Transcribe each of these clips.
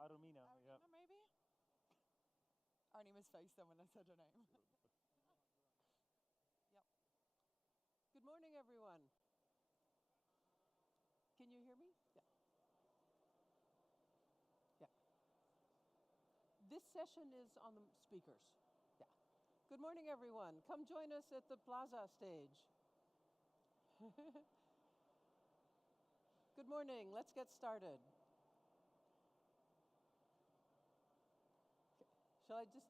Arumina, yeah. Aruna, maybe? Arnie misspaced them when I said her name. Yep. Good morning, everyone. Can you hear me? Yeah. Yeah. This session is on the speakers. Yeah. Good morning, everyone. Come join us at the Plaza stage. Good morning. Let's get started. Shall I just...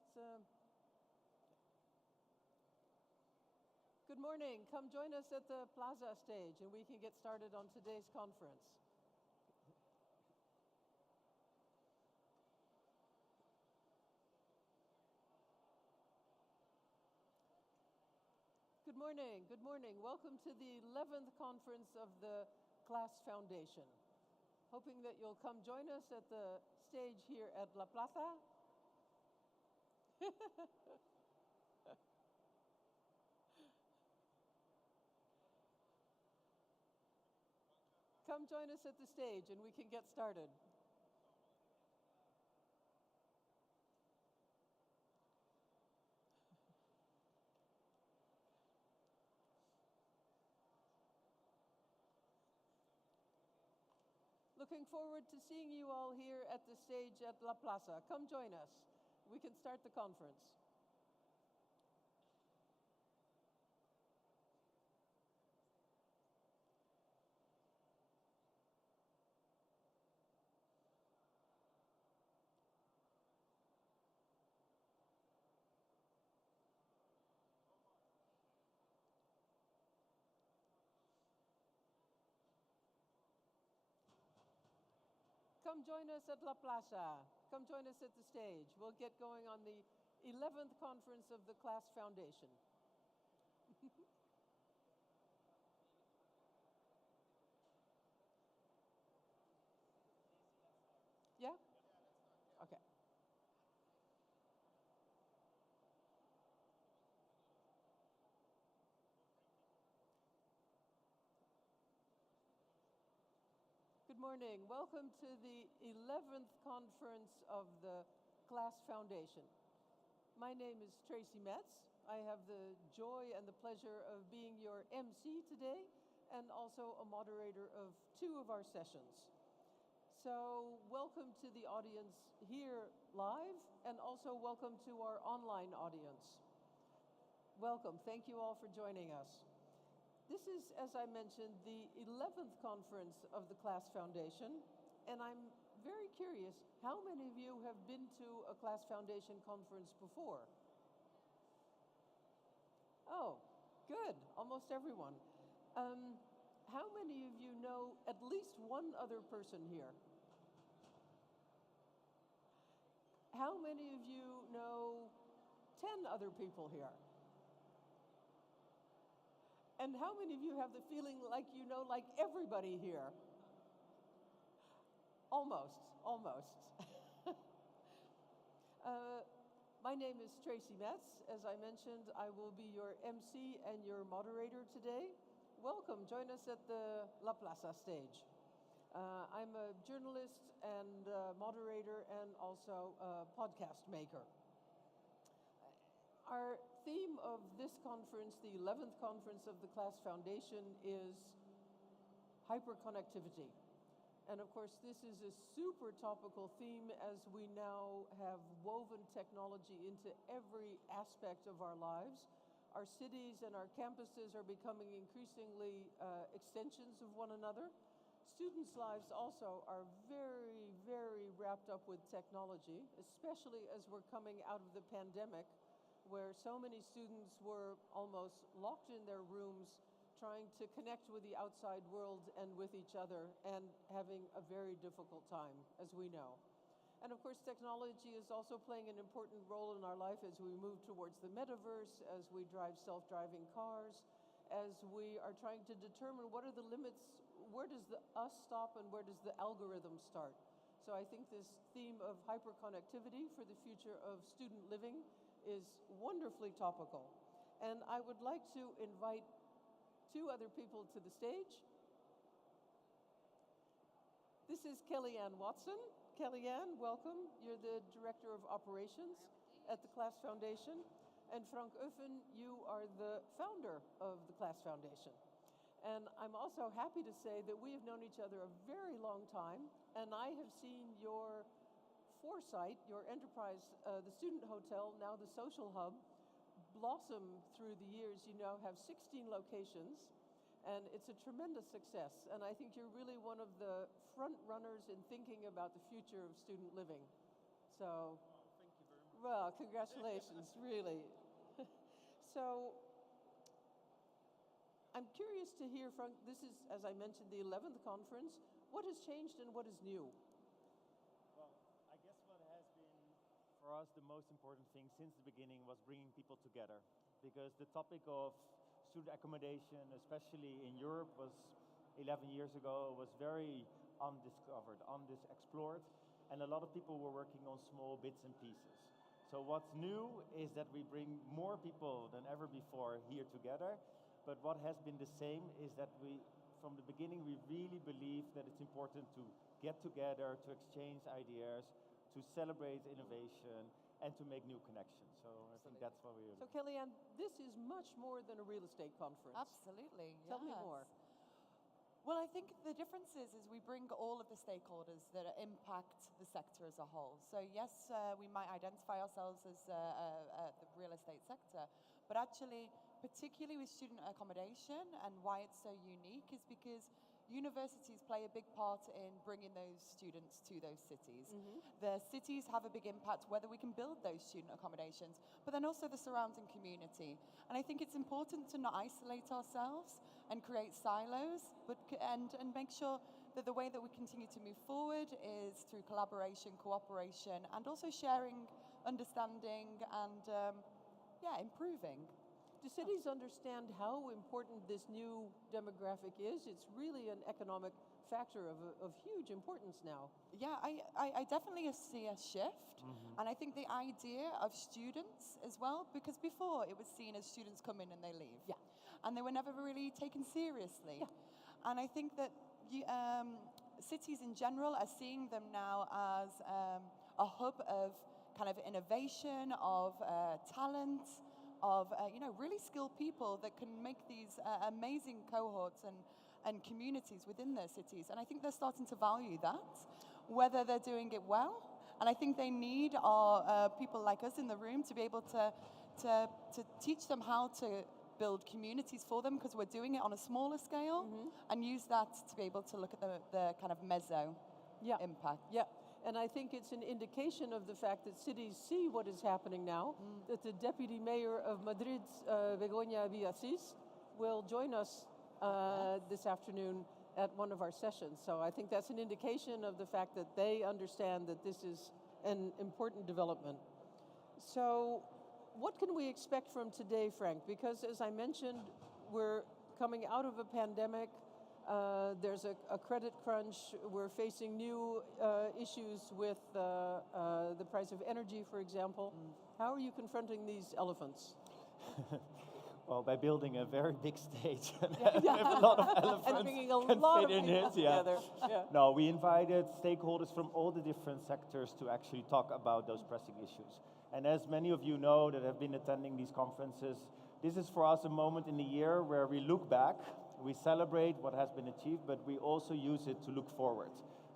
Good morning. Come join us at the Plaza stage and we can get started on today's conference. Good morning. Good morning. Welcome to the 11th conference of the Class Foundation. Hoping that you'll come join us at the stage here at La Plaza. Come join us at the stage and we can get started. Looking forward to seeing you all here at the stage at La Plaza. Come join us. We can start the conference. Come join us at La Plaza. Come join us at the stage. We'll get going on the 11th conference of the Class Foundation. Yeah? Okay. Good morning. Welcome to the 11th conference of the Class Foundation. My name is Tracy Metz. I have the joy and the pleasure of being your MC today and also a moderator of 2 of our sessions. So welcome to the audience here live and also welcome to our online audience. Welcome. Thank you all for joining us. This is, as I mentioned, the 11th conference of the Class Foundation, and I'm very curious, how many of you have been to a Class Foundation conference before? Oh, good, almost everyone. How many of you know at least one other person here? How many of you know 10 other people here? And how many of you have the feeling like you know like everybody here? Almost. My name is Tracy Metz. As I mentioned, I will be your MC and your moderator today. Welcome, join us at the La Plaza stage. I'm a journalist and moderator and also a podcast maker. Our theme of this conference, the 11th conference of the Class Foundation, is hyperconnectivity. And of course, this is a super topical theme as we now have woven technology into every aspect of our lives. Our cities and our campuses are becoming increasingly extensions of one another. Students' lives also are very, very wrapped up with technology, especially as we're coming out of the pandemic, where so many students were almost locked in their rooms trying to connect with the outside world and with each other and having a very difficult time, as we know. And of course, technology is also playing an important role in our life as we move towards the metaverse, as we drive self-driving cars, as we are trying to determine what are the limits, where does the us stop and where does the algorithm start. So I think this theme of hyperconnectivity for the future of student living is wonderfully topical. And I would like to invite 2 other people to the stage. This is Kellyanne Watson. Kellyanne, welcome. You're the Director of Operations at the Class Foundation. And Frank Uffen, you are the founder of the Class Foundation. And I'm also happy to say that we have known each other a very long time, and I have seen your foresight, your enterprise, the student hotel, now the social hub, blossom through the years. You now have 16 locations, and it's a tremendous success. And I think you're really one of the front runners in thinking about the future of student living. So, thank you very much. well, congratulations, really. So, I'm curious to hear, Frank, this is, as I mentioned, the 11th conference. What has changed and what is new? Well, I guess what has been for us the most important thing since the beginning was bringing people together, because the topic of student accommodation, especially in Europe, was 11 years ago, was very undiscovered, undexplored, and a lot of people were working on small bits and pieces. So what's new is that we bring more people than ever before here together, but what has been the same is that from the beginning, we really believe that it's important to get together, to exchange ideas, to celebrate innovation, and to make new connections. So I think that's what we are. So Kellyanne, this is much more than a real estate conference. Absolutely. Tell me more. Well, I think the difference is we bring all of the stakeholders that impact the sector as a whole. So yes, we might identify ourselves as the real estate sector, but actually, particularly with student accommodation and why it's so unique is because universities play a big part in bringing those students to those cities. Mm-hmm. The cities have a big impact whether we can build those student accommodations, but then also the surrounding community. And I think it's important to not isolate ourselves and create silos, and make sure that the way that we continue to move forward is through collaboration, cooperation, and also sharing, understanding, and improving. Do cities understand how important this new demographic is? It's really an economic factor of huge importance now. Yeah, I definitely see a shift. Mm-hmm. And I think the idea of students as well, because before it was seen as students come in and they leave. Yeah. And they were never really taken seriously. Yeah. And I think that cities in general are seeing them now as a hub of kind of innovation, of talent, of really skilled people that can make these amazing cohorts and communities within their cities. And I think they're starting to value that, whether they're doing it well. And I think they need our people like us in the room to be able to teach them how to build communities for them, because we're doing it on a smaller scale, mm-hmm. and use that to be able to look at the kind of meso impact. Yeah. And I think it's an indication of the fact that cities see what is happening now, that the Deputy Mayor of Madrid, Begoña Villacís, will join us this afternoon at one of our sessions. So I think that's an indication of the fact that they understand that this is an important development. So what can we expect from today, Frank? Because as I mentioned, we're coming out of a pandemic. There's a credit crunch. We're facing new issues with the price of energy, for example. How are you confronting these elephants? Well, by building a very big stage with a lot of elephants and bringing a lot of people together. Yeah. No, we invited stakeholders from all the different sectors to actually talk about those pressing issues. And as many of you know that have been attending these conferences, this is for us a moment in the year where we look back, we celebrate what has been achieved, but we also use it to look forward.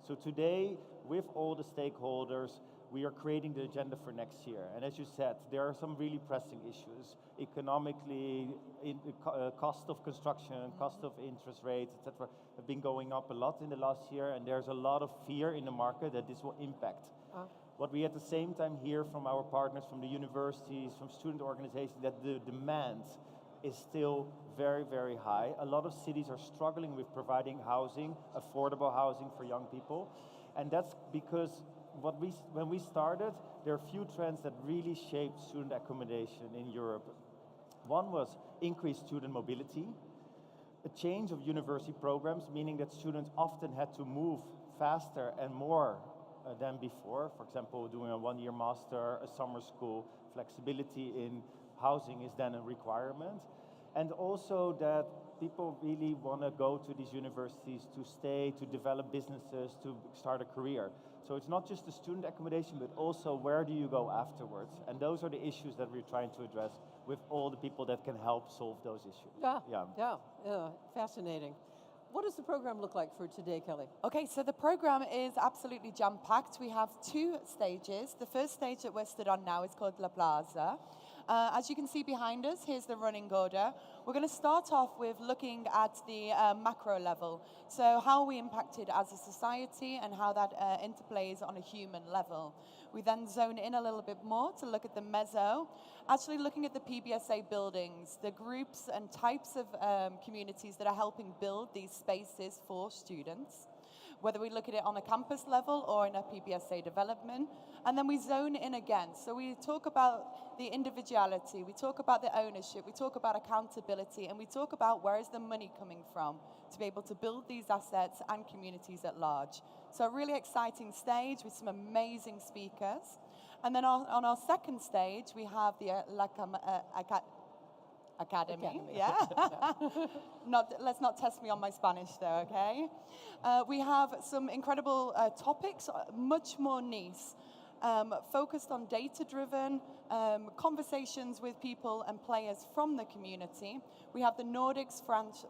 So today, with all the stakeholders, we are creating the agenda for next year. And as you said, there are some really pressing issues. Economically, cost of construction, cost of interest rates, etc., have been going up a lot in the last year, and there's a lot of fear in the market that this will impact. What we at the same time hear from our partners, from the universities, from student organizations, that the demand is still very, very high. A lot of cities are struggling with providing housing, affordable housing for young people. And that's because when we started, there are a few trends that really shaped student accommodation in Europe. One was increased student mobility, a change of university programs, meaning that students often had to move faster and more than before. For example, doing a one-year master, a summer school, flexibility in housing is then a requirement. And also that people really want to go to these universities to stay, to develop businesses, to start a career. So it's not just the student accommodation, but also where do you go afterwards? And those are the issues that we're trying to address with all the people that can help solve those issues. Yeah, fascinating. What does the program look like for today, Kelly? Okay, so the program is absolutely jam-packed. We have 2 stages. The first stage that we're stood on now is called La Plaza. As you can see behind us, here's the running order. We're going to start off with looking at the macro level. So how are we impacted as a society and how that interplays on a human level. We then zone in a little bit more to look at the meso, actually looking at the PBSA buildings, the groups and types of communities that are helping build these spaces for students, whether we look at it on a campus level or in a PBSA development. And then we zone in again. So we talk about the individuality, we talk about the ownership, we talk about accountability, and we talk about where is the money coming from to be able to build these assets and communities at large. So a really exciting stage with some amazing speakers. And then on our second stage, we have the Academy. Yeah. Let's not test me on my Spanish though, okay? We have some incredible topics, much more niche, focused on data-driven conversations with people and players from the community. We have the Nordics, France,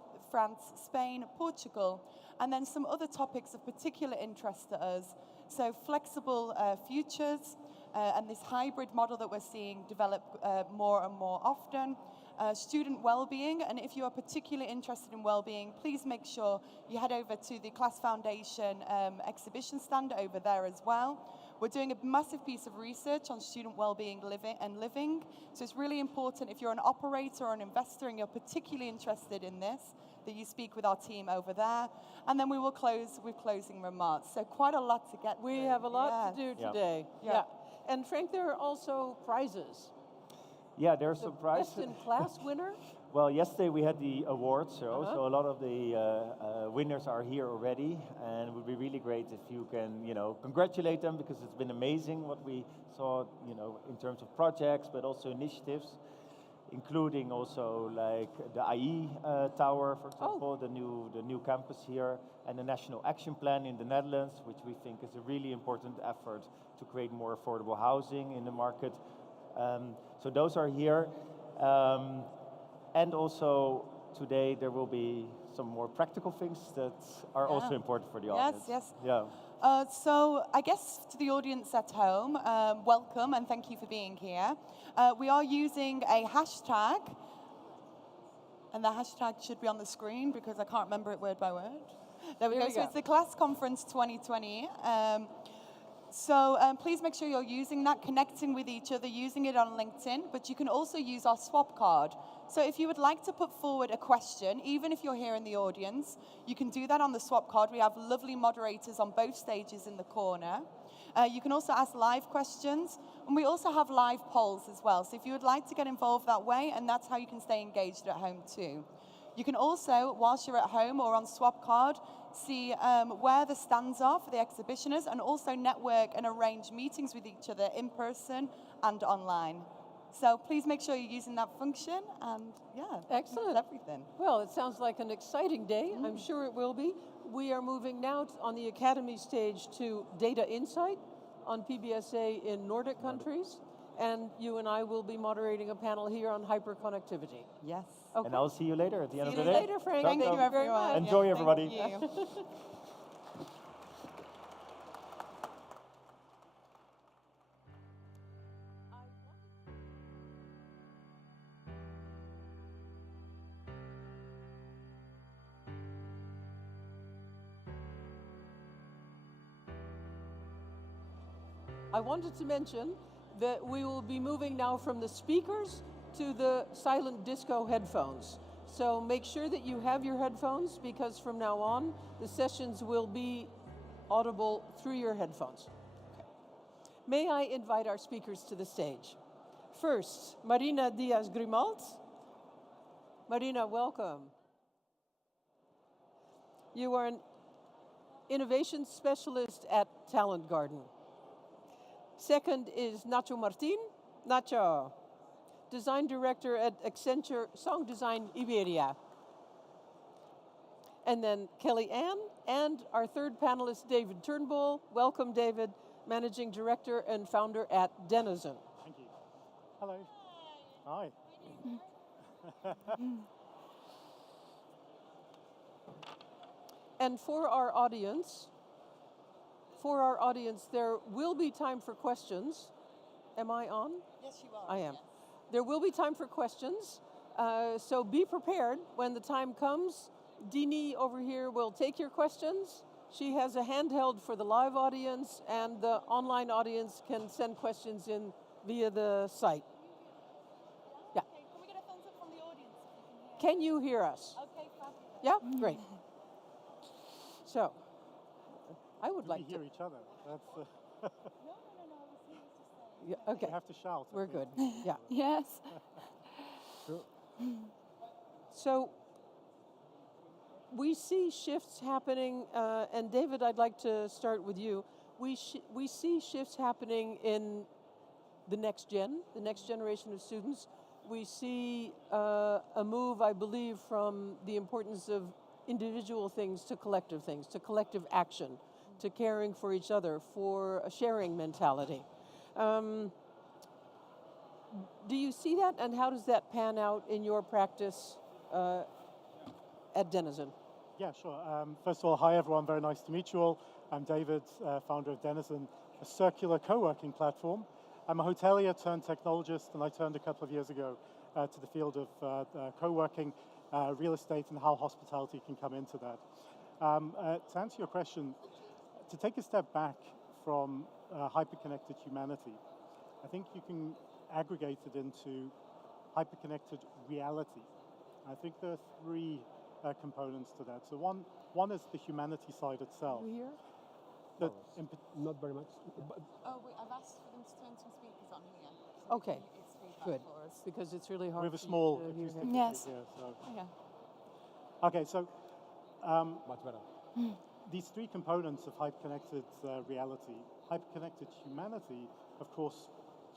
Spain, Portugal, and then some other topics of particular interest to us. So flexible futures and this hybrid model that we're seeing develop more and more often. Student well-being, and if you are particularly interested in well-being, please make sure you head over to the Class Foundation exhibition stand over there as well. We're doing a massive piece of research on student well-being living, so it's really important if you're an operator or an investor and you're particularly interested in this, that you speak with our team over there, and then we will close with closing remarks. So quite a lot to get through. We have a lot to do today. Yeah. And Frank, there are also prizes. Yeah, there's some prizes. Best in class winner? Well, yesterday we had the award show, so a lot of the winners are here already, and it would be really great if you can, congratulate them, because it's been amazing what we saw, in terms of projects, but also initiatives, including also like the IE Tower, for example, the new campus here, and the National Action Plan in the Netherlands, which we think is a really important effort to create more affordable housing in the market. So those are here. And also today there will be some more practical things that are also important for the audience. Yes. Yeah. So I guess to the audience at home, welcome and thank you for being here. We are using a hashtag, and the hashtag should be on the screen because I can't remember it word by word. There we go. So it's the Class Conference 2020. So please make sure you're using that, connecting with each other, using it on LinkedIn, but you can also use our swap card. So if you would like to put forward a question, even if you're here in the audience, you can do that on the swap card. We have lovely moderators on both stages in the corner. You can also ask live questions, and we also have live polls as well. So if you would like to get involved that way, and that's how you can stay engaged at home too. You can also, whilst you're at home or on swap card, see where the stands are for the exhibitioners, and also network and arrange meetings with each other in person and online. So please make sure you're using that function, and excellent. That's everything. Well, it sounds like an exciting day. I'm sure it will be. We are moving now on the Academy stage to data insight on PBSA in Nordic countries, and you and I will be moderating a panel here on hyperconnectivity. Yes. Okay. And I'll see you later at the end of the day. See you later, Frank. Thank you, everyone. Enjoy, everybody. Thank you. I wanted to mention that we will be moving now from the speakers to the silent disco headphones. So make sure that you have your headphones, because from now on, the sessions will be audible through your headphones. Okay. May I invite our speakers to the stage? First, Marina Diaz-Grimalt. Marina, welcome. You are an innovation specialist at Talent Garden. Second is Nacho Martin. Nacho, design director at Accenture Song Design Iberia. and then Kelly Ann, and our third panelist, David Turnbull. Welcome, David, Managing Director and Founder at Denizen. Thank you. Hello. Hi. And for our audience, there will be time for questions. Am I on? Yes, you are. I am. Yes. There will be time for questions, so be prepared when the time comes. Dini over here will take your questions. She has a handheld for the live audience, and the online audience can send questions in via the site. Yeah. Okay, can we get a thumbs up from the audience if you can hear? Can you hear us? Okay, fabulous. Yeah? Great. So, I would Do like we to... hear each other? That's, No, I was just saying. Yeah, okay, you have to shout. I we're think. good. Yeah. Yes. So, we see shifts happening, and David, I'd like to start with you. We see shifts happening in the next generation of students. We see a move, I believe, from the importance of individual things to collective action, to caring for each other, for a sharing mentality. Do you see that, and how does that pan out in your practice at Denizen? Yeah, sure. First of all, hi everyone, very nice to meet you all. I'm David, founder of Denizen, a circular co-working platform. I'm a hotelier turned technologist, and I turned a couple of years ago to the field of co-working, real estate, and how hospitality can come into that. To answer your question, to take a step back from hyperconnected humanity, I think you can aggregate it into hyperconnected reality. I think there are three components to that. So one is the humanity side itself. You hear? That Not very much. Oh, wait, I've asked for them to turn some speakers on here. So Okay, it's feedback good, for us. because it's really hard we have a for you small to hear acoustic him. Yes. here. So. Yeah. Okay, so Much better. these three components of hyperconnected reality, hyperconnected humanity, of course,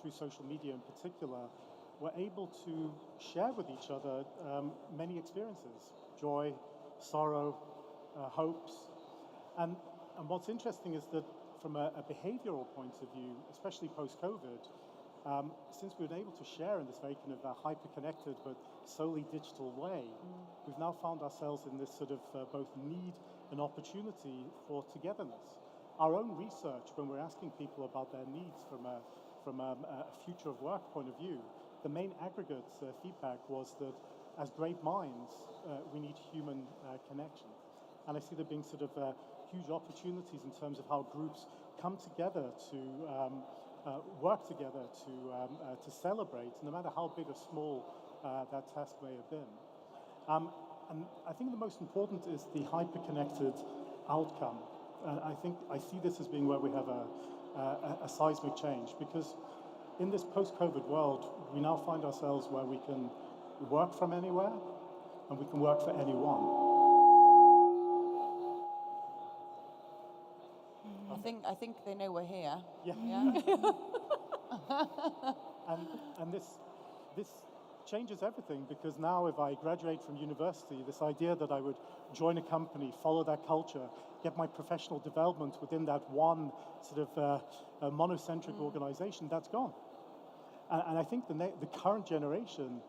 through social media in particular, we're able to share with each other many experiences, joy, sorrow, hopes. And what's interesting is that from a behavioral point of view, especially post-COVID, since we've been able to share in this very kind of hyper-connected but solely digital way, we've now found ourselves in this sort of both need and opportunity for togetherness. Our own research, when we're asking people about their needs from a future of work point of view, the main aggregate feedback was that as great minds, we need human connection. And I see there being sort of huge opportunities in terms of how groups come together to work together to celebrate, no matter how big or small that task may have been. And I think the most important is the hyper-connected outcome. I think I see this as being where we have a seismic change, because in this post-COVID world, we now find ourselves where we can work from anywhere and we can work for anyone. I think they know we're here. Yeah. Yeah. And this changes everything, because now if I graduate from university, this idea that I would join a company, follow that culture, get my professional development within that one sort of monocentric organization, that's gone. And I think the current generation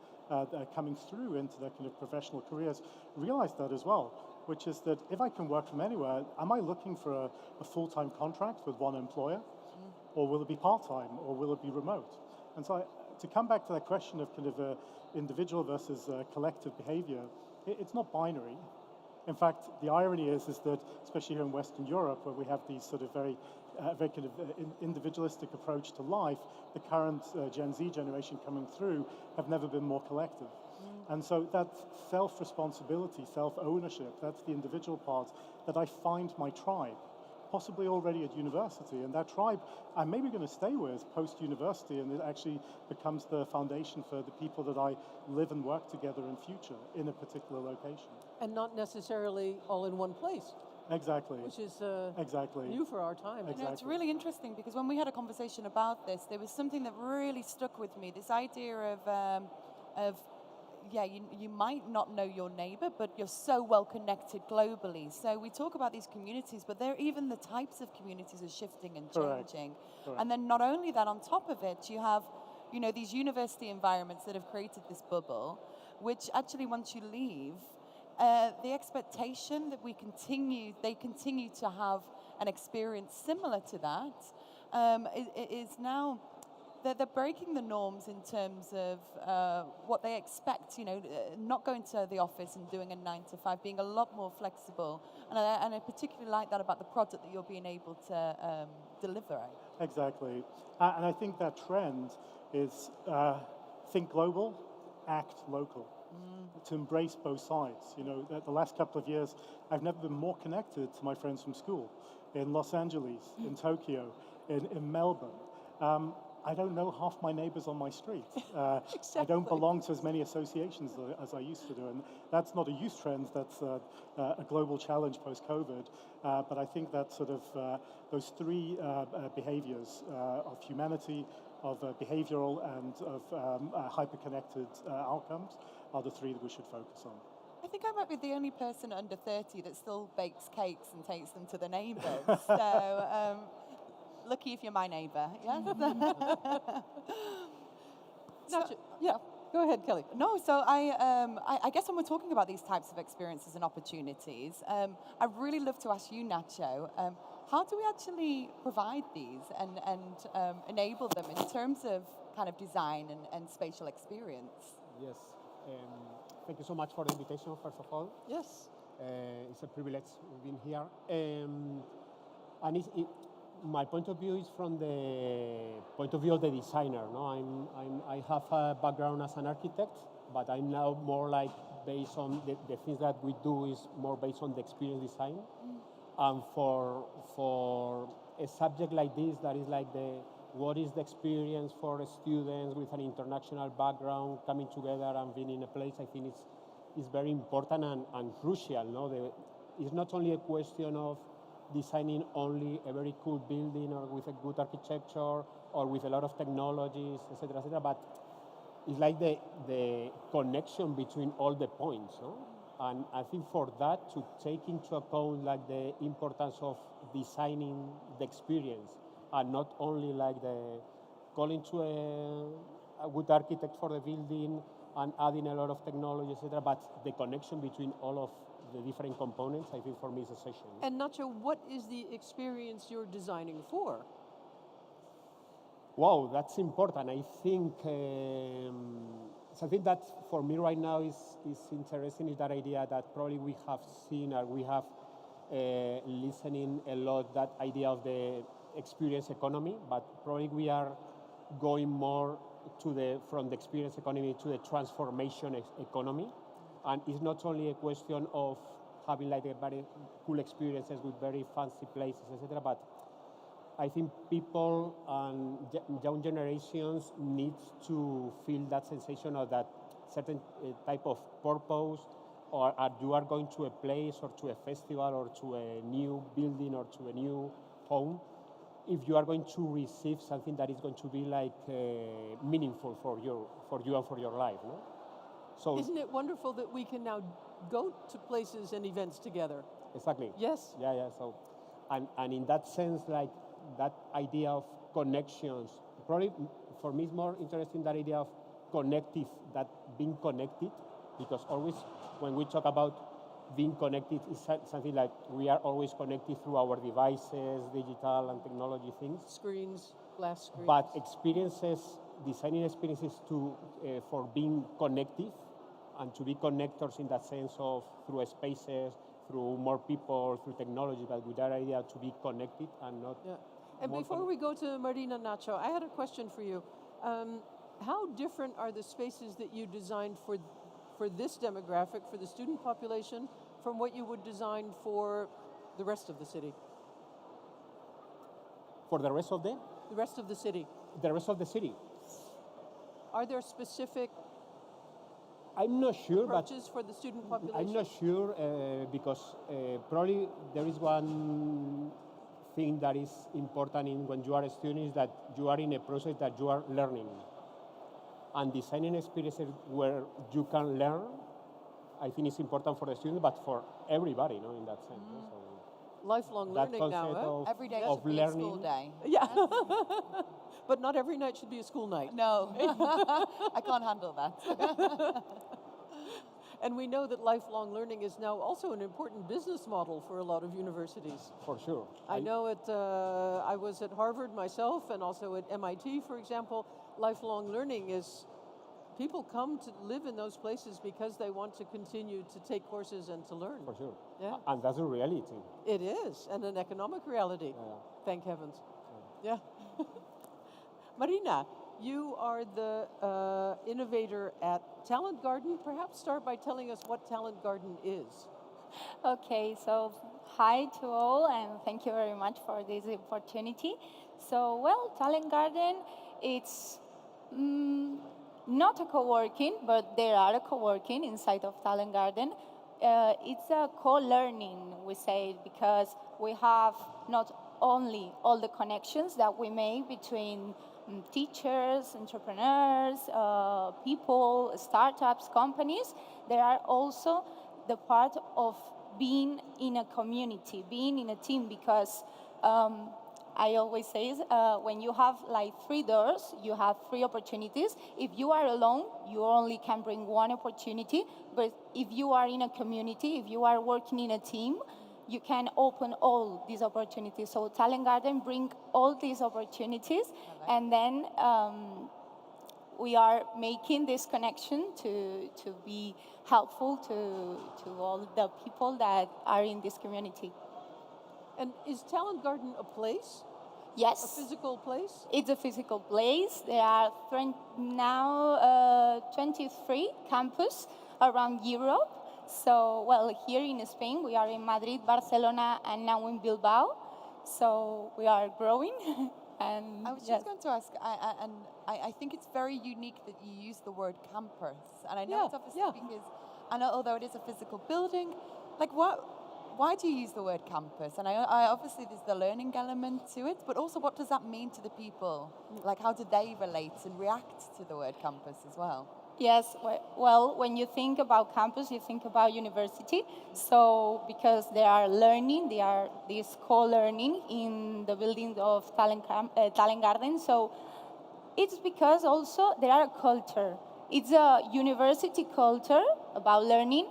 coming through into their kind of professional careers realize that as well, which is that if I can work from anywhere, am I looking for a full-time contract with one employer? Or will it be part-time, or will it be remote? And so to come back to that question of kind of individual versus collective behavior, it's not binary. In fact, the irony is that, especially here in Western Europe, where we have these sort of very kind of individualistic approach to life, the current Gen Z generation coming through have never been more collective. And so that self-responsibility, self-ownership, that's the individual part that I find my tribe, possibly already at university. And that tribe I'm maybe going to stay with post-university, and it actually becomes the foundation for the people that I live and work together in future in a particular location. And not necessarily all in one place. Exactly. Which is exactly new for our time. Exactly. You know, it's really interesting, because when we had a conversation about this, there was something that really stuck with me. This idea of yeah, you might not know your neighbor, but you're so well connected globally. So we talk about these communities, but even the types of communities are shifting and Correct. changing. Correct. And then not only that, on top of it, you have, these university environments that have created this bubble, which actually once you leave, the expectation that they continue to have an experience similar to that is now, they're breaking the norms in terms of what they expect, not going to the office and doing a 9 to 5, being a lot more flexible. And I particularly like that about the product that you're being able to deliver. Exactly. And I think that trend is think global, act local. To embrace both sides. The last couple of years, I've never been more connected to my friends from school in Los Angeles, in Tokyo, in Melbourne. I don't know half my neighbors on my street. I don't belong to as many associations as I used to do. And that's not a youth trend, that's a global challenge post-COVID. But I think that sort of those three behaviors of humanity, of behavioral and of hyper-connected outcomes are the three that we should focus on. I think I might be the only person under 30 that still bakes cakes and takes them to the neighbours. So lucky if you're my neighbour, yeah? Yeah, go ahead, Kelly. No, so I guess when we're talking about these types of experiences and opportunities, I'd really love to ask you, Nacho, how do we actually provide these and enable them in terms of kind of design and spatial experience? Yes. Thank you so much for the invitation, first of all. Yes. It's a privilege being here. And my point of view is from the point of view of the designer. No, I have a background as an architect, but I'm now more like based on the things that we do is more based on the experience design. And for a subject like this, that is like what is the experience for students with an international background coming together and being in a place, I think it's very important and crucial. No, it's not only a question of designing only a very cool building or with a good architecture or with a lot of technologies, etc., but it's like the connection between all the points. No? And I think for that to take into account like the importance of designing the experience and not only like the calling to a good architect for the building and adding a lot of technology, etc., but the connection between all of the different components, I think for me is essential. And Nacho, what is the experience you're designing for? Wow, that's important. I think something that for me right now is interesting is that idea that probably we have seen or we have listening a lot, that idea of the experience economy, but probably we are going more from the experience economy to the transformation economy. And it's not only a question of having like a very cool experiences with very fancy places, etc., but I think people and young generations need to feel that sensation of that certain type of purpose, or you are going to a place or to a festival or to a new building or to a new home, if you are going to receive something that is going to be like meaningful for you and for your life. No? So isn't it wonderful that we can now go to places and events together? Exactly. Yes. Yeah. So, and in that sense, like that idea of connections, probably for me it's more interesting that idea of connective, that being connected, because always when we talk about being connected, it's something like we are always connected through our devices, digital and technology things. Screens, glass screens. But experiences, designing experiences for being connective and to be connectors in that sense of through spaces, through more people, through technology, but with that idea to be connected and not. Yeah. And before we go to Marina, Nacho, I had a question for you. How different are the spaces that you designed for this demographic, for the student population, from what you would design for the rest of the city? For the rest of the? The rest of the city. The rest of the city. Are there specific I'm not sure, approaches for the student population? I'm not sure because probably there is one thing that is important when you are a student is that you are in a process that you are learning. and designing experiences where you can learn, I think it's important for the student, but for everybody, in that sense. So Lifelong that learning now, concept huh? Every day of should be a learning. school day. Yeah. But not every night should be a school night. No, I can't handle that. And we know that lifelong learning is now also an important business model for a lot of universities. For sure. I know I was at Harvard myself and also at MIT, for example. Lifelong learning is, people come to live in those places because they want to continue to take courses and to learn. For sure. Yeah. And that's a reality. It is, and an economic reality, Yeah. thank heavens. Yeah. Marina, you are the innovator at Talent Garden. Perhaps start by telling us what Talent Garden is. Okay, so hi to all, and thank you very much for this opportunity. So, well, Talent Garden, it's not a co-working, but there are a co-working inside of Talent Garden. It's a co-learning, we say, because we have not only all the connections that we make between teachers, entrepreneurs, people, startups, companies. There are also the part of being in a community, being in a team, because I always say when you have like 3 doors, you have 3 opportunities. If you are alone, you only can bring 1 opportunity. But if you are in a community, if you are working in a team, you can open all these opportunities. So Talent Garden bring all these opportunities, and then we are making this connection to be helpful to all the people that are in this community. And is Talent Garden a place? Yes. A physical place? It's a physical place. There are now 23 campus around Europe. So, well, here in Spain, we are in Madrid, Barcelona, and now in Bilbao. So we are growing. And I was just going to ask, I think it's very unique that you use the word campus. And I know it's obviously because, I know although it is a physical building, like why do you use the word campus? And I obviously there's the learning element to it, but also what does that mean to the people? Like how do they relate and react to the word campus as well? Yes, well, when you think about campus, you think about university. So, because they are learning, they are this co-learning in the building of Talent Garden. So, it's because also there are a culture. It's a university culture about learning,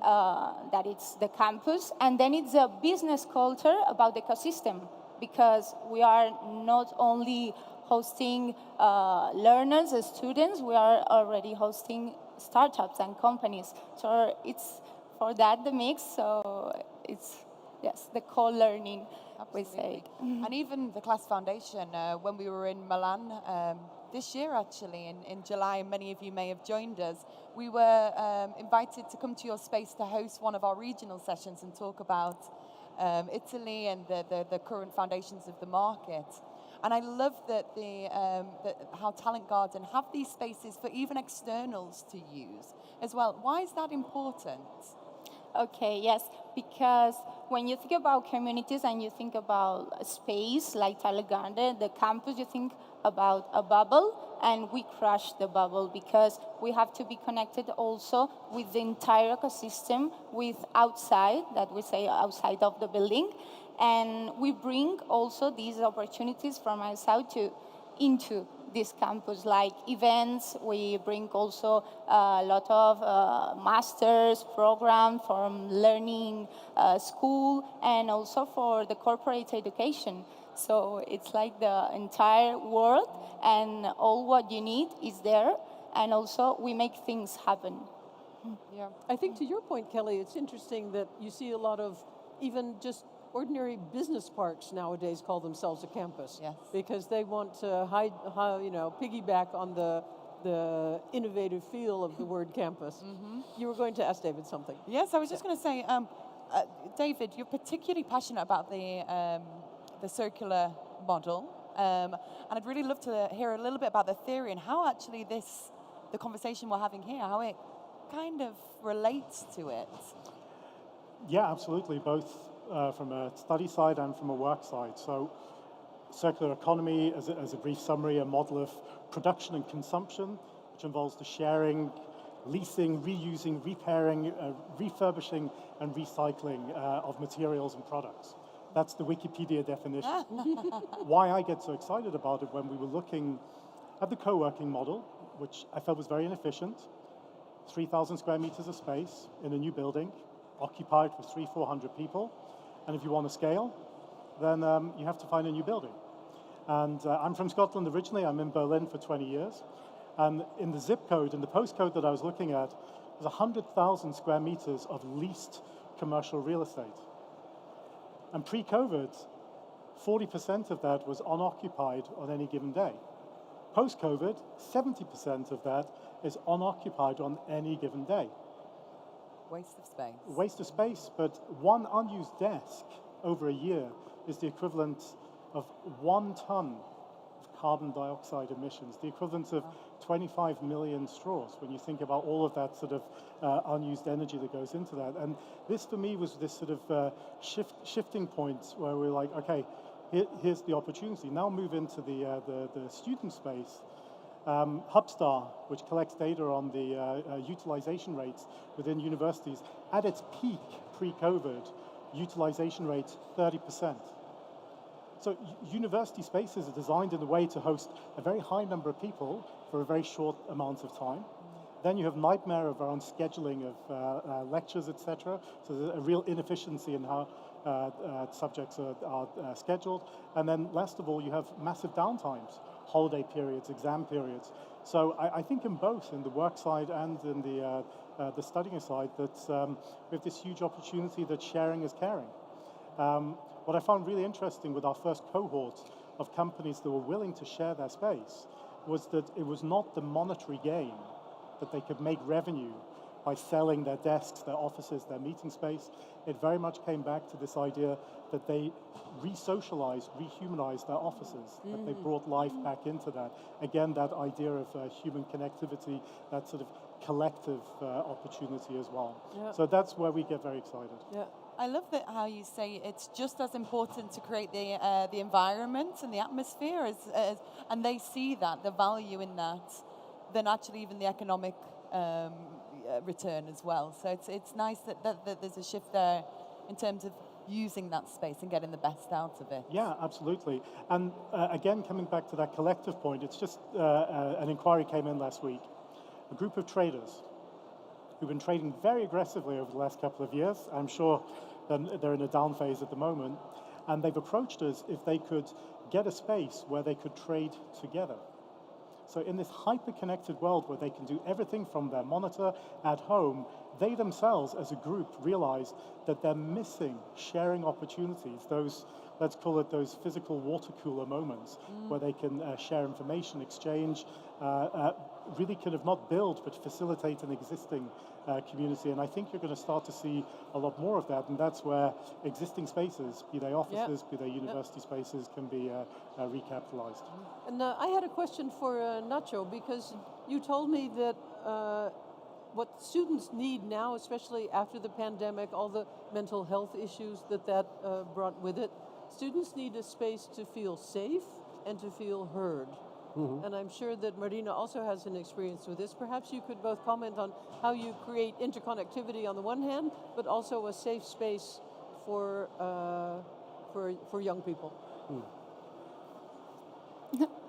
that it's the campus, and then it's a business culture about the ecosystem, because we are not only hosting learners, students, we are already hosting startups and companies. So it's for that the mix, so it's, yes, the co-learning, we say. And even the Class Foundation, when we were in Milan this year actually, in July, many of you may have joined us, we were invited to come to your space to host one of our regional sessions and talk about Italy and the current foundations of the market. And I love that how Talent Garden have these spaces for even externals to use as well. Why is that important? Okay, yes, because when you think about communities and you think about a space like Talent Garden, the campus, you think about a bubble, and we crush the bubble because we have to be connected also with the entire ecosystem, with outside, that we say outside of the building. And we bring also these opportunities from outside into this campus, like events. We bring also a lot of masters program from learning school, and also for the corporate education. So it's like the entire world, and all what you need is there, and also we make things happen. Yeah, I think to your point, Kelly, it's interesting that you see a lot of even just ordinary business parks nowadays call themselves a campus. Yes. Because they want to piggyback on the innovative feel of the word campus. Mm-hmm. You were going to ask David something. Yes, I was just going to say, David, you're particularly passionate about the circular model, and I'd really love to hear a little bit about the theory and how actually the conversation we're having here, how it kind of relates to it. Yeah, absolutely, both from a study side and from a work side. So circular economy, as a brief summary, a model of production and consumption which involves the sharing, leasing, reusing, repairing, refurbishing, and recycling of materials and products. That's the Wikipedia definition. Why I get so excited about it, when we were looking at the co-working model, which I felt was very inefficient, 3,000 square meters of space in a new building, occupied with 300-400 people, and if you want to scale, then you have to find a new building. And I'm from Scotland originally. I'm in Berlin for 20 years. And in the zip code, in the postcode that I was looking at, there's 100,000 square meters of leased commercial real estate. And pre-COVID, 40% of that was unoccupied on any given day. Post-COVID, 70% of that is unoccupied on any given day. Waste of space. Waste of space, but one unused desk over a year is the equivalent of 1 ton of carbon dioxide emissions, the equivalent of 25 million straws, when you think about all of that sort of unused energy that goes into that. And this, for me, was this sort of shifting point where we're like, okay, here's the opportunity. Now move into the student space. Hubstar, which collects data on the utilization rates within universities, at its peak pre-COVID, utilization rates 30%. So university spaces are designed in a way to host a very high number of people for a very short amount of time. Then you have nightmare around scheduling of lectures, etc. So there's a real inefficiency in how subjects are scheduled. And then last of all, you have massive downtimes, holiday periods, exam periods. So I think in both, in the work side and in the studying side, that we have this huge opportunity that sharing is caring. What I found really interesting with our first cohort of companies that were willing to share their space was that it was not the monetary gain that they could make revenue by selling their desks, their offices, their meeting space. It very much came back to this idea that they re-socialized, rehumanized their offices, that they brought life back into that. Again, that idea of human connectivity, that sort of collective opportunity as well. Yeah. So that's where we get very excited. Yeah. I love that how you say it's just as important to create the environment and the atmosphere and they see that, the value in that, than actually even the economic return as well. So it's nice that there's a shift there in terms of using that space and getting the best out of it. Yeah, absolutely. And again, coming back to that collective point, it's just an inquiry came in last week. A group of traders who've been trading very aggressively over the last couple of years. I'm sure they're in a down phase at the moment. And they've approached us if they could get a space where they could trade together. So in this hyper-connected world where they can do everything from their monitor at home, they themselves as a group realize that they're missing sharing opportunities, those, let's call it those physical water cooler moments where they can share information, exchange, really kind of not build but facilitate an existing community. And I think you're going to start to see a lot more of that, and that's where existing spaces, be they offices, be they university spaces, can be recapitalized. And I had a question for Nacho, because you told me that what students need now, especially after the pandemic, all the mental health issues that brought with it, students need a space to feel safe and to feel heard. And I'm sure that Marina also has an experience with this. Perhaps you could both comment on how you create interconnectivity on the one hand, but also a safe space for young people.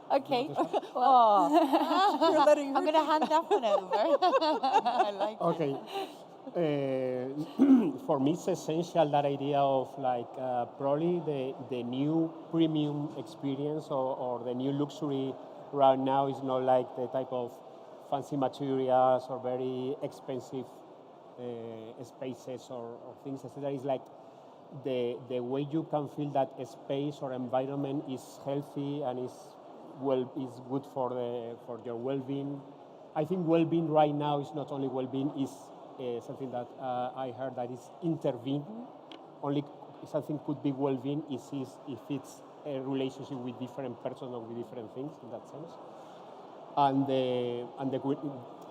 Okay. You're letting her. I'm going to hand that one over. I like okay. For me, it's essential, that idea of like probably the new premium experience or the new luxury right now is not like the type of fancy materials or very expensive spaces or things, etc. It's like the way you can feel that a space or environment is healthy and is good for your well-being. I think well-being right now is not only well-being, is something that I heard that is intervened. Only something could be well-being if it's a relationship with different persons or with different things in that sense. And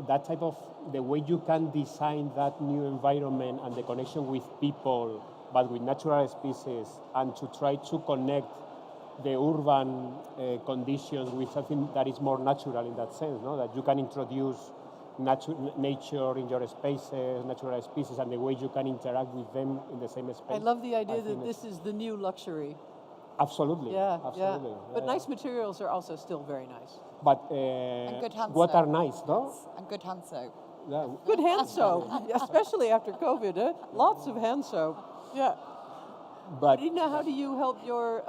that type of, the way you can design that new environment and the connection with people, but with natural species, and to try to connect the urban conditions with something that is more natural in that sense, no? That you can introduce nature in your spaces, natural species, and the way you can interact with them in the same space. I love the idea that think this is the new luxury. Absolutely. Yeah, absolutely. yeah. But nice materials are also still very nice. But And good hand what soap. are nice, no? And good hand soap. Yeah. Good hand soap, especially after COVID. Lots of hand soap. Yeah. But Rina, how do you help your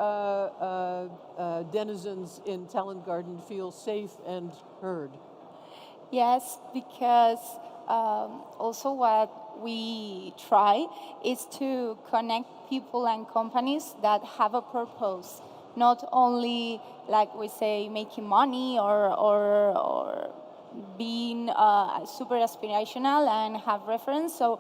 denizens in Talent Garden feel safe and heard? Yes, because also what we try is to connect people and companies that have a purpose, not only, like we say, making money or being super aspirational and have reference. So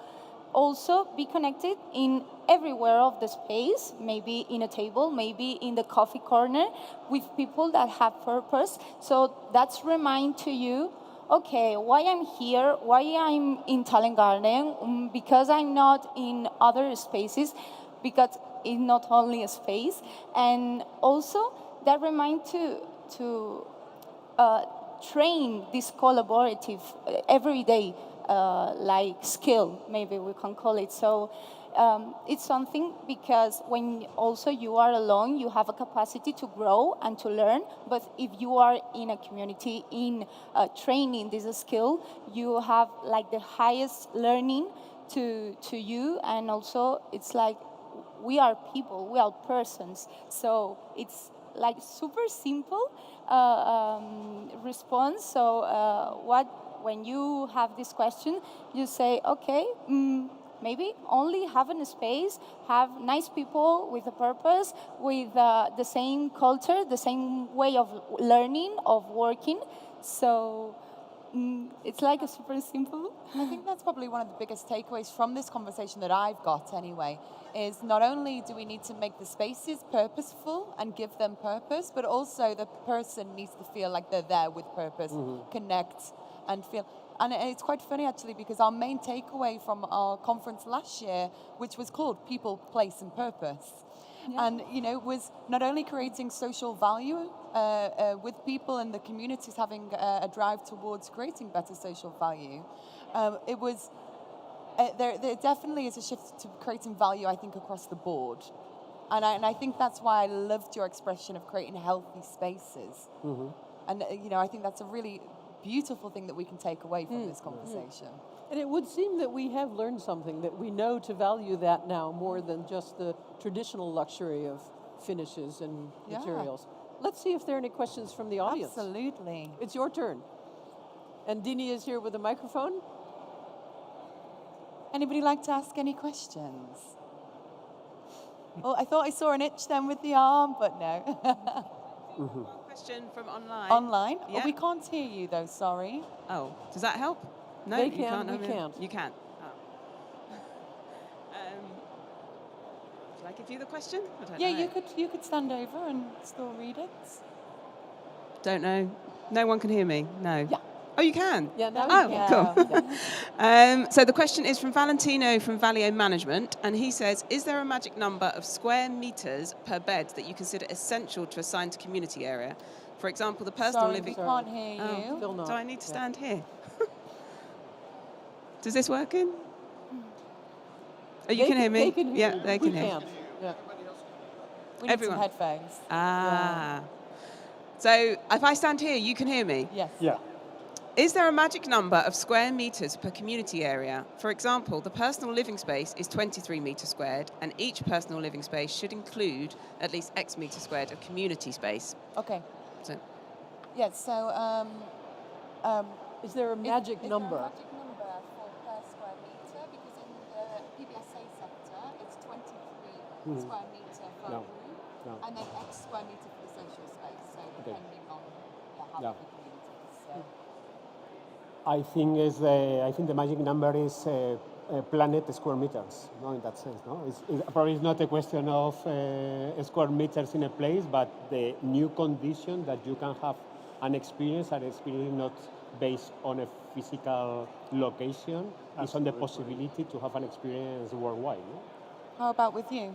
also be connected in everywhere of the space, maybe in a table, maybe in the coffee corner, with people that have purpose. So that's remind to you, okay, why I'm here, why I'm in Talent Garden, because I'm not in other spaces, because it's not only a space, and also that remind to train this collaborative everyday like skill, maybe we can call it. So it's something because when also you are alone, you have a capacity to grow and to learn. But if you are in a community, in training this skill, you have like the highest learning to you. And also it's like we are people, we are persons. So it's like super simple response. So when you have this question, you say, okay, maybe only have a space, have nice people with a purpose, with the same culture, the same way of learning, of working. So it's like a super simple. I think that's probably one of the biggest takeaways from this conversation that I've got anyway, is not only do we need to make the spaces purposeful and give them purpose, but also the person needs to feel like they're there with purpose, connect and feel. And it's quite funny actually, because our main takeaway from our conference last year, which was called People, Place and Purpose, and was not only creating social value with people and the communities having a drive towards creating better social value, it was there definitely is a shift to creating value, I think, across the board. And I think that's why I loved your expression of creating healthy spaces. And I think that's a really beautiful thing that we can take away from this conversation. And it would seem that we have learned something, that we know to value that now more than just the traditional luxury of finishes and materials. Let's see if there are any questions from the audience. Absolutely. It's your turn. And Dini is here with a microphone. Anybody like to ask any questions? Well, I thought I saw an itch then with the arm, but no. One question from online. Online? Yeah. Oh, we can't hear you though, sorry. Oh, does that help? No, They you can, can't. we can't. You can. Oh. Shall I give you the question? I don't Yeah, know. you could stand over and still read it. Don't know. No one can hear me. No. Yeah. Oh, you can? Yeah, now Oh, we can. cool. So the question is from Valentino from Valio Management, and he says, is there a magic number of square meters per bed that you consider essential to assign to community area? For example, the personal Sorry, living... we can't hear you. Oh, Still not. do I need to stand here? Does this work in? Oh, you can hear me? They can hear yeah, you. they can We hear. can't. Yeah. We need Everyone. some headphones. Ah. So if I stand here, you can hear me? Yes. Yeah. Is there a magic number of square meters per community area? For example, the personal living space is 23 meters squared, and each personal living space should include at least X meters squared of community space. Okay. So, Yeah, so Is there a magic number? Is there a magic number for per square meter? Because in the PBSA sector, it's 23 square meter for No. a room, No. and then X square meter for the social space. So depending on how Yeah. big the community is. So. I think the magic number is planet square meters, no, in that sense. No, probably it's not a question of square meters in a place, but the new condition that you can have an experience not based on a physical location, it's on the possibility to have an experience worldwide. No? How about with you?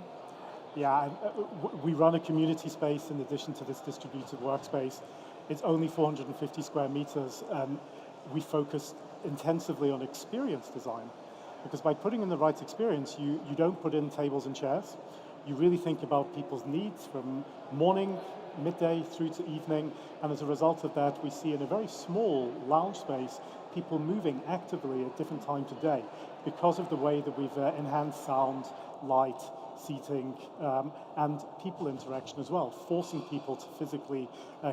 Yeah, and, we run a community space in addition to this distributed workspace. It's only 450 square meters, and we focus intensively on experience design. Because by putting in the right experience, you don't put in tables and chairs. You really think about people's needs from morning, midday, through to evening. And as a result of that, we see in a very small lounge space, people moving actively at different times of day because of the way that we've enhanced sound, light, seating, and people interaction as well, forcing people to physically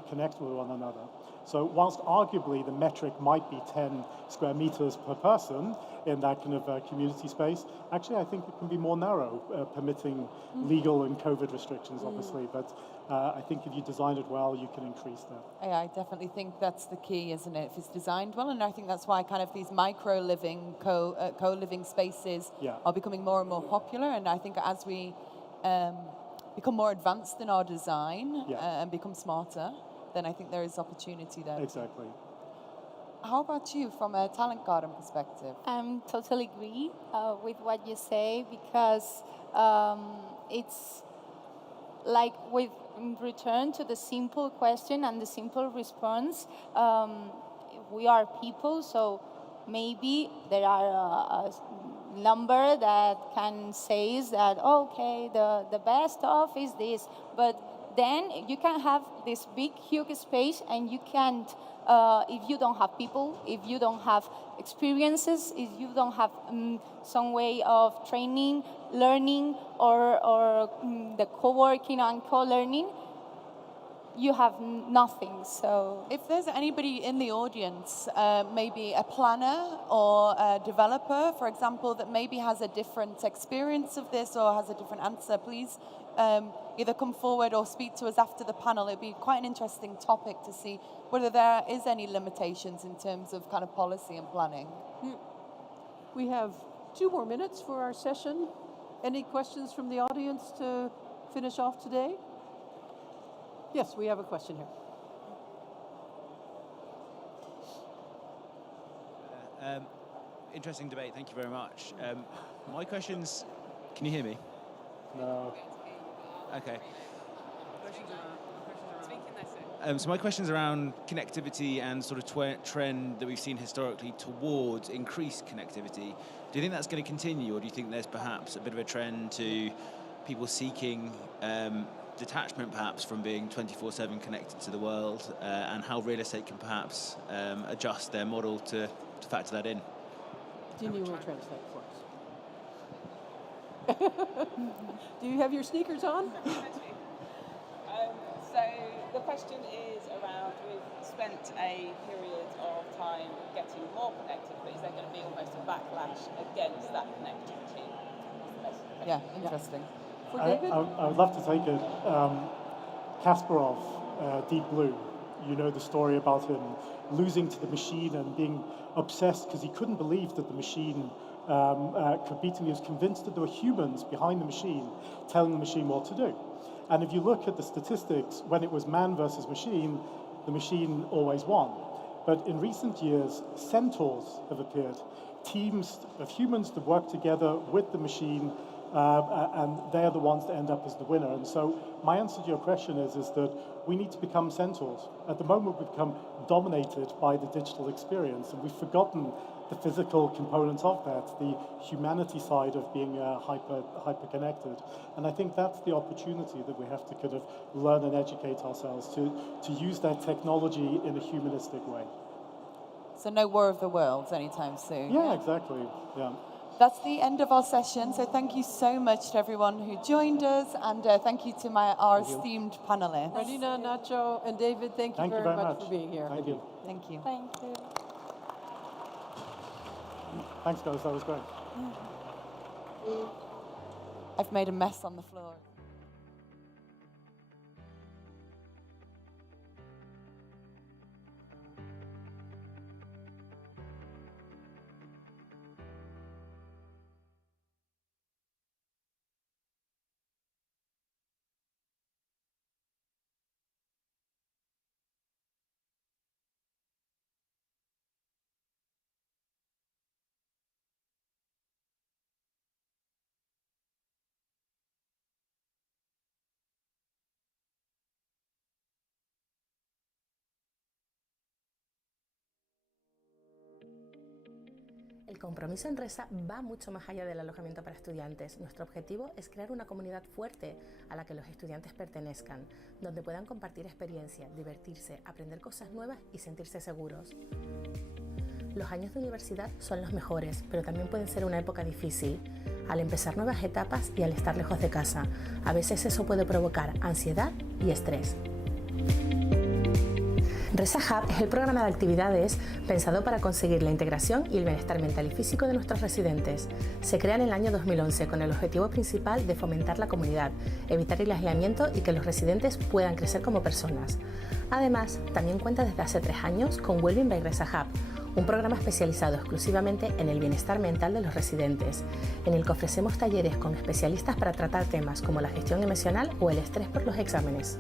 connect with one another. So whilst arguably the metric might be 10 square meters per person in that kind of community space, actually I think it can be more narrow, permitting legal and COVID restrictions, obviously. But I think if you design it well, you can increase that. Yeah, I definitely think that's the key, isn't it? If it's designed well, and I think that's why kind of these micro-living, co-living spaces are becoming more and more popular. And I think as we become more advanced in our design and become smarter, then I think there is opportunity there. Exactly. How about you, from a talent garden perspective? I'm totally agree with what you say, because it's like with in return to the simple question and the simple response, we are people, so maybe there are a number that can say that, okay, the best of is this, but then you can have this big, huge space, and you can't, if you don't have people, if you don't have experiences, if you don't have some way of training, learning, or the co-working and co-learning, you have nothing. So if there's anybody in the audience, maybe a planner or a developer, for example, that maybe has a different experience of this or has a different answer, please either come forward or speak to us after the panel. It'd be quite an interesting topic to see whether there is any limitations in terms of kind of policy and planning. We have 2 more minutes for our session. Any questions from the audience to finish off today? Yes, we have a question here. Interesting debate, thank you very much. My question's, can you hear me? No. Okay. So my question's around connectivity and sort of trend that we've seen historically towards increased connectivity. Do you think that's going to continue, or do you think there's perhaps a bit of a trend to people seeking detachment perhaps from being 24/7 connected to the world, and how real estate can perhaps adjust their model to factor that in? Dini will translate for us. Do you have your sneakers on? So the question is around, we've spent a period of time getting more connected, but is there going to be almost a backlash against that connectivity? Yeah, interesting. For David? I would love to take it. Kasparov, Deep Blue, you know the story about him losing to the machine and being obsessed because he couldn't believe that the machine could beat him. He was convinced that there were humans behind the machine telling the machine what to do. And if you look at the statistics, when it was man versus machine, the machine always won. But in recent years, centaurs have appeared, teams of humans that work together with the machine, and they're the ones that end up as the winner. And so my answer to your question is that we need to become centaurs. At the moment, we've become dominated by the digital experience, and we've forgotten the physical components of that, the humanity side of being hyper-connected. And I think that's the opportunity that we have to kind of learn and educate ourselves to use that technology in a humanistic way. So no War of the Worlds anytime soon. Yeah, exactly. Yeah. That's the end of our session. So thank you so much to everyone who joined us, and thank you to our esteemed panelists. Radina, Nacho, and David, thank you very much for being here. Thank you. Thank you. thank you. Thanks, guys. That was great. I've made a mess on the floor. El compromiso en Resa va mucho más allá del alojamiento para estudiantes. Nuestro objetivo es crear una comunidad fuerte a la que los estudiantes pertenezcan, donde puedan compartir experiencias, divertirse, aprender cosas nuevas y sentirse seguros. Los años de universidad son los mejores, pero también pueden ser una época difícil. Al empezar nuevas etapas y al estar lejos de casa, a veces eso puede provocar ansiedad y estrés. Resa Hub es el programa de actividades pensado para conseguir la integración y el bienestar mental y físico de nuestros residentes. Se crea en el año 2011 con el objetivo principal de fomentar la comunidad, evitar el aislamiento y que los residentes puedan crecer como personas. Además, también cuenta desde hace 3 años con Wellbeing by Resa Hub, un programa especializado exclusivamente en el bienestar mental de los residentes, en el que ofrecemos talleres con especialistas para tratar temas como la gestión emocional o el estrés por los exámenes.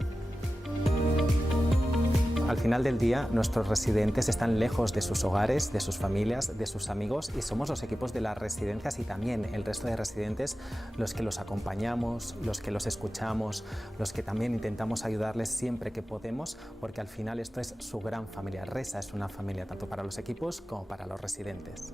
Al final del día, nuestros residentes están lejos de sus hogares, de sus familias, de sus amigos y somos los equipos de las residencias y también el resto de residentes los que los acompañamos, los que los escuchamos, los que también intentamos ayudarles siempre que podemos, porque al final esto es su gran familia. Resa es una familia tanto para los equipos como para los residentes.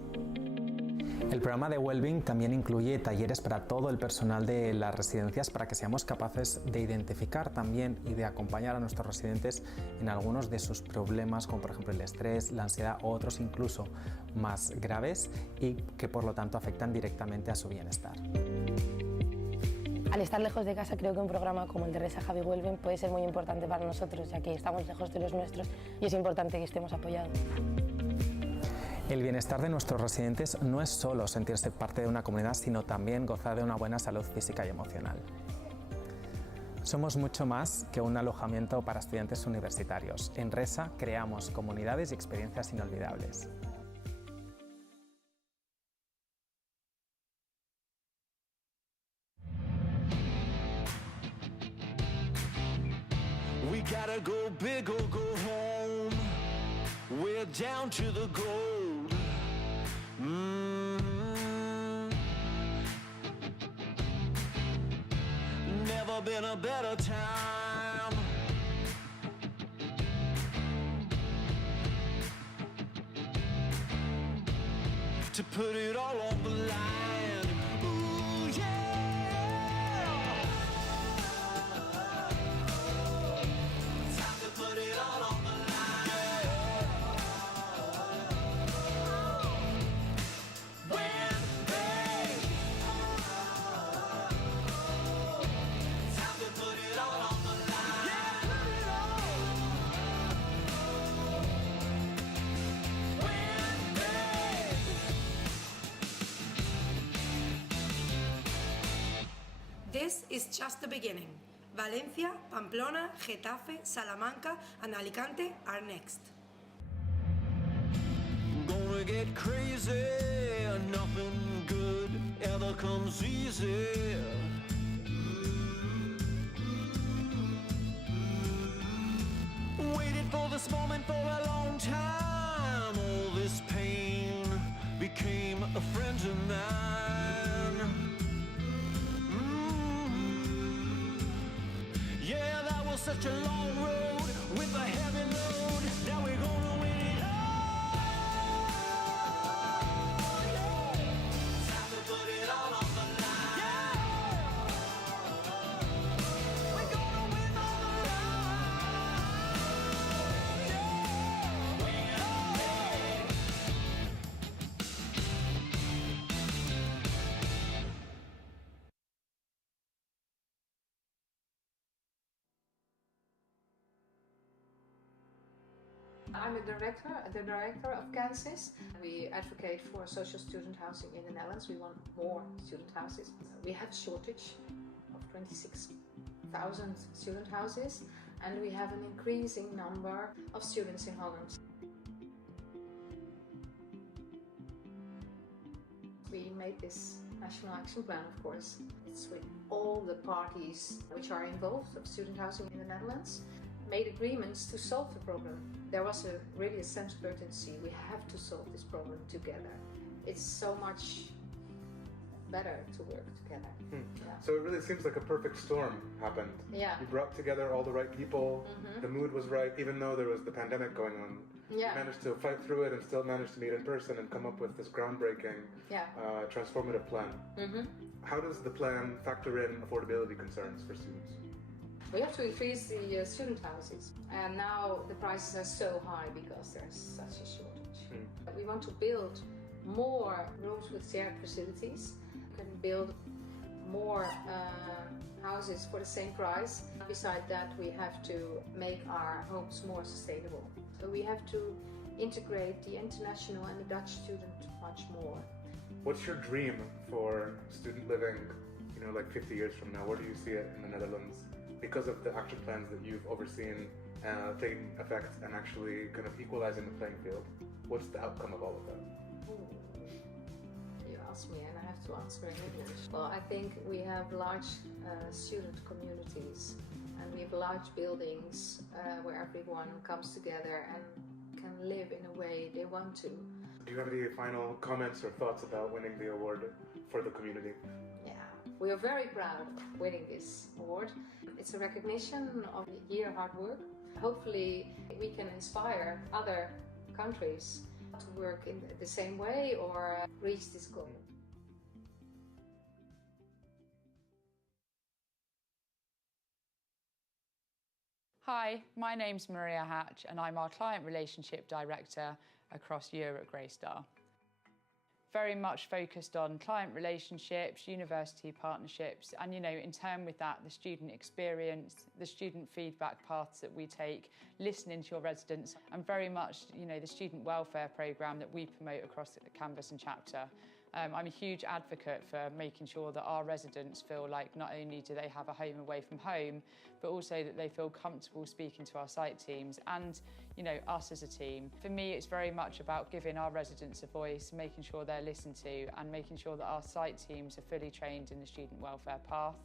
El programa de Wellbeing también incluye talleres para todo el personal de las residencias para que seamos capaces de identificar también y de acompañar a nuestros residentes en algunos de sus problemas, como por ejemplo el estrés, la ansiedad o otros incluso más graves y que por lo tanto afectan directamente a su bienestar. Al estar lejos de casa, creo que un programa como el de Resa Hub y Wellbeing puede ser muy importante para nosotros, ya que estamos lejos de los nuestros y es importante que estemos apoyados. El bienestar de nuestros residentes no es solo sentirse parte de una comunidad, sino también gozar de una buena salud física y emocional. Somos mucho más que un alojamiento para estudiantes universitarios. En Resa creamos comunidades y experiencias inolvidables. We gotta go big or go home. We're down to the gold. Never been a better time. To put it all on the line. Ooh, yeah. Time to put it all on the line. When they time to put it all on the line. Yeah, put it all. When they This is just the beginning. Valencia, Pamplona, Getafe, Salamanca and Alicante are next. gonna get crazy. Nothing good ever comes easy. Waited for this moment for a long time. All this pain became a friend of mine. Yeah, that was such a long road with a heavy load. Now we're gonna win it all. Time to put it all on the line. Yeah. We're gonna win on the line. Yeah. I'm the director of Kansas. We advocate for social student housing in the Netherlands. We want more student houses. We have a shortage of 26,000 student houses, and we have an increasing number of students in Holland. We made this national action plan, of course. It's with all the parties which are involved of student housing in the Netherlands, made agreements to solve the problem. There was really a sense of urgency. We have to solve this problem together. It's so much better to work together. Yeah. So it really seems like a perfect storm happened. Yeah. You brought together all the right people. The mood was right, even though there was the pandemic going on. You managed to fight through it and still managed to meet in person and come up with this groundbreaking, transformative plan. How does the plan factor in affordability concerns for students? We have to increase the student houses, and now the prices are so high because there's such a shortage. We want to build more rooms with shared facilities. We can build more houses for the same price. Besides that, we have to make our homes more sustainable. So we have to integrate the international and the Dutch student much more. What's your dream for student living, like 50 years from now? Where do you see it in the Netherlands? Because of the action plans that you've overseen taking effect and actually kind of equalizing the playing field, what's the outcome of all of that? You ask me and I have to answer in English. Well, I think we have large student communities and we have large buildings where everyone comes together and can live in a way they want to. Do you have any final comments or thoughts about winning the award for the community? Yeah, we are very proud of winning this award. It's a recognition of a year of hard work. Hopefully we can inspire other countries to work in the same way or reach this goal. Hi, my name's Maria Hatch and I'm our Client Relationship Director across Europe Greystar. Very much focused on client relationships, university partnerships, and in turn with that, the student experience, the student feedback paths that we take, listening to your residents, and very much, the student welfare programme that we promote across the campus and chapter. I'm a huge advocate for making sure that our residents feel like not only do they have a home away from home, but also that they feel comfortable speaking to our site teams and, us as a team. For me, it's very much about giving our residents a voice, making sure they're listened to, and making sure that our site teams are fully trained in the student welfare path.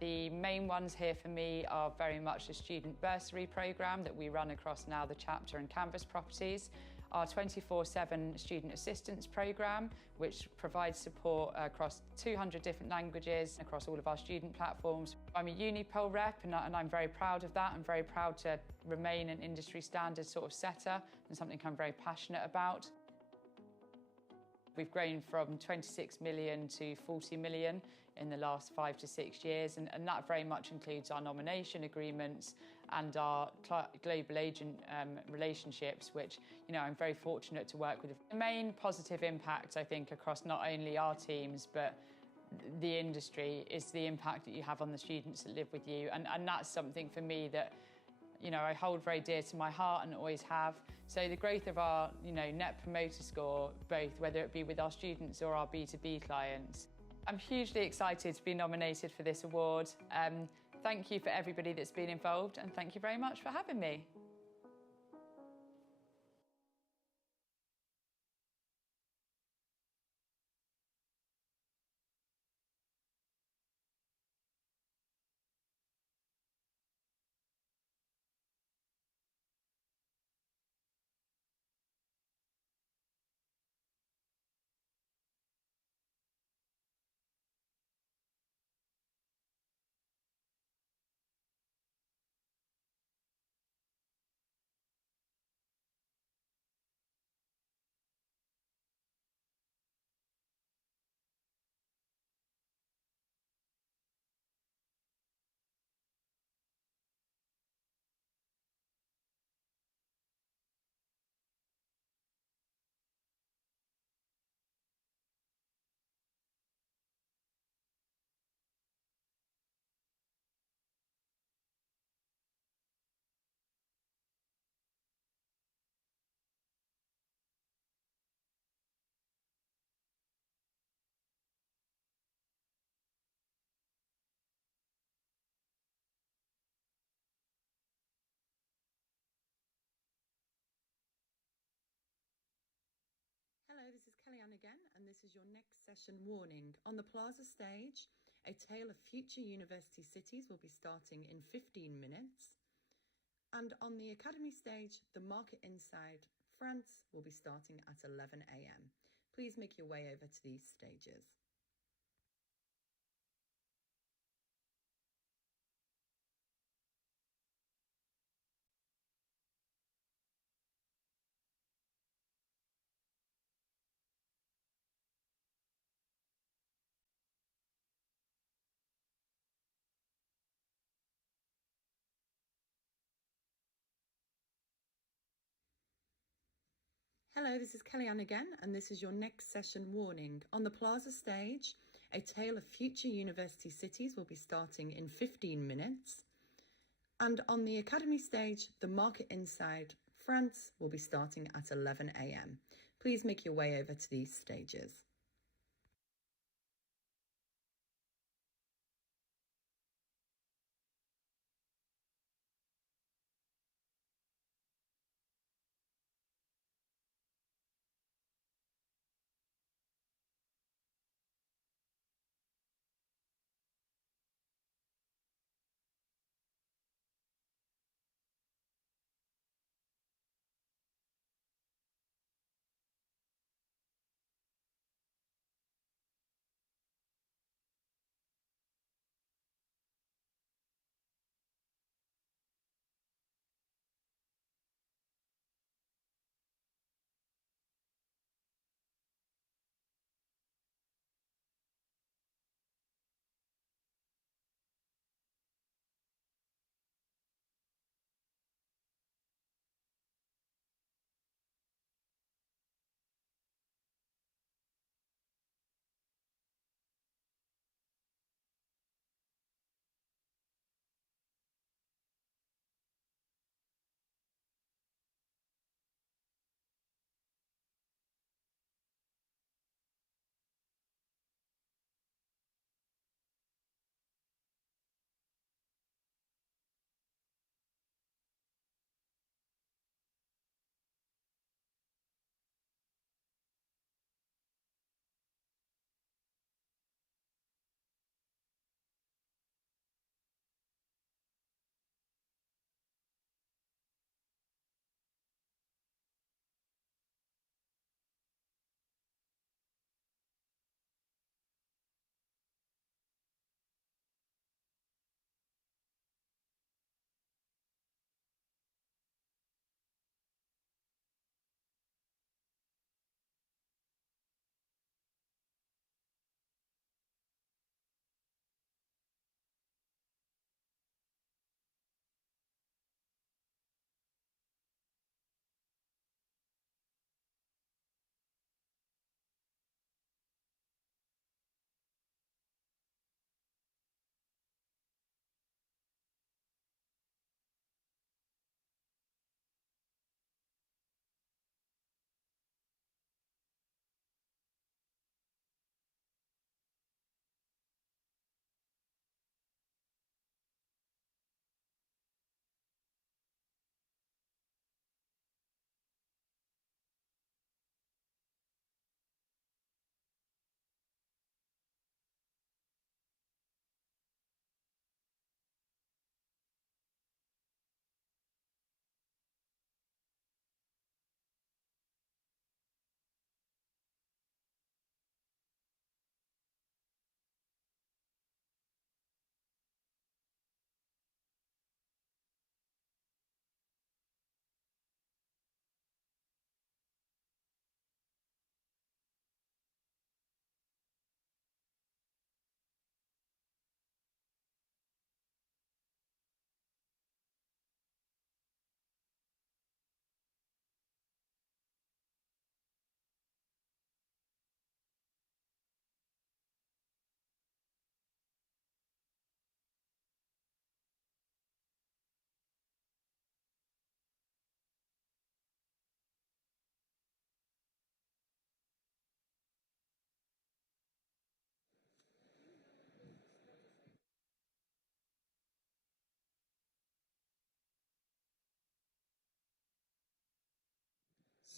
The main ones here for me are very much the student bursary programme that we run across now the chapter and campus properties, our 24/7 student assistance programme, which provides support across 200 different languages across all of our student platforms. I'm a Unipol rep and I'm very proud of that. I'm very proud to remain an industry standard sort of setter and something I'm very passionate about. We've grown from 26 million to 40 million in the last 5 to 6 years, and that very much includes our nomination agreements and our global agent relationships, which I'm very fortunate to work with. The main positive impact, I think, across not only our teams but the industry is the impact that you have on the students that live with you, and that's something for me that I hold very dear to my heart and always have. So the growth of our Net Promoter Score, both whether it be with our students or our B2B clients. I'm hugely excited to be nominated for this award. Thank you for everybody that's been involved, and thank you very much for having me. Hello, this is Kellyanne again, and this is your next session warning. On the Plaza stage, A Tale of Future University Cities will be starting in 15 minutes. And on the Academy stage, The Market Inside France will be starting at 11 a.m. Please make your way over to these stages. Hello, this is Kellyanne again, and this is your next session warning. On the Plaza stage, a tale of future university cities will be starting in 15 minutes. And on the Academy stage, the Market Inside France will be starting at 11 a.m. Please make your way over to these stages.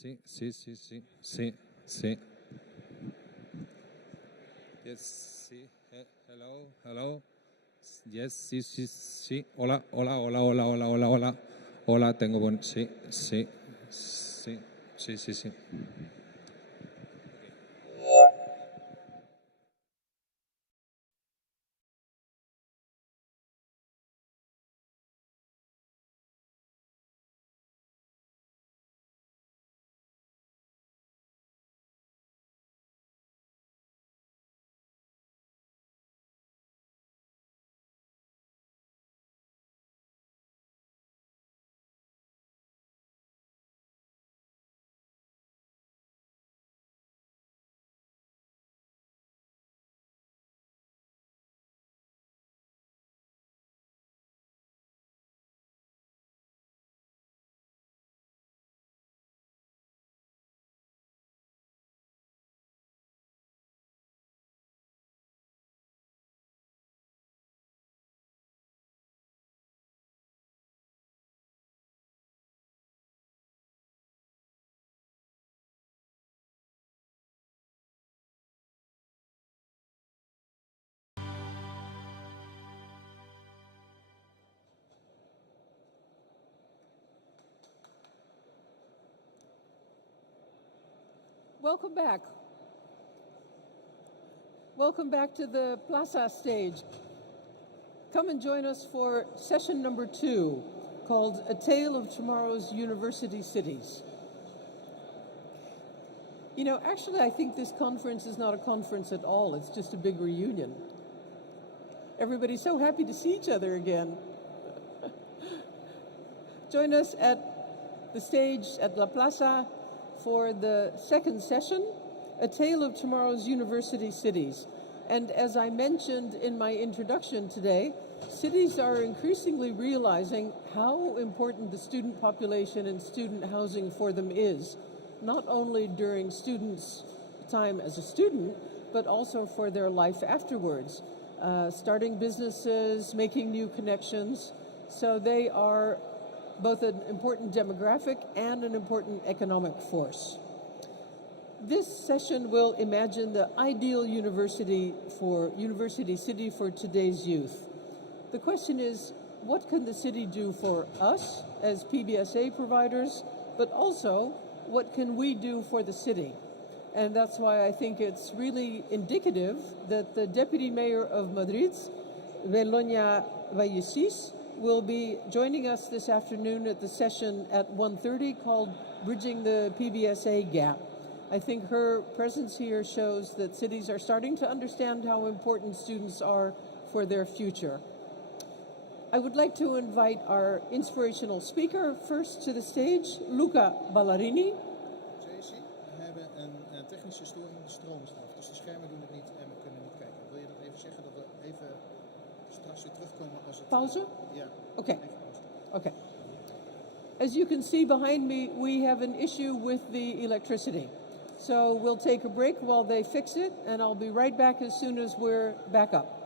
Sì, sì, sì, sì, sì, sì. Yes, sì, hello, hello. Yes, sí, sí, sí. Hola, hola, hola, hola, hola, hola, hola. Hola, tengo buen... Sí, sí, sí, sí, sí, sí. Welcome back. Welcome back to the Plaza stage. Come and join us for session number 2, called A Tale of Tomorrow's University Cities. You know, actually, I think this conference is not a conference at all. It's just a big reunion. Everybody's so happy to see each other again. Join us at the stage at La Plaza for the second session, A Tale of Tomorrow's University Cities. And as I mentioned in my introduction today, cities are increasingly realizing how important the student population and student housing for them is, not only during students' time as a student, but also for their life afterwards, starting businesses, making new connections. So they are both an important demographic and an important economic force. This session will imagine the ideal university city for today's youth. The question is, what can the city do for us as PBSA providers, but also what can we do for the city? And that's why I think it's really indicative that the Deputy Mayor of Madrid, Begoña Vallesís, will be joining us this afternoon at the session at 1:30 called Bridging the PBSA Gap. I think her presence here shows that cities are starting to understand how important students are for their future. I would like to invite our inspirational speaker first to the stage, Luca Ballarini. JC, we hebben een technische storing in de stroomslag, dus de schermen doen het niet en we kunnen niet kijken. Wil je dat even zeggen dat we even straks weer terugkomen als het... Pauze? Ja. Okay. Okay. As you can see behind me, we have an issue with the electricity. So we'll take a break while they fix it, and I'll be right back as soon as we're back up.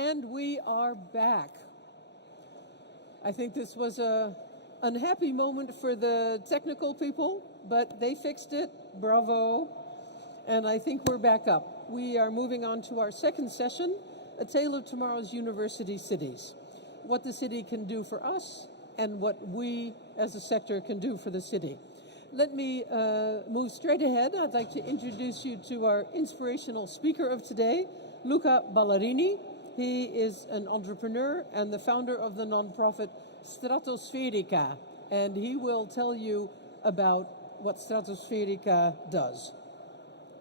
And we are back. I think this was a unhappy moment for the technical people, but they fixed it. Bravo. And I think we're back up. We are moving on to our second session, A Tale of Tomorrow's University Cities. What the city can do for us and what we as a sector can do for the city. Let me move straight ahead. I'd like to introduce you to our inspirational speaker of today, Luca Ballarini. He is an entrepreneur and the founder of the nonprofit Stratospherica, and he will tell you about what Stratospherica does.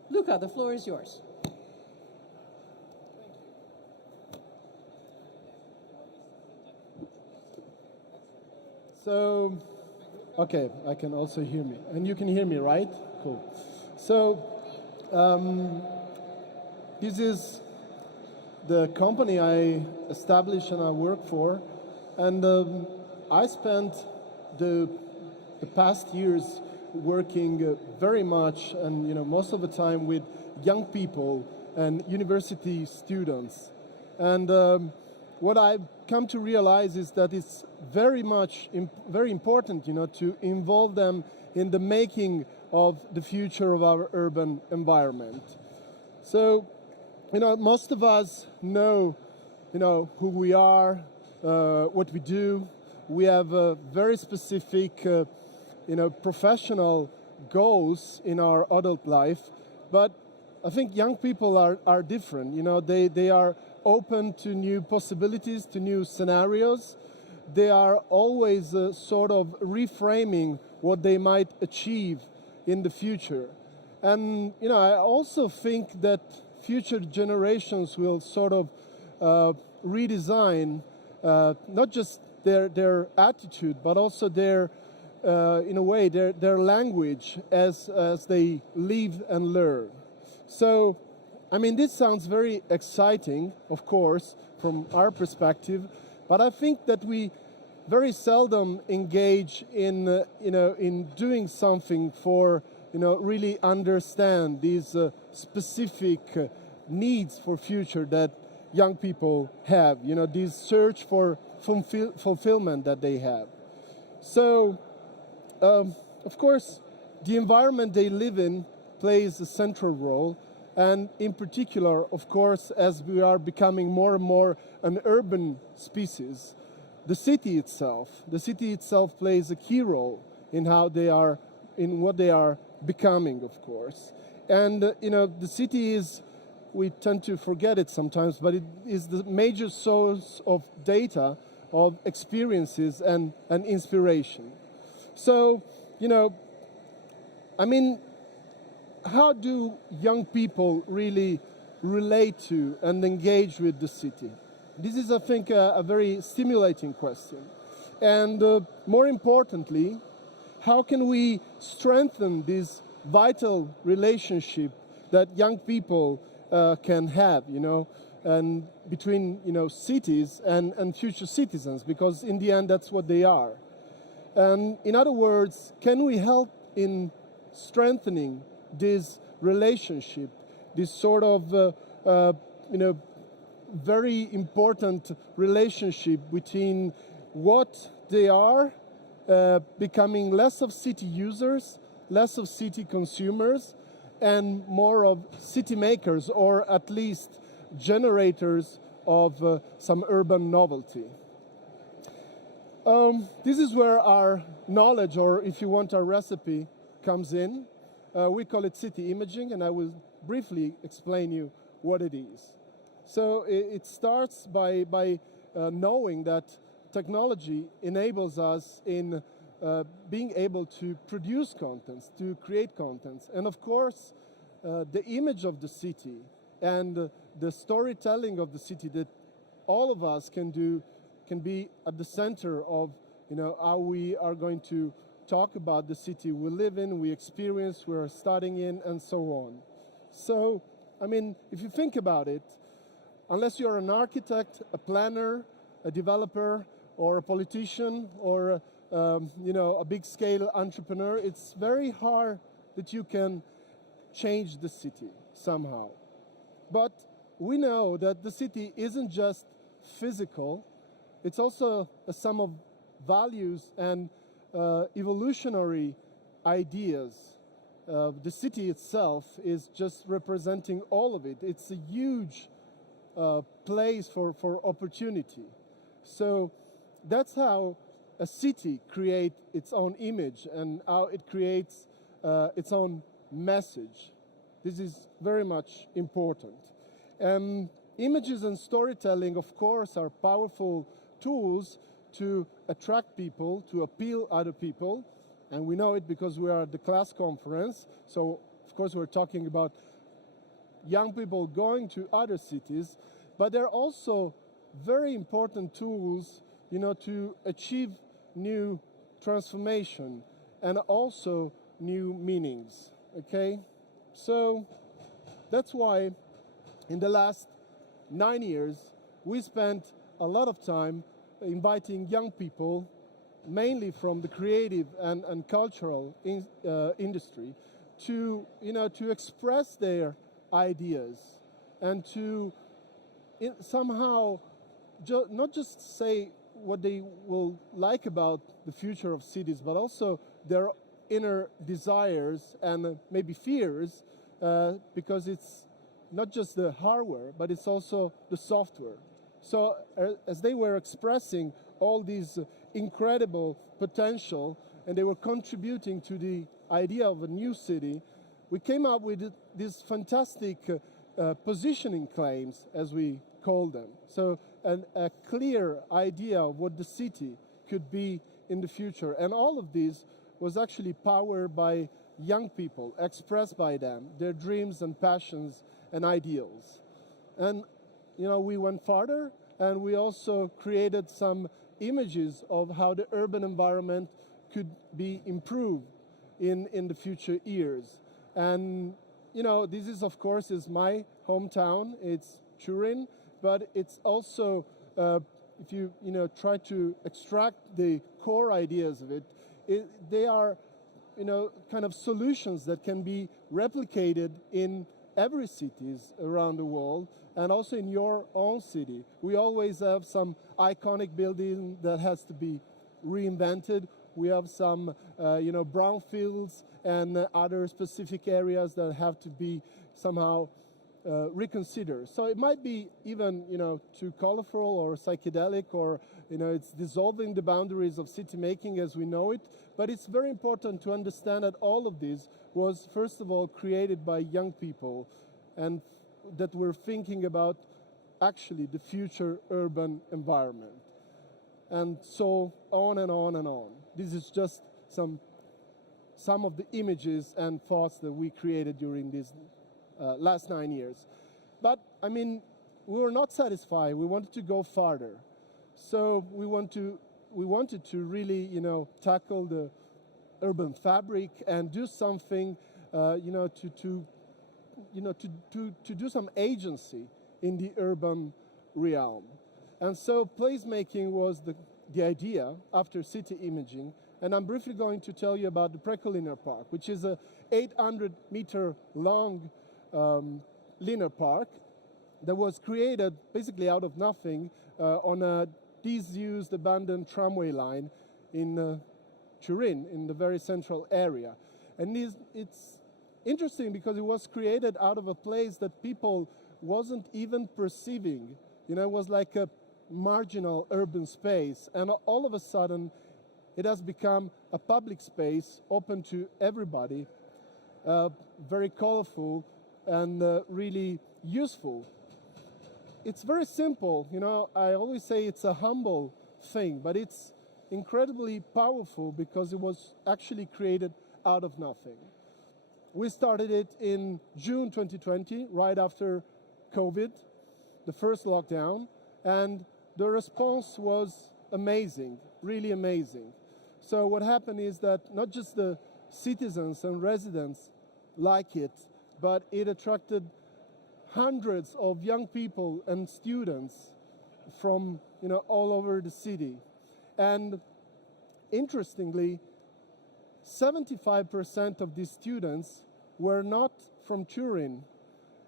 Luca, the floor is yours. So, okay, I can also hear me. And you can hear me, right? Cool. So, this is the company I established and I work for. And I spent the past years working very much and most of the time with young people and university students. And what I've come to realize is that it's very important, to involve them in the making of the future of our urban environment. So, most of us know, who we are, what we do. We have very specific, professional goals in our adult life. But I think young people are different. They are open to new possibilities, to new scenarios. They are always sort of reframing what they might achieve in the future. And, I also think that future generations will sort of redesign not just their attitude, but also their, in a way, their language as they live and learn. So, this sounds very exciting, of course, from our perspective, but I think that we very seldom engage in, in doing something for, really understand these specific needs for future that young people have, this search for fulfillment that they have. So, of course, the environment they live in plays a central role. And in particular, of course, as we are becoming more and more an urban species, the city itself plays a key role in what they are becoming, of course. And, the city is, we tend to forget it sometimes, but it is the major source of data, of experiences and inspiration. So, how do young people really relate to and engage with the city? This is, I think, a very stimulating question. And more importantly, how can we strengthen this vital relationship that young people can have, and between, cities and future citizens, because in the end, that's what they are. And in other words, can we help in strengthening this relationship, this sort of, very important relationship between what they are, becoming less of city users, less of city consumers, and more of city makers, or at least generators of some urban novelty. This is where our knowledge, or if you want, our recipe, comes in. We call it city imaging, and I will briefly explain you what it is. So it starts by knowing that technology enables us in being able to produce contents, to create contents. And of course, the image of the city and the storytelling of the city that all of us can do can be at the center of how we are going to talk about the city we live in, we experience, we're studying in, and so on. So, if you think about it, unless you're an architect, a planner, a developer, or a politician, or a big-scale entrepreneur, it's very hard that you can change the city somehow. But we know that the city isn't just physical, it's also a sum of values and evolutionary ideas. The city itself is just representing all of it. It's a huge place for opportunity. So that's how a city creates its own image and how it creates its own message. This is very much important. Images and storytelling, of course, are powerful tools to attract people, to appeal other people. And we know it because we are at the class conference. So, of course, we're talking about young people going to other cities. But they're also very important tools, to achieve new transformation and also new meanings, okay? So that's why in the last 9 years, we spent a lot of time inviting young people, mainly from the creative and cultural industry, to express their ideas and to somehow not just say what they will like about the future of cities, but also their inner desires and maybe fears, because it's not just the hardware, but it's also the software. So as they were expressing all these incredible potential and they were contributing to the idea of a new city, we came up with these fantastic positioning claims, as we call them. So a clear idea of what the city could be in the future. And all of this was actually powered by young people, expressed by them, their dreams and passions and ideals. And, we went farther and we also created some images of how the urban environment could be improved in the future years. And, this is, of course, is my hometown. It's Turin, but it's also, if you, try to extract the core ideas of it, they are, kind of solutions that can be replicated in every cities around the world and also in your own city. We always have some iconic building that has to be reinvented. We have some, brownfields and other specific areas that have to be somehow reconsidered. So it might be even, too colorful or psychedelic, or, it's dissolving the boundaries of city making as we know it. But it's very important to understand that all of this was, first of all, created by young people and that were thinking about actually the future urban environment. And so on and on and on. This is just some of the images and thoughts that we created during these last 9 years. But, we were not satisfied. We wanted to go farther. So we wanted to really, tackle the urban fabric and do something, to do some agency in the urban realm. And so placemaking was the idea after city imaging. And I'm briefly going to tell you about the Preco-Linear Park, which is a 800-meter long linear park that was created basically out of nothing on a disused abandoned tramway line in Turin, in the very central area. And it's interesting because it was created out of a place that people wasn't even perceiving. It was like a marginal urban space, and all of a sudden it has become a public space open to everybody, very colorful and really useful. It's very simple, I always say it's a humble thing, but it's incredibly powerful because it was actually created out of nothing. We started it in June 2020, right after COVID, the first lockdown, and the response was amazing, really amazing. So what happened is that not just the citizens and residents like it, but it attracted hundreds of young people and students from all over the city. And interestingly, 75% of these students were not from Turin,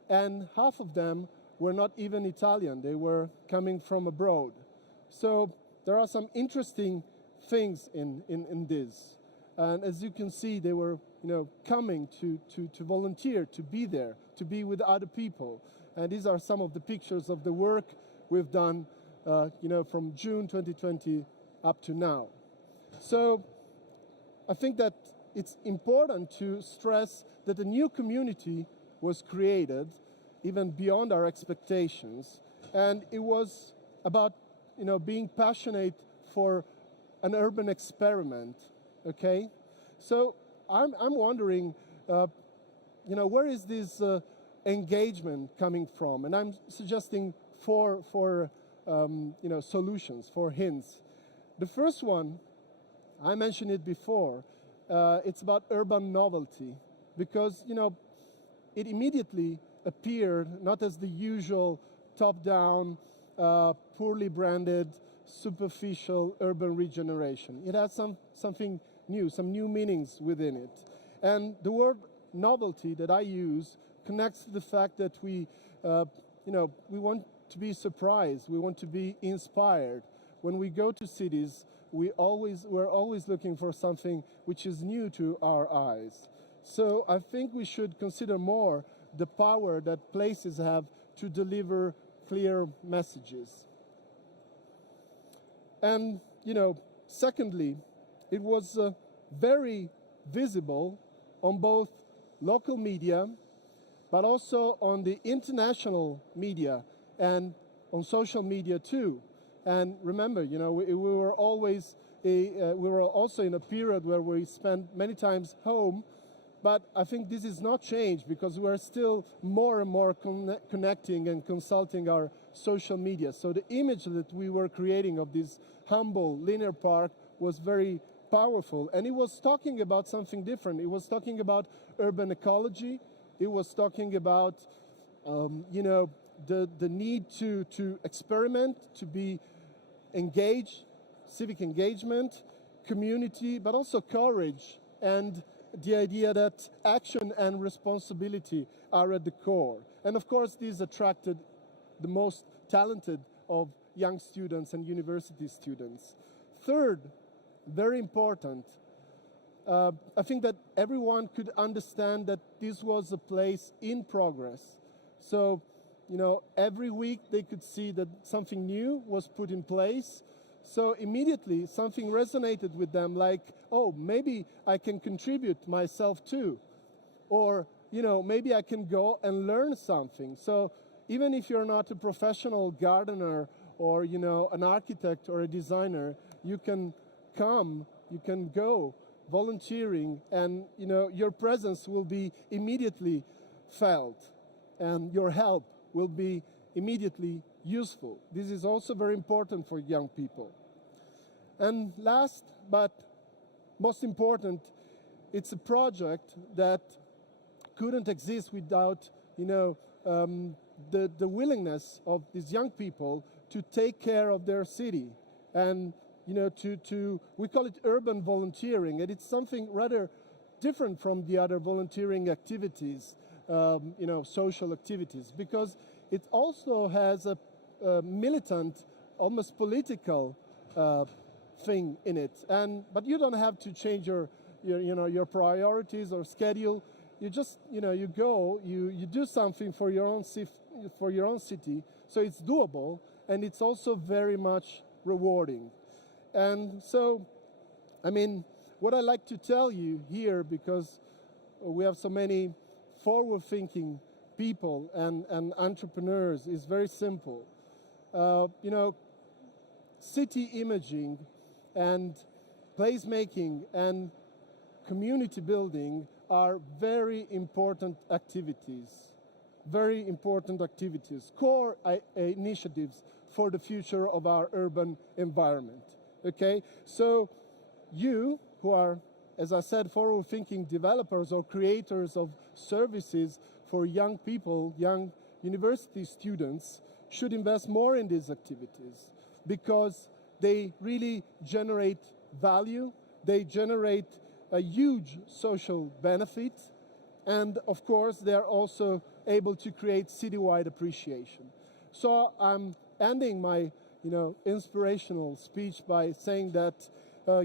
and half of them were not even Italian. They were coming from abroad. So there are some interesting things in this. And as you can see, they were coming to volunteer, to be there, to be with other people. And these are some of the pictures of the work we've done from June 2020 up to now. So I think that it's important to stress that a new community was created, even beyond our expectations. And it was about being passionate for an urban experiment, okay? So I'm wondering, where is this engagement coming from? And I'm suggesting four solutions, 4 hints. The first one, I mentioned it before, it's about urban novelty, because it immediately appeared not as the usual top-down, poorly branded, superficial urban regeneration. It has something new, some new meanings within it. And the word novelty that I use connects to the fact that we want to be surprised, we want to be inspired. When we go to cities, we're always looking for something which is new to our eyes. So I think we should consider more the power that places have to deliver clear messages. And, secondly, it was very visible on both local media, but also on the international media and on social media too. And remember, we were always we were also in a period where we spent many times home, but I think this is not changed because we're still more and more connecting and consulting our social media. So the image that we were creating of this humble linear park was very powerful, and it was talking about something different. It was talking about urban ecology. It was talking about the need to experiment, to be engaged, civic engagement, community, but also courage, and the idea that action and responsibility are at the core. And of course, these attracted the most talented of young students and university students. Third, very important, I think that everyone could understand that this was a place in progress. So, every week they could see that something new was put in place. So immediately something resonated with them, like, oh, maybe I can contribute myself too. Or, maybe I can go and learn something. So even if you're not a professional gardener or, an architect or a designer, you can come, you can go volunteering, and, your presence will be immediately felt and your help will be immediately useful. This is also very important for young people. And last but most important, it's a project that couldn't exist without, the willingness of these young people to take care of their city. And, we call it urban volunteering, and it's something rather different from the other volunteering activities, social activities, because it also has a militant, almost political thing in it. But you don't have to change your priorities or schedule. You just, you go, you do something for your own city, so it's doable, and it's also very much rewarding. And so, what I like to tell you here, because we have so many forward-thinking people and entrepreneurs, is very simple. City imaging and placemaking and community building are very important activities, core initiatives for the future of our urban environment. Okay, so you who are, as I said, forward-thinking developers or creators of services for young people, young university students, should invest more in these activities because they really generate value, they generate a huge social benefit, and of course they're also able to create citywide appreciation. So I'm ending my, inspirational speech by saying that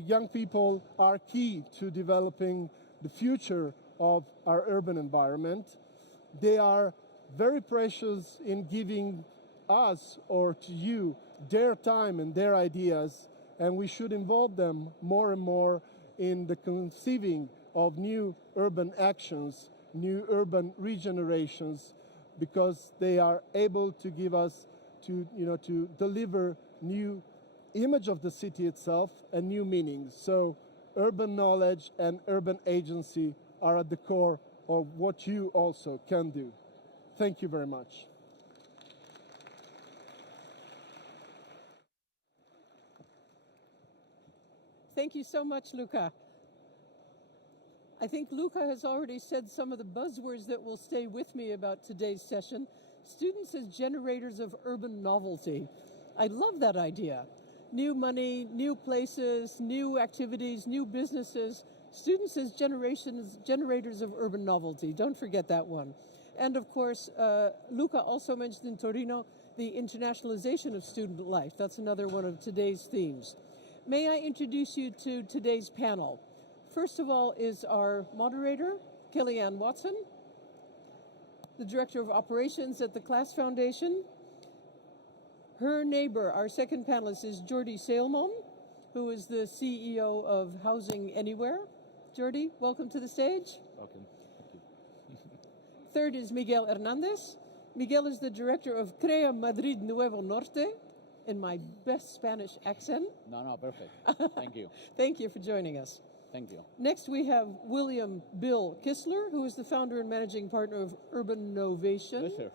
young people are key to developing the future of our urban environment. They are very precious in giving us or to you their time and their ideas, and we should involve them more and more in the conceiving of new urban actions, new urban regenerations, because they are able to give us to deliver new image of the city itself and new meanings. So urban knowledge and urban agency are at the core of what you also can do. Thank you very much. Thank you so much, Luca. I think Luca has already said some of the buzzwords that will stay with me about today's session. Students as generators of urban novelty. I love that idea. New money, new places, new activities, new businesses. Students as generators of urban novelty. Don't forget that one. And of course, Luca also mentioned in Torino the internationalization of student life. That's another one of today's themes. May I introduce you to today's panel? First of all is our moderator, Kellyanne Watson, the Director of Operations at the Class Foundation. Her neighbor, our second panelist, is Jordi Salmon, who is the CEO of Housing Anywhere. Jordi, welcome to the stage. Welcome. Thank you. Third is Miguel Hernandez. Miguel is the Director of CREA Madrid Nuevo Norte, in my best Spanish accent. No, perfect. Thank you. Thank you for joining us. Thank you. Next, we have William Bill Kistler, who is the founder and managing partner of Urban Ovation. Yes, sir.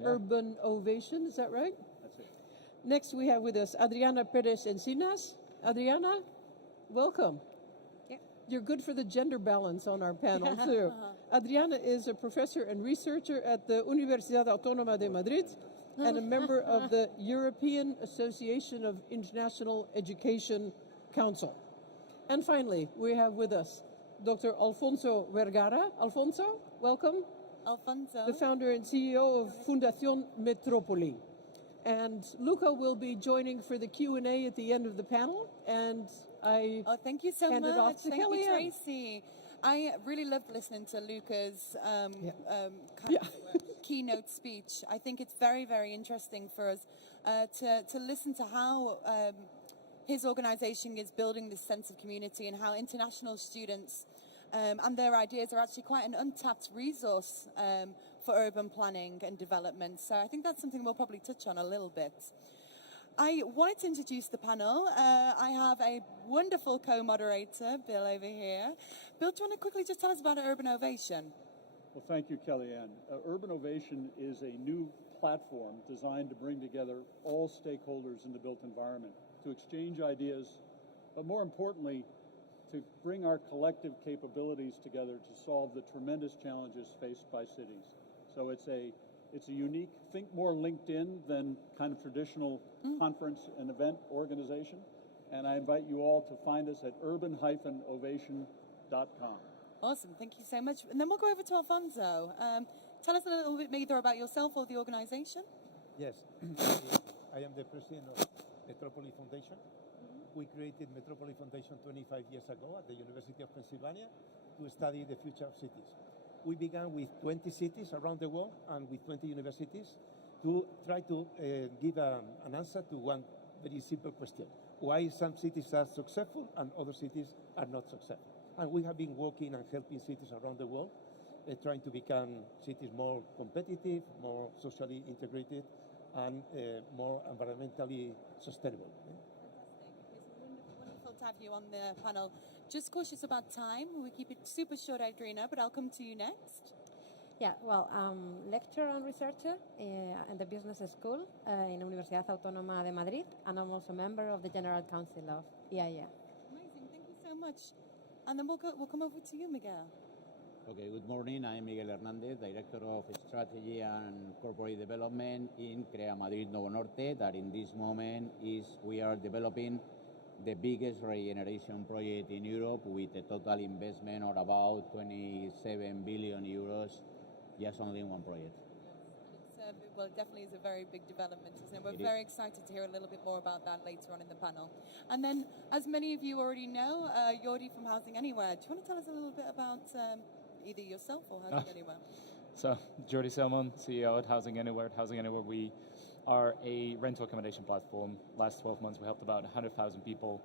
Yeah. Urban Ovation, is that right? That's it. Next, we have with us Adriana Perez Encinas. Adriana, welcome. Yeah. You're good for the gender balance on our panel, too. Adriana is a professor and researcher at the Universidad Autónoma de Madrid and a member of the European Association of International Education Council. And finally, we have with us Dr. Alfonso Vergara. Alfonso, welcome. Alfonso. The founder and CEO of Fundación Metrópoli. And Luca will be joining for the Q&A at the end of the panel. And thank you so hand much. It off to Thank Kellyanne. you, Tracy. I really loved listening to Luca's keynote speech. I think it's very, very interesting for us to listen to how his organization is building this sense of community and how international students and their ideas are actually quite an untapped resource for urban planning and development. So I think that's something we'll probably touch on a little bit. I wanted to introduce the panel. I have a wonderful co-moderator, Bill, over here. Bill, do you want to quickly just tell us about Urban Ovation? Well, thank you, Kellyanne. Urban Ovation is a new platform designed to bring together all stakeholders in the built environment to exchange ideas, but more importantly, to bring our collective capabilities together to solve the tremendous challenges faced by cities. So it's a unique, think more LinkedIn than kind of traditional conference and event organization. And I invite you all to find us at urban-ovation.com. Awesome, thank you so much. And then we'll go over to Alfonso. Tell us a little bit either about yourself or the organization. Yes, I am the president of Metrópoli Foundation. We created Metrópoli Foundation 25 years ago at the University of Pennsylvania to study the future of cities. We began with 20 cities around the world and with 20 universities to try to give an answer to one very simple question. Why some cities are successful and other cities are not successful? And we have been working and helping cities around the world, trying to become cities more competitive, more socially integrated, and more environmentally sustainable. Wonderful to have you on the panel. Just cautious about time. We keep it super short, Adriana, but I'll come to you next. Yeah, well, I'm lecturer and researcher in the business school in Universidad Autónoma de Madrid, and I'm also a member of the General Council of EIA. Amazing, thank you so much. And then we'll come over to you, Miguel. Okay, good morning. I'm Miguel Hernandez, Director of Strategy and Corporate Development in CREA Madrid Nuevo Norte, that in this moment we are developing the biggest regeneration project in Europe with a total investment of about 27 billion euros, just only in one project. It's well, it definitely is a very big development, isn't it? We're It is. very excited to hear a little bit more about that later on in the panel. And then, as many of you already know, Jordi from Housing Anywhere. Do you want to tell us a little bit about either yourself or Housing Anywhere? So, Jordi Selman, CEO at Housing Anywhere. At Housing Anywhere, we are a rental accommodation platform. Last 12 months, we helped about 100,000 people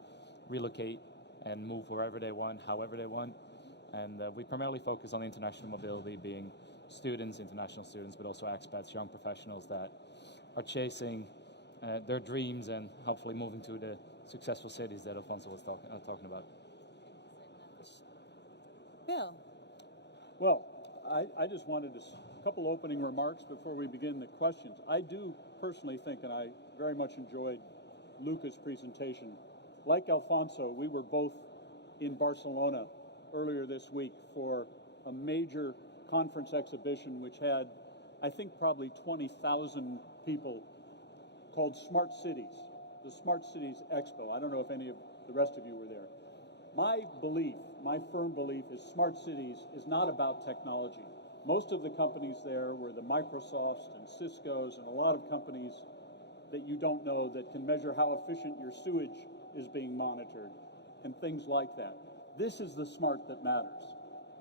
relocate and move wherever they want, however they want. And we primarily focus on international mobility, being students, international students, but also expats, young professionals that are chasing their dreams and hopefully moving to the successful cities that Alfonso was talking about. Bill? Well, I just wanted a couple opening remarks before we begin the questions. I do personally think, and I very much enjoyed Luca's presentation. Like Alfonso, we were both in Barcelona earlier this week for a major conference exhibition which had, I think, probably 20,000 people, called Smart Cities, the Smart Cities Expo. I don't know if any of the rest of you were there. My belief, my firm belief, is smart cities is not about technology. Most of the companies there were the Microsofts and Cisco's and a lot of companies that you don't know that can measure how efficient your sewage is being monitored and things like that. This is the smart that matters.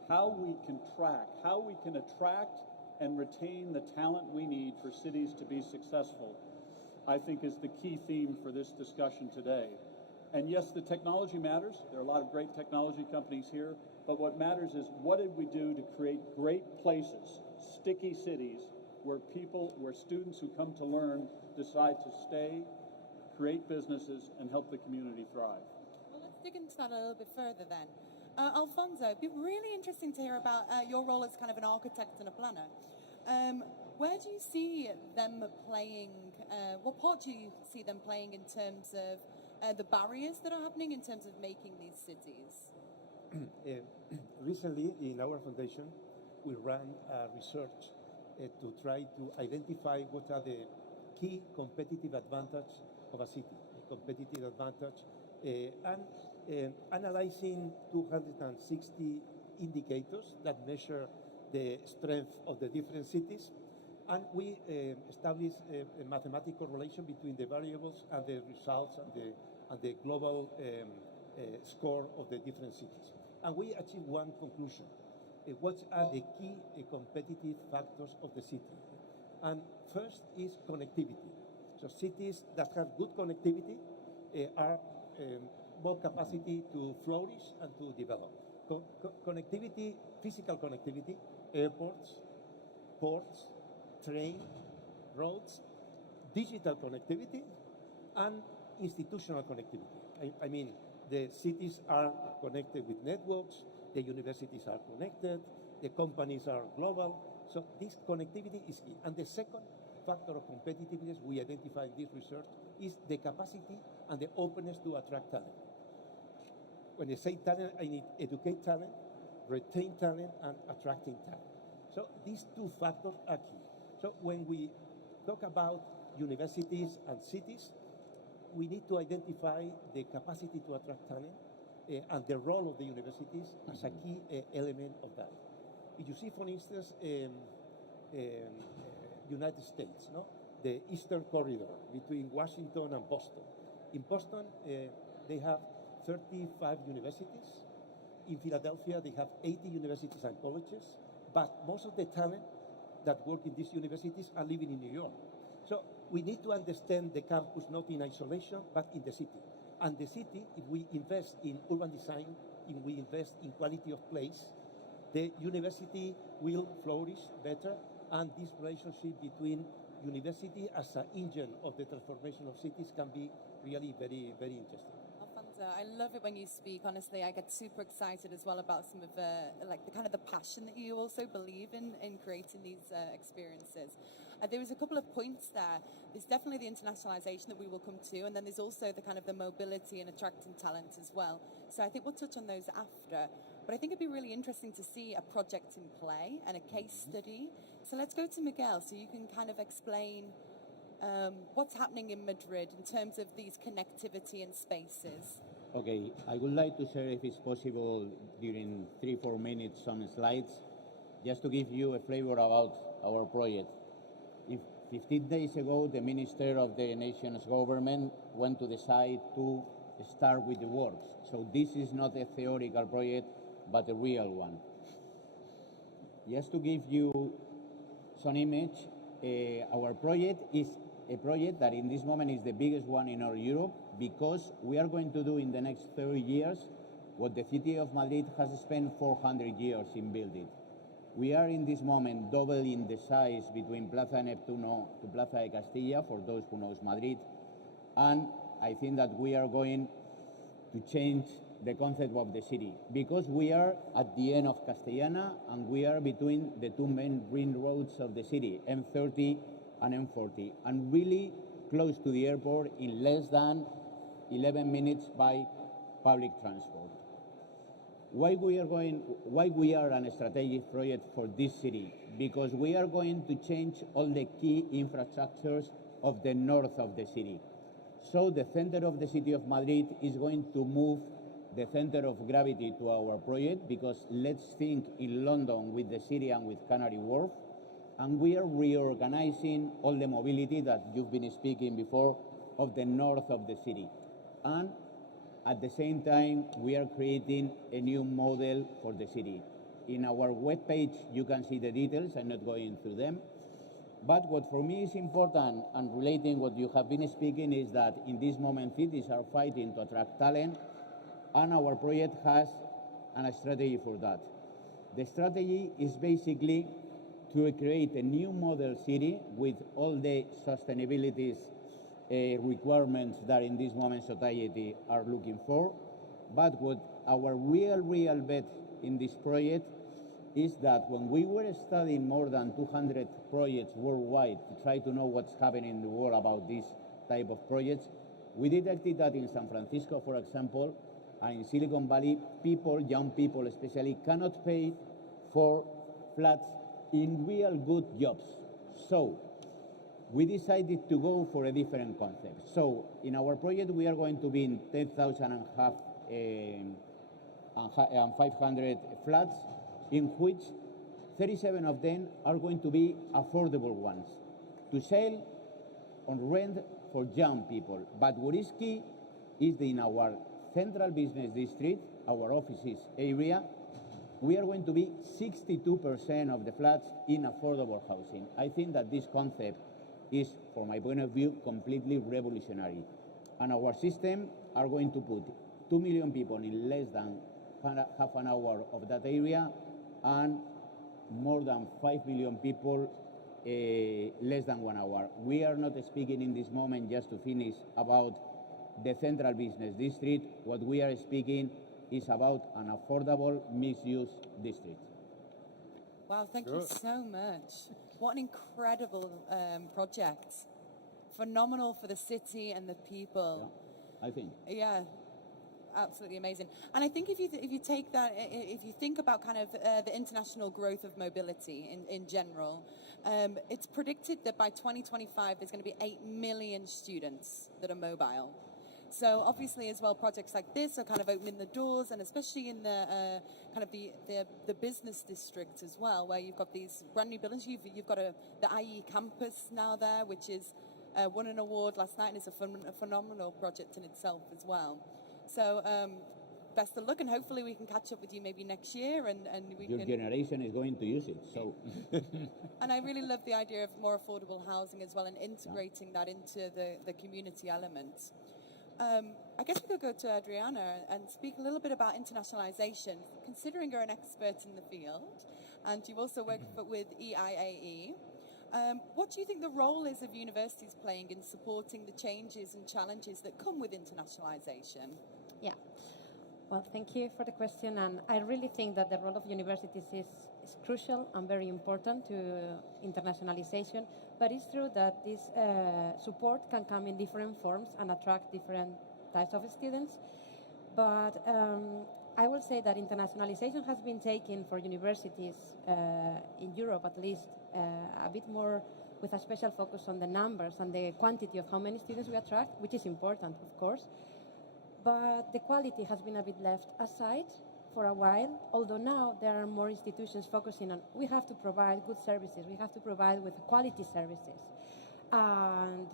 How we can track, how we can attract and retain the talent we need for cities to be successful, I think is the key theme for this discussion today. And yes, the technology matters. There are a lot of great technology companies here, but what matters is what did we do to create great places, sticky cities, where people, where students who come to learn decide to stay, create businesses, and help the community thrive. Well, let's dig into that a little bit further then. Alfonso, it'd be really interesting to hear about your role as kind of an architect and a planner. Where do you see them playing, what part do you see them playing in terms of the barriers that are happening in terms of making these cities? Recently, in our foundation, we ran research to try to identify what are the key competitive advantages of a city, a competitive advantage, and analyzing 260 indicators that measure the strength of the different cities. And we established a mathematical relation between the variables and the results and the global score of the different cities. And we achieved one conclusion. What are the key competitive factors of the city? And first is connectivity. So cities that have good connectivity are more capacity to flourish and to develop. Connectivity, physical connectivity, airports, ports, train, roads, digital connectivity, and institutional connectivity. I mean, the cities are connected with networks, the universities are connected, the companies are global. So this connectivity is key. And the second factor of competitiveness we identify in this research is the capacity and the openness to attract talent. When I say talent, I need educate talent, retain talent, and attracting talent. So these two factors are key. So when we talk about universities and cities, we need to identify the capacity to attract talent and the role of the universities as a key element of that. If you see, for instance, United States, no? The Eastern Corridor between Washington and Boston. In Boston, they have 35 universities. In Philadelphia, they have 80 universities and colleges. But most of the talent that work in these universities are living in New York. So we need to understand the campus not in isolation, but in the city. And the city, if we invest in urban design, if we invest in quality of place, the university will flourish better, and this relationship between university as an engine of the transformation of cities can be really very, very interesting. Alfonso, I love it when you speak. Honestly, I get super excited as well about some of like the kind of the passion that you also believe in creating these experiences. There was a couple of points there. There's definitely the internationalization that we will come to, and then there's also the kind of the mobility and attracting talent as well. So I think we'll touch on those after. But I think it'd be really interesting to see a project in play and a case study. So let's go to Miguel so you can kind of explain what's happening in Madrid in terms of these connectivity and spaces. Okay, I would like to share, if it's possible, during 3-4 minutes, some slides, just to give you a flavor about our project. 15 days ago, the Minister of the nation's government went to the site to start with the works. So this is not a theoretical project, but a real one. Just to give you some image, our project is a project that in this moment is the biggest one in all Europe, because we are going to do in the next 30 years what the city of Madrid has spent 400 years in building. We are in this moment doubling the size between Plaza Neptuno to Plaza de Castilla, for those who knows Madrid, and I think that we are going to change the concept of the city, because we are at the end of Castellana and we are between the two main ring roads of the city, M30 and M40, and really close to the airport in less than 11 minutes by public transport. Why we are an strategic project for this city? Because we are going to change all the key infrastructures of the north of the city. So the center of the city of Madrid is going to move the center of gravity to our project, because let's think in London with the city and with Canary Wharf, and we are reorganizing all the mobility that you've been speaking before of the north of the city. And at the same time, we are creating a new model for the city. In our webpage, you can see the details. I'm not going through them. But what for me is important, and relating what you have been speaking, is that in this moment, cities are fighting to attract talent, and our project has a strategy for that. The strategy is basically to create a new model city with all the sustainability requirements that in this moment society are looking for. But what our real bet in this project is that when we were studying more than 200 projects worldwide to try to know what's happening in the world about this type of projects, we detected that in San Francisco, for example, and in Silicon Valley, people, young people especially, cannot pay for flats in real good jobs. So we decided to go for a different concept. So in our project, we are going to be in 10,500 flats, in which 37 of them are going to be affordable ones to sell on rent for young people. But what is key is that in our central business district, our offices area, we are going to be 62% of the flats in affordable housing. I think that this concept is, from my point of view, completely revolutionary. And our system are going to put 2 million people in less than half an hour of that area, and more than 5 million people less than 1 hour. We are not speaking in this moment, just to finish, about the central business district. What we are speaking is about an affordable mixed-use district. Wow, thank you so much. What an incredible project. Phenomenal for the city and the people. Yeah, I think. Yeah, absolutely amazing. And I think if you take that, if you think about kind of the international growth of mobility in general, it's predicted that by 2025 there's going to be 8 million students that are mobile. So obviously as well, projects like this are kind of opening the doors, and especially in the kind of the business district as well, where you've got these brand new buildings. You've got the IE campus now there, which is won an award last night, and it's a phenomenal project in itself as well. So best of luck, and hopefully we can catch up with you maybe next year, and Your generation is going to use it, so. And I really love the idea of more affordable housing as well, and integrating that into the community element. I guess we could go to Adriana and speak a little bit about internationalization, considering you're an expert in the field, and you also work with EIAE. What do you think the role is of universities playing in supporting the changes and challenges that come with internationalization? Yeah. Well, thank you for the question, and I really think that the role of universities is crucial and very important to internationalization, but it's true that this support can come in different forms and attract different types of students. But I will say that internationalization has been taken for universities in Europe, at least, a bit more with a special focus on the numbers and the quantity of how many students we attract, which is important, of course. But the quality has been a bit left aside for a while, although now there are more institutions focusing on we have to provide good services, we have to provide with quality services. and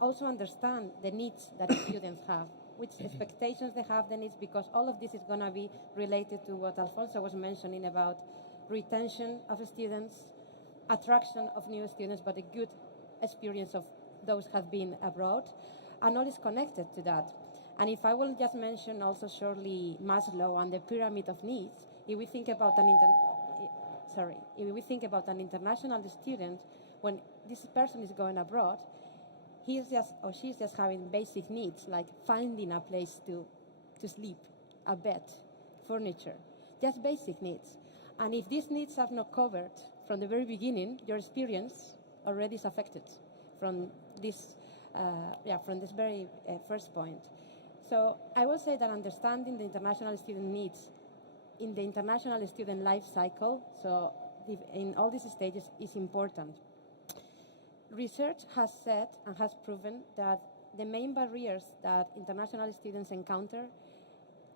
also understand the needs that students have, which expectations they have, the needs, because all of this is going to be related to what Alfonso was mentioning about retention of students, attraction of new students, but a good experience of those who have been abroad, and all is connected to that. And if I will just mention also shortly Maslow and the pyramid of needs, if we think about an international student, when this person is going abroad, he's just or she's just having basic needs like finding a place to sleep, a bed, furniture, just basic needs. And if these needs are not covered from the very beginning, your experience already is affected from this very first point. So I will say that understanding the international student needs in the international student life cycle, so in all these stages, is important. Research has said and has proven that the main barriers that international students encounter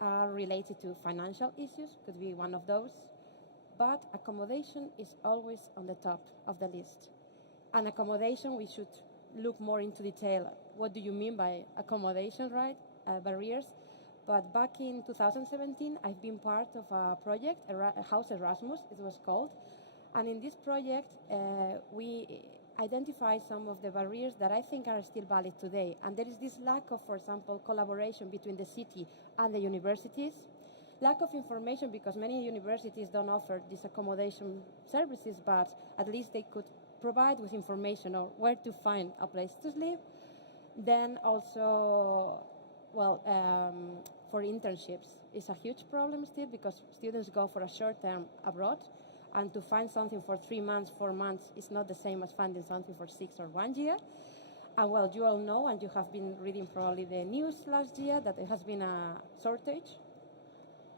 are related to financial issues, could be one of those, but accommodation is always on the top of the list. And accommodation, we should look more into detail. What do you mean by accommodation, right? Barriers. But back in 2017, I've been part of a project, House Erasmus, it was called. And in this project, we identify some of the barriers that I think are still valid today. And there is this lack of, for example, collaboration between the city and the universities. Lack of information, because many universities don't offer these accommodation services, but at least they could provide with information on where to find a place to live. Then also, for internships, it's a huge problem still, because students go for a short term abroad, and to find something for 3 months, 4 months is not the same as finding something for 6 or 1 year. And well, you all know, and you have been reading probably the news last year, that there has been a shortage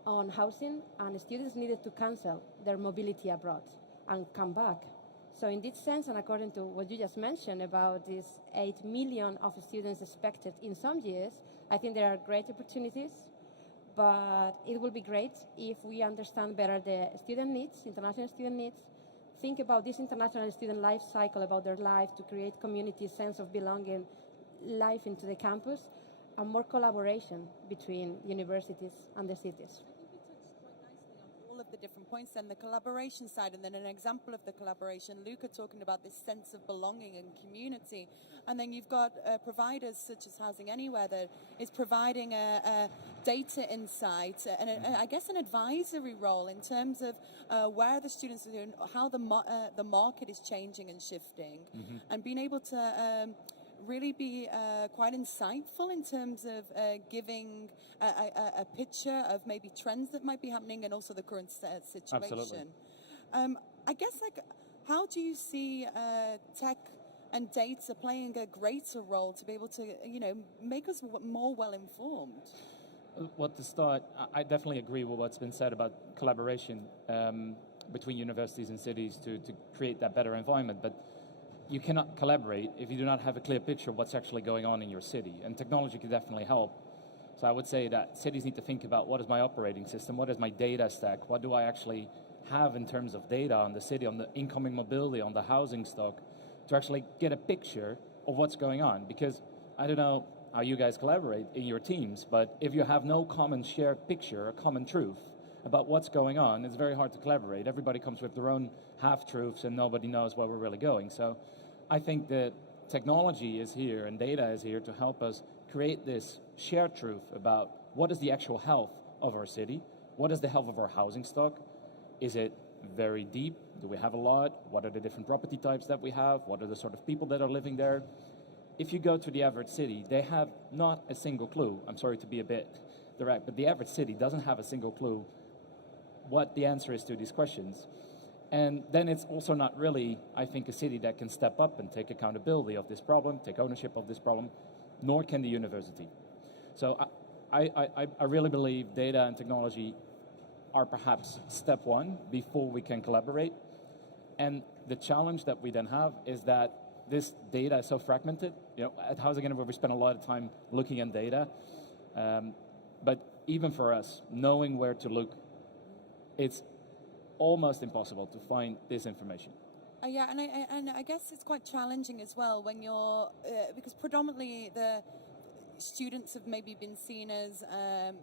on housing, and students needed to cancel their mobility abroad and come back. So in this sense, and according to what you just mentioned about these 8 million of students expected in some years, I think there are great opportunities, but it will be great if we understand better the student needs, international student needs, think about this international student life cycle, about their life, to create community, sense of belonging, life into the campus, and more collaboration between universities and the cities. All of the different points, and the collaboration side, and then an example of the collaboration, Luca talking about this sense of belonging and community, and then you've got providers such as Housing Anywhere that is providing a data insight and I guess an advisory role in terms of where the students are doing, how the market is changing and shifting, and being able to really be quite insightful in terms of giving a picture of maybe trends that might be happening and also the current situation. Absolutely. I guess, how do you see tech and data playing a greater role to be able to, make us more well-informed? Well, to start, I definitely agree with what's been said about collaboration between universities and cities to create that better environment. But you cannot collaborate if you do not have a clear picture of what's actually going on in your city. And technology can definitely help. So I would say that cities need to think about, what is my operating system? What is my data stack? What do I actually have in terms of data on the city, on the incoming mobility, on the housing stock, to actually get a picture of what's going on? Because I don't know how you guys collaborate in your teams, but if you have no common shared picture, a common truth about what's going on, it's very hard to collaborate. Everybody comes with their own half-truths and nobody knows where we're really going. So I think that technology is here and data is here to help us create this shared truth about what is the actual health of our city, what is the health of our housing stock, is it very deep, do we have a lot, what are the different property types that we have, what are the sort of people that are living there. If you go to the average city, they have not a single clue. I'm sorry to be a bit direct, but the average city doesn't have a single clue what the answer is to these questions. And then it's also not really, I think, a city that can step up and take accountability of this problem, take ownership of this problem, nor can the university. So I really believe data and technology are perhaps step one before we can collaborate. And the challenge that we then have is that this data is so fragmented. At Housing Anywhere, we spend a lot of time looking at data. But even for us, knowing where to look, it's almost impossible to find this information. Yeah, and I guess it's quite challenging as well when you're because predominantly the students have maybe been seen as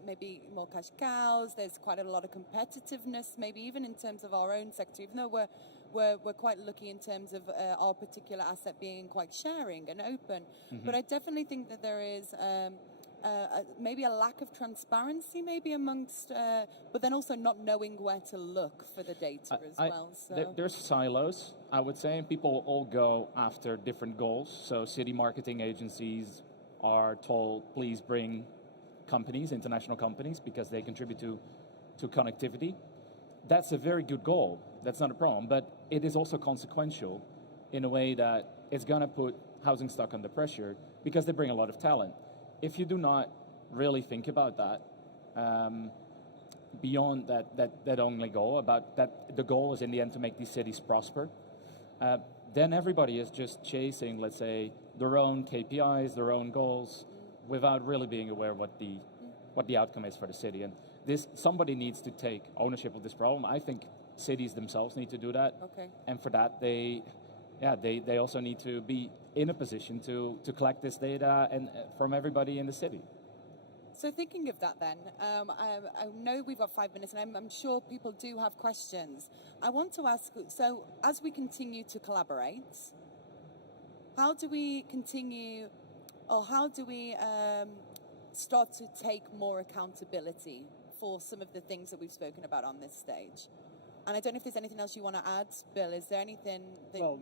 maybe more cash cows. There's quite a lot of competitiveness, maybe even in terms of our own sector, even though we're quite lucky in terms of our particular asset being quite sharing and open. Mm-hmm. But I definitely think that there is maybe a lack of transparency, maybe amongst, but then also not knowing where to look for the data as well. So There's silos, I would say, and people all go after different goals. So city marketing agencies are told, please bring companies, international companies, because they contribute to connectivity. That's a very good goal. That's not a problem. But it is also consequential in a way that it's going to put housing stock under pressure because they bring a lot of talent. If you do not really think about that, beyond that only goal, about that the goal is in the end to make these cities prosper, then everybody is just chasing, let's say, their own KPIs, their own goals, without really being aware what the outcome is for the city. And somebody needs to take ownership of this problem. I think cities themselves need to do that. Okay. And for that, they also need to be in a position to collect this data and from everybody in the city. So thinking of that then, I know we've got 5 minutes and I'm sure people do have questions. I want to ask, so as we continue to collaborate, how do we continue, or how do we start to take more accountability for some of the things that we've spoken about on this stage? And I don't know if there's anything else you want to add, Bill. Is there anything that... Well,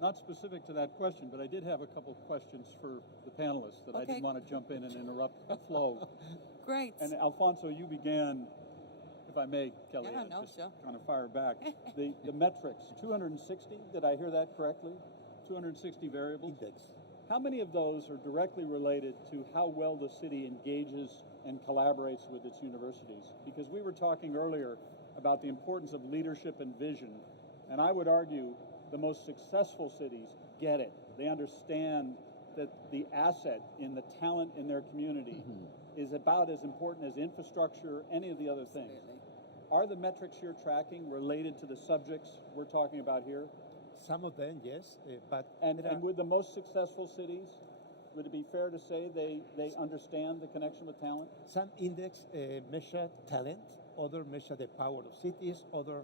not specific to that question, but I did have a couple of questions for the panelists that I didn't want to jump in and interrupt the flow. Great. And Alfonso, you began, if I may, Kelly, sure. kind of fire back. The metrics, 260, did I hear that correctly? 260 variables? Index. How many of those are directly related to how well the city engages and collaborates with its universities? Because we were talking earlier about the importance of leadership and vision, and I would argue the most successful cities get it. They understand that the asset in the talent in their community is about as important as infrastructure, any of the other things. Are the metrics you're tracking related to the subjects we're talking about here? Some of them, yes, but... And with the most successful cities, would it be fair to say they understand the connection with talent? Some index measure talent, other measure the power of cities, other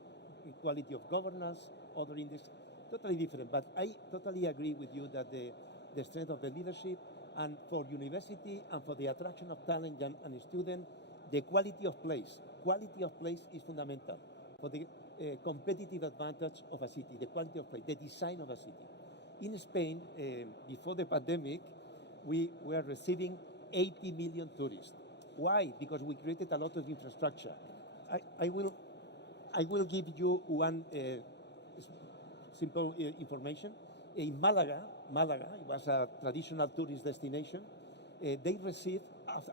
quality of governance, other index, totally different. But I totally agree with you that the strength of the leadership, and for university and for the attraction of talent and student, the quality of place. Quality of place is fundamental for the competitive advantage of a city, the quality of place, the design of a city. In Spain, before the pandemic, we were receiving 80 million tourists. Why? Because we created a lot of infrastructure. I will give you one simple information. In Malaga, it was a traditional tourist destination. They received,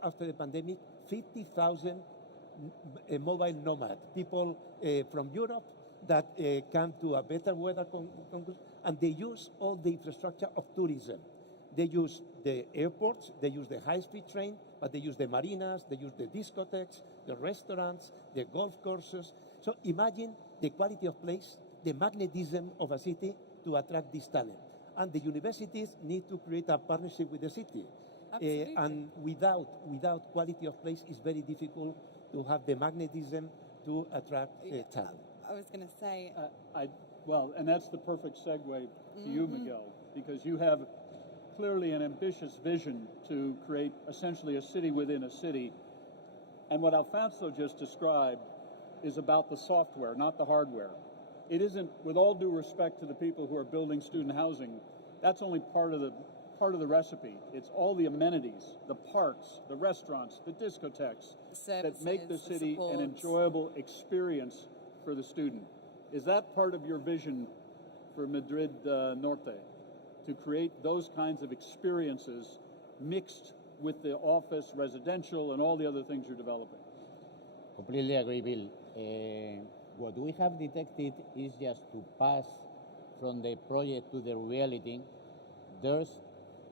after the pandemic, 50,000 mobile nomad, people from Europe that come to a better weather, and they use all the infrastructure of tourism. They use the airports, they use the high-speed train, but they use the marinas, they use the discotheques, the restaurants, the golf courses. So imagine the quality of place, the magnetism of a city to attract this talent. And the universities need to create a partnership with the city. And without quality of place, it's very difficult to have the magnetism to attract talent. I was going to say... Well, and that's the perfect segue to you, Miguel, because you have clearly an ambitious vision to create essentially a city within a city. And what Alfonso just described is about the software, not the hardware. It isn't, with all due respect to the people who are building student housing, that's only part of the recipe. It's all the amenities, the parks, the restaurants, the discotheques that make the city an enjoyable experience for the student. Is that part of your vision for Madrid Norte, to create those kinds of experiences mixed with the office, residential, and all the other things you're developing? Completely agree, Bill. What we have detected is just to pass from the project to the reality, there's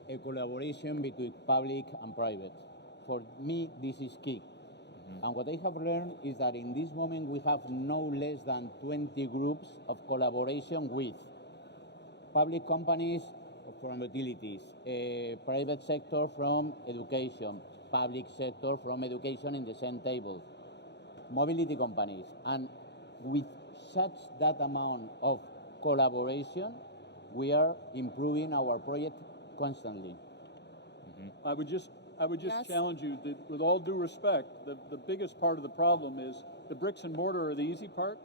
a collaboration between public and private. For me, this is key. And what I have learned is that in this moment we have no less than 20 groups of collaboration with public companies from utilities, private sector from education, public sector from education in the same table, mobility companies. And with such that amount of collaboration, we are improving our project constantly. I would just Yes. challenge you that, with all due respect, the biggest part of the problem is the bricks and mortar are the easy part.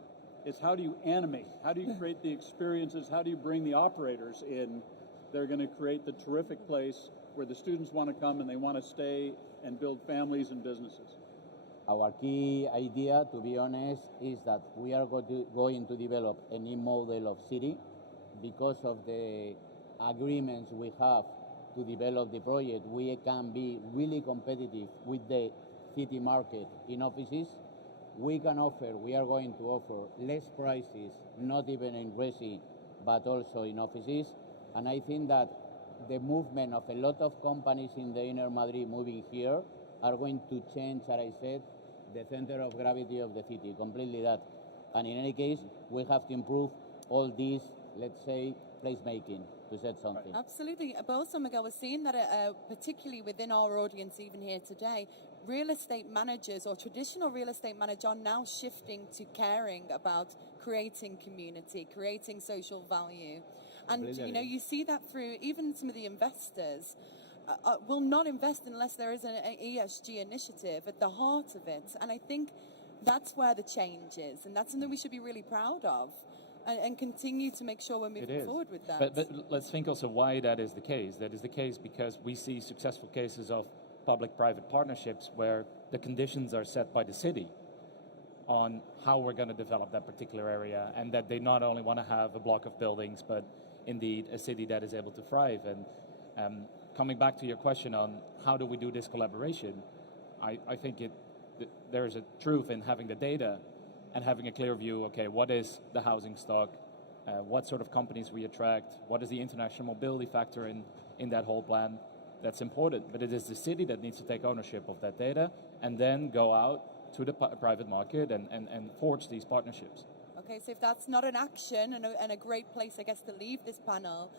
It's how do you animate? How do you create the experiences? How do you bring the operators in? They're going to create the terrific place where the students want to come and they want to stay and build families and businesses. Our key idea, to be honest, is that we are going to develop a new model of city because of the agreements we have to develop the project. We can be really competitive with the city market in offices. We are going to offer less prices, not even in resi, but also in offices. And I think that the movement of a lot of companies in the inner Madrid moving here are going to change, as I said, the center of gravity of the city, completely that. And in any case, we have to improve all these, let's say, placemaking, to say something. Absolutely. But also, Miguel, we're seeing that particularly within our audience, even here today, real estate managers or traditional real estate managers are now shifting to caring about creating community, creating social value. And, you know, you see that through even some of the investors will not invest unless there is an ESG initiative at the heart of it. And I think that's where the change is. And that's something we should be really proud of and continue to make sure we're moving forward with that. But let's think also why that is the case. That is the case because we see successful cases of public-private partnerships where the conditions are set by the city on how we're going to develop that particular area, and that they not only want to have a block of buildings, but indeed a city that is able to thrive. And coming back to your question on how do we do this collaboration, I think there is a truth in having the data and having a clear view, okay, what is the housing stock, what sort of companies we attract, what is the international mobility factor in that whole plan. That's important, but it is the city that needs to take ownership of that data and then go out to the private market and forge these partnerships. Okay, so if that's not an action and a great place, I guess, to leave this panel,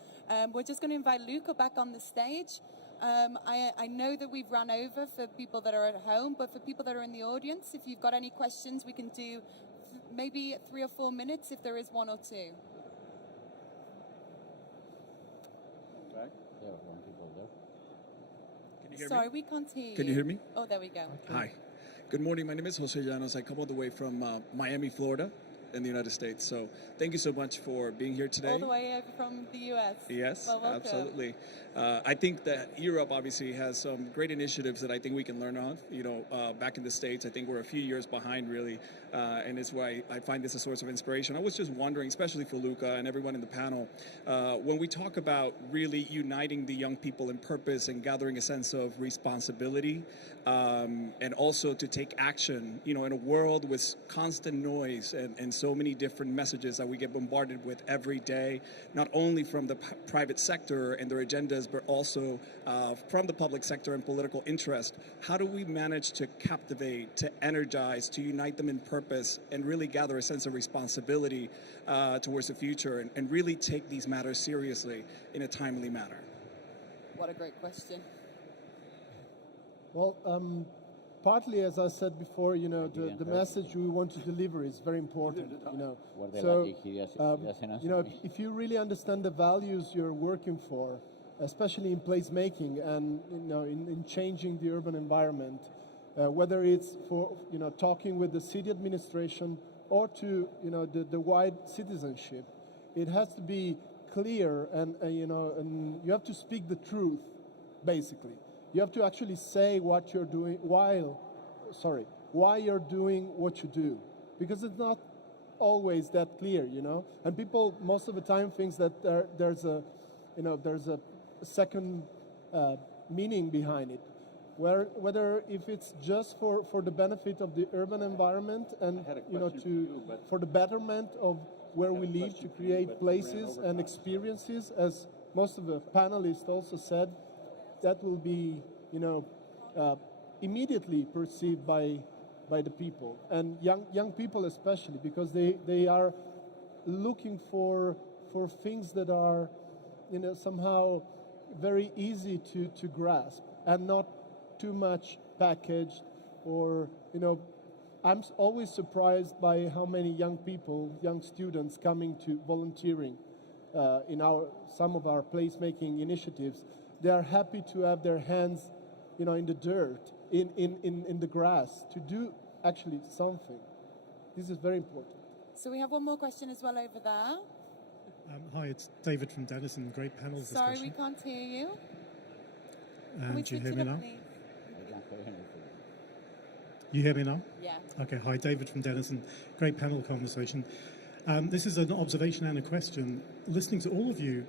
we're just going to invite Luca back on the stage. I know that we've run over for people that are at home, but for people that are in the audience, if you've got any questions, we can do maybe 3 or 4 minutes if there is 1 or 2. Okay. There are some people there. Can you hear Sorry, me? we can't hear you. Can you hear me? Oh, there we go. Hi. Good morning. My name is Jose Llanos. I come all the way from Miami, Florida, in the United States. So thank you so much for being here today. All the way over from the US. Yes, Well, welcome. absolutely. I think that Europe obviously has some great initiatives that I think we can learn of. You know, back in the States, I think we're a few years behind really, and it's why I find this a source of inspiration. I was just wondering, especially for Luca and everyone in the panel, when we talk about really uniting the young people in purpose and gathering a sense of responsibility, and also to take action, you know, in a world with constant noise and so many different messages that we get bombarded with every day, not only from the private sector and their agendas, but also from the public sector and political interest. How do we manage to captivate, to energize, to unite them in purpose, and really gather a sense of responsibility towards the future and really take these matters seriously in a timely manner? What a great question. Well, partly, as I said before, you know, the message we want to deliver is very important, you know. So, you know, if you really understand the values you're working for, especially in placemaking and, you know, in changing the urban environment, whether it's for, you know, talking with the city administration or to, you know, the wide citizenship, it has to be clear and you know, and you have to speak the truth, basically. You have to actually say what you're doing why you're doing what you do, because it's not always that clear, you know. And people most of the time thinks that there's a second meaning behind it, whether if it's just for the benefit of the urban environment and, you know, for the betterment of where we live, to create places and experiences, as most of the panelists also said, that will be, you know, immediately perceived by by the people, and young people especially, because they are looking for things that are, somehow very easy to grasp and not too much packaged, or I'm always surprised by how many young students coming to volunteering in some of our placemaking initiatives. They are happy to have their hands, in the dirt, in the grass, to do actually something. This is very important. So we have one more question as well over there. Hi, it's David from Denison. Great panel discussion. Sorry, we can't hear you. Can Do you hear me now? please? You hear me now? Yeah. Okay, hi, David from Denison. Great panel conversation. This is an observation and a question. Listening to all of you,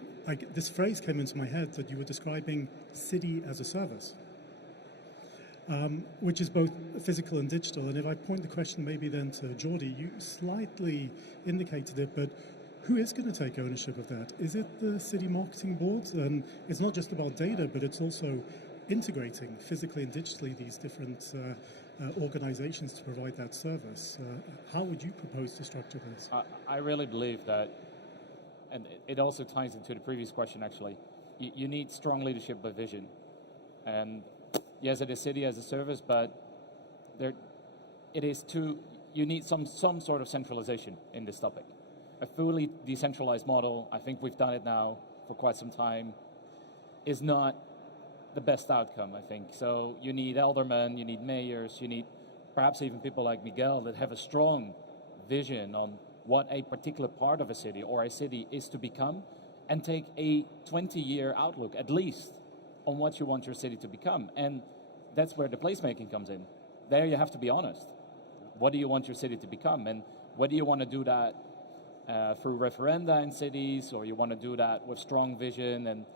this phrase came into my head that you were describing city as a service, which is both physical and digital. And if I point the question maybe then to Jordi, you slightly indicated it, but who is going to take ownership of that? Is it the city marketing boards? And it's not just about data, but it's also integrating physically and digitally these different organizations to provide that service. How would you propose to structure this? I really believe that, and it also ties into the previous question actually, you need strong leadership by vision. And yes, it is city as a service, but you need some sort of centralization in this topic. A fully decentralized model, I think we've done it now for quite some time, is not the best outcome, I think. So you need aldermen, you need mayors, you need perhaps even people like Miguel that have a strong vision on what a particular part of a city or a city is to become, and take a 20-year outlook at least on what you want your city to become. And that's where the placemaking comes in. There you have to be honest. What do you want your city to become? And whether you want to do that through referenda in cities, or you want to do that with strong vision and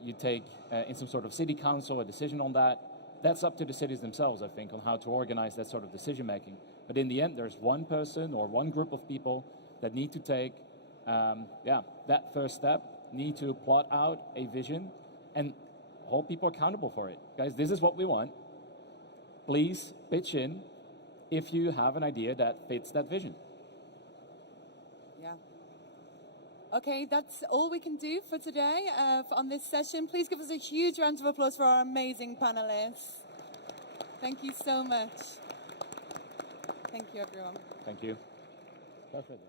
you take in some sort of city council a decision on that, that's up to the cities themselves, I think, on how to organize that sort of decision making. But in the end, there's one person or one group of people that need to take that first step, need to plot out a vision and hold people accountable for it. Guys, this is what we want. Please pitch in if you have an idea that fits that vision. Yeah. Okay, that's all we can do for today on this session. Please give us a huge round of applause for our amazing panelists. Thank you so much. Thank you, everyone. Thank you. Perfect.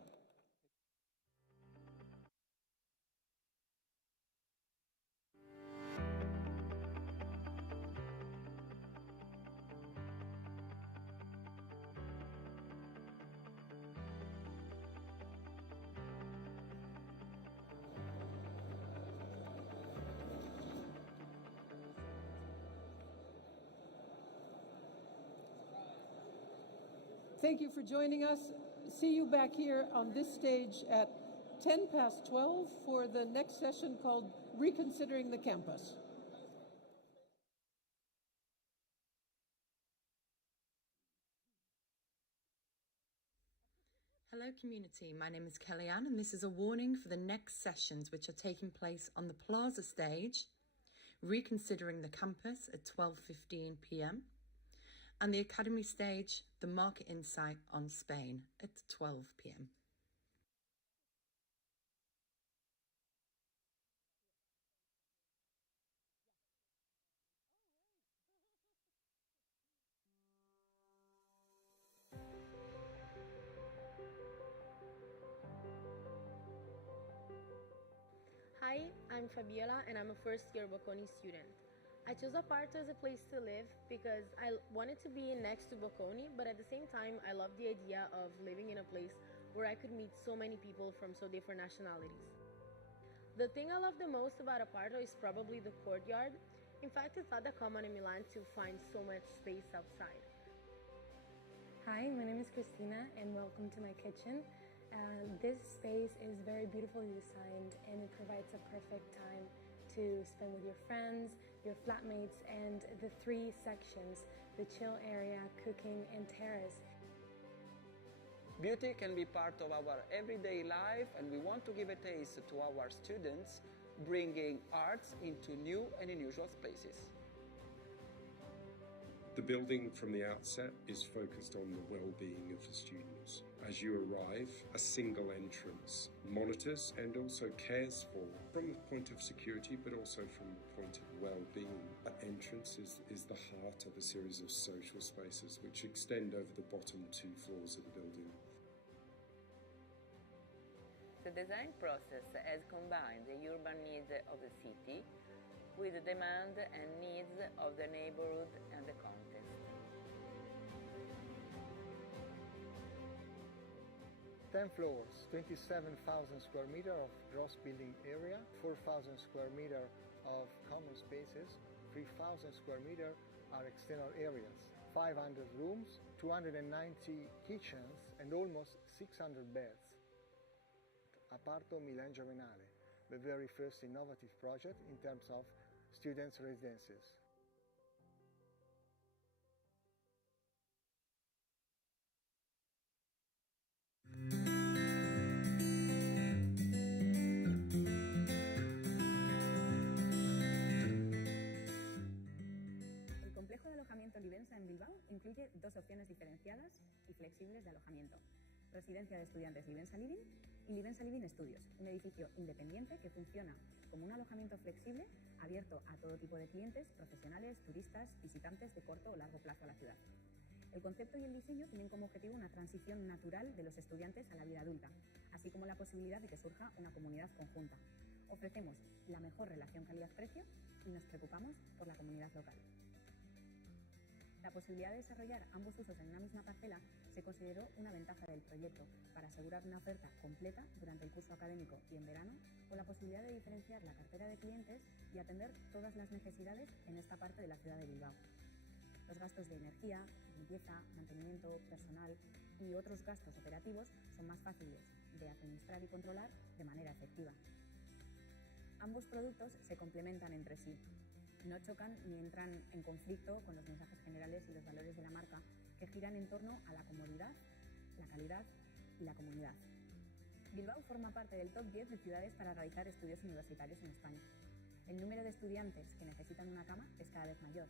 Thank you for joining us. See you back here on this stage at 12:10 for the next session called Reconsidering the Campus. Hello community, my name is Kellyanne and this is a warning for the next sessions which are taking place on the Plaza stage, Reconsidering the Campus at 12:15 p.m. and the Academy stage, the Market Insight on Spain at 12 p.m. Hi, I'm Fabiola and I'm a first-year Bocconi student. I chose Aparto as a place to live because I wanted to be next to Bocconi, but at the same time I love the idea of living in a place where I could meet so many people from so different nationalities. The thing I love the most about Aparto is probably the courtyard. In fact, it's not that common in Milan to find so much space outside. Hi, my name is Christina and welcome to my kitchen. This space is very beautifully designed and it provides a perfect time to spend with your friends, your flatmates, and the three sections, the chill area, cooking, and terrace. Beauty can be part of our everyday life, and we want to give a taste to our students, bringing arts into new and unusual spaces. The building from the outset is focused on the well-being of the students. As you arrive, a single entrance monitors and also cares for, from the point of security, but also from the point of well-being. That entrance is the heart of a series of social spaces which extend over the bottom 2 floors of the building. The design process has combined the urban needs of the city with the demand and needs of the neighborhood and the context. Ten floors, 27,000 square meters of gross building area, 4,000 square meters of common spaces, 3,000 square meters are external areas, 500 rooms, 290 kitchens, and almost 600 beds. Aparto Milan Giovanale, the very first innovative project in terms of students' residences. El complejo de alojamiento Livensa en Bilbao incluye dos opciones diferenciadas y flexibles de alojamiento: Residencia de Estudiantes Livensa Living y Livensa Living Studios, un edificio independiente que funciona como un alojamiento flexible abierto a todo tipo de clientes, profesionales, turistas, visitantes de corto o largo plazo a la ciudad. El concepto y el diseño tienen como objetivo una transición natural de los estudiantes a la vida adulta, así como la posibilidad de que surja una comunidad conjunta. Ofrecemos la mejor relación calidad-precio y nos preocupamos por la comunidad local. La posibilidad de desarrollar ambos usos en una misma parcela se consideró una ventaja del proyecto para asegurar una oferta completa durante el curso académico y en verano, con la posibilidad de diferenciar la cartera de clientes y atender todas las necesidades en esta parte de la ciudad de Bilbao. Los gastos de energía, limpieza, mantenimiento, personal y otros gastos operativos son más fáciles de administrar y controlar de manera efectiva. Ambos productos se complementan entre sí. No chocan ni entran en conflicto con los mensajes generales y los valores de la marca que giran en torno a la comodidad, la calidad y la comunidad. Bilbao forma parte del top 10 de ciudades para realizar estudios universitarios en España. El número de estudiantes que necesitan una cama es cada vez mayor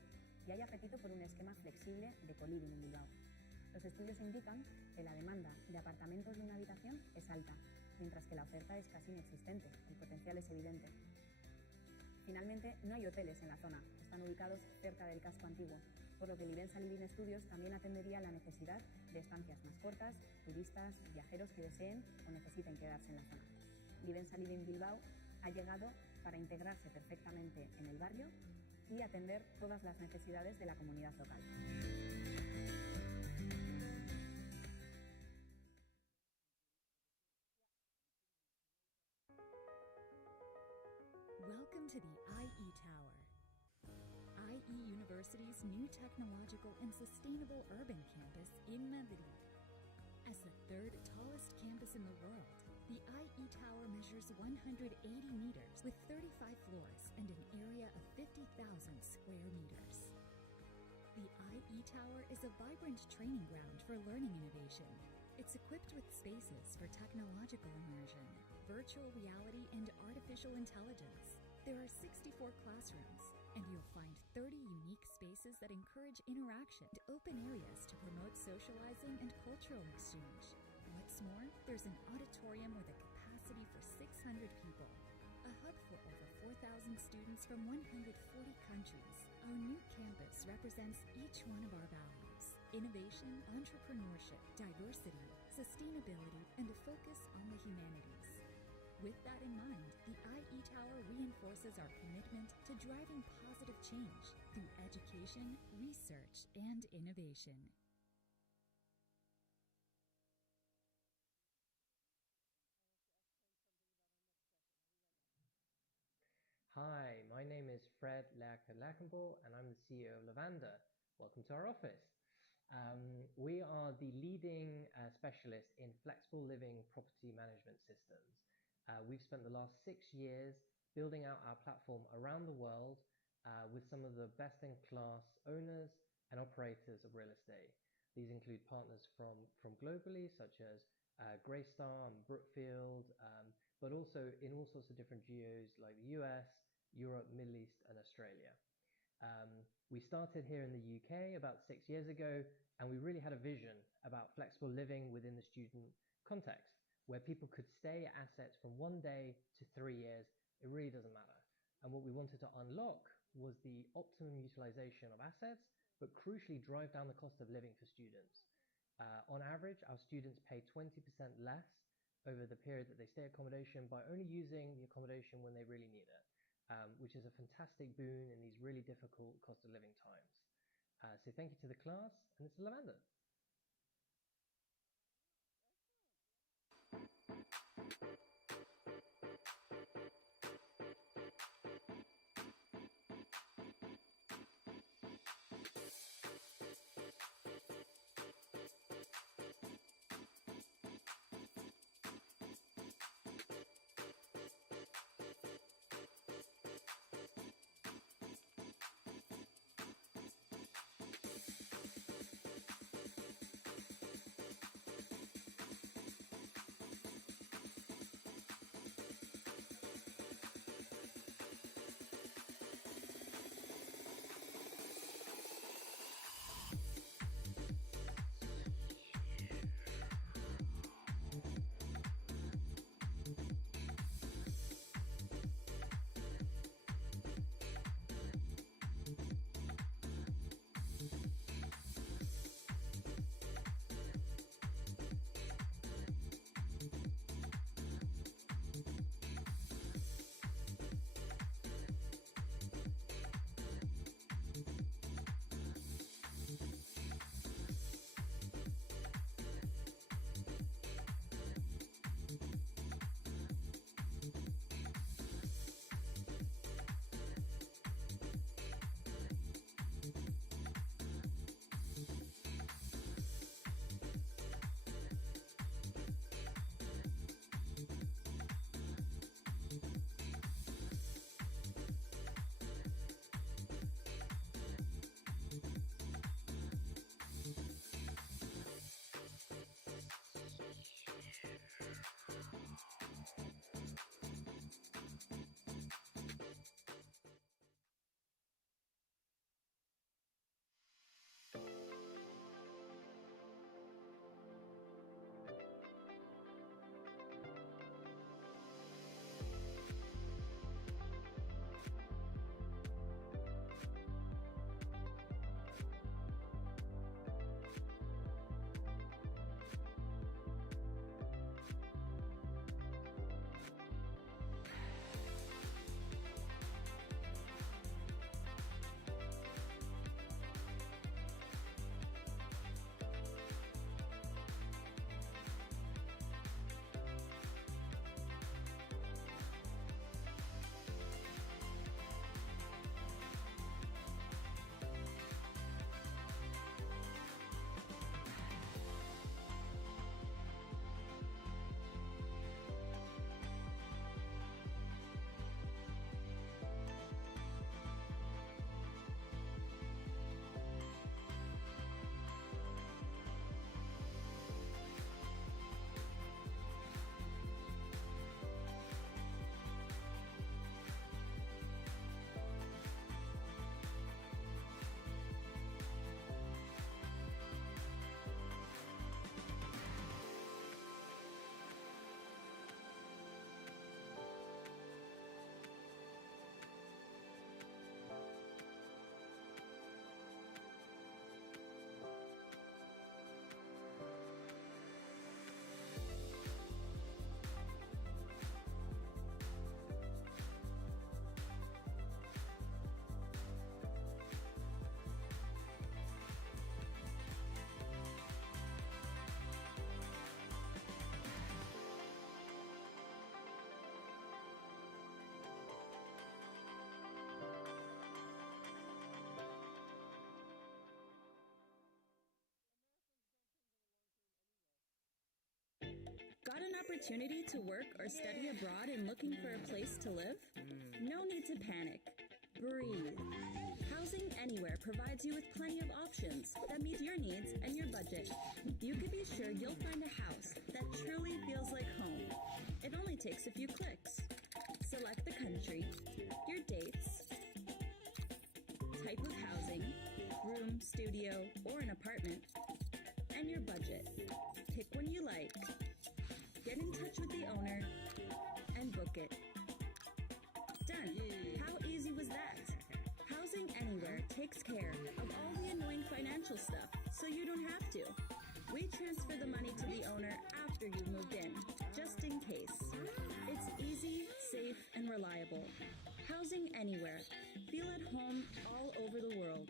y hay apetito por un esquema flexible de co-living en Bilbao. Los estudios indican que la demanda de apartamentos de una habitación es alta, mientras que la oferta es casi inexistente. El potencial es evidente. Finalmente, no hay hoteles en la zona, están ubicados cerca del casco antiguo, por lo que Livensa Living Studios también atendería la necesidad de estancias más cortas, turistas, viajeros que deseen o necesiten quedarse en la zona. Livensa Living Bilbao ha llegado para integrarse perfectamente en el barrio y atender todas las necesidades de la comunidad local. Welcome to the IE Tower, IE University's new technological and sustainable urban campus in Madrid. As the third tallest campus in the world, the IE Tower measures 180 meters with 35 floors and an area of 50,000 square meters. The IE Tower is a vibrant training ground for learning innovation. It's equipped with spaces for technological immersion, virtual reality, and artificial intelligence. There are 64 classrooms, and you'll find 30 unique spaces that encourage interaction and open areas to promote socializing and cultural exchange. What's more, there's an auditorium with a capacity for 600 people, a hub for over 4,000 students from 140 countries. Our new campus represents each one of our values: innovation, entrepreneurship, diversity, sustainability, and a focus on the humanities. With that in mind, the IE Tower reinforces our commitment to driving positive change through education, research, and innovation. Hi, my name is Fred Lackenbull and I'm the CEO of Lavanda. Welcome to our office. We are the leading specialist in flexible living property management systems. We've spent the last 6 years building out our platform around the world with some of the best-in-class owners and operators of real estate. These include partners from globally, such as Greystar and Brookfield, but also in all sorts of different geos like the US, Europe, Middle East, and Australia. We started here in the UK about 6 years ago, and we really had a vision about flexible living within the student context, where people could stay at assets from 1 day to 3 years. It really doesn't matter. And what we wanted to unlock was the optimum utilization of assets, but crucially drive down the cost of living for students. On average, our students pay 20% less over the period that they stay at accommodation by only using the accommodation when they really need it. Which is a fantastic boon in these really difficult cost of living times. So thank you to the class, and this is Lavanda. Got an opportunity to work or study abroad and looking for a place to live? No need to panic. Breathe. Housing Anywhere provides you with plenty of options that meet your needs and your budget. You can be sure you'll find a house that truly feels like home. It only takes a few clicks. Select the country, your dates, type of housing, room, studio, or an apartment, and your budget. Pick one you like, get in touch with the owner, and book it. Done. How easy was that? Housing Anywhere takes care of all the annoying financial stuff, so you don't have to. We transfer the money to the owner after you've moved in, just in case. It's easy, safe, and reliable. Housing Anywhere. Feel at home all over the world.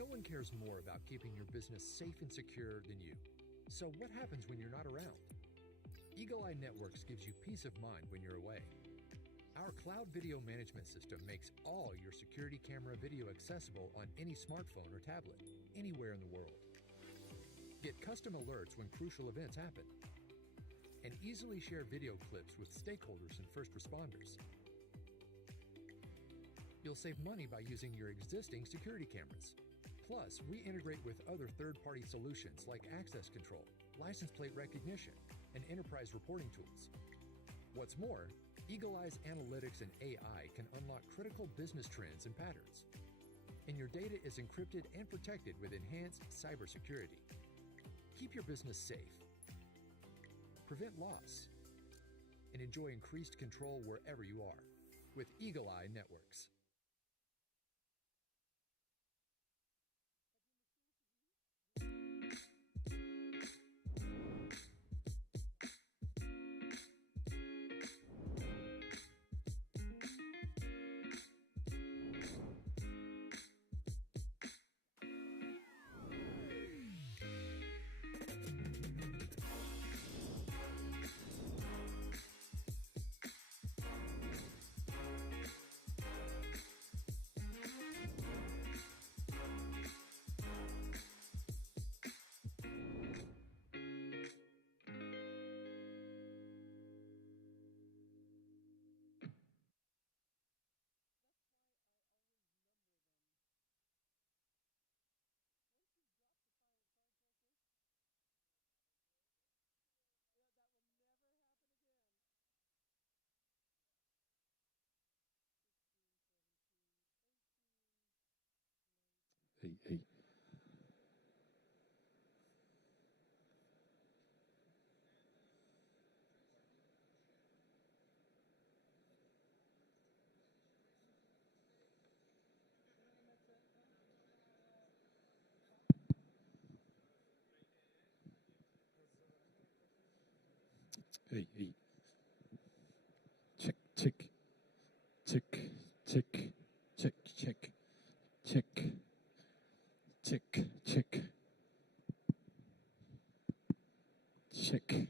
No one cares more about keeping your business safe and secure than you. So what happens when you're not around? Eagle Eye Networks gives you peace of mind when you're away. Our cloud video management system makes all your security camera video accessible on any smartphone or tablet, anywhere in the world. Get custom alerts when crucial events happen, and easily share video clips with stakeholders and first responders. You'll save money by using your existing security cameras. Plus, we integrate with other third-party solutions like access control, license plate recognition, and enterprise reporting tools. What's more, Eagle Eye's analytics and AI can unlock critical business trends and patterns. And your data is encrypted and protected with enhanced cybersecurity. Keep your business safe, prevent loss, and enjoy increased control wherever you are with Eagle Eye Networks. Hey. Hey. Check. Check. Check. Check. Check. Check. Check. Check. Check. Check.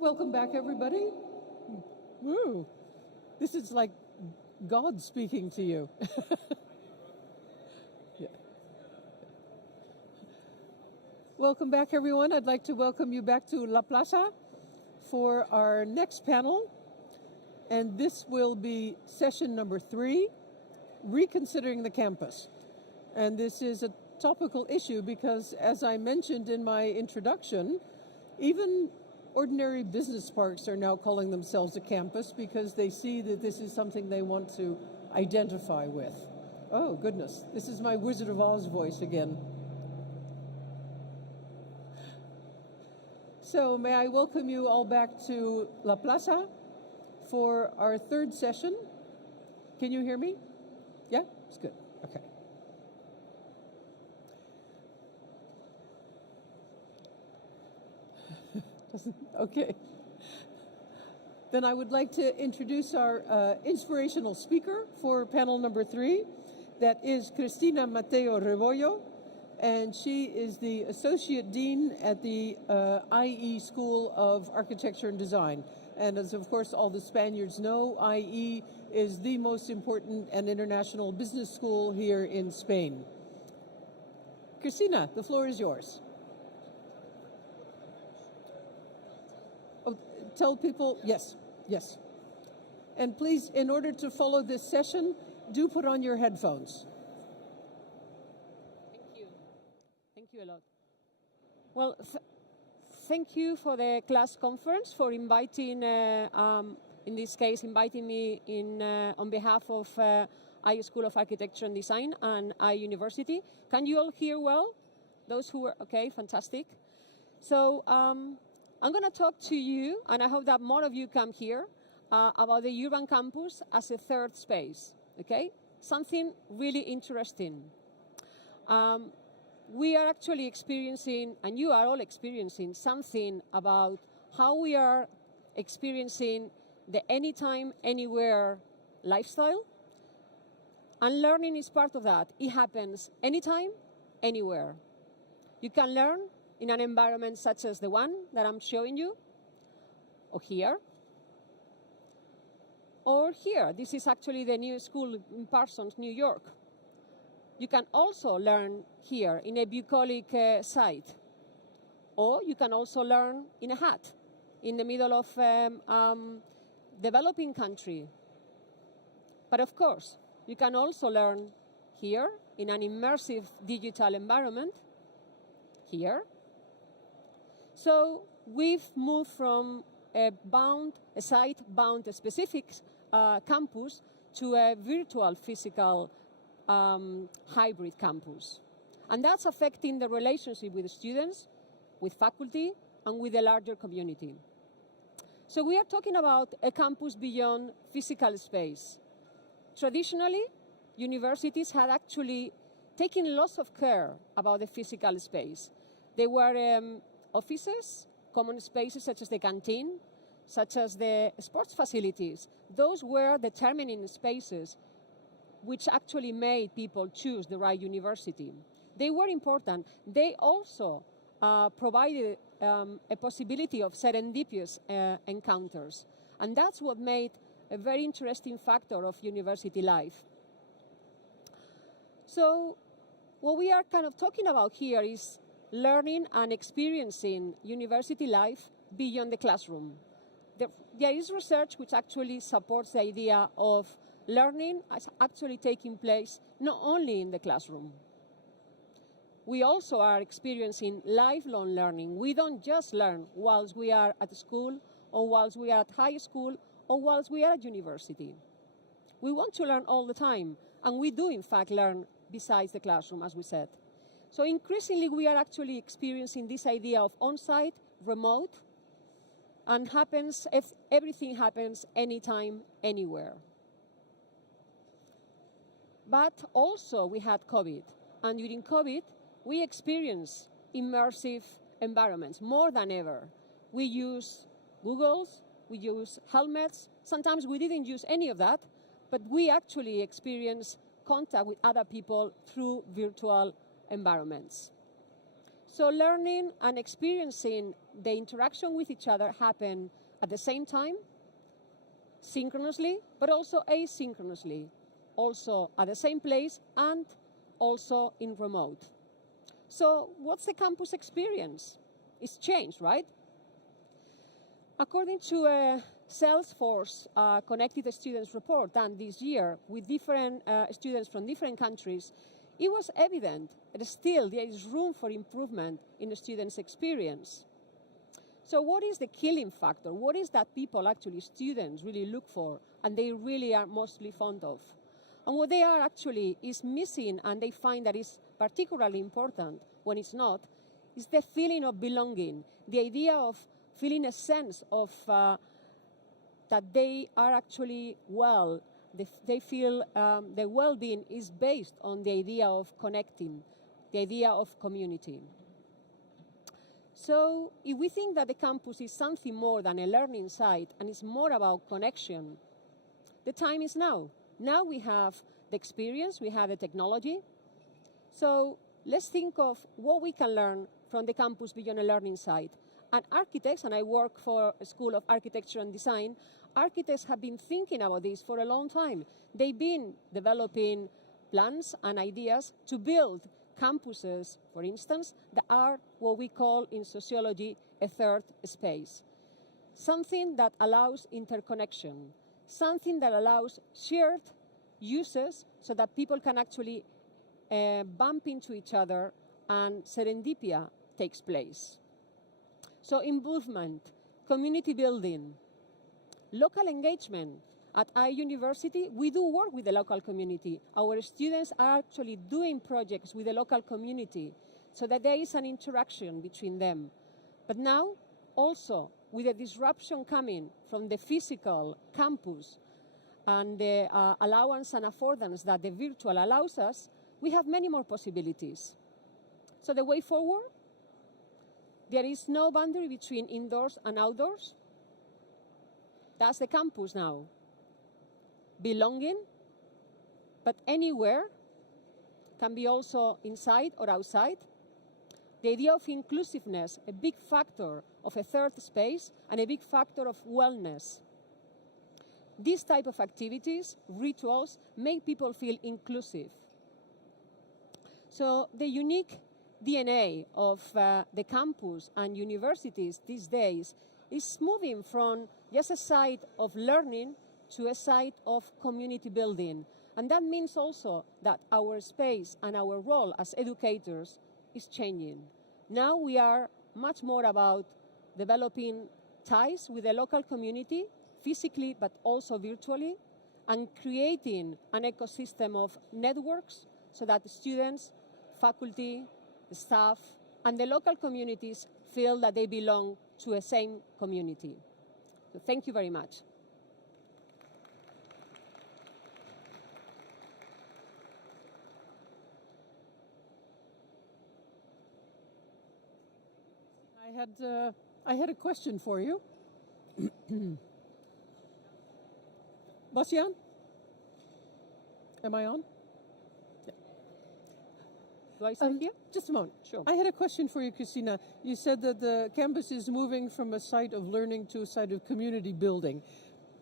Welcome back, everybody. Woo. This is like God speaking to you. Yeah. Welcome back, everyone. I'd like to welcome you back to La Plaza for our next panel. And this will be session number 3, Reconsidering the Campus. And this is a topical issue because, as I mentioned in my introduction, even ordinary business parks are now calling themselves a campus because they see that this is something they want to identify with. Oh, goodness. This is my Wizard of Oz voice again. So may I welcome you all back to La Plaza for our 3rd session. Can you hear me? Yeah? It's good. Okay. Okay. Then I would like to introduce our inspirational speaker for panel number 3. That is Cristina Mateo Rebollo, and she is the Associate Dean at the IE School of Architecture and Design. And as, of course, all the Spaniards know, IE is the most important and international business school here in Spain. Cristina, the floor is yours. Tell people, yes. And please, in order to follow this session, do put on your headphones. Thank you. Thank you a lot. Well, thank you for the class conference for inviting, in this case, inviting me in on behalf of IE School of Architecture and Design and IE University. Can you all hear well? Those who were, okay, fantastic. So, I'm going to talk to you, and I hope that more of you come here, about the urban campus as a 3rd space, okay? Something really interesting. We are actually experiencing, and you are all experiencing, something about how we are experiencing the anytime, anywhere lifestyle. And learning is part of that. It happens anytime, anywhere. You can learn in an environment such as the one that I'm showing you, or here, or here. This is actually the new school in Parsons, New York. You can also learn here in a bucolic site, or you can also learn in a hut in the middle of developing country. But of course, you can also learn here in an immersive digital environment, here. So we've moved from a site-bound specific campus to a virtual physical hybrid campus. And that's affecting the relationship with the students, with faculty, and with the larger community. So we are talking about a campus beyond physical space. Traditionally, universities had actually taken lots of care about the physical space. They were offices, common spaces such as the canteen, such as the sports facilities. Those were determining spaces which actually made people choose the right university. They were important. They also provided a possibility of serendipitous encounters. And that's what made a very interesting factor of university life. So what we are kind of talking about here is learning and experiencing university life beyond the classroom. There is research which actually supports the idea of learning as actually taking place not only in the classroom. We also are experiencing lifelong learning. We don't just learn whilst we are at school or whilst we are at high school or whilst we are at university. We want to learn all the time, and we do in fact learn besides the classroom, as we said. So increasingly we are actually experiencing this idea of on-site, remote, and everything happens anytime, anywhere. But also we had COVID, and during COVID we experienced immersive environments more than ever. We use Googles, we use helmets. Sometimes we didn't use any of that, but we actually experienced contact with other people through virtual environments. So learning and experiencing the interaction with each other happen at the same time, synchronously, but also asynchronously, also at the same place and also in remote. So what's the campus experience? It's changed, right? According to a Salesforce Connected Students report done this year with different students from different countries, it was evident that still there is room for improvement in the students' experience. So what is the killing factor? What is that people, actually students, really look for and they really are mostly fond of? And what they are actually is missing, and they find that is particularly important when it's not, is the feeling of belonging, the idea of feeling a sense of that they are actually well. They feel their well-being is based on the idea of connecting, the idea of community. So if we think that the campus is something more than a learning site and it's more about connection, the time is now. Now we have the experience, we have the technology. So let's think of what we can learn from the campus beyond a learning site. And architects, and I work for a school of architecture and design, architects have been thinking about this for a long time. They've been developing plans and ideas to build campuses, for instance, that are what we call in sociology a third space. Something that allows interconnection, something that allows shared uses so that people can actually bump into each other and serendipia takes place. So involvement, community building, local engagement. At our university, we do work with the local community. Our students are actually doing projects with the local community so that there is an interaction between them. But now, also, with the disruption coming from the physical campus and the allowance and affordance that the virtual allows us, we have many more possibilities. So the way forward, there is no boundary between indoors and outdoors. That's the campus now. Belonging, but anywhere, can be also inside or outside. The idea of inclusiveness, a big factor of a third space and a big factor of wellness. These type of activities, rituals, make people feel inclusive. So the unique DNA of the campus and universities these days is moving from just a site of learning to a site of community building. And that means also that our space and our role as educators is changing. Now we are much more about developing ties with the local community, physically but also virtually, and creating an ecosystem of networks so that the students, faculty, the staff, and the local communities feel that they belong to a same community. So thank you very much. I had a question for you. Bastian? Am I on? Yeah. Do I start here? Just a moment. Sure. I had a question for you, Christina. You said that the campus is moving from a site of learning to a site of community building.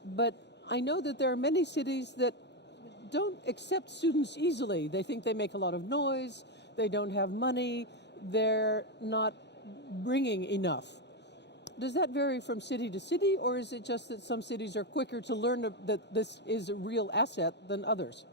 But I know that there are many cities that don't accept students easily. They think they make a lot of noise, they don't have money, they're not bringing enough. Does that vary from city to city, or is it just that some cities are quicker to learn that this is a real asset than others?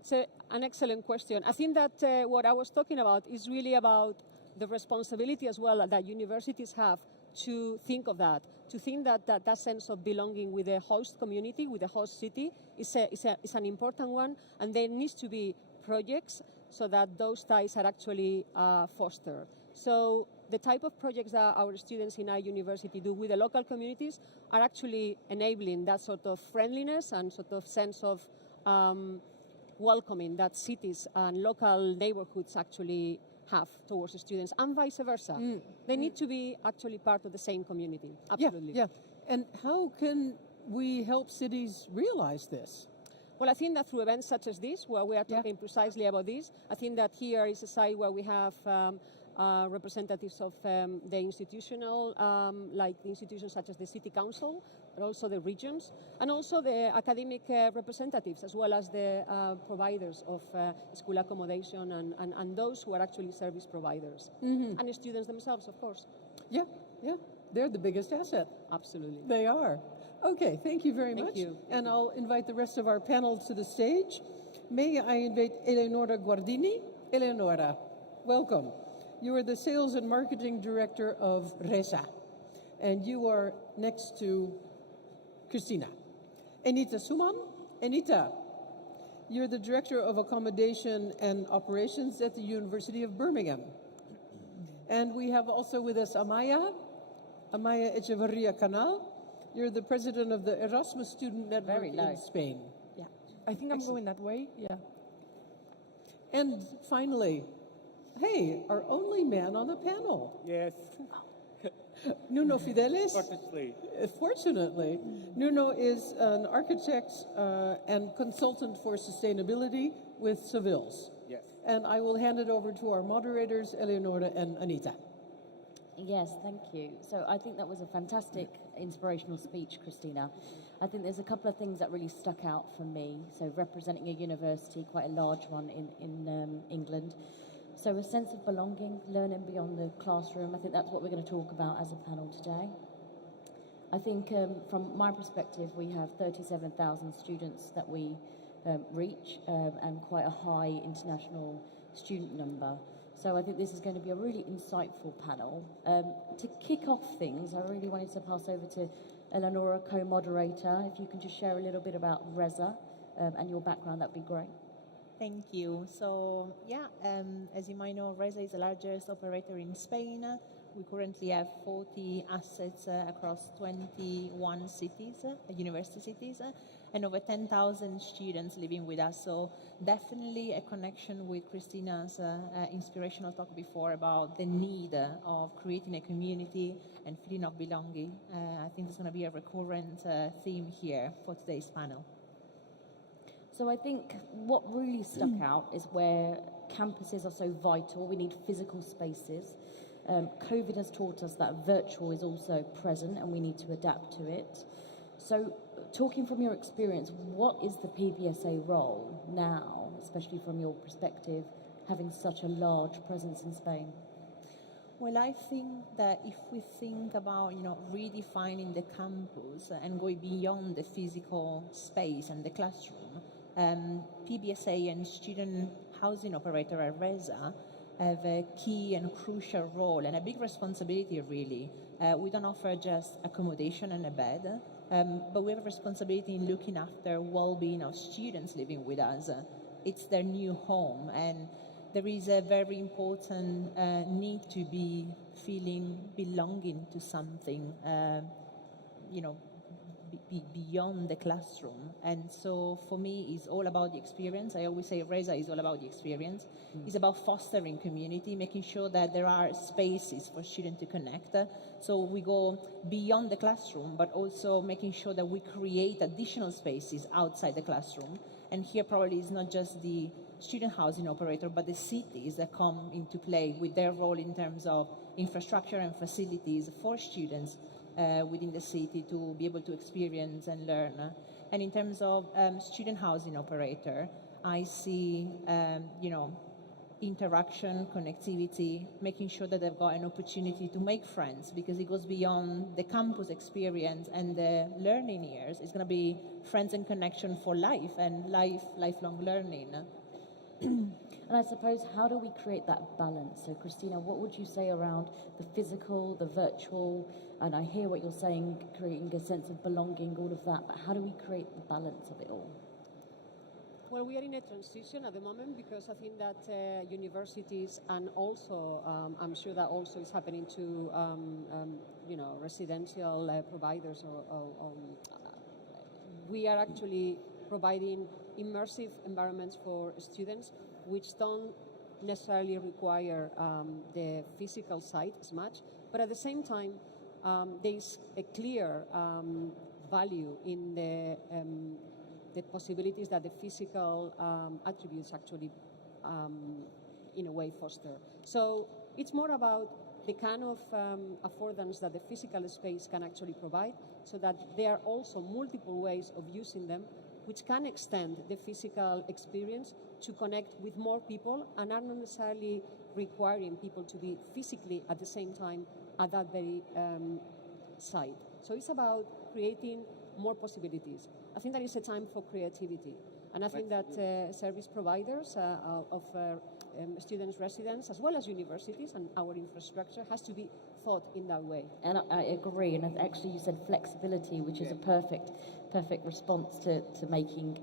It's an excellent question. I think that what I was talking about is really about the responsibility as well that universities have to think of that, to think that sense of belonging with the host community, with the host city, is an important one, and there needs to be projects so that those ties are actually fostered. So the type of projects that our students in our university do with the local communities are actually enabling that sort of friendliness and sort of sense of welcoming that cities and local neighborhoods actually have towards the students, and vice versa. They need to be actually part of the same community. Absolutely. Yeah. And how can we help cities realize this? Well, I think that through events such as this, where we are talking precisely about this, I think that here is a site where we have representatives of the institutional, like the institutions such as the city council, but also the regions, and also the academic representatives, as well as the providers of school accommodation and those who are actually service providers. Mm-hmm. And the students themselves, of course. Yeah, yeah. They're the biggest asset. Absolutely. They are. Okay, thank you very much. Thank you. And I'll invite the rest of our panel to the stage. May I invite Eleonora Guardini? Eleonora, welcome. You are the Sales and Marketing Director of Reza, and you are next to Christina. Anita Suman. Anita, you're the Director of Accommodation and Operations at the University of Birmingham. And we have also with us Amaya Echeverria Canal. You're the President of the Erasmus Student Network in Spain. Yeah, I think I'm going that way, yeah. And finally, hey, our only man on the panel. Yes. Nuno Fidelis. Fortunately. Fortunately. Nuno is an architect and consultant for sustainability with Seville's. Yes. And I will hand it over to our moderators, Eleonora and Anita. Yes, thank you. So I think that was a fantastic, inspirational speech, Christina. I think there's a couple of things that really stuck out for me. So representing a university, quite a large one in England. So a sense of belonging, learning beyond the classroom. I think that's what we're going to talk about as a panel today. I think from my perspective, we have 37,000 students that we reach and quite a high international student number. So I think this is going to be a really insightful panel. To kick off things, I really wanted to pass over to Eleonora, co-moderator. If you can just share a little bit about Reza and your background, that'd be great. Thank you. So, yeah, as you might know, Reza is the largest operator in Spain. We currently have 40 assets across 21 cities, university cities, and over 10,000 students living with us. So definitely a connection with Christina's inspirational talk before about the need of creating a community and feeling of belonging. I think it's going to be a recurrent theme here for today's panel. So I think what really stuck out is where campuses are so vital. We need physical spaces. COVID has taught us that virtual is also present and we need to adapt to it. So talking from your experience, what is the PBSA role now, especially from your perspective, having such a large presence in Spain? Well, I think that if we think about, redefining the campus and going beyond the physical space and the classroom, PBSA and student housing operator at Reza have a key and crucial role and a big responsibility, really. We don't offer just accommodation and a bed, but we have a responsibility in looking after well-being of students living with us. It's their new home, and there is a very important need to be feeling belonging to something, beyond the classroom. And so for me, it's all about the experience. I always say Reza is all about the experience. It's about fostering community, making sure that there are spaces for students to connect. So we go beyond the classroom, but also making sure that we create additional spaces outside the classroom. And here probably it's not just the student housing operator, but the cities that come into play with their role in terms of infrastructure and facilities for students within the city to be able to experience and learn. And in terms of student housing operator, I see, interaction, connectivity, making sure that they've got an opportunity to make friends, because it goes beyond the campus experience and the learning years. It's going to be friends and connection for life and lifelong learning. And I suppose, how do we create that balance? So, Christina, what would you say around the physical, the virtual, and I hear what you're saying, creating a sense of belonging, all of that, but how do we create the balance of it all? Well, we are in a transition at the moment, because I think that universities, and also I'm sure that also is happening to residential providers, we are actually providing immersive environments for students, which don't necessarily require the physical site as much, but at the same time, there is a clear value in the possibilities that the physical attributes actually, in a way, foster. So It's more about the kind of affordance that the physical space can actually provide, so that there are also multiple ways of using them which can extend the physical experience to connect with more people and are not necessarily requiring people to be physically at the same time at that very site. So it's about creating more possibilities. I think that is a time for creativity. And I think that service providers of students' residents, as well as universities and our infrastructure, has to be thought in that way. And I agree. And actually, you said flexibility, which is a perfect response to making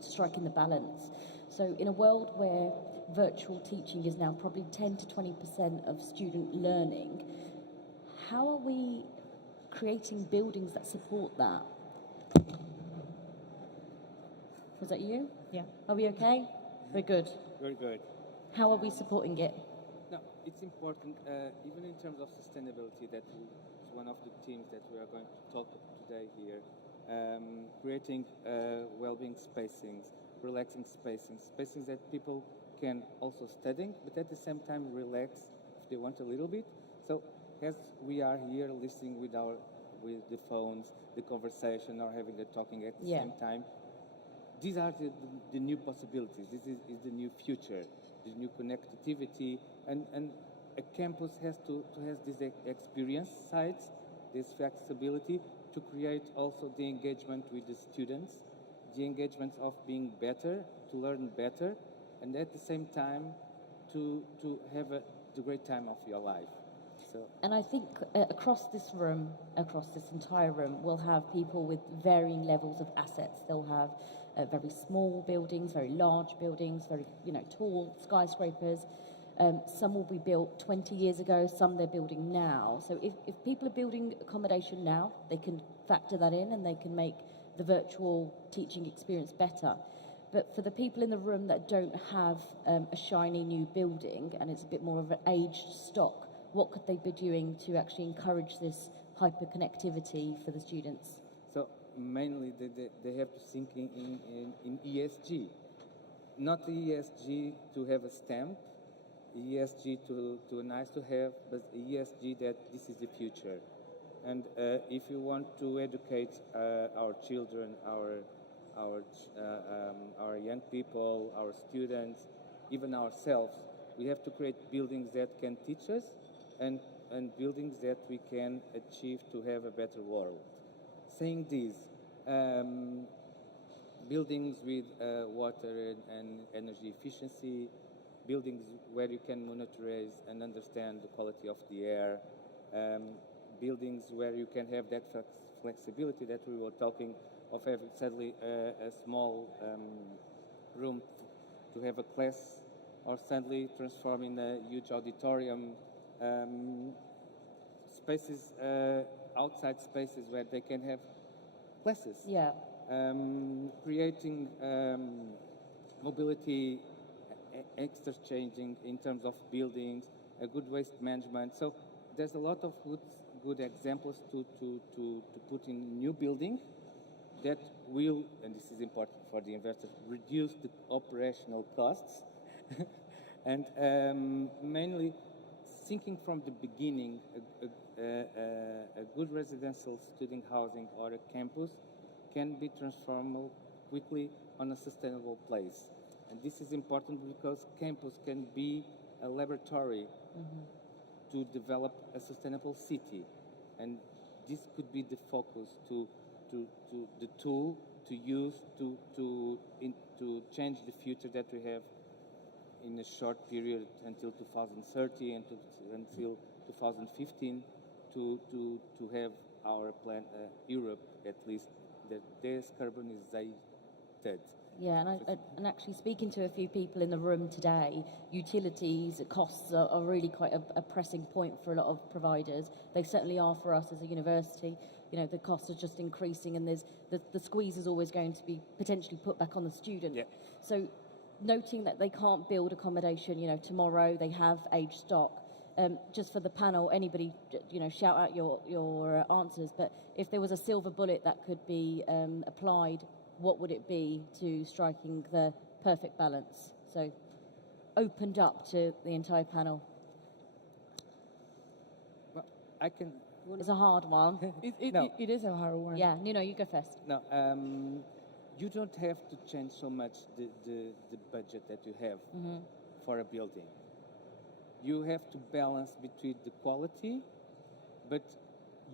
striking the balance. So, in a world where virtual teaching is now probably 10 to 20% of student learning, how are we creating buildings that support that? Was that you? Yeah. Are we okay? We're good. Very good. How are we supporting it? No, it's important, even in terms of sustainability, that is one of the themes that we are going to talk today here. Creating well-being spacings, relaxing spacings that people can also study, but at the same time relax if they want a little bit. So as we are here listening with the phones, the conversation, or having a talking at the same time, these are the new possibilities. This is the new future, the new connectivity, and a campus has to have these experience sides, this flexibility to create also the engagement with the students, the engagement of being better, to learn better, and at the same time to have the great time of your life. So. And I think across this entire room, we'll have people with varying levels of assets. They'll have very small buildings, very large buildings, very tall skyscrapers. Some will be built 20 years ago, some they're building now. So if people are building accommodation now, they can factor that in and they can make the virtual teaching experience better. But for the people in the room that don't have a shiny new building and it's a bit more of an aged stock, what could they be doing to actually encourage this hyperconnectivity for the students? So mainly they have to think in ESG. Not the ESG to have a stamp, ESG to a nice to have, but ESG that this is the future. And if you want to educate our children, our young people, our students, even ourselves, we have to create buildings that can teach us and buildings that we can achieve to have a better world. Saying this, buildings with water and energy efficiency, buildings where you can monitorize and understand the quality of the air, buildings where you can have that flexibility that we were talking of, having suddenly a small room to have a class, or suddenly transforming a huge auditorium, spaces, outside spaces where they can have classes. Yeah. Creating mobility, exchanging in terms of buildings, a good waste management. So there's a lot of good examples to put in new building that will, and this is important for the investors, reduce the operational costs and mainly thinking from the beginning, a good residential student housing or a campus can be transformed quickly on a sustainable place. And this is important because campus can be a laboratory to develop a sustainable city. And this could be the focus to the tool to use to change the future that we have in a short period until 2030 and until 2015 to have our plan, Europe at least, that decarbonized. Yeah, and actually speaking to a few people in the room today, utilities costs are really quite a pressing point for a lot of providers. They certainly are for us as a university. The costs are just increasing, and there's the squeeze is always going to be potentially put back on the student. Yeah. So noting that they can't build accommodation, tomorrow they have aged stock. Just for the panel, anybody, shout out your answers. But if there was a silver bullet that could be applied, what would it be to striking the perfect balance? So, opened up to the entire panel. I can. It's a hard one. No. It is a hard one. Yeah, Nuno, you go first. No, you don't have to change so much the budget that you have for a building. You have to balance between the quality, but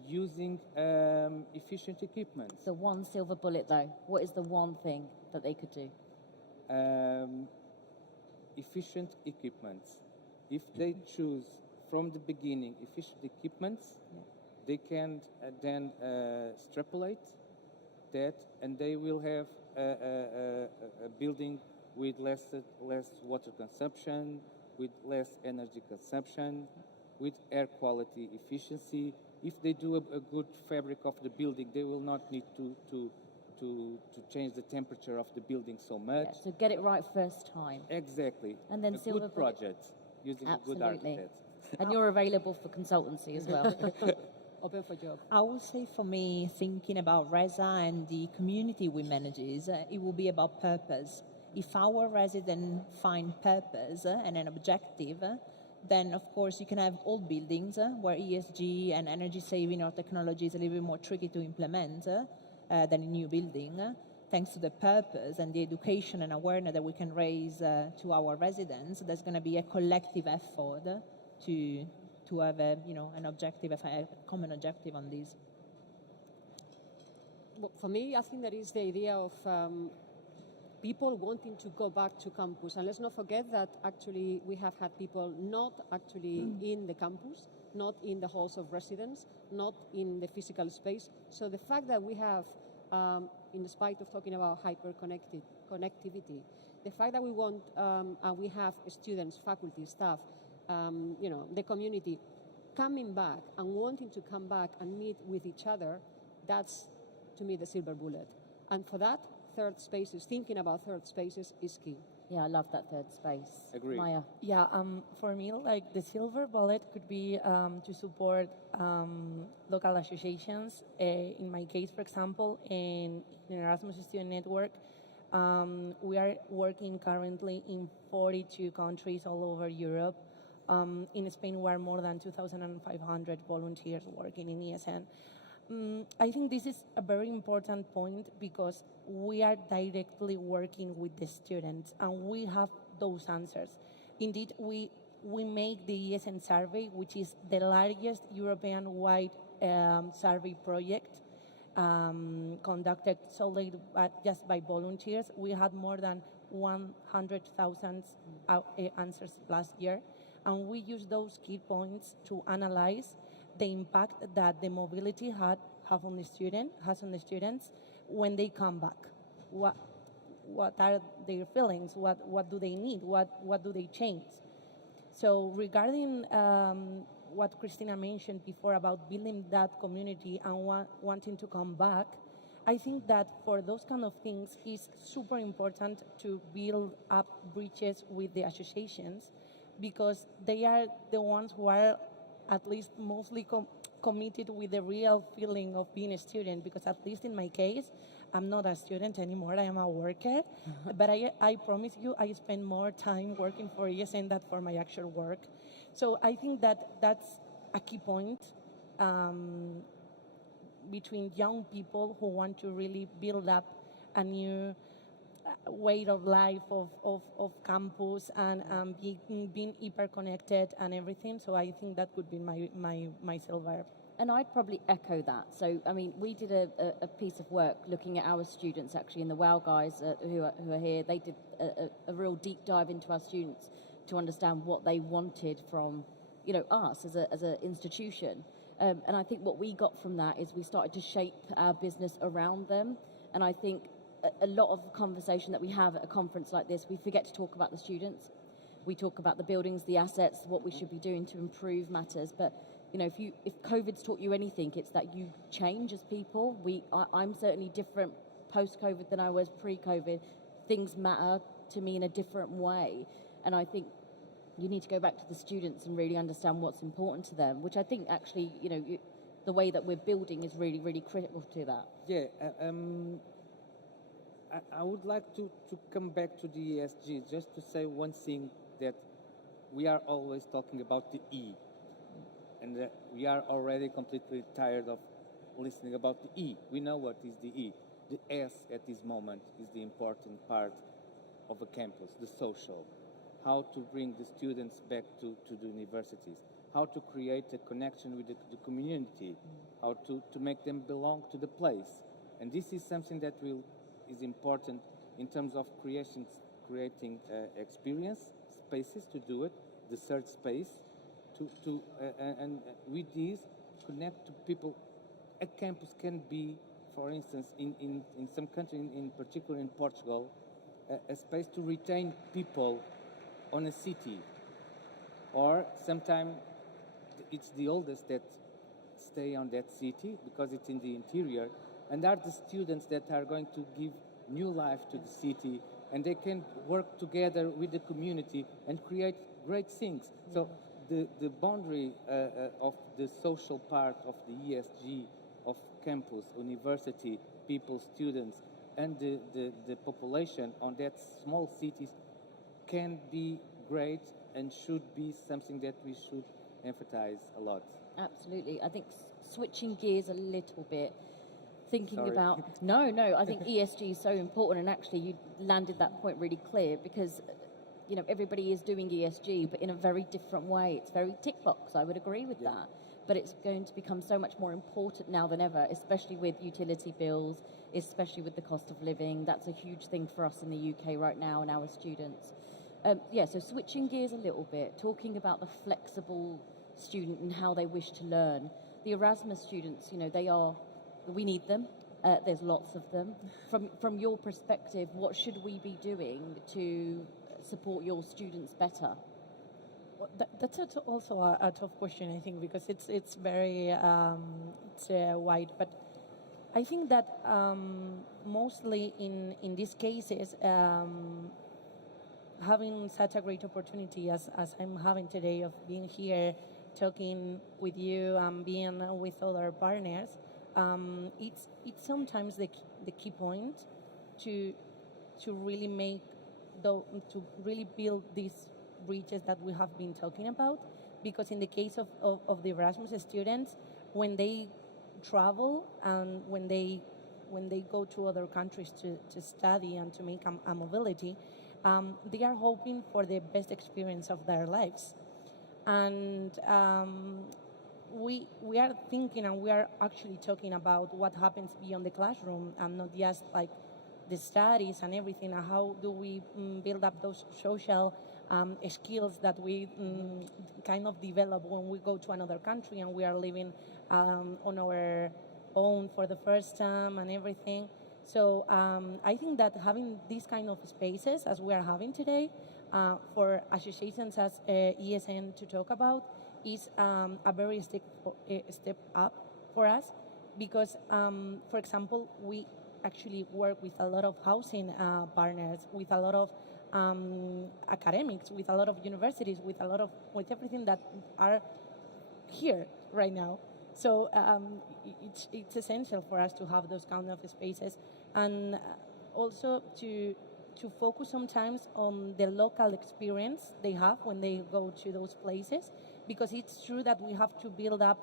using efficient equipment. The one silver bullet, though. What is the one thing that they could do? Efficient equipment. If they choose from the beginning efficient equipment, they can then extrapolate that, and they will have a building with less water consumption, with less energy consumption, with air quality efficiency. If they do a good fabric of the building, they will not need to change the temperature of the building so much. Yeah, so get it right first time. Exactly. And then a silver good project using Absolutely. a good architect. And you're available for consultancy as well. Open for job. I would say for me, thinking about Reza and the community we manages, it will be about purpose. If our residents find purpose and an objective, then of course you can have old buildings where ESG and energy saving or technology is a little bit more tricky to implement than a new building. Thanks to the purpose and the education and awareness that we can raise to our residents, there's going to be a collective effort to have an objective, a common objective on this. Well, for me, I think that is the idea of people wanting to go back to campus. And let's not forget that actually we have had people not actually in the campus, not in the halls of residence, not in the physical space. So the fact that we have, in spite of talking about hyperconnected connectivity, the fact that we want and we have students, faculty, staff, the community coming back and wanting to come back and meet with each other, that's, to me, the silver bullet. And for that, third spaces, thinking about third spaces is key. Yeah, I love that third space. Agree. Maya? Yeah, for me, like the silver bullet could be to support local associations. In my case, for example, in Erasmus Student Network, we are working currently in 42 countries all over Europe. In Spain, we are more than 2,500 volunteers working in ESN. I think this is a very important point because we are directly working with the students and we have those answers. Indeed, we make the ESN survey, which is the largest European-wide survey project conducted solely just by volunteers. We had more than 100,000 answers last year, and we use those key points to analyze the impact that the mobility has on the students when they come back. What are their feelings? What do they need? What do they change? So regarding what Christina mentioned before about building that community and wanting to come back, I think that for those kind of things, it's super important to build up bridges with the associations because they are the ones who are at least mostly committed with the real feeling of being a student, because at least in my case, I'm not a student anymore, I am a worker, but I promise you I spend more time working for ESN than for my actual work. So I think that that's a key point between young people who want to really build up a new way of life of campus and being hyper-connected and everything. So I think that would be my silver. And I'd probably echo that. So, I mean, we did a piece of work looking at our students, actually, and the WOW guys who are here, they did a real deep dive into our students to understand what they wanted from, us as an institution. And I think what we got from that is we started to shape our business around them. And I think a lot of the conversation that we have at a conference like this, we forget to talk about the students. We talk about the buildings, the assets, what we should be doing to improve matters. But, if COVID's taught you anything, it's that you change as people. I'm certainly different post-COVID than I was pre-COVID. Things matter to me in a different way. And I think you need to go back to the students and really understand what's important to them, which I think actually, the way that we're building is really, really critical to that. Yeah, I would like to come back to the ESG, just to say one thing, that we are always talking about the E. and we are already completely tired of listening about the E. We know what is the E. The S at this moment is the important part of a campus, the social. How to bring the students back to the universities, how to create a connection with the community, how to make them belong to the place. And this is something that is important in terms of creating experience spaces to do it, the third space, and with these connect to people. A campus can be, for instance, in some countries, in particular in Portugal, a space to retain people on a city, or sometimes it's the oldest that stay on that city because it's in the interior, and are the students that are going to give new life to the city, and they can work together with the community and create great things. So the boundary of the social part of the ESG, of campus, university, people, students, and the population on that small cities can be great and should be something that we should emphasize a lot. Absolutely. I think switching gears a little bit, thinking Sorry. about... No, I think ESG is so important, and actually you landed that point really clear, because everybody is doing ESG, but in a very different way. It's very tick box, I would agree with that. But it's going to become so much more important now than ever, especially with utility bills, especially with the cost of living. That's a huge thing for us in the UK right now and our students. So switching gears a little bit, talking about the flexible student and how they wish to learn. The Erasmus students, we need them. There's lots of them. From your perspective, what should we be doing to support your students better? Well, that's also a tough question, I think, because it's very wide. But I think that mostly in these cases, having such a great opportunity as I'm having today of being here, talking with you and being with other partners, it's sometimes the key point to really make to really build these bridges that we have been talking about. Because in the case of the Erasmus students, when they travel and when they go to other countries to study and to make a mobility, they are hoping for the best experience of their lives. And we are thinking, and we are actually talking about what happens beyond the classroom, and not just like the studies and everything, and how do we build up those social skills that we kind of develop when we go to another country and we are living on our own for the first time and everything. So I think that having these kind of spaces, as we are having today, for associations as ESN to talk about, is a very step up for us, because, for example, we actually work with a lot of housing partners, with a lot of academics, with a lot of universities, with everything that are here right now. So it's essential for us to have those kind of spaces, and also to focus sometimes on the local experience they have when they go to those places, because it's true that we have to build up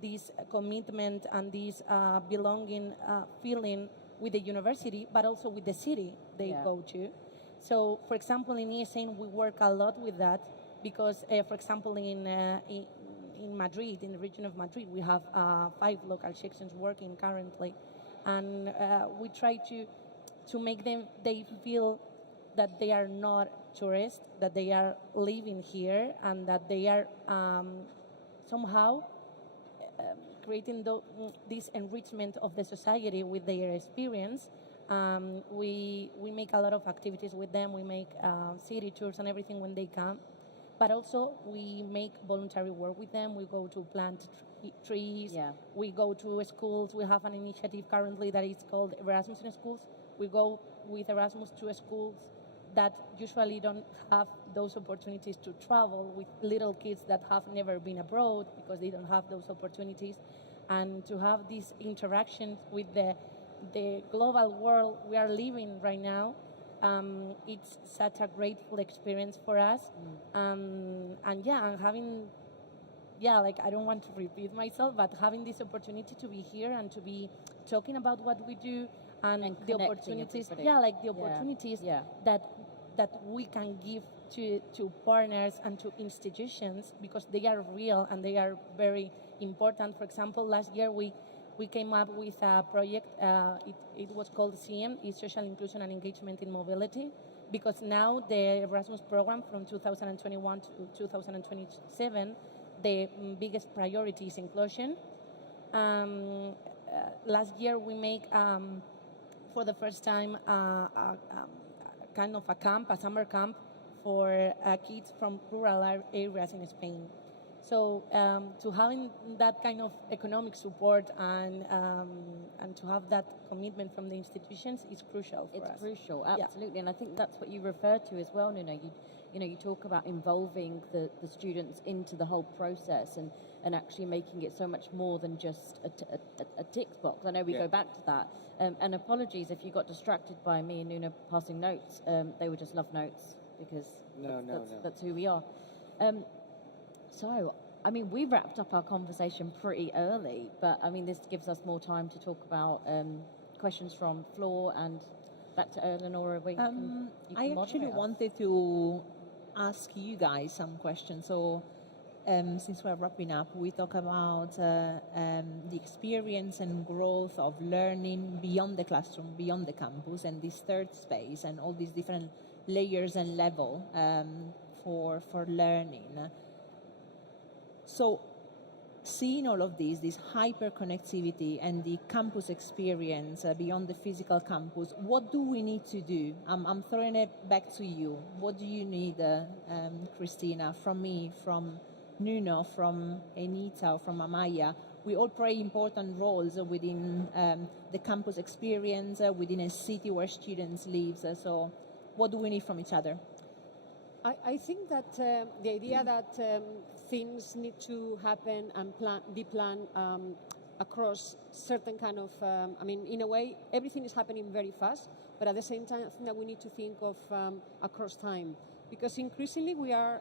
this commitment and this belonging feeling with the university, but also with the city they go to. So, for example, in ESN, we work a lot with that, because, for example, in Madrid, in the region of Madrid, we have 5 local sections working currently, and we try to make they feel that they are not tourists, that they are living here, and that they are somehow creating this enrichment of the society with their experience. We make a lot of activities with them. We make city tours and everything when they come. But also we make voluntary work with them. We go to plant trees. Yeah. We go to schools. We have an initiative currently that is called Erasmus in Schools. We go with Erasmus to schools that usually don't have those opportunities to travel, with little kids that have never been abroad because they don't have those opportunities, and to have these interactions with the global world we are living right now. It's such a grateful experience for us, and having yeah, like I don't want to repeat myself, but having this opportunity to be here and to be talking about what we do and the opportunities, like the opportunities that we can give to partners and to institutions, because they are real and they are very important. For example, last year we came up with a project, it was called CM, is Social Inclusion and Engagement in Mobility, because now the Erasmus program from 2021 to 2027, the biggest priority is inclusion. Last year we made, for the first time, kind of a camp, a summer camp for kids from rural areas in Spain. So to having that kind of economic support and to have that commitment from the institutions is crucial for us. It's crucial, absolutely, and I think that's what you refer to as well, Nuno. You talk about involving the students into the whole process and actually making it so much more than just a tick box. I know we go back to that. And apologies if you got distracted by me and Nuno passing notes. They were just love notes, because that's who we are. So, I mean, we wrapped up our conversation pretty early, but I mean, this gives us more time to talk about questions from floor and back to Eleanor. I actually wanted to ask you guys some questions. So, since we're wrapping up, we talk about the experience and growth of learning beyond the classroom, beyond the campus, and this third space, and all these different layers and level for learning. So, seeing all of this hyperconnectivity and the campus experience beyond the physical campus, what do we need to do? I'm throwing it back to you. What do you need, Christina, from me, from Nuno, from Anita, or from Amaya? We all play important roles within the campus experience, within a city where students live. So what do we need from each other? I think that the idea that things need to happen and be planned across certain kind of, in a way, everything is happening very fast, but at the same time, I think that we need to think of across time, because increasingly we are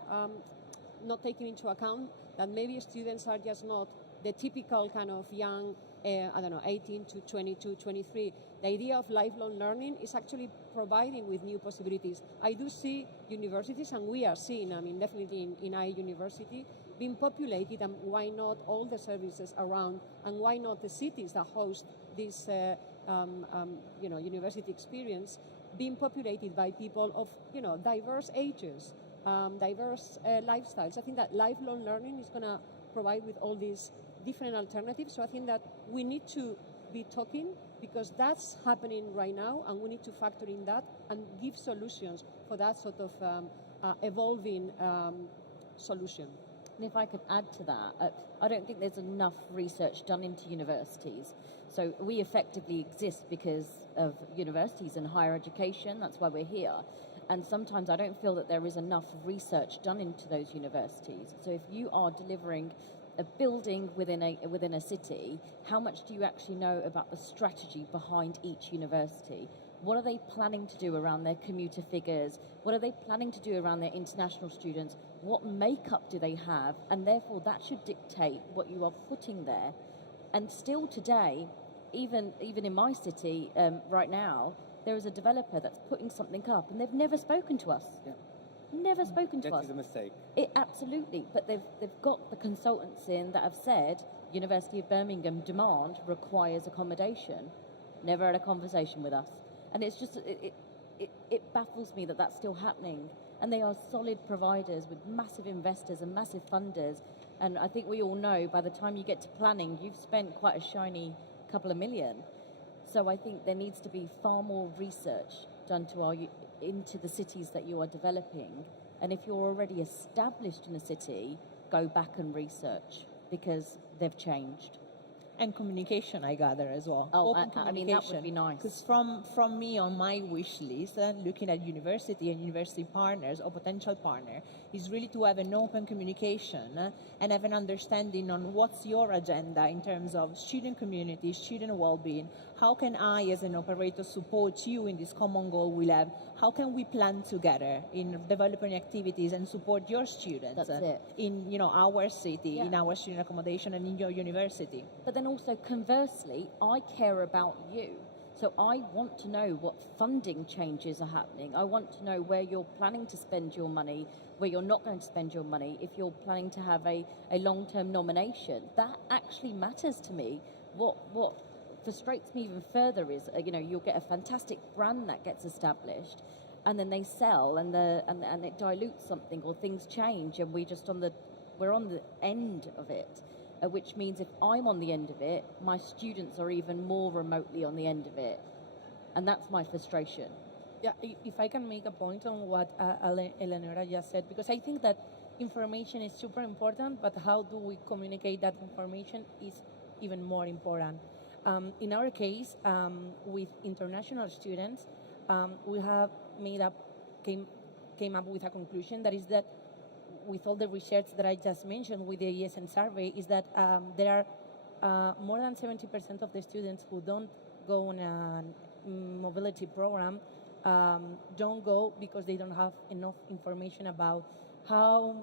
not taking into account that maybe students are just not the typical kind of young, 18 to 22, 23. The idea of lifelong learning is actually providing with new possibilities. I do see universities, and we are seeing, definitely in our university, being populated, and why not all the services around, and why not the cities that host this university experience being populated by people of diverse ages, diverse lifestyles. I think that lifelong learning is going to provide with all these different alternatives. So I think that we need to be talking, because that's happening right now, and we need to factor in that and give solutions for that sort of evolving solution. And if I could add to that, I don't think there's enough research done into universities. So we effectively exist because of universities and higher education. That's why we're here. And sometimes I don't feel that there is enough research done into those universities. So if you are delivering a building within a city, how much do you actually know about the strategy behind each university? What are they planning to do around their commuter figures? What are they planning to do around their international students? What makeup do they have? And therefore that should dictate what you are putting there. And still today, even in my city right now, there is a developer that's putting something up, and they've never spoken to us. Yeah. Never spoken to us. That is a mistake. Absolutely, but they've got the consultants in that have said University of Birmingham demand requires accommodation. Never had a conversation with us, and it's just it baffles me that that's still happening. And they are solid providers with massive investors and massive funders, and I think we all know by the time you get to planning, you've spent quite a shiny couple of million. So I think there needs to be far more research done into the cities that you are developing. And if you're already established in a city, go back and research, because they've changed. And communication, I gather, as well. Oh, I mean, that would be nice. Because from me on my wish list, looking at university and university partners or potential partner, is really to have an open communication and have an understanding on what's your agenda in terms of student community, student well-being. how can I, as an operator, support you in this common goal we have? How can we plan together in developing activities and support your students in our city, in our student accommodation, and in your university? But then also, conversely, I care about you. So I want to know what funding changes are happening. I want to know where you're planning to spend your money, where you're not going to spend your money, if you're planning to have a long-term nomination. That actually matters to me. What frustrates me even further is, you'll get a fantastic brand that gets established, and then they sell, and it dilutes something, or things change, and we're on the end of it. Which means if I'm on the end of it, my students are even more remotely on the end of it. And that's my frustration. Yeah, if I can make a point on what Eleonora just said, because I think that information is super important, but how do we communicate that information is even more important. In our case, with international students, we have came up with a conclusion that is that with all the research that I just mentioned with the ESN survey, is that there are more than 70% of the students who don't go on a mobility program don't go because they don't have enough information about how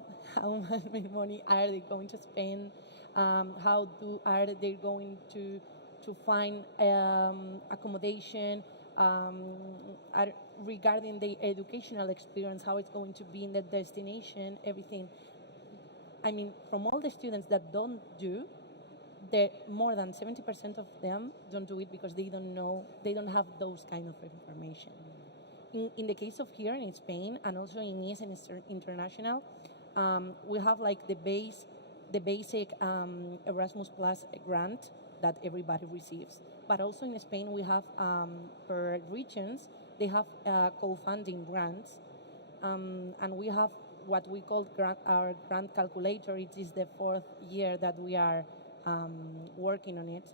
much money are they going to spend, are they going to find accommodation, regarding the educational experience, how it's going to be in the destination, everything. I mean, from all the students that don't do, more than 70% of them don't do it because they don't know, they don't have those kind of information. In the case of here in Spain, and also in ESN International, we have like the basic Erasmus Plus grant that everybody receives. But also in Spain, we have, per regions, they have co-funding grants. And we have what we call our grant calculator. It is the 4th year that we are working on it.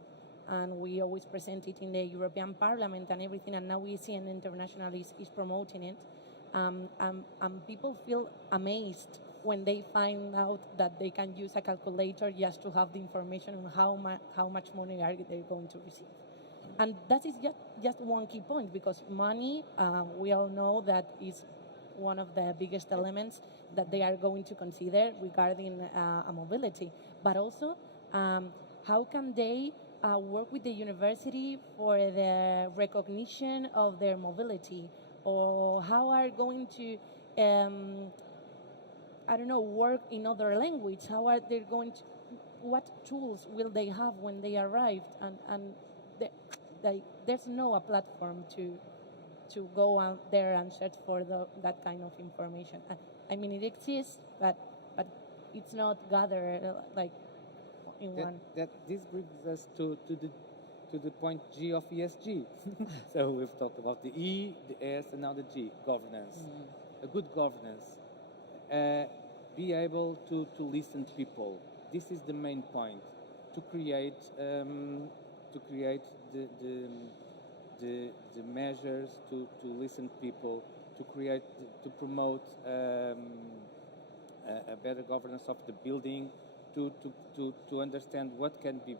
And we always present it in the European Parliament and everything. And now we see an international is promoting it. And people feel amazed when they find out that they can use a calculator just to have the information on how much money are they going to receive. And that is just one key point, because money, we all know that is one of the biggest elements that they are going to consider regarding a mobility. But also, how can they work with the university for the recognition of their mobility? Or how are going to, work in other language? How are they going to, what tools will they have when they arrive? And there's no a platform to go out there and search for that kind of information. I mean, it exists, but it's not gathered like in one. This brings us to the point G of ESG. So we've talked about the E, the S, and now the G, governance. A good governance. Be able to listen to people. This is the main point. To create the measures to listen to people, to promote a better governance of the building, to understand what can be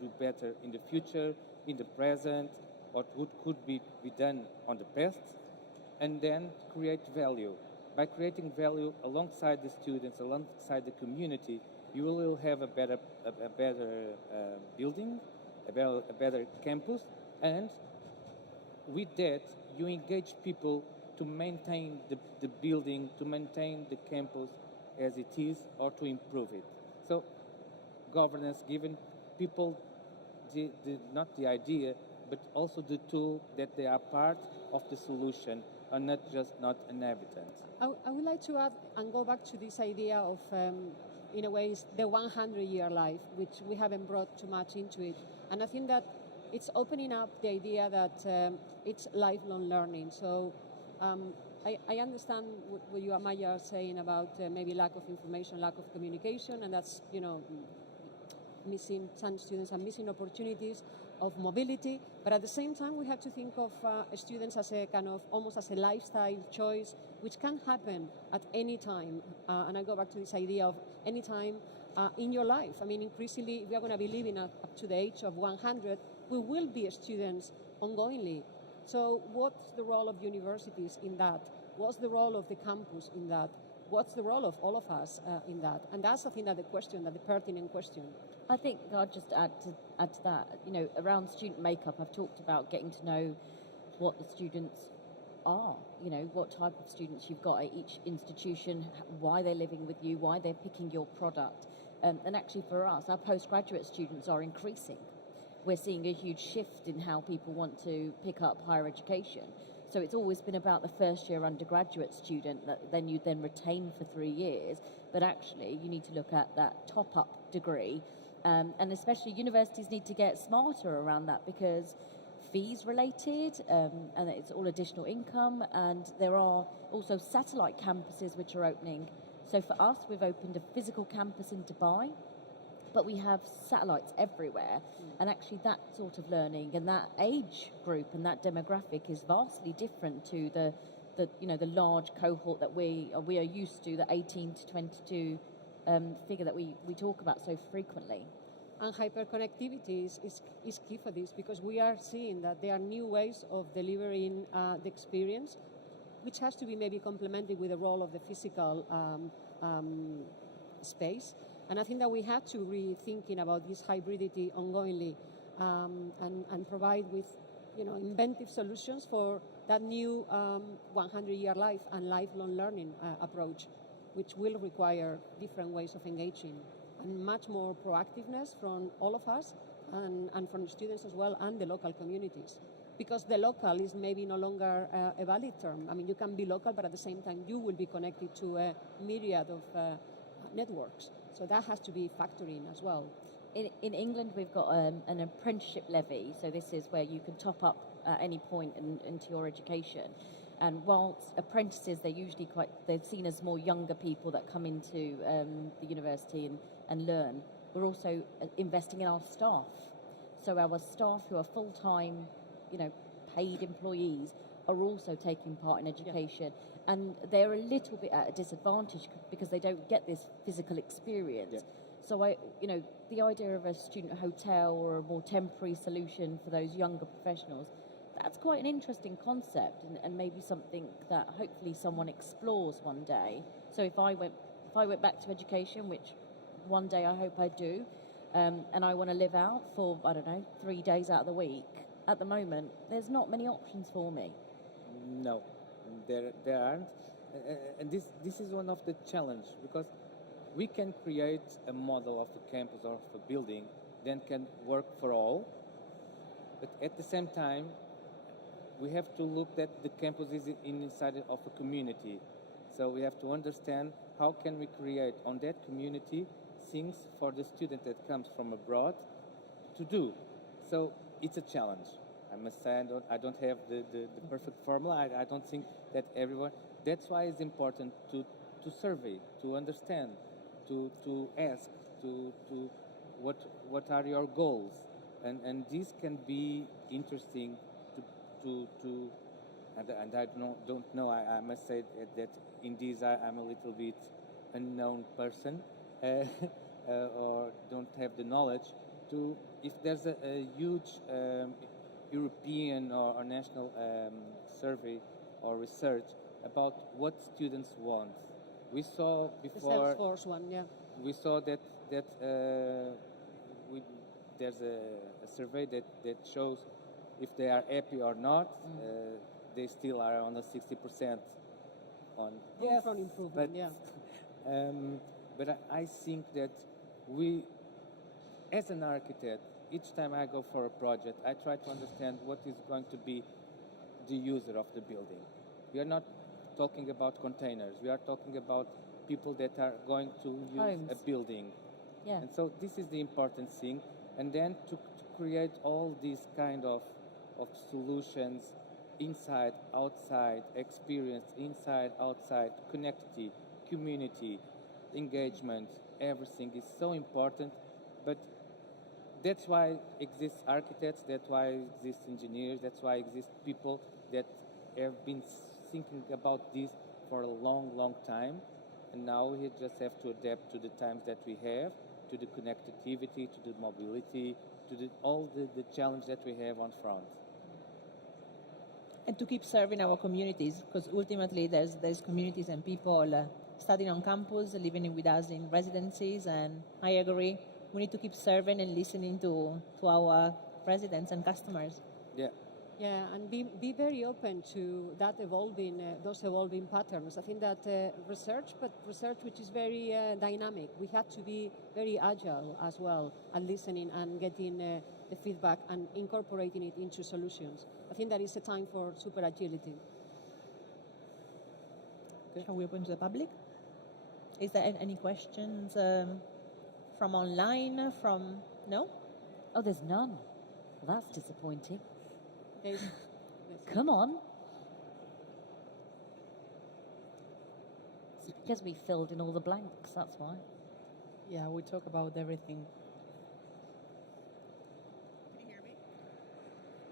do better in the future, in the present, what could be done on the past, and then create value. By creating value alongside the students, alongside the community, you will have a better building, a better campus, and with that you engage people to maintain the building, to maintain the campus as it is, or to improve it. So governance, giving people not the idea, but also the tool that they are part of the solution and not an habitant. I would like to add and go back to this idea of, in a way, the 100-year life, which we haven't brought too much into it. And I think that it's opening up the idea that it's lifelong learning. So I understand what you, Amaya, are saying about maybe lack of information, lack of communication, and that's, missing, some students are missing opportunities of mobility, but at the same time we have to think of students as a kind of almost as a lifestyle choice, which can happen at any time. And I go back to this idea of any time in your life. I mean, increasingly, if we are going to be living up to the age of 100, we will be students ongoingly. So what's the role of universities in that? What's the role of the campus in that? What's the role of all of us in that? And that's, I think, the pertinent question. I think I'll just add to that. You know, around student makeup, I've talked about getting to know what the students are. You know, what type of students you've got at each institution, why they're living with you, why they're picking your product. And actually, for us, our postgraduate students are increasing. We're seeing a huge shift in how people want to pick up higher education. So it's always been about the first year undergraduate student that then you then retain for 3 years. But actually, you need to look at that top-up degree. And especially universities need to get smarter around that, because fees related, and it's all additional income. And there are also satellite campuses which are opening. So for us, we've opened a physical campus in Dubai, but we have satellites everywhere. And actually that sort of learning and that age group and that demographic is vastly different to the large cohort that we are used to, the 18 to 22 figure that we talk about so frequently. And hyperconnectivity is key for this, because we are seeing that there are new ways of delivering the experience, which has to be maybe complemented with the role of the physical space. And I think that we have to rethinking about this hybridity ongoingly, and provide with, inventive solutions for that new 100-year life and lifelong learning approach, which will require different ways of engaging and much more proactiveness from all of us and from students as well, and the local communities. Because the local is maybe no longer a valid term. I mean, you can be local, but at the same time, you will be connected to a myriad of networks. So that has to be factored in as well. In England, we've got an apprenticeship levy. So this is where you can top up at any point into your education. And whilst apprentices, they're seen as more younger people that come into the university and learn. We're also investing in our staff. So our staff who are full-time, paid employees are also taking part in education. Yeah. And they're a little bit at a disadvantage because they don't get this physical experience. Yeah. So the idea of a student hotel or a more temporary solution for those younger professionals, that's quite an interesting concept, and maybe something that hopefully someone explores one day. So if I went back to education, which one day I hope I do, and I want to live out for, 3 days out of the week, at the moment, there's not many options for me. No, there aren't. And this is one of the challenges, because we can create a model of a campus or of a building that can work for all, but at the same time, we have to look that the campus is inside of a community. So we have to understand how can we create on that community things for the student that comes from abroad to do. So it's a challenge. I must say I don't have the perfect formula. I don't think that everyone... That's why it's important to survey, to understand, to ask, to what are your goals. And this can be interesting and I don't know. I must say that in this I'm a little bit unknown person or don't have the knowledge to, if there's a huge European or national survey or research about what students want. We saw before the Salesforce one, yeah. We saw that there's a survey that shows if they are happy or not. They still are on the 60% on yes, for improvement. Yeah. But I think that we, as an architect, each time I go for a project, I try to understand what is going to be the user of the building. We are not talking about containers. We are talking about people that are going to use homes. A building. Yeah. And so this is the important thing. And then to create all these kind of solutions, inside, outside, experience, inside, outside, connectivity, community, engagement, everything is so important. But that's why exist architects, that's why exist engineers, that's why exist people that have been thinking about this for a long, long time. And now we just have to adapt to the times that we have, to the connectivity, to the mobility, all the challenge that we have on front. And to keep serving our communities, because ultimately there's communities and people studying on campus, living with us in residencies, and I agree, we need to keep serving and listening to our residents and customers. Yeah. Yeah, and be very open to that evolving, those evolving patterns. I think that research which is very dynamic. We have to be very agile as well, and listening and getting the feedback and incorporating it into solutions. I think that is a time for super agility. Shall we open to the public? Is there any questions from online? No? Oh, there's none. Well, that's disappointing. Come on. It's because we filled in all the blanks, that's why. Yeah, we talk about everything. Can you hear me?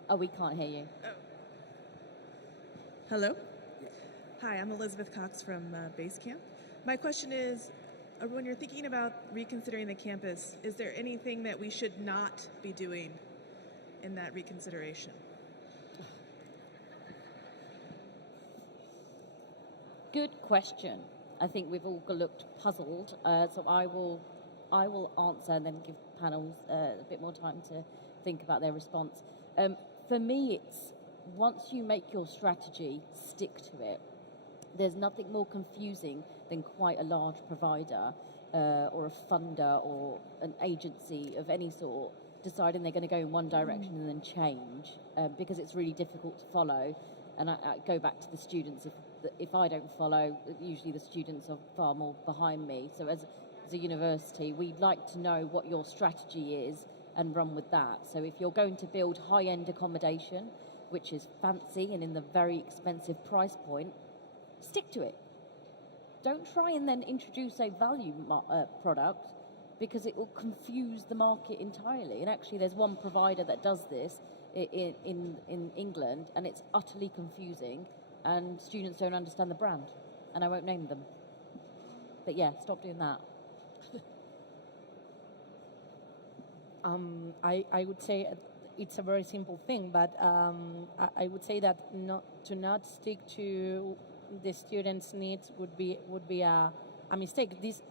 Oh, we can't hear you. Oh. Hello? Hi, I'm Elizabeth Cox from Basecamp. My question is, when you're thinking about reconsidering the campus, is there anything that we should not be doing in that reconsideration? Good question. I think we've all looked puzzled, so I will answer and then give panels a bit more time to think about their response. For me, it's once you make your strategy, stick to it. There's nothing more confusing than quite a large provider or a funder or an agency of any sort deciding they're going to go in one direction and then change because it's really difficult to follow. And I go back to the students. If I don't follow, usually the students are far more behind me. So as a university, we'd like to know what your strategy is and run with that. So if you're going to build high-end accommodation, which is fancy and in the very expensive price point, stick to it. Don't try and then introduce a value product because it will confuse the market entirely. And actually, there's one provider that does this in England, and it's utterly confusing, and students don't understand the brand. And I won't name them. But yeah, stop doing that. I would say it's a very simple thing, but I would say that not stick to the students' needs would be a mistake. This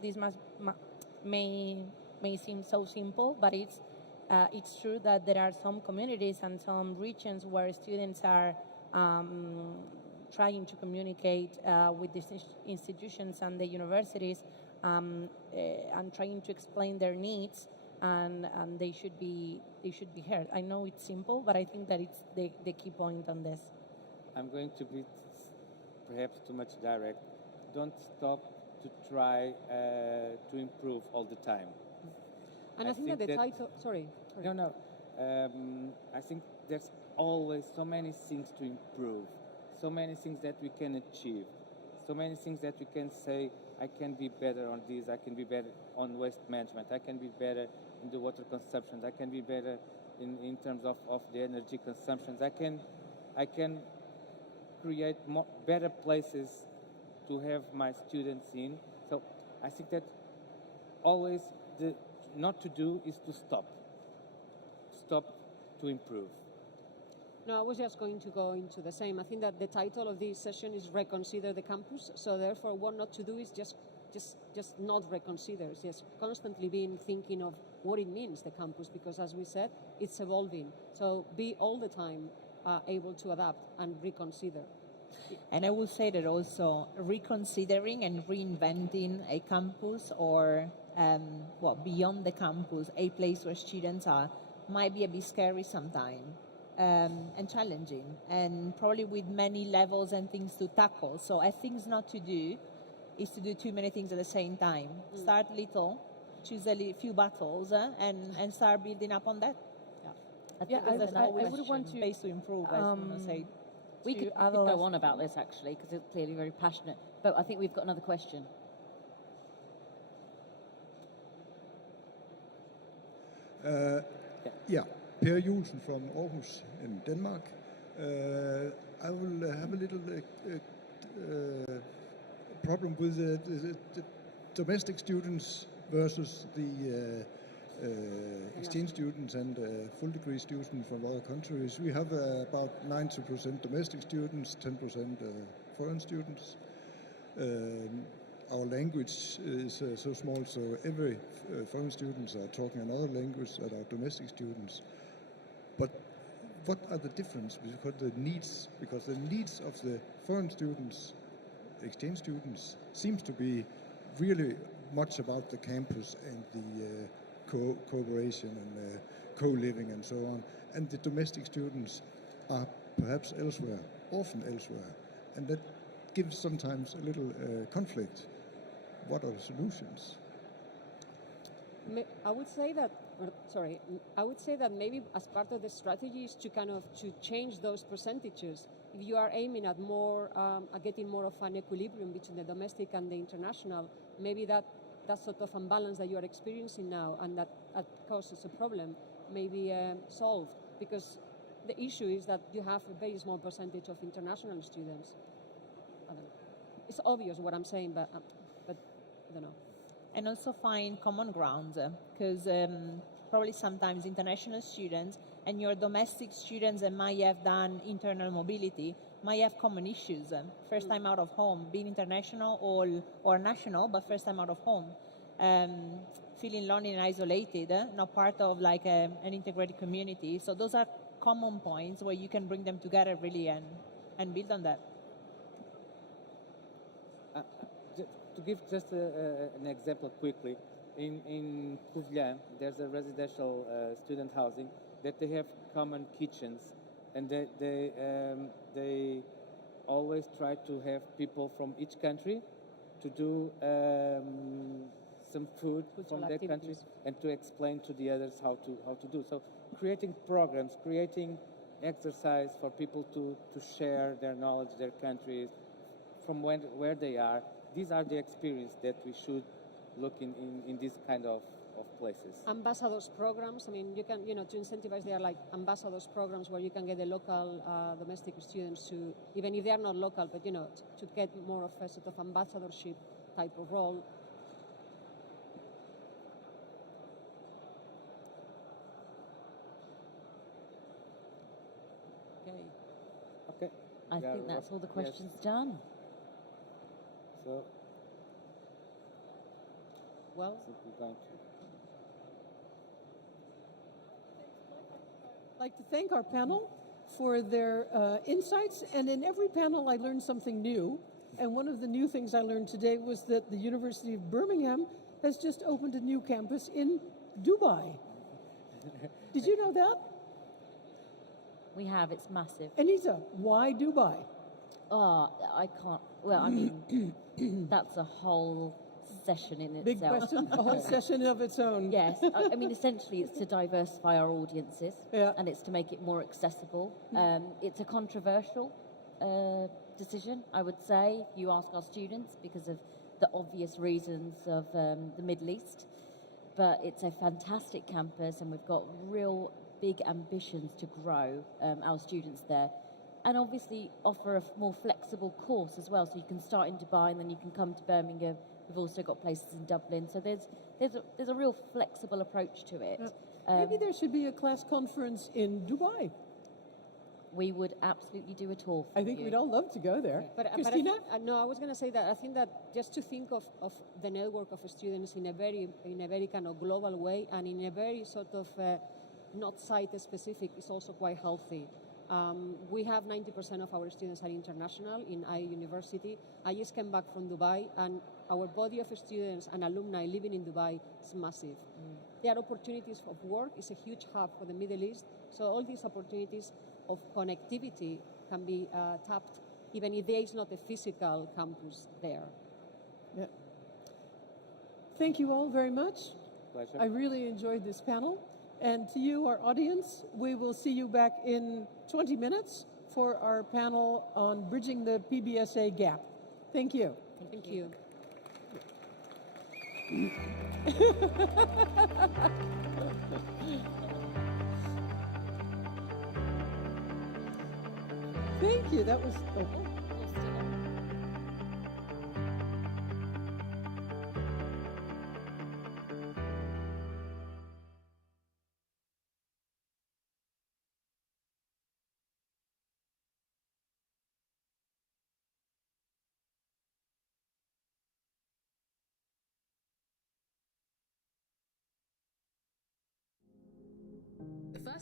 may seem so simple, but it's true that there are some communities and some regions where students are trying to communicate with these institutions and the universities and trying to explain their needs, and they should be heard. I know it's simple, but I think that it's the key point on this. I'm going to be perhaps too much direct. Don't stop to try to improve all the time. And I think that the title... Sorry. No. I think there's always so many things to improve, so many things that we can achieve, so many things that we can say, I can be better on this, I can be better on waste management, I can be better in the water consumption, I can be better in terms of the energy consumptions, I can create better places to have my students in. So I think that always the not to do is to stop to improve. No, I was just going to go into the same. I think that the title of this session is Reconsider the Campus. So therefore, what not to do is just not reconsider. It's just constantly being thinking of what it means, the campus, because as we said, it's evolving. So be all the time able to adapt and reconsider. And I will say that also reconsidering and reinventing a campus or beyond the campus, a place where students are, might be a bit scary sometimes. And challenging, and probably with many levels and things to tackle. So I think not to do is to do too many things at the same time. Start little, choose a few battles, and start building up on that. I would want to space to improve. Say we could go on about this actually because it's clearly very passionate. But I think we've got another question. Yeah. Per Julesen from Aarhus in Denmark. I will have a little problem with the domestic students versus the exchange students and full degree students from other countries. We have about 90% domestic students, 10% foreign students. Our language is so small, so every foreign students are talking another language that our domestic students. But what are the differences? Because the needs of the foreign students, exchange students, seems to be really much about the campus and the cooperation and co-living and so on. And the domestic students are perhaps elsewhere, often elsewhere. And that gives sometimes a little conflict. What are the solutions? I would say that maybe as part of the strategy is to to change those percentages. If you are aiming at more, at getting more of an equilibrium between the domestic and the international, maybe that sort of imbalance that you are experiencing now and that causes a problem may be solved, because the issue is that you have a very small percentage of international students. I don't know. It's obvious what I'm saying, but I don't know. And also find common ground, because probably sometimes international students and your domestic students that might have done internal mobility might have common issues. First time out of home, being international or national, but first time out of home. Feeling lonely and isolated, not part of like an integrated community. So those are common points where you can bring them together really and build on that. To give just an example quickly, in Couvlian, there's a residential student housing that they have common kitchens, and they always try to have people from each country to do some food from their country and to explain to the others how to do. So creating programs, creating exercise for people to share their knowledge, their countries, from where they are. These are the experience that we should look in this kind of places. Ambassadors programs, I mean, you can, to incentivize, there are like ambassadors programs where you can get the local domestic students to, even if they are not local, but, to get more of a sort of ambassadorship type of role. Okay. I think that's all the questions done. So, well, we're going to. I'd like to thank our panel for their insights, and in every panel I learned something new. And one of the new things I learned today was that the University of Birmingham has just opened a new campus in Dubai. Did you know that? We have, it's massive. Anita, why Dubai? Oh, I can't, well, I mean, that's a whole session in itself. Big question, a whole session of its own. Yes, I mean, essentially it's to diversify our audiences, and it's to make it more accessible. It's a controversial decision, I would say, if you ask our students, because of the obvious reasons of the Middle East. But it's a fantastic campus, and we've got real big ambitions to grow our students there. And obviously offer a more flexible course as well, so you can start in Dubai and then you can come to Birmingham. We've also got places in Dublin, so there's a real flexible approach to it. Maybe there should be a class conference in Dubai. We would absolutely do a tour. I think we'd all love to go there. Christina? No, I was going to say that I think that just to think of the network of students in a very kind of global way and in a very sort of not site-specific is also quite healthy. We have 90% of our students are international in IE University. I just came back from Dubai, and our body of students and alumni living in Dubai is massive. There are opportunities of work. It's a huge hub for the Middle East. So all these opportunities of connectivity can be tapped, even if there is not a physical campus there. Yeah. Thank you all very much. Pleasure. I really enjoyed this panel. And to you, our audience, we will see you back in 20 minutes for our panel on bridging the PBSA gap. Thank you. Thank you. Thank you. That was...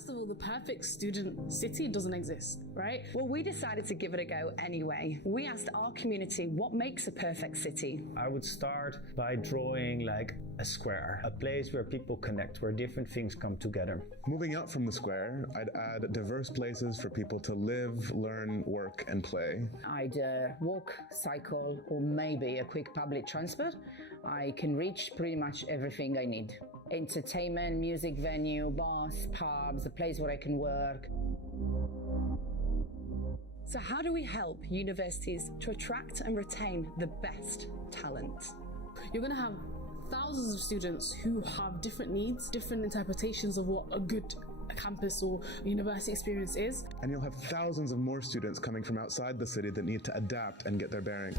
First of all, the perfect student city doesn't exist, right? Well, we decided to give it a go anyway. We asked our community what makes a perfect city. I would start by drawing like a square, a place where people connect, where different things come together. Moving out from the square, I'd add diverse places for people to live, learn, work, and play. I'd walk, cycle, or maybe a quick public transport. I can reach pretty much everything I need. Entertainment, music venue, bars, pubs, a place where I can work. So how do we help universities to attract and retain the best talent? You're going to have thousands of students who have different needs, different interpretations of what a good campus or university experience is. And you'll have thousands of more students coming from outside the city that need to adapt and get their bearing.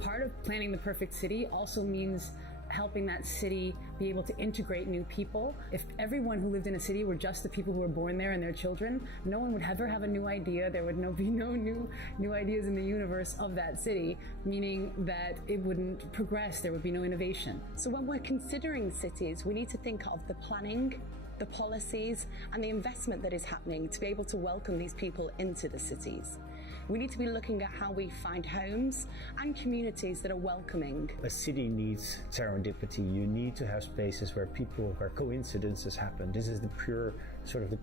Part of planning the perfect city also means helping that city be able to integrate new people. If everyone who lived in a city were just the people who were born there and their children, no one would ever have a new idea. There would be no new ideas in the universe of that city, meaning that it wouldn't progress. There would be no innovation. So when we're considering cities, we need to think of the planning, the policies, and the investment that is happening to be able to welcome these people into the cities. We need to be looking at how we find homes and communities that are welcoming. A city needs serendipity. You need to have spaces where coincidences happen. This is the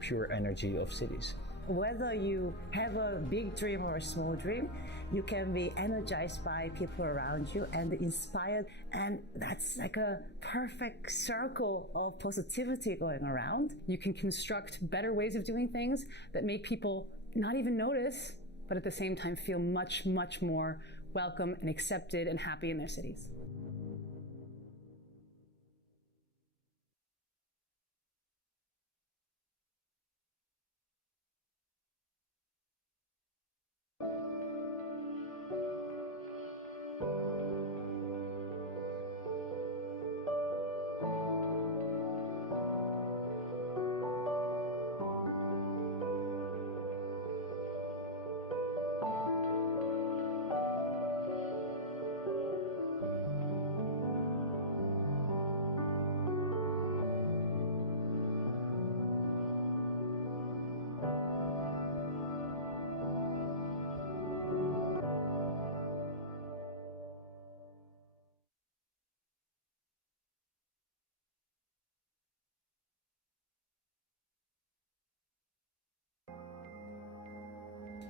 pure energy of cities. Whether you have a big dream or a small dream, you can be energized by people around you and inspired. And that's like a perfect circle of positivity going around. You can construct better ways of doing things that make people not even notice, but at the same time feel much, much more welcome and accepted and happy in their cities.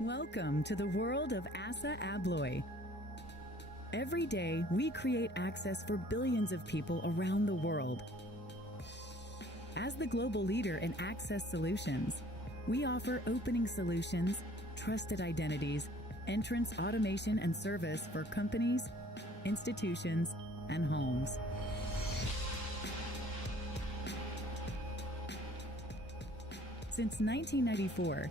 Welcome to the world of ASSA ABLOY. Every day, we create access for billions of people around the world. As the global leader in access solutions, we offer opening solutions, trusted identities, entrance automation and service for companies, institutions, and homes. Since 1994,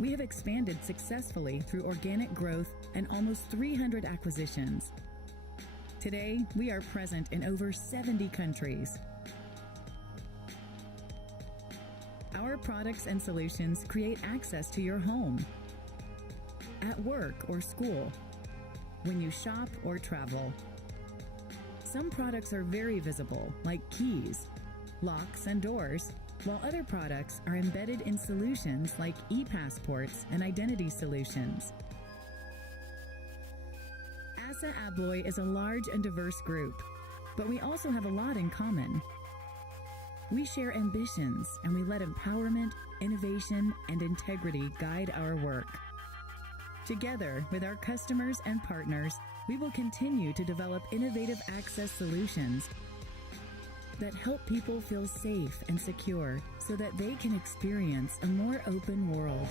we have expanded successfully through organic growth and almost 300 acquisitions. Today, we are present in over 70 countries. Our products and solutions create access to your home, at work or school, when you shop or travel. Some products are very visible, like keys, locks, and doors, while other products are embedded in solutions like e-passports and identity solutions. ASSA ABLOY is a large and diverse group, but we also have a lot in common. We share ambitions, and we let empowerment, innovation, and integrity guide our work. Together with our customers and partners, we will continue to develop innovative access solutions that help people feel safe and secure so that they can experience a more open world.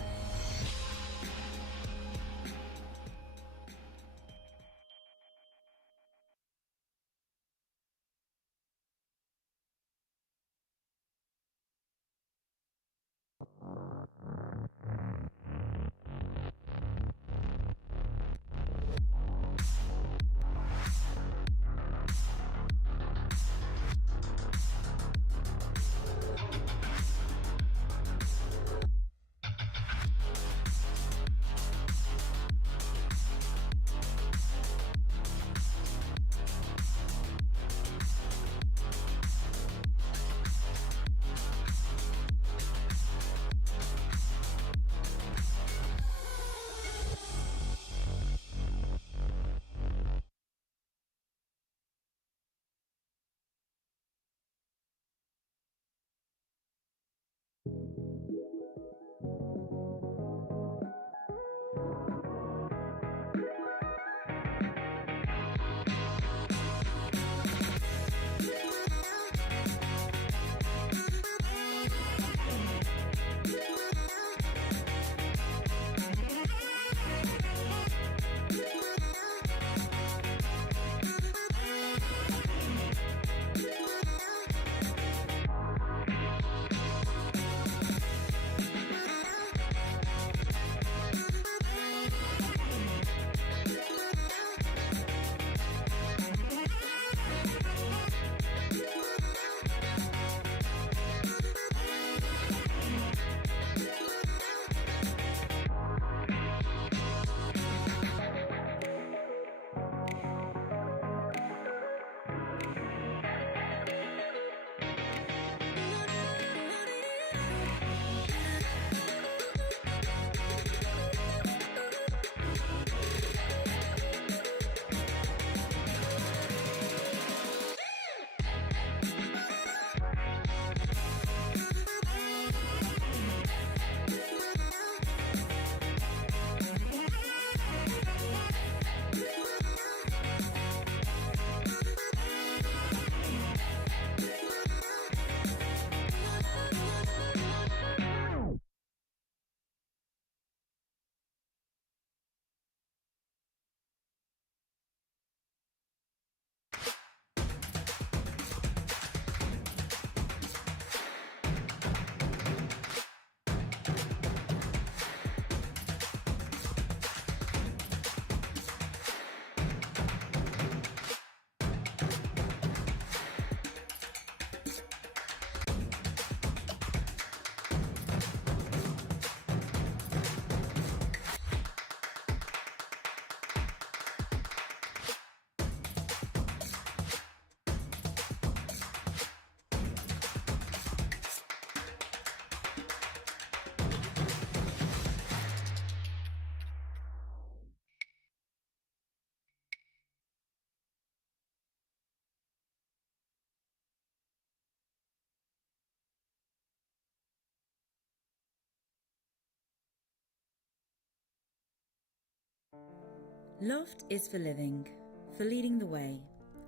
Loft is for living, for leading the way.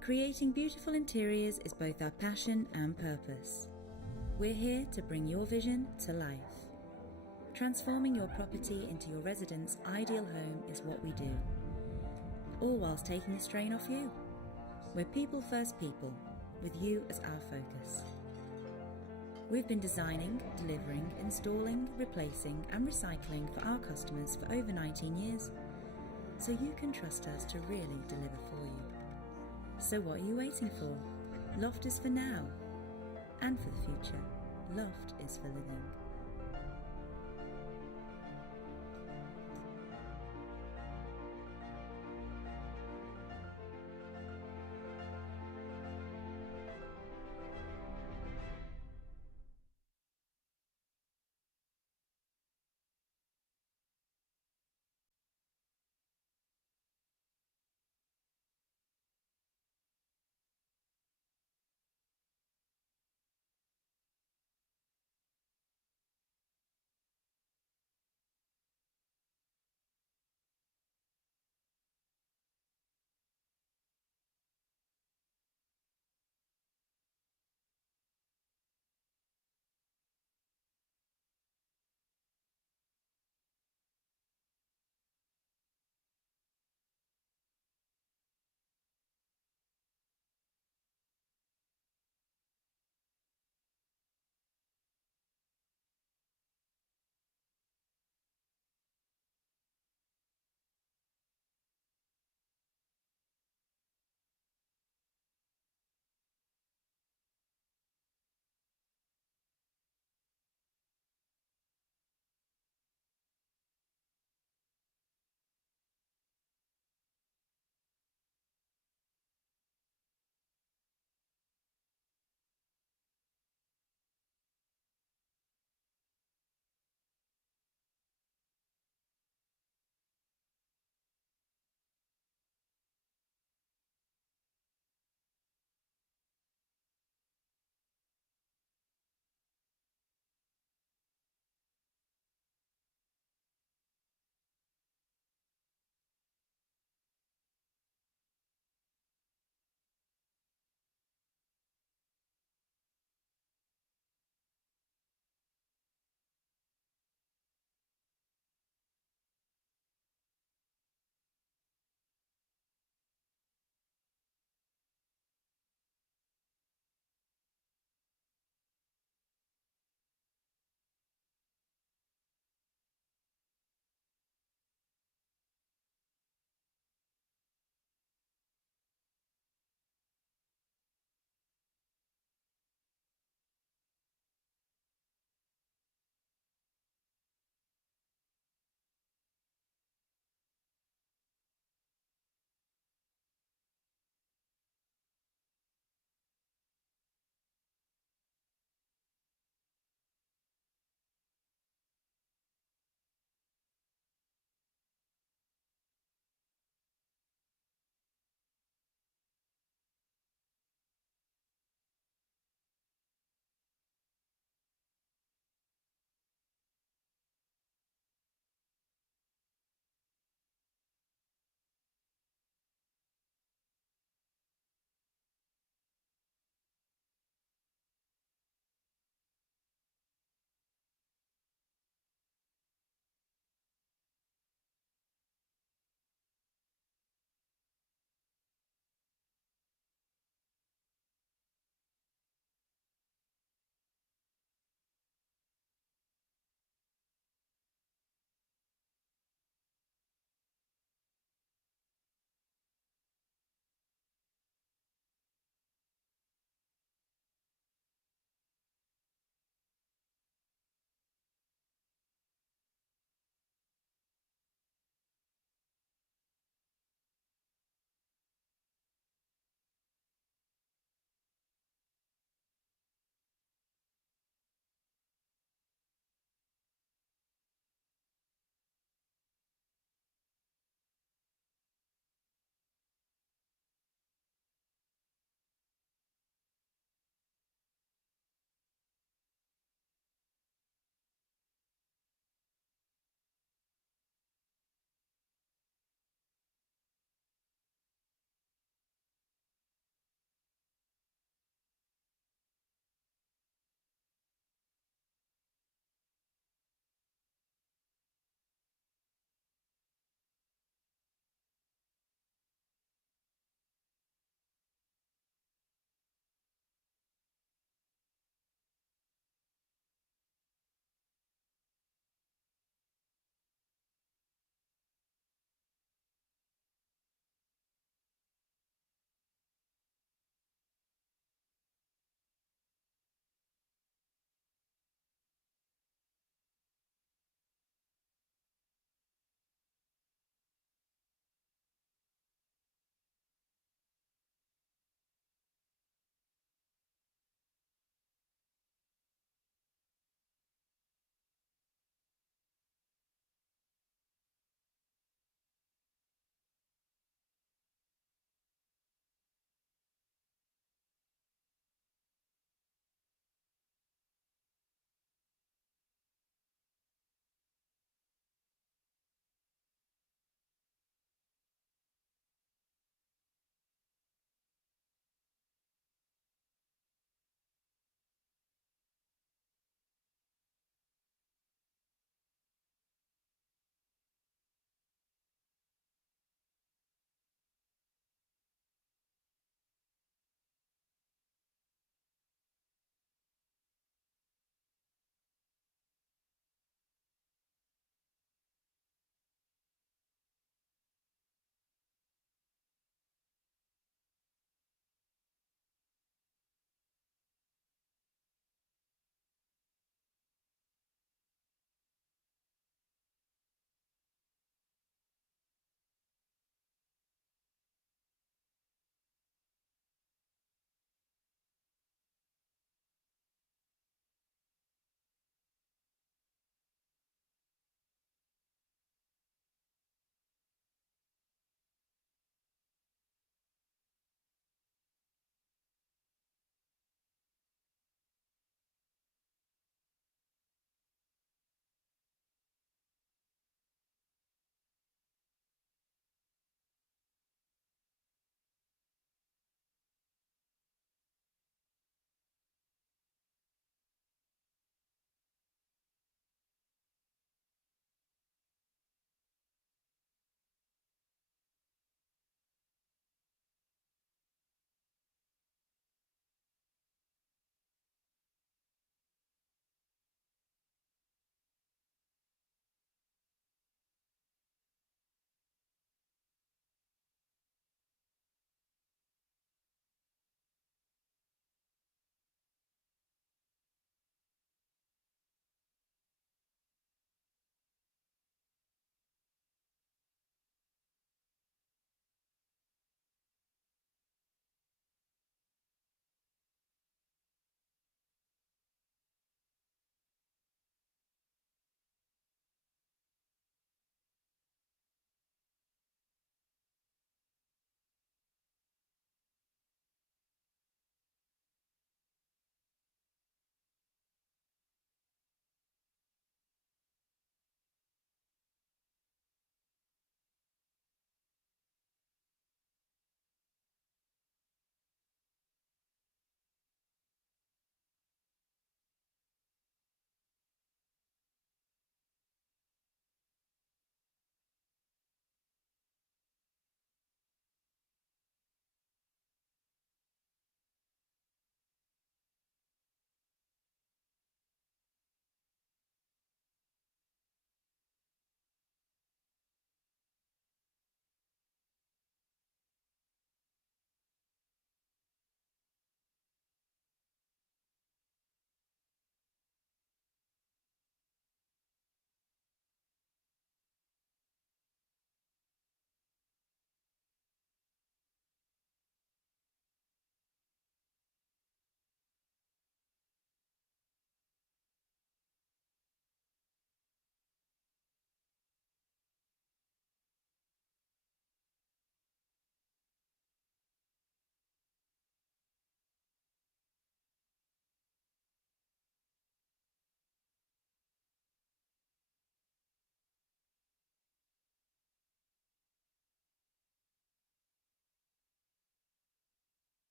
Creating beautiful interiors is both our passion and purpose. We're here to bring your vision to life. Transforming your property into your residents' ideal home is what we do, all whilst taking the strain off you. We're people first people, with you as our focus. We've been designing, delivering, installing, replacing and recycling for our customers for over 19 years, so you can trust us to really deliver for you. So what are you waiting for? Loft is for now, and for the future. Loft is for living.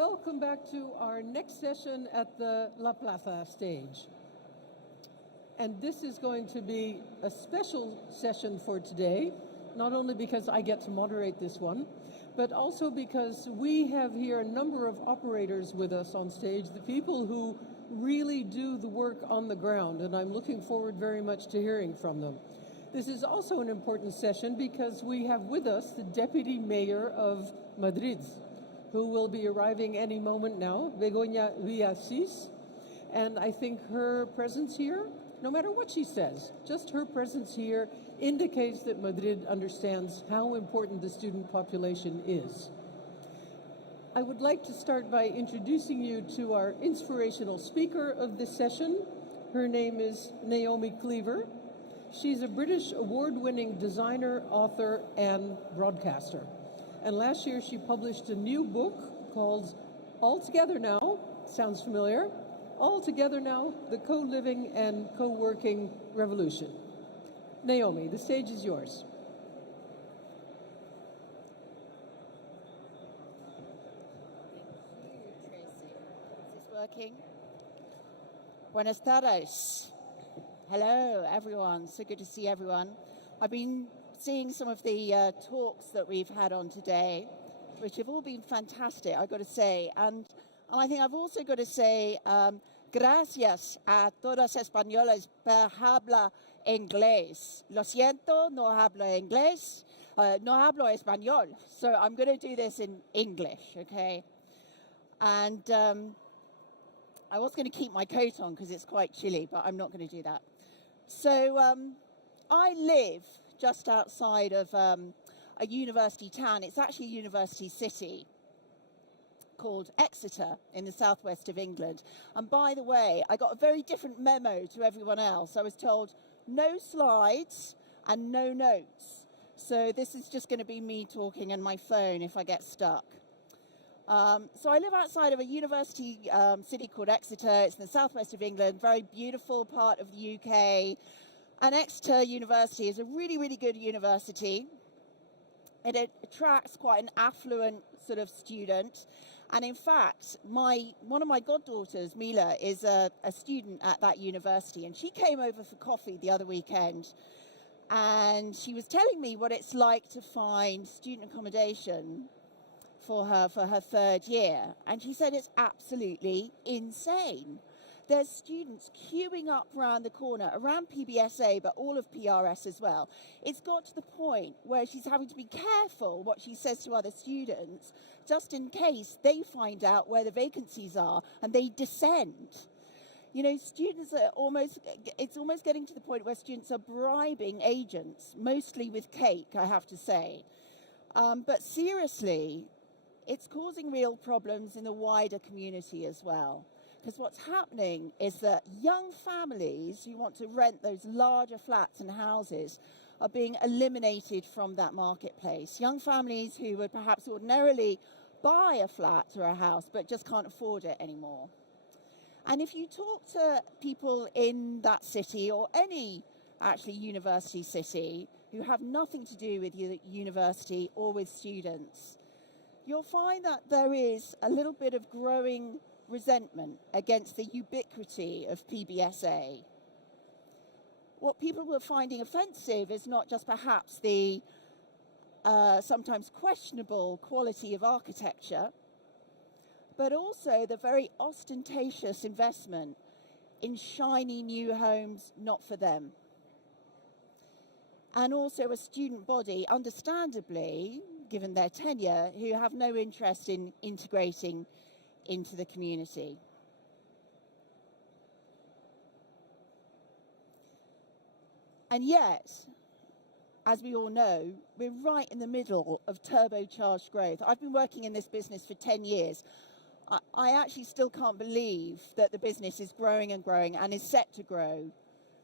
welcome back to our next session at the La Plaza stage. And this is going to be a special session for today, not only because I get to moderate this one, but also because we have here a number of operators with us on stage, the people who really do the work on the ground, and I'm looking forward very much to hearing from them. This is also an important session because we have with us the Deputy Mayor of Madrid, who will be arriving any moment now, Begoña Villacís, and I think her presence here, no matter what she says, just her presence here indicates that Madrid understands how important the student population is. I would like to start by introducing you to our inspirational speaker of this session. Her name is Naomi Cleaver. She's a British award-winning designer, author, and broadcaster. And last year she published a new book called All Together Now, sounds familiar, All Together Now, The Co-Living and Co-Working Revolution. Naomi, the stage is yours. Is this working? Buenas tardes. Hello, everyone. So good to see everyone. I've been seeing some of the talks that we've had on today, which have all been fantastic, I've got to say. And I think I've also got to say gracias a todas españolas por hablar inglés. Lo siento, no hablo inglés, no hablo español. So I'm going to do this in English, okay? And I was going to keep my coat on because it's quite chilly, but I'm not going to do that. So I live just outside of a university town. It's actually a university city called Exeter in the southwest of England. And by the way, I got a very different memo to everyone else. I was told no slides and no notes. So this is just going to be me talking and my phone if I get stuck. So I live outside of a university city called Exeter. It's in the southwest of England, very beautiful part of the UK. And Exeter University is a really, really good university. It attracts quite an affluent sort of student. And in fact, one of my goddaughters, Mila, is a student at that university. And she came over for coffee the other weekend. And she was telling me what it's like to find student accommodation for her third year. And she said it's absolutely insane. There's students queuing up around the corner, around PBSA, but all of PRS as well. It's got to the point where she's having to be careful what she says to other students, just in case they find out where the vacancies are and they descend. You know, students are it's almost getting to the point where students are bribing agents, mostly with cake, I have to say. But seriously, it's causing real problems in the wider community as well. Because what's happening is that young families who want to rent those larger flats and houses are being eliminated from that marketplace. Young families who would perhaps ordinarily buy a flat or a house but just can't afford it anymore. And if you talk to people in that city or any actually university city who have nothing to do with your university or with students, you'll find that there is a little bit of growing resentment against the ubiquity of PBSA. What people were finding offensive is not just perhaps the sometimes questionable quality of architecture, but also the very ostentatious investment in shiny new homes not for them. And also a student body, understandably, given their tenure, who have no interest in integrating into the community. And yet, as we all know, we're right in the middle of turbocharged growth. I've been working in this business for 10 years. I actually still can't believe that the business is growing and growing and is set to grow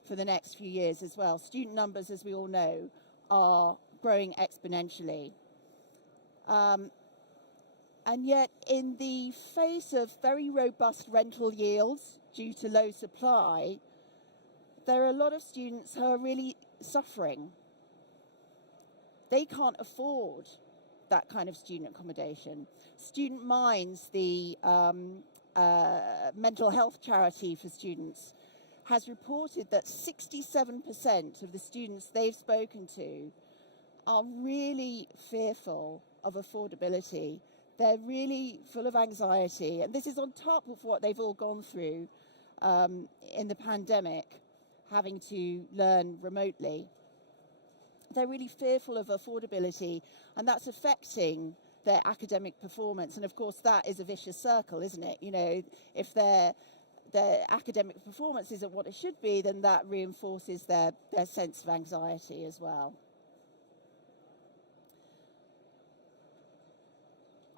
for the next few years as well. Student numbers, as we all know, are growing exponentially. And yet, in the face of very robust rental yields due to low supply, there are a lot of students who are really suffering. They can't afford that kind of student accommodation. Student Minds, the mental health charity for students, has reported that 67% of the students they've spoken to are really fearful of affordability. They're really full of anxiety, and this is on top of what they've all gone through in the pandemic, having to learn remotely. They're really fearful of affordability, and that's affecting their academic performance. And of course, that is a vicious circle, isn't it? You know, if their academic performance isn't what it should be, then that reinforces their sense of anxiety as well.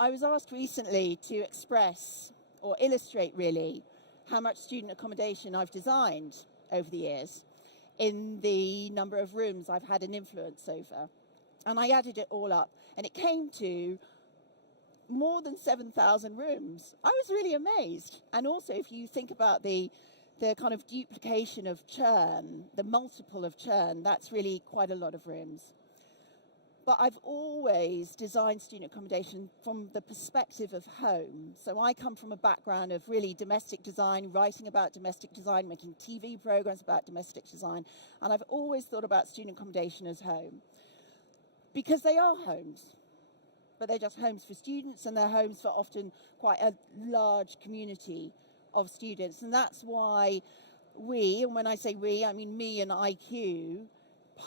I was asked recently to express or illustrate really how much student accommodation I've designed over the years in the number of rooms I've had an influence over. And I added it all up, and it came to more than 7,000 rooms. I was really amazed. And also, if you think about the kind of duplication of churn, the multiple of churn, that's really quite a lot of rooms. But I've always designed student accommodation from the perspective of home. So I come from a background of really domestic design, writing about domestic design, making TV programs about domestic design. And I've always thought about student accommodation as home. Because they are homes. But they're just homes for students, and they're homes for often quite a large community of students. And that's why we, and when I say we, I mean me and IQ,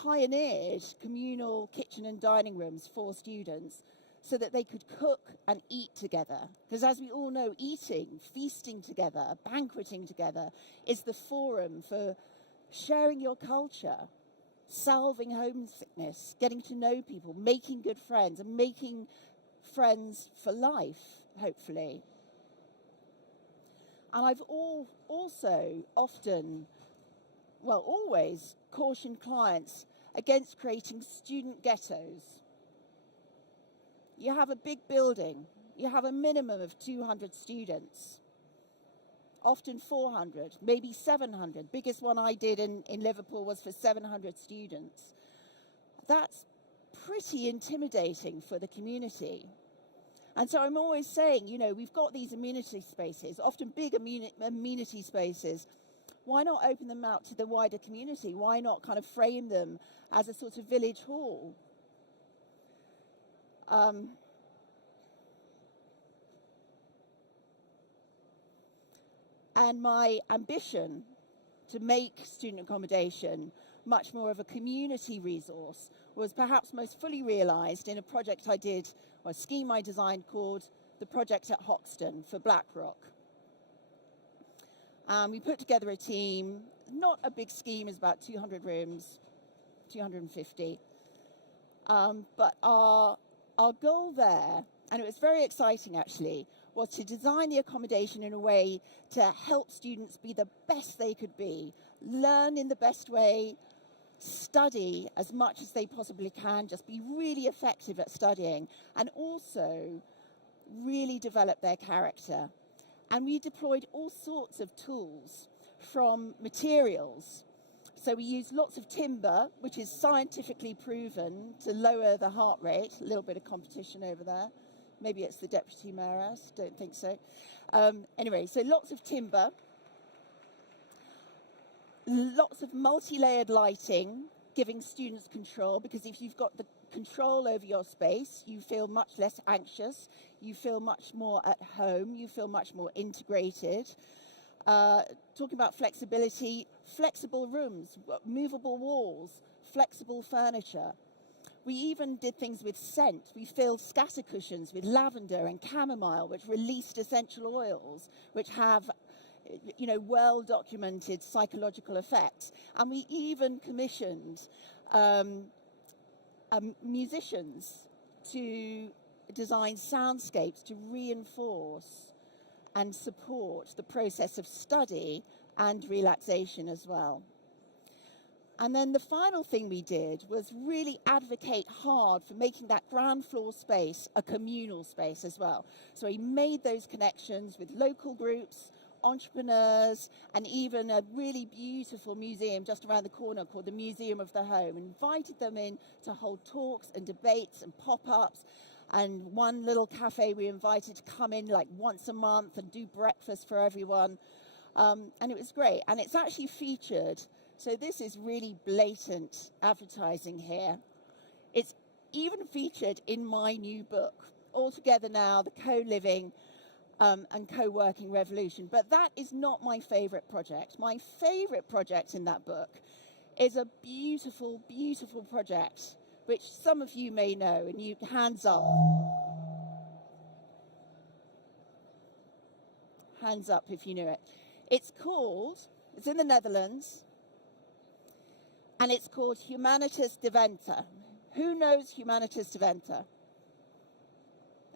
pioneered communal kitchen and dining rooms for students so that they could cook and eat together. Because as we all know, eating, feasting together, banqueting together is the forum for sharing your culture, salving homesickness, getting to know people, making good friends, and making friends for life, hopefully. And I've also often, well, always cautioned clients against creating student ghettos. You have a big building, you have a minimum of 200 students, often 400, maybe 700. Biggest one I did in Liverpool was for 700 students. That's pretty intimidating for the community. And so I'm always saying, you know, we've got these amenity spaces, often big amenity spaces. Why not open them out to the wider community? Why not kind of frame them as a sort of village hall? And my ambition to make student accommodation much more of a community resource was perhaps most fully realised in a project I did, or a scheme I designed called the Project at Hoxton for BlackRock. We put together a team, not a big scheme, it's about 200 rooms, 250. But our goal there, and it was very exciting actually, was to design the accommodation in a way to help students be the best they could be, learn in the best way, study as much as they possibly can, just be really effective at studying, and also really develop their character. And we deployed all sorts of tools from materials. So we used lots of timber, which is scientifically proven to lower the heart rate. A little bit of competition over there. Maybe it's the deputy mayoress, don't think so. Anyway, so lots of timber. Lots of multi-layered lighting, giving students control, because if you've got the control over your space, you feel much less anxious, you feel much more at home, you feel much more integrated. Talking about flexibility, flexible rooms, movable walls, flexible furniture. We even did things with scent. We filled scatter cushions with lavender and chamomile, which released essential oils, which have, you know, well-documented psychological effects. And we even commissioned musicians to design soundscapes to reinforce and support the process of study and relaxation as well. And then the final thing we did was really advocate hard for making that ground floor space a communal space as well. So we made those connections with local groups, entrepreneurs, and even a really beautiful museum just around the corner called the Museum of the Home, and invited them in to hold talks and debates and pop-ups. And one little cafe we invited to come in like once a month and do breakfast for everyone. And it was great. And it's actually featured. So this is really blatant advertising here. It's even featured in my new book, Altogether Now, The Co-Living and Co-Working Revolution. But that is not my favorite project. My favorite project in that book is a beautiful, beautiful project, which some of you may know, and you, hands up. Hands up if you knew it. It's in the Netherlands, and it's called Humanitas Deventer. Who knows Humanitas Deventer?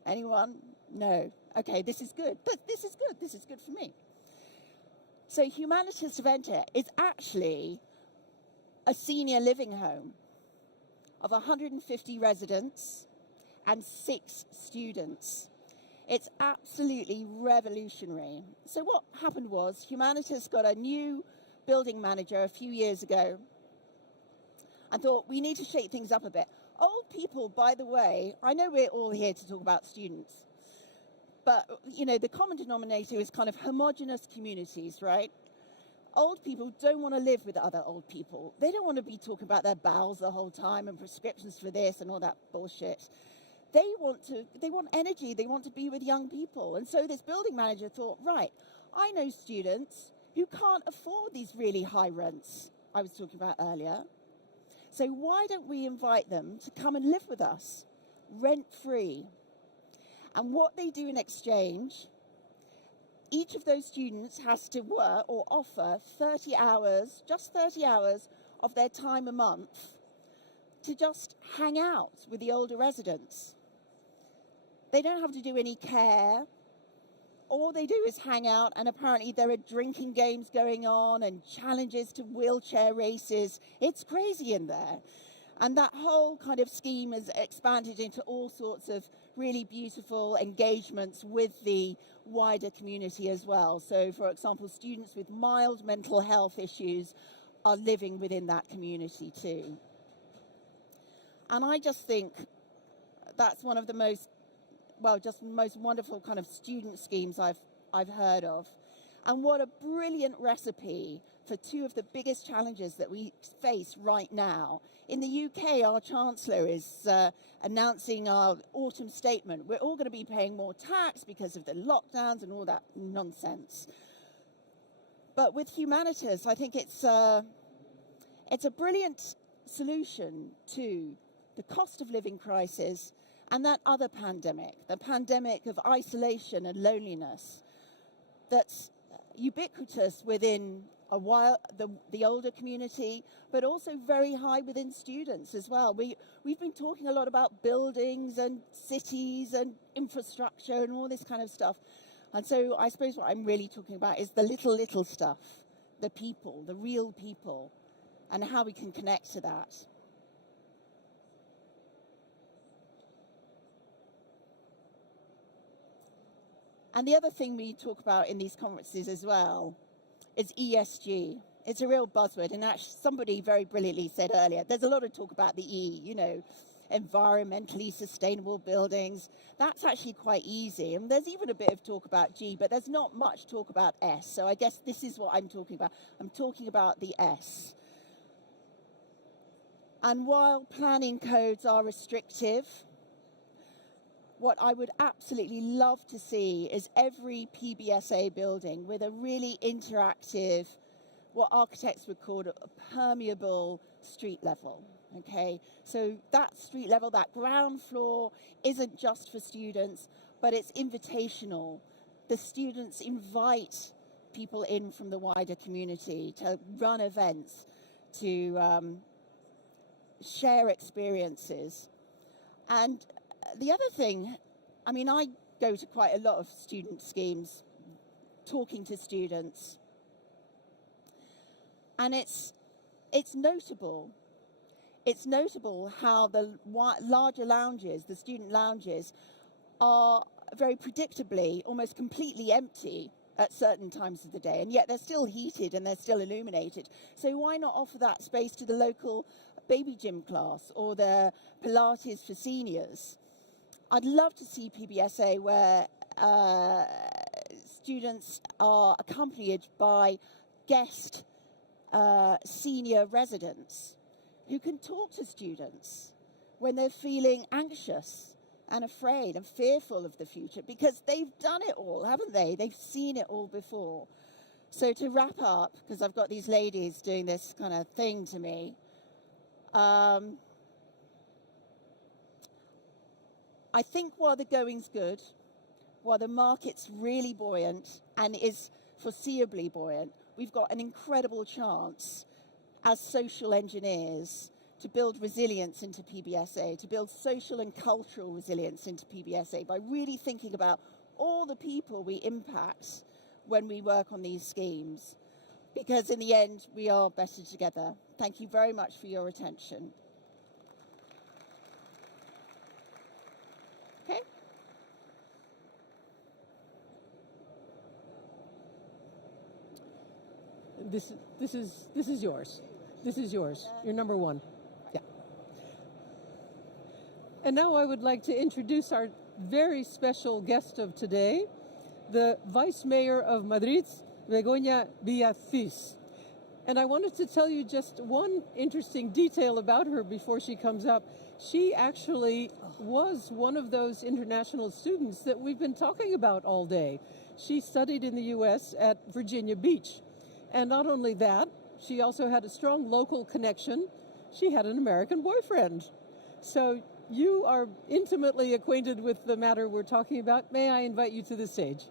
Anyone? No. Okay, this is good. This is good. This is good for me. So Humanitas Deventer is actually a senior living home of 150 residents and 6 students. It's absolutely revolutionary. So what happened was Humanitas got a new building manager a few years ago and thought, we need to shake things up a bit. Old people, by the way, I know we're all here to talk about students, but, you know, the common denominator is kind of homogenous communities, right? Old people don't want to live with other old people. They don't want to be talking about their bowels the whole time and prescriptions for this and all that bullshit. They want energy. They want to be with young people. And so this building manager thought, right, I know students who can't afford these really high rents I was talking about earlier. So why don't we invite them to come and live with us, rent-free? And what they do in exchange, each of those students has to work or offer 30 hours, just 30 hours of their time a month to just hang out with the older residents. They don't have to do any care. All they do is hang out, and apparently there are drinking games going on and challenges to wheelchair races. It's crazy in there. And that whole kind of scheme has expanded into all sorts of really beautiful engagements with the wider community as well. So, for example, students with mild mental health issues are living within that community too. And I just think that's one of the most wonderful kind of student schemes I've heard of. And what a brilliant recipe for two of the biggest challenges that we face right now. In the UK, our Chancellor is announcing our autumn statement. We're all going to be paying more tax because of the lockdowns and all that nonsense. But with Humanitas, I think it's a brilliant solution to the cost of living crisis and that other pandemic, the pandemic of isolation and loneliness that's ubiquitous within the older community, but also very high within students as well. We've been talking a lot about buildings and cities and infrastructure and all this kind of stuff. And so I suppose what I'm really talking about is the little stuff, the people, the real people, and how we can connect to that. And the other thing we talk about in these conferences as well is ESG. It's a real buzzword, and actually somebody very brilliantly said earlier, there's a lot of talk about the E, you know, environmentally sustainable buildings. That's actually quite easy. And there's even a bit of talk about G, but there's not much talk about S. So I guess this is what I'm talking about. I'm talking about the S. And while planning codes are restrictive, what I would absolutely love to see is every PBSA building with a really interactive, what architects would call a permeable street level. Okay, so that street level, that ground floor, isn't just for students, but it's invitational. The students invite people in from the wider community to run events, to share experiences. And the other thing, I mean, I go to quite a lot of student schemes, talking to students, and it's notable. It's notable how the larger lounges, the student lounges, are very predictably almost completely empty at certain times of the day, and yet they're still heated and they're still illuminated. So why not offer that space to the local baby gym class or the Pilates for seniors? I'd love to see PBSA where students are accompanied by guest senior residents who can talk to students when they're feeling anxious and afraid and fearful of the future, because they've done it all, haven't they? They've seen it all before. So to wrap up, because I've got these ladies doing this kind of thing to me, I think while the going's good, while the market's really buoyant and is foreseeably buoyant, we've got an incredible chance as social engineers to build resilience into PBSA, to build social and cultural resilience into PBSA by really thinking about all the people we impact when we work on these schemes. Because in the end, we are better together. Thank you very much for your attention. Okay. This is yours. This is yours. You're number one. Yeah. And now I would like to introduce our very special guest of today, the Vice Mayor of Madrid, Begoña Villacís. And I wanted to tell you just one interesting detail about her before she comes up. She actually was one of those international students that we've been talking about all day. She studied in the US at Virginia Beach. And not only that, she also had a strong local connection. She had an American boyfriend. So you are intimately acquainted with the matter we're talking about. May I invite you to the stage?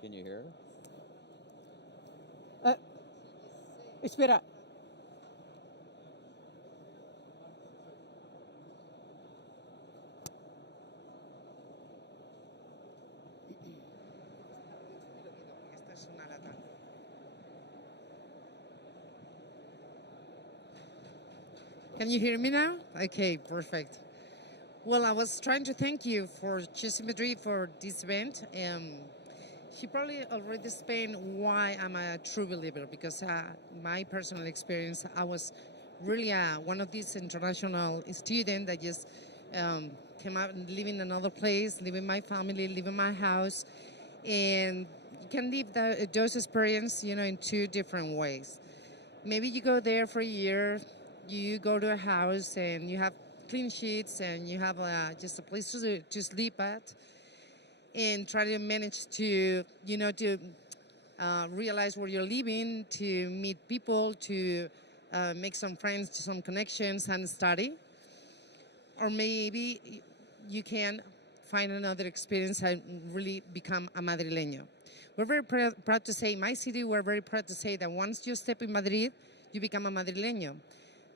Can you hear? Espera. Can you hear me now? Okay, perfect. Well, I was trying to thank you for choosing Madrid for this event. She probably already explained why I'm a true believer, because my personal experience, I was really one of these international students that just came out and live in another place, live in my family, live in my house. And you can live those experiences, in two different ways. Maybe you go there for a year, you go to a house and you have clean sheets and you have just a place to sleep at, and try to manage to, realize where you're living, to meet people, to make some friends, to some connections and study. Or maybe you can find another experience and really become a madrileño. We're very proud to say, in my city, we're very proud to say that once you step in Madrid, you become a madrileño.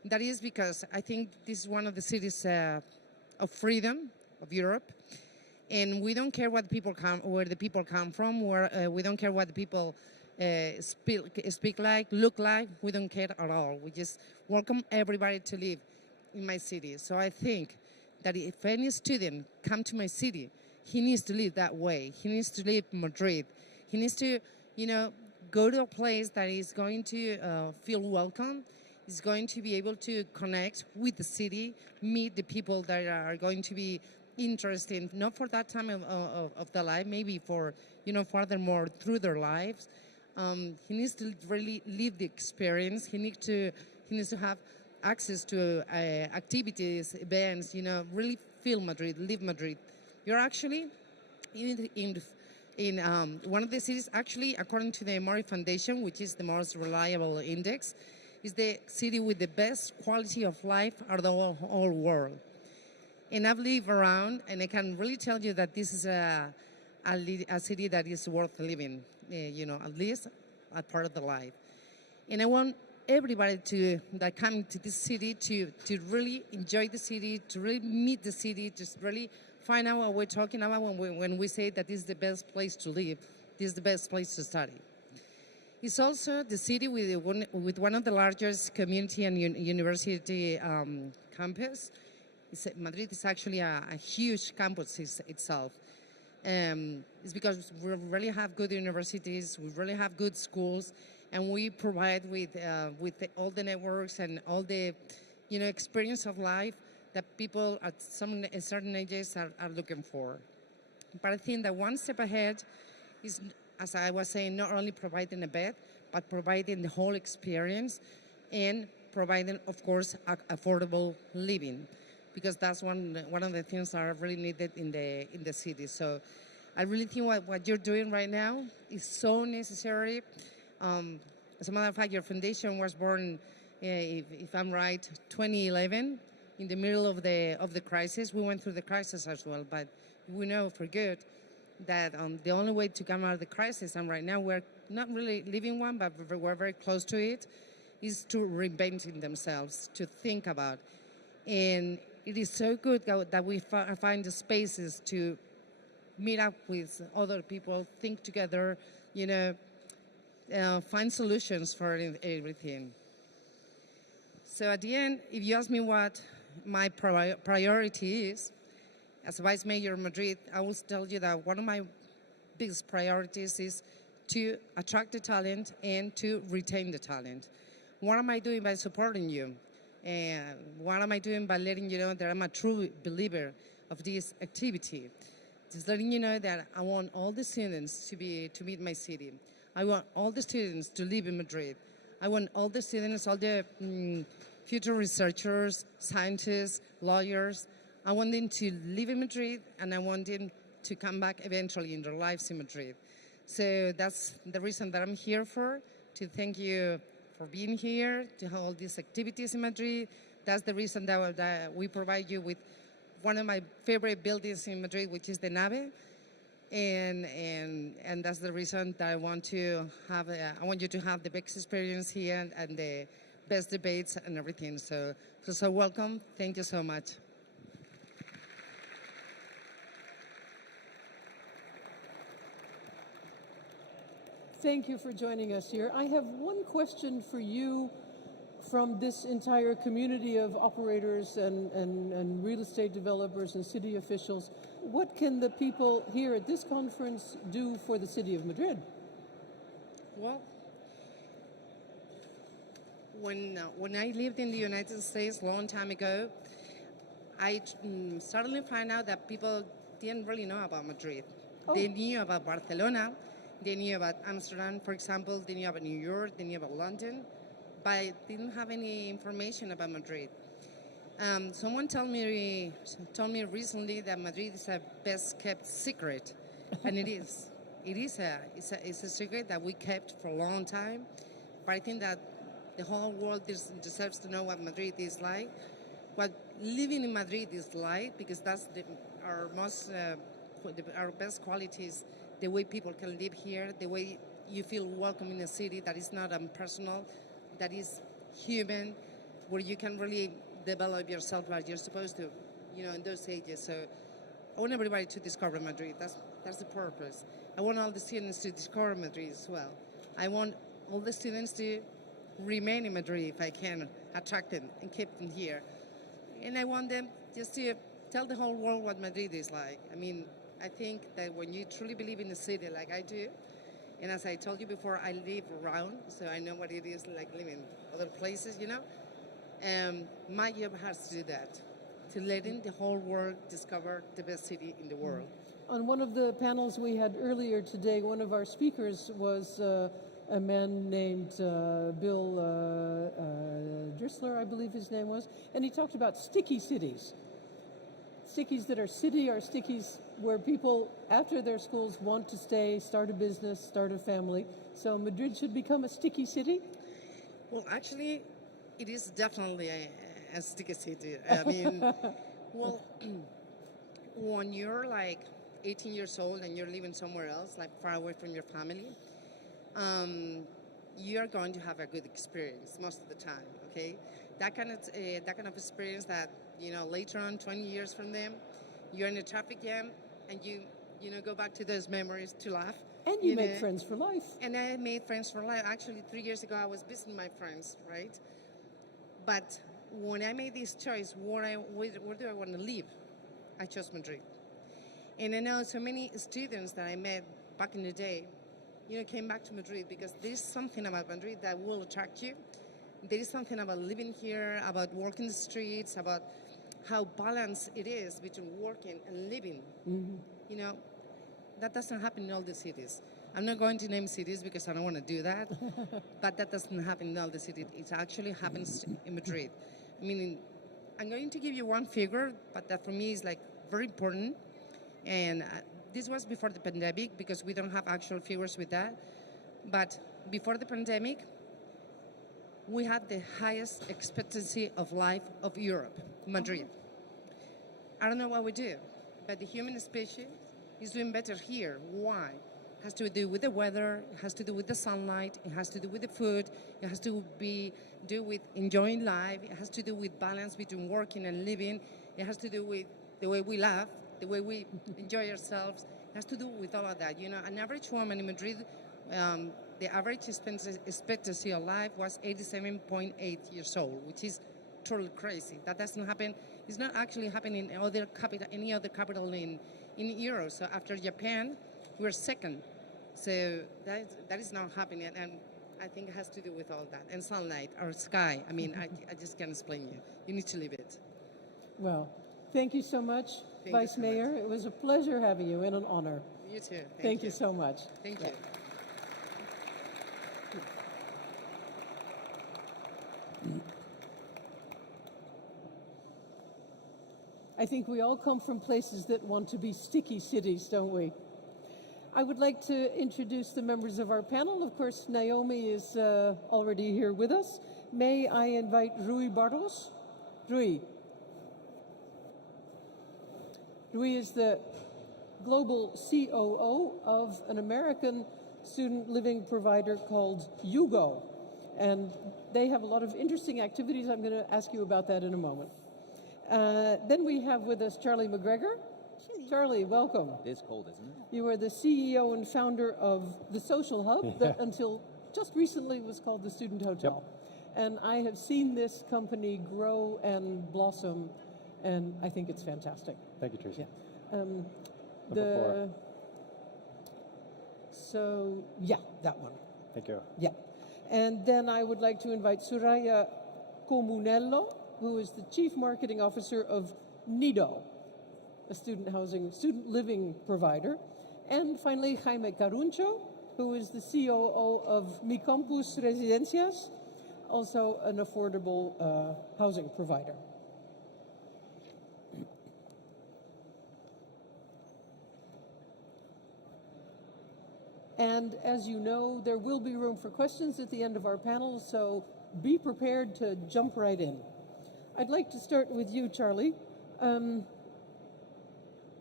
That is because I think this is one of the cities of freedom of Europe. And we don't care where the people come from, we don't care what the people speak like, look like. We don't care at all. We just welcome everybody to live in my city. So I think that if any student come to my city, he needs to live that way. He needs to live Madrid. He needs to, go to a place that is going to feel welcome. Is going to be able to connect with the city, meet the people that are going to be interesting, not for that time of their life, maybe for, furthermore through their lives. He needs to really live the experience. He needs to have access to activities, events, really feel Madrid, live Madrid. You're actually in one of the cities, actually, according to the Mori Foundation, which is the most reliable index, is the city with the best quality of life of the whole world. And I've lived around, and I can really tell you that this is a city that is worth living, at least a part of the life. And I want everybody that come to this city to really enjoy the city, to really meet the city, just really find out what we're talking about when we say that this is the best place to live, this is the best place to study. It's also the city with one of the largest community and university campus. Madrid is actually a huge campus itself. It's because we really have good universities, we really have good schools, and we provide with all the networks and all the experience of life that people at certain ages are looking for. But I think that one step ahead is, as I was saying, not only providing a bed, but providing the whole experience and providing, of course, affordable living, because that's one of the things that are really needed in the city. So I really think what you're doing right now is so necessary. As a matter of fact, your foundation was born, if I'm right, 2011, in the middle of the crisis. We went through the crisis as well, but we know for good that the only way to come out of the crisis, and right now we're not really living one, but we're very close to it, is to reinventing themselves, to think about. And it is so good that we find the spaces to meet up with other people, think together, find solutions for everything. So at the end, if you ask me what my priority is, as Vice Mayor of Madrid, I will tell you that one of my biggest priorities is to attract the talent and to retain the talent. What am I doing by supporting you? And what am I doing by letting you know that I'm a true believer of this activity? Just letting you know that I want all the students to meet my city. I want all the students to live in Madrid. I want all the students, all the future researchers, scientists, lawyers, I want them to live in Madrid, and I want them to come back eventually in their lives in Madrid. So that's the reason that I'm here for, to thank you for being here, to have all these activities in Madrid. That's the reason that we provide you with one of my favorite buildings in Madrid, which is the Nave. And that's the reason that I want you to have the best experience here and the best debates and everything. So welcome. Thank you so much. Thank you for joining us here. I have one question for you from this entire community of operators and real estate developers and city officials. What can the people here at this conference do for the city of Madrid? Well, when I lived in the United States a long time ago, I suddenly found out that people didn't really know about Madrid. Oh. They knew about Barcelona, they knew about Amsterdam, for example, they knew about New York, they knew about London, but didn't have any information about Madrid. Someone told me recently that Madrid is a best kept secret, and it is. It's a secret that we kept for a long time, but I think that the whole world deserves to know what Madrid is like, what living in Madrid is like, because that's our best qualities, the way people can live here, the way you feel welcome in a city that is not impersonal, that is human, where you can really develop yourself like you're supposed to, in those ages. So I want everybody to discover Madrid. That's the purpose. I want all the students to discover Madrid as well. I want all the students to remain in Madrid if I can, attract them and keep them here. And I want them just to tell the whole world what Madrid is like. I mean, I think that when you truly believe in the city like I do, and as I told you before, I live around, so I know what it is like living in other places, my job has to do that, to letting the whole world discover the best city in the world. On one of the panels we had earlier today, one of our speakers was a man named Bill Drisler, I believe his name was, and he talked about sticky cities. Stickies that are city are stickies where people, after their schools, want to stay, start a business, start a family. So Madrid should become a sticky city? Well, actually, it is definitely a sticky city. I mean, well, when you're like 18 years old and you're living somewhere else, like far away from your family, you are going to have a good experience most of the time, okay? That kind of experience that, later on, 20 years from them, you're in a traffic jam and you go back to those memories to laugh. And you make friends for life. And I made friends for life. Actually, 3 years ago, I was visiting my friends, right? But when I made this choice, where do I want to live? I chose Madrid. And I know so many students that I met back in the day, came back to Madrid because there's something about Madrid that will attract you. There is something about living here, about walking the streets, about how balanced it is between working and living. Mm-hmm. That doesn't happen in all the cities. I'm not going to name cities because I don't want to do that, but that doesn't happen in all the cities. It actually happens in Madrid. I mean, I'm going to give you one figure, but that for me is like very important. And this was before the pandemic because we don't have actual figures with that. But before the pandemic, we had the highest expectancy of life of Europe, Madrid. I don't know what we do, but the human species is doing better here. Why? It has to do with the weather, it has to do with the sunlight, it has to do with the food, it has to do with enjoying life, it has to do with balance between working and living, it has to do with the way we laugh, the way we enjoy ourselves. It has to do with all of that. An average woman in Madrid, the average expectancy of life was 87.8 years old, which is totally crazy. That doesn't happen. It's not actually happening in any other capital in Europe. So after Japan, we're second. So that is not happening, and I think it has to do with all that. And sunlight, or sky. I mean, I just can't explain you. You need to live it. Well, thank you so much, Vice Mayor. It was a pleasure having you and an honor. You too. Thank you so much. Thank you. I think we all come from places that want to be sticky cities, don't we? I would like to introduce the members of our panel. Of course, Naomi is already here with us. May I invite Rui Barros? Rui. Rui is the global COO of an American student living provider called Yugo. And they have a lot of interesting activities. I'm going to ask you about that in a moment. Then we have with us Charlie McGregor. Charlie, welcome. It is cold, isn't it? You are the CEO and founder of the Social Hub that until just recently was called the Student Hotel. Yep. And I have seen this company grow and blossom, and I think it's fantastic. Thank you, Tracy. Yeah. That one. Thank you. Yeah. And then I would like to invite Soraya Comunello, who is the Chief Marketing Officer of Nido, a student living provider. And finally, Jaime Caruncho, who is the COO of Mi Campus Residencias, also an affordable housing provider. And as you know, there will be room for questions at the end of our panel, so be prepared to jump right in. I'd like to start with you, Charlie.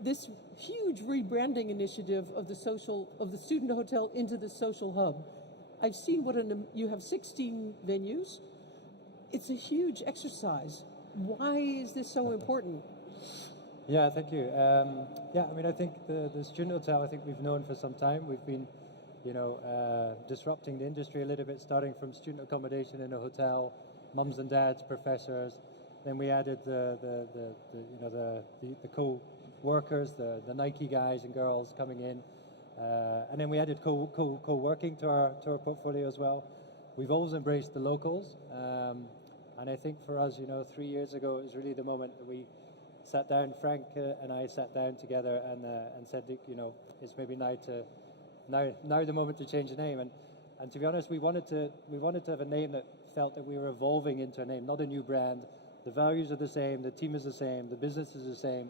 This huge rebranding initiative of the student hotel into the social hub. I've seen you have 16 venues. It's a huge exercise. Why is this so important? Yeah, thank you. I think the student hotel, I think we've known for some time. We've been, disrupting the industry a little bit, starting from student accommodation in a hotel, mums and dads, professors. Then we added the co-workers, the Nike guys and girls coming in, and then we added co-working to our portfolio as well. We've always embraced the locals, and I think for us, 3 years ago, it was really the moment that we sat down. Frank and I sat down together and said, it's maybe now the moment to change the name. And to be honest, we wanted to have a name that felt that we were evolving into a name, not a new brand. The values are the same, the team is the same, the business is the same.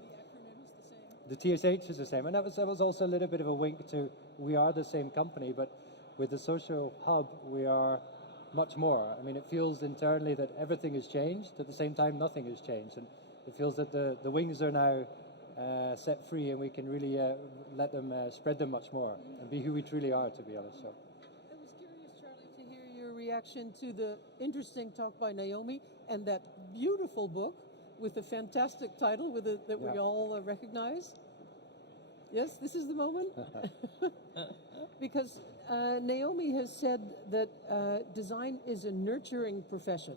The TSH is the same. And that was also a little bit of a wink to, we are the same company, but with the social hub, we are much more. I mean, it feels internally that everything has changed. At the same time, nothing has changed. And it feels that the wings are now set free, and we can really let them spread them much more and be who we truly are, to be honest. So. I was curious, Charlie, to hear your reaction to the interesting talk by Naomi and that beautiful book with a fantastic title that we all recognize. Yes, this is the moment. Because Naomi has said that design is a nurturing profession.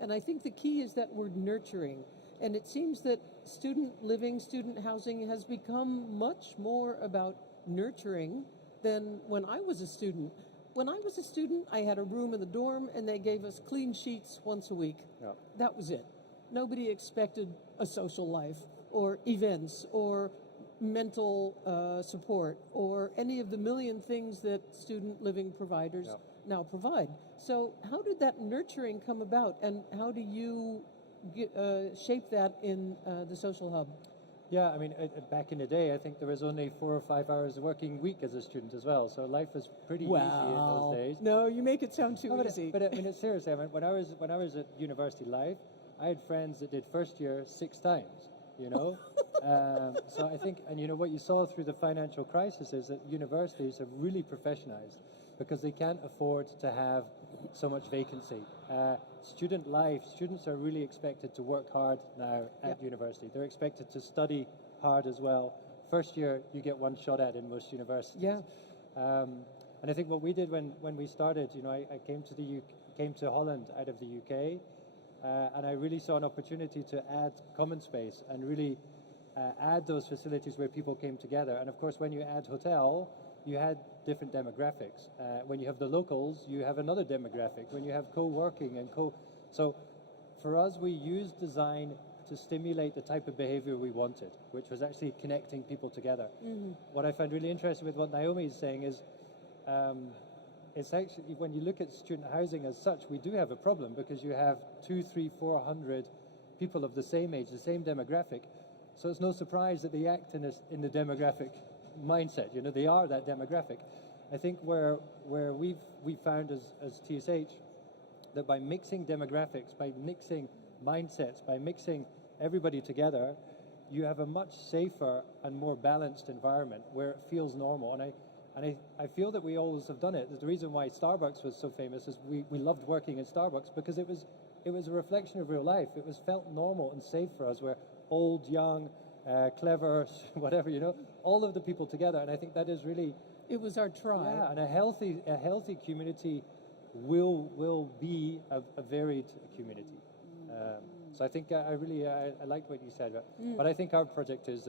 And I think the key is that word nurturing. And it seems that student living, student housing has become much more about nurturing than when I was a student. When I was a student, I had a room in the dorm and they gave us clean sheets once a week. Yeah. That was it. Nobody expected a social life or events or mental support or any of the million things that student living providers now provide. So how did that nurturing come about, and how do you shape that in the social hub? Yeah, I mean, back in the day, I think there was only 4 or 5 hours working week as a student as well. So life was pretty easy in those days. No, you make it sound too easy. But I mean, it's seriously. I mean, when I was at university life, I had friends that did first year 6 times. You know, so I think, and you know what you saw through the financial crisis is that universities have really professionalized because they can't afford to have so much vacancy. Student life, students are really expected to work hard now at university. They're expected to study hard as well. First year, you get one shot at in most universities. Yeah. And I think what we did when we started, you know, I came to Holland out of the UK, and I really saw an opportunity to add common space and really add those facilities where people came together. And of course, when you add hotel, you had different demographics. When you have the locals, you have another demographic. When you have co-working and so for us, we used design to stimulate the type of behavior we wanted, which was actually connecting people together. Mm-hmm. What I find really interesting with what Naomi is saying is, it's actually, when you look at student housing as such, we do have a problem because you have 200, 300, 400 people of the same age, the same demographic. So it's no surprise that they act in the demographic mindset. You know, they are that demographic. I think where we've found as TSH that by mixing demographics, by mixing mindsets, by mixing everybody together, you have a much safer and more balanced environment where it feels normal. And I feel that we always have done it. The reason why Starbucks was so famous is we loved working in Starbucks because it was a reflection of real life. It was felt normal and safe for us. We're old, young, clever, whatever, you know, all of the people together. And I think that is really... It was our tribe. Yeah, and a healthy community will be a varied community. So I think I really liked what you said, but I think our project is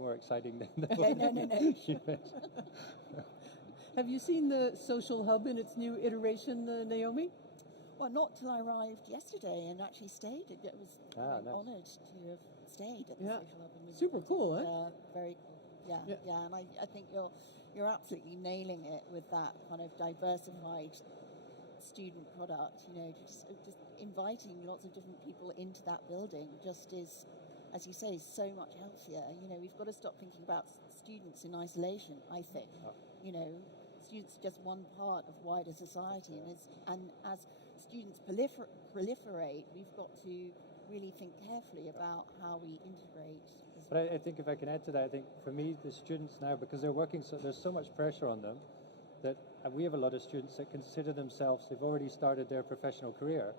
more exciting than the No. Have you seen the social hub in its new iteration, Naomi? Well, not till I arrived yesterday and actually stayed. It was nice. honoured to have stayed at the social hub. And super cool, very cool. Yeah. And I think you're absolutely nailing it with that kind of diversified student product. You know, just inviting lots of different people into that building just is, as you say, so much healthier. You know, we've got to stop thinking about students in isolation, I think. You know, students are just one part of wider society, and as students proliferate, we've got to really think carefully about how we integrate. But I think if I can add to that, I think for me, the students now, because they're working, so there's so much pressure on them, that we have a lot of students that consider themselves, they've already started their professional career.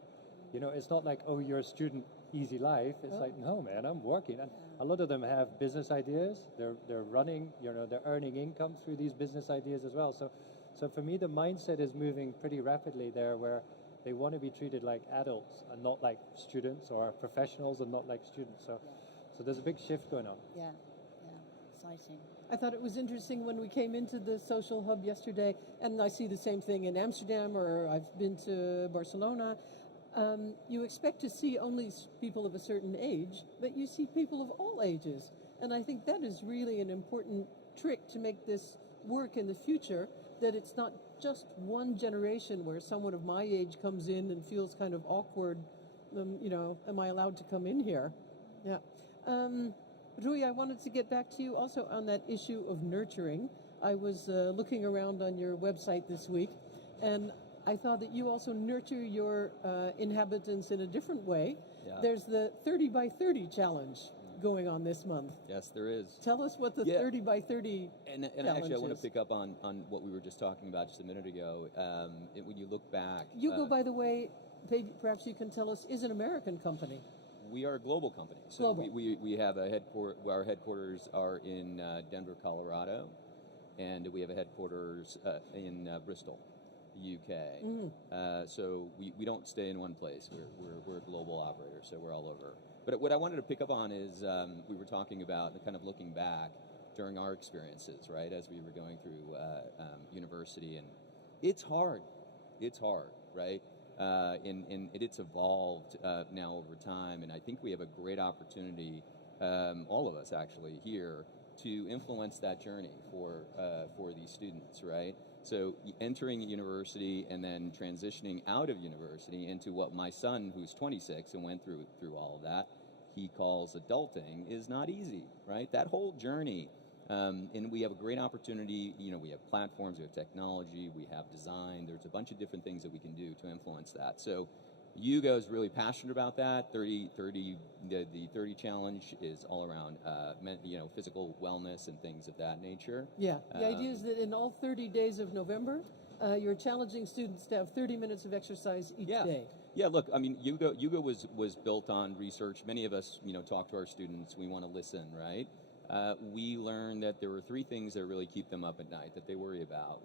You know, it's not like, oh, you're a student, easy life. It's like, no, man, I'm working. And a lot of them have business ideas. They're running, you know, they're earning income through these business ideas as well. So for me, the mindset is moving pretty rapidly there, where they want to be treated like adults and not like students, or professionals and not like students. So there's a big shift going on. Yeah, exciting. I thought it was interesting when we came into the social hub yesterday, and I see the same thing in Amsterdam, or I've been to Barcelona. You expect to see only people of a certain age, but you see people of all ages. And I think that is really an important trick to make this work in the future, that it's not just one generation where someone of my age comes in and feels kind of awkward. You know, am I allowed to come in here? Yeah. Rui, I wanted to get back to you also on that issue of nurturing. I was looking around on your website this week, and I thought that you also nurture your inhabitants in a different way. Yeah. There's the 30 by 30 challenge going on this month. Yes, there is. Tell us what the 30 by 30 and challenge actually, I want to is. pick up on what we were just talking about just a minute ago. When you look back... Hugo, by the way, perhaps you can tell us, is an American company. We are a global company. So Global. we have our headquarters are in Denver, Colorado, and we have a headquarters in Bristol, UK. So we don't stay in one place. We're a global operator, so we're all over. But what I wanted to pick up on is we were talking about the kind of looking back during our experiences, right, as we were going through university, and it's hard. It's hard, right? And it's evolved now over time, and I think we have a great opportunity, all of us actually here, to influence that journey for these students, right? So entering university and then transitioning out of university into what my son, who's 26 and went through all of that, he calls adulting, is not easy, right? That whole journey. And we have a great opportunity. You know, we have platforms, we have technology, we have design. There's a bunch of different things that we can do to influence that. So Hugo is really passionate about that. The 30 challenge is all around, physical wellness and things of that nature. Yeah, the idea is that in all 30 days of November, you're challenging students to have 30 minutes of exercise each day. Yeah, look, I mean, Hugo was built on research. Many of us, talk to our students. We want to listen, right? We learned that there were 3 things that really keep them up at night that they worry about.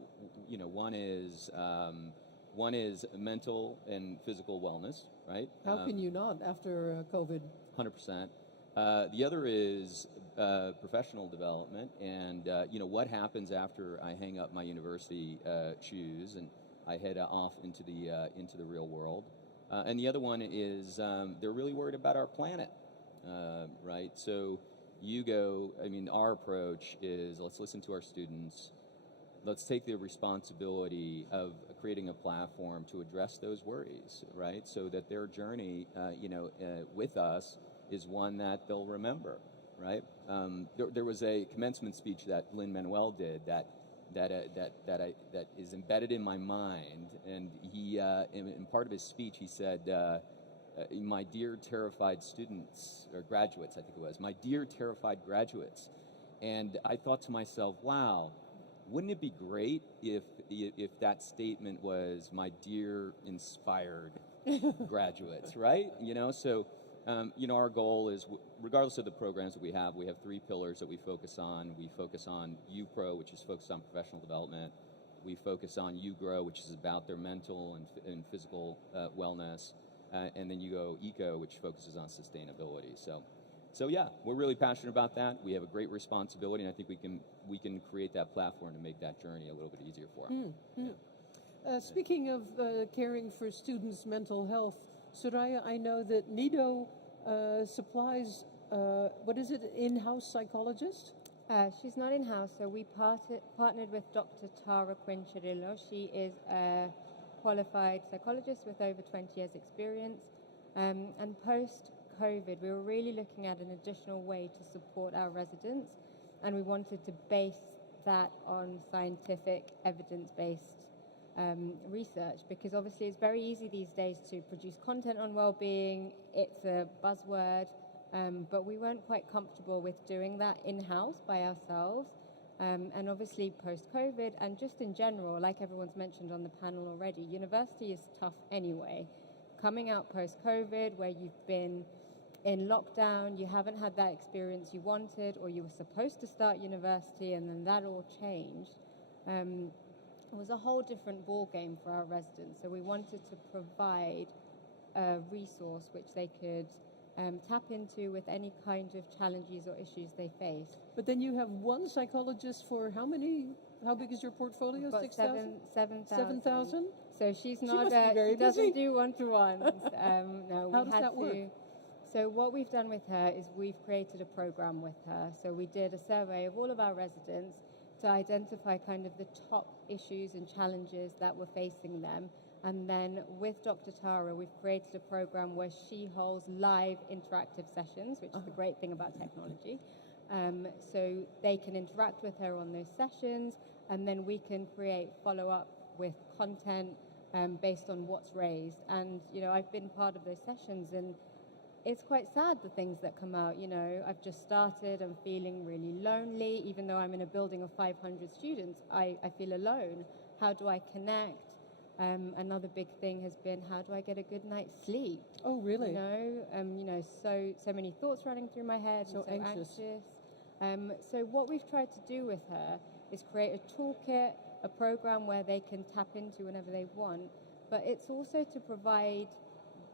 One is mental and physical wellness, right? How can you not after COVID? 100%. The other is professional development, and what happens after I hang up my university shoes and I head off into the real world. And the other one is they're really worried about our planet, right? So our approach is let's listen to our students. Let's take the responsibility of creating a platform to address those worries, right? So that their journey, with us is one that they'll remember, right? There was a commencement speech that Lin-Manuel did that is embedded in my mind, and he, in part of his speech, he said, my dear terrified students, or graduates, I think it was, my dear terrified graduates. And I thought to myself, wow, wouldn't it be great if that statement was my dear inspired graduates, right? So our goal is, regardless of the programs that we have 3 pillars that we focus on. We focus on UPro, which is focused on professional development. We focus on UGrow, which is about their mental and physical wellness. And then you go Eco, which focuses on sustainability. So yeah, we're really passionate about that. We have a great responsibility, and I think we can create that platform to make that journey a little bit easier for them. Speaking of caring for students' mental health, Soraya, I know that Nido supplies, in-house psychologist? She's not in-house, so we partnered with Dr. Tara Quincherillo. She is a qualified psychologist with over 20 years experience. And post-COVID, we were really looking at an additional way to support our residents, and we wanted to base that on scientific, evidence-based research, because obviously it's very easy these days to produce content on well-being. It's a buzzword, but we weren't quite comfortable with doing that in-house by ourselves. And obviously post-COVID, and just in general, like everyone's mentioned on the panel already, university is tough anyway. Coming out post-COVID, where you've been in lockdown, you haven't had that experience you wanted, or you were supposed to start university and then that all changed. It was a whole different ball game for our residents. So we wanted to provide a resource which they could tap into with any kind of challenges or issues they face. But then you have one psychologist for how big is your portfolio? 6,000? 7,000? So she's She not, must be very she doesn't busy. do one-to-ones. No, How we does had that work? to. So what we've done with her is we've created a program with her. So we did a survey of all of our residents to identify kind of the top issues and challenges that were facing them. And then with Dr. Tara, we've created a program where she holds live interactive sessions, which is the great thing about technology. So they can interact with her on those sessions, and then we can create follow-up with content based on what's raised. And, I've been part of those sessions, and it's quite sad, the things that come out. I've just started, I'm feeling really lonely. Even though I'm in a building of 500 students, I feel alone. How do I connect? Another big thing has been, how do I get a good night's sleep? Oh, really? So many thoughts running through my head, So and anxious. So what we've tried to do with her is create a toolkit a program where they can tap into whenever they want, but it's also to provide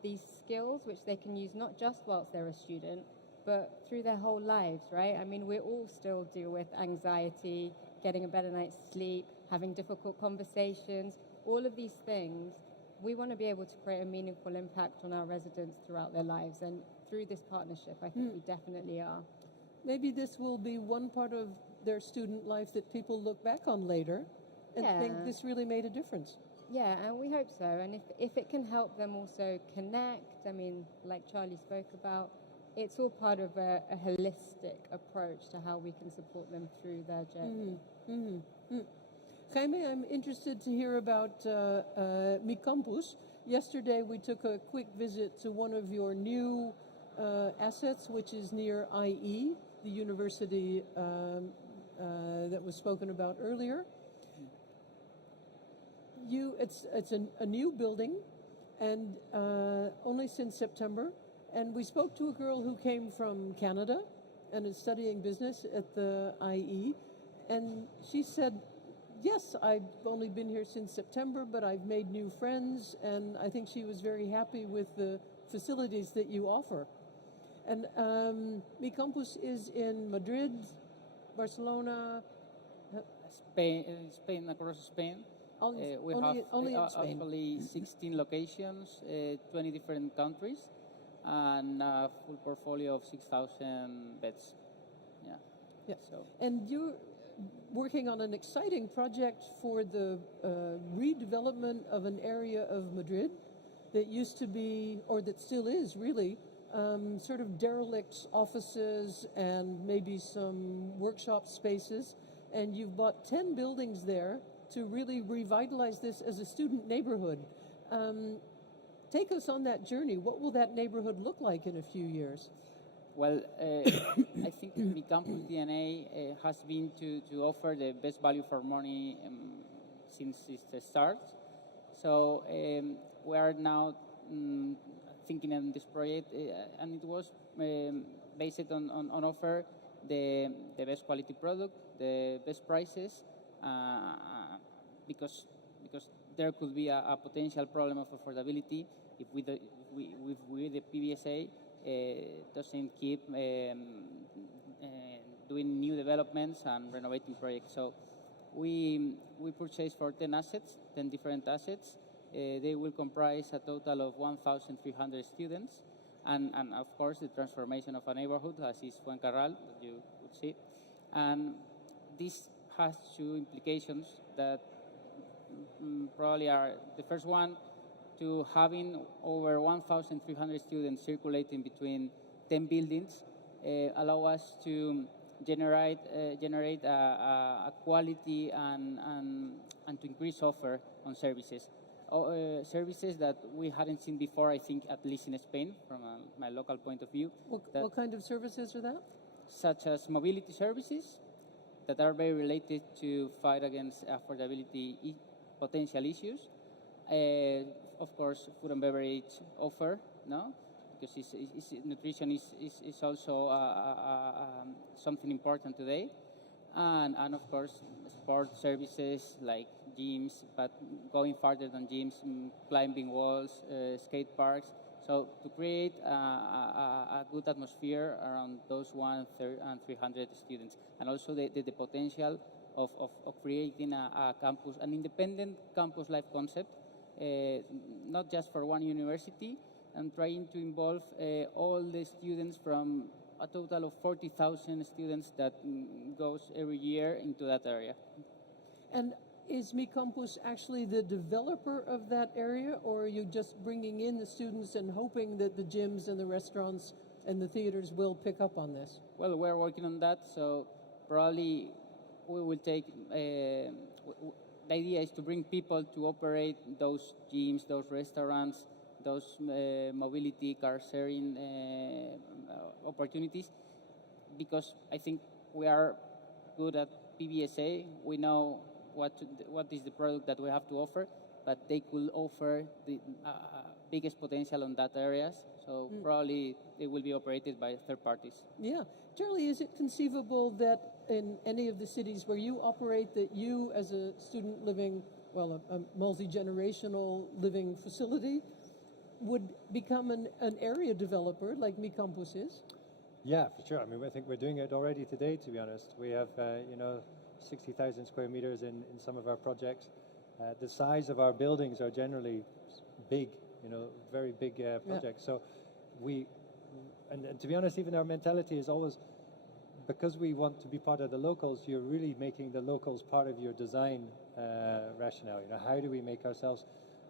these skills which they can use not just whilst they're a student, but through their whole lives, right? I mean, we all still deal with anxiety, getting a better night's sleep, having difficult conversations, all of these things. We want to be able to create a meaningful impact on our residents throughout their lives, and through this partnership, I think we definitely are. Maybe this will be one part of their student life that people look back on later and think this really made a difference. Yeah, and we hope so. And if it can help them also connect, I mean, like Charlie spoke about, it's all part of a holistic approach to how we can support them through their journey. Jaime, I'm interested to hear about Mi Campus. Yesterday we took a quick visit to one of your new assets, which is near IE, the university that was spoken about earlier. It's a new building, and only since September. And we spoke to a girl who came from Canada and is studying business at the IE, and she said, yes, I've only been here since September, but I've made new friends, and I think she was very happy with the facilities that you offer. And Mi Campus is in Madrid, Barcelona, Spain, across Spain. We only have in Spain. actually 16 locations, 20 different countries, and a full portfolio of 6,000 beds. Yeah. So. And you're working on an exciting project for the redevelopment of an area of Madrid that used to be, or that still is really, sort of derelict offices and maybe some workshop spaces. And you've bought 10 buildings there to really revitalize this as a student neighborhood. Take us on that journey. What will that neighborhood look like in a few years? Well, I think the campus DNA has been to offer the best value for money since the start. So we are now thinking on this project, and it was based on offer the best quality product, the best prices, because there could be a potential problem of affordability if the PBSA doesn't keep doing new developments and renovating projects. So we purchased for 10 assets, 10 different assets. They will comprise a total of 1,300 students, and of course the transformation of a neighborhood, as is Fuencarral, that you would see. And this has two implications that probably are the first one, to having over 1,300 students circulating between 10 buildings allow us to generate a quality and to increase offer on services. Services that we hadn't seen before, I think, at least in Spain, from my local point of view. What kind of services are that? Such as mobility services that are very related to fight against affordability potential issues. Of course, food and beverage offer, no? Because nutrition is also something important today. And of course, sport services like gyms, but going farther than gyms, climbing walls, skate parks. So to create a good atmosphere around those 1,300 students, and also the potential of creating a campus, an independent campus life concept, not just for one university, and trying to involve all the students from a total of 40,000 students that goes every year into that area. And is Mi Campus actually the developer of that area, or are you just bringing in the students and hoping that the gyms and the restaurants and the theaters will pick up on this? Well, we're working on that, so probably we will take... the idea is to bring people to operate those gyms, those restaurants, those mobility, car sharing opportunities, because I think we are good at PBSA. We know what is the product that we have to offer, but they could offer the biggest potential on that areas. So probably they will be operated by third parties. Yeah. Charlie, is it conceivable that in any of the cities where you operate that you, as a student living, well, a multi-generational living facility, would become an area developer like Mi Campus is? Yeah, for sure. I mean, I think we're doing it already today, to be honest. We have, 60,000 square meters in some of our projects. The size of our buildings are generally big, very big projects. So and to be honest, even our mentality is always, because we want to be part of the locals, you're really making the locals part of your design rationale. How do we make ourselves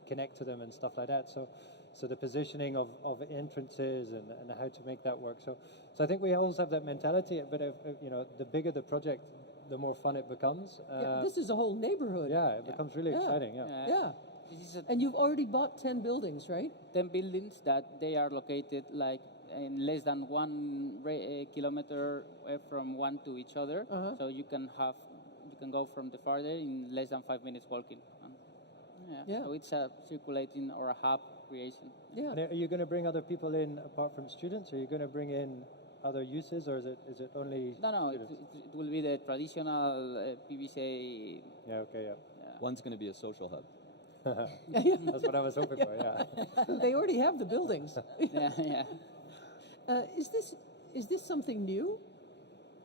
connect to them and stuff like that? So the positioning of entrances and how to make that work. So I think we always have that mentality, but the bigger the project, the more fun it becomes. This is a whole neighborhood. Yeah, it becomes really exciting. Yeah. And you've already bought 10 buildings, right? 10 buildings that they are located like in less than 1 kilometer from one to each other. So you can go from the farther in less than 5 minutes walking. So it's a circulating or a hub creation. Yeah. And are you going to bring other people in apart from students? Are you going to bring in other uses, or is it only? No. It will be the traditional PBSA. Yeah. Okay. Yeah. One's going to be a social hub. That's what I was hoping for. Yeah. They already have the buildings. Yeah. Is this something new?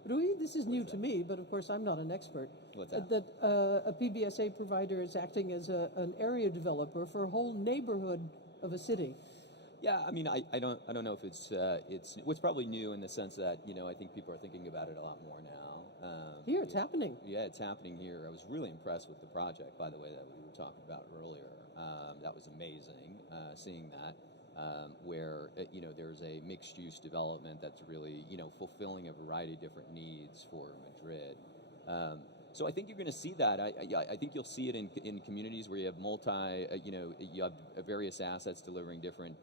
Rui, this is new to me, but of course I'm not an expert. What's that? That a PBSA provider is acting as an area developer for a whole neighborhood of a city. Yeah, I mean, I don't know if it's probably new in the sense that I think people are thinking about it a lot more now. Here, it's happening. Yeah, it's happening here. I was really impressed with the project, by the way, that we were talking about earlier. That was amazing, seeing that. Where there's a mixed-use development that's really fulfilling a variety of different needs for Madrid. So I think you're going to see that. I think you'll see it in communities where you have you have various assets delivering different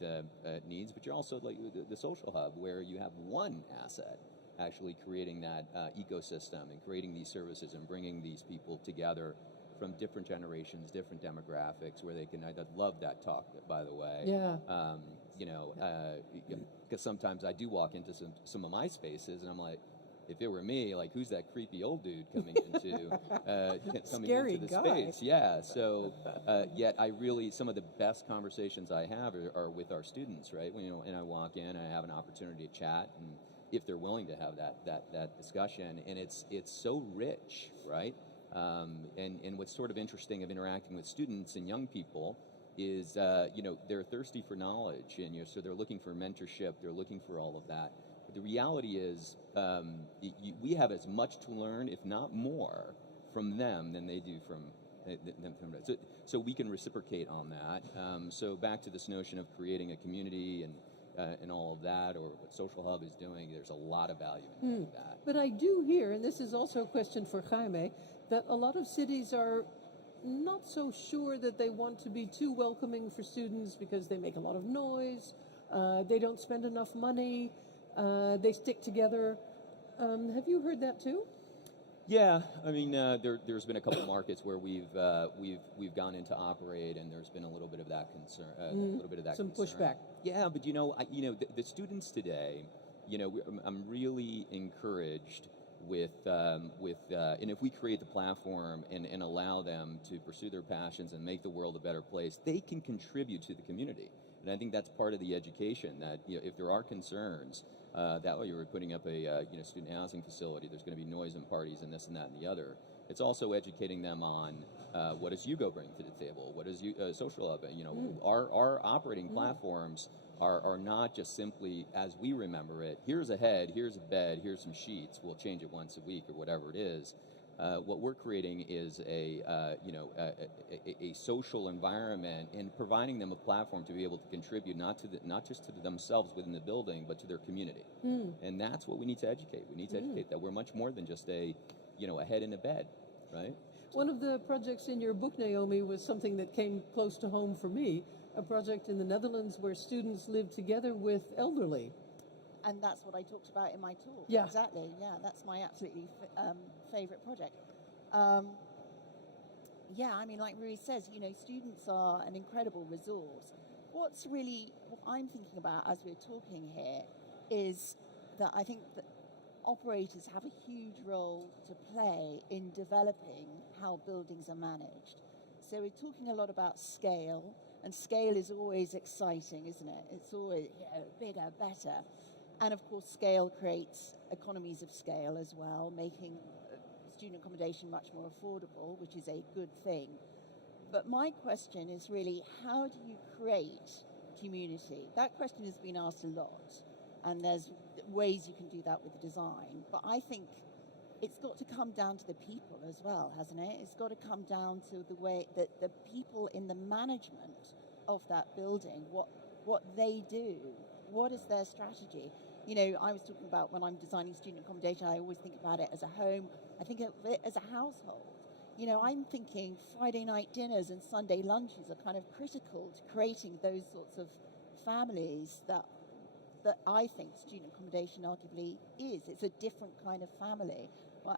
needs, but you're also like the social hub where you have one asset actually creating that ecosystem and creating these services and bringing these people together from different generations, different demographics, where they can. I love that talk, by the way. Yeah. Because sometimes I do walk into some of my spaces, and I'm like, if it were me, like, who's that creepy old dude coming into the space? Yeah. So yet some of the best conversations I have are with our students, right? And I walk in and I have an opportunity to chat, and if they're willing to have that discussion, and it's so rich, right? And what's sort of interesting of interacting with students and young people is, they're thirsty for knowledge, and so they're looking for mentorship, they're looking for all of that. But the reality is, we have as much to learn, if not more, from them than they do from us. So we can reciprocate on that. So back to this notion of creating a community and all of that, or what Social Hub is doing, there's a lot of value in that. But I do hear, and this is also a question for Jaime, that a lot of cities are not so sure that they want to be too welcoming for students because they make a lot of noise, they don't spend enough money, they stick together. Have you heard that too? Yeah, I mean, there's been a couple markets where we've gone in to operate, and there's been a little bit of that concern, a little bit of that some concern. pushback. Yeah, but the students today, I'm really encouraged with and if we create the platform and allow them to pursue their passions and make the world a better place, they can contribute to the community. And I think that's part of the education, that if there are concerns, that way you were putting up a student housing facility, there's going to be noise and parties and this and that and the other. It's also educating them on what does Hugo bring to the table, what does Social Hub, our operating platforms are not just simply as we remember it. Here's a head, here's a bed, here's some sheets. We'll change it once a week or whatever it is. What we're creating is a social environment, and providing them a platform to be able to contribute not just to themselves within the building, but to their community. And that's what we need to educate. We need to educate that we're much more than just a head in a bed, right? One of the projects in your book, Naomi, was something that came close to home for me, a project in the Netherlands where students live together with elderly. And that's what I talked about in my talk. Yeah. Exactly. Yeah, that's my absolutely favorite project. I mean, like Rui says, students are an incredible resource. What I'm thinking about as we're talking here is that I think that operators have a huge role to play in developing how buildings are managed. So we're talking a lot about scale, and scale is always exciting, isn't it? It's always bigger, better. And of course, scale creates economies of scale as well, making student accommodation much more affordable, which is a good thing. But my question is really, how do you create community? That question has been asked a lot, and there's ways you can do that with design. But I think it's got to come down to the people as well, hasn't it? It's got to come down to the way that the people in the management of that building, what they do, what is their strategy? You know, I was talking about when I'm designing student accommodation, I always think about it as a home. I think of it as a household. You know, I'm thinking Friday night dinners and Sunday lunches are kind of critical to creating those sorts of families that I think student accommodation arguably is. It's a different kind of family.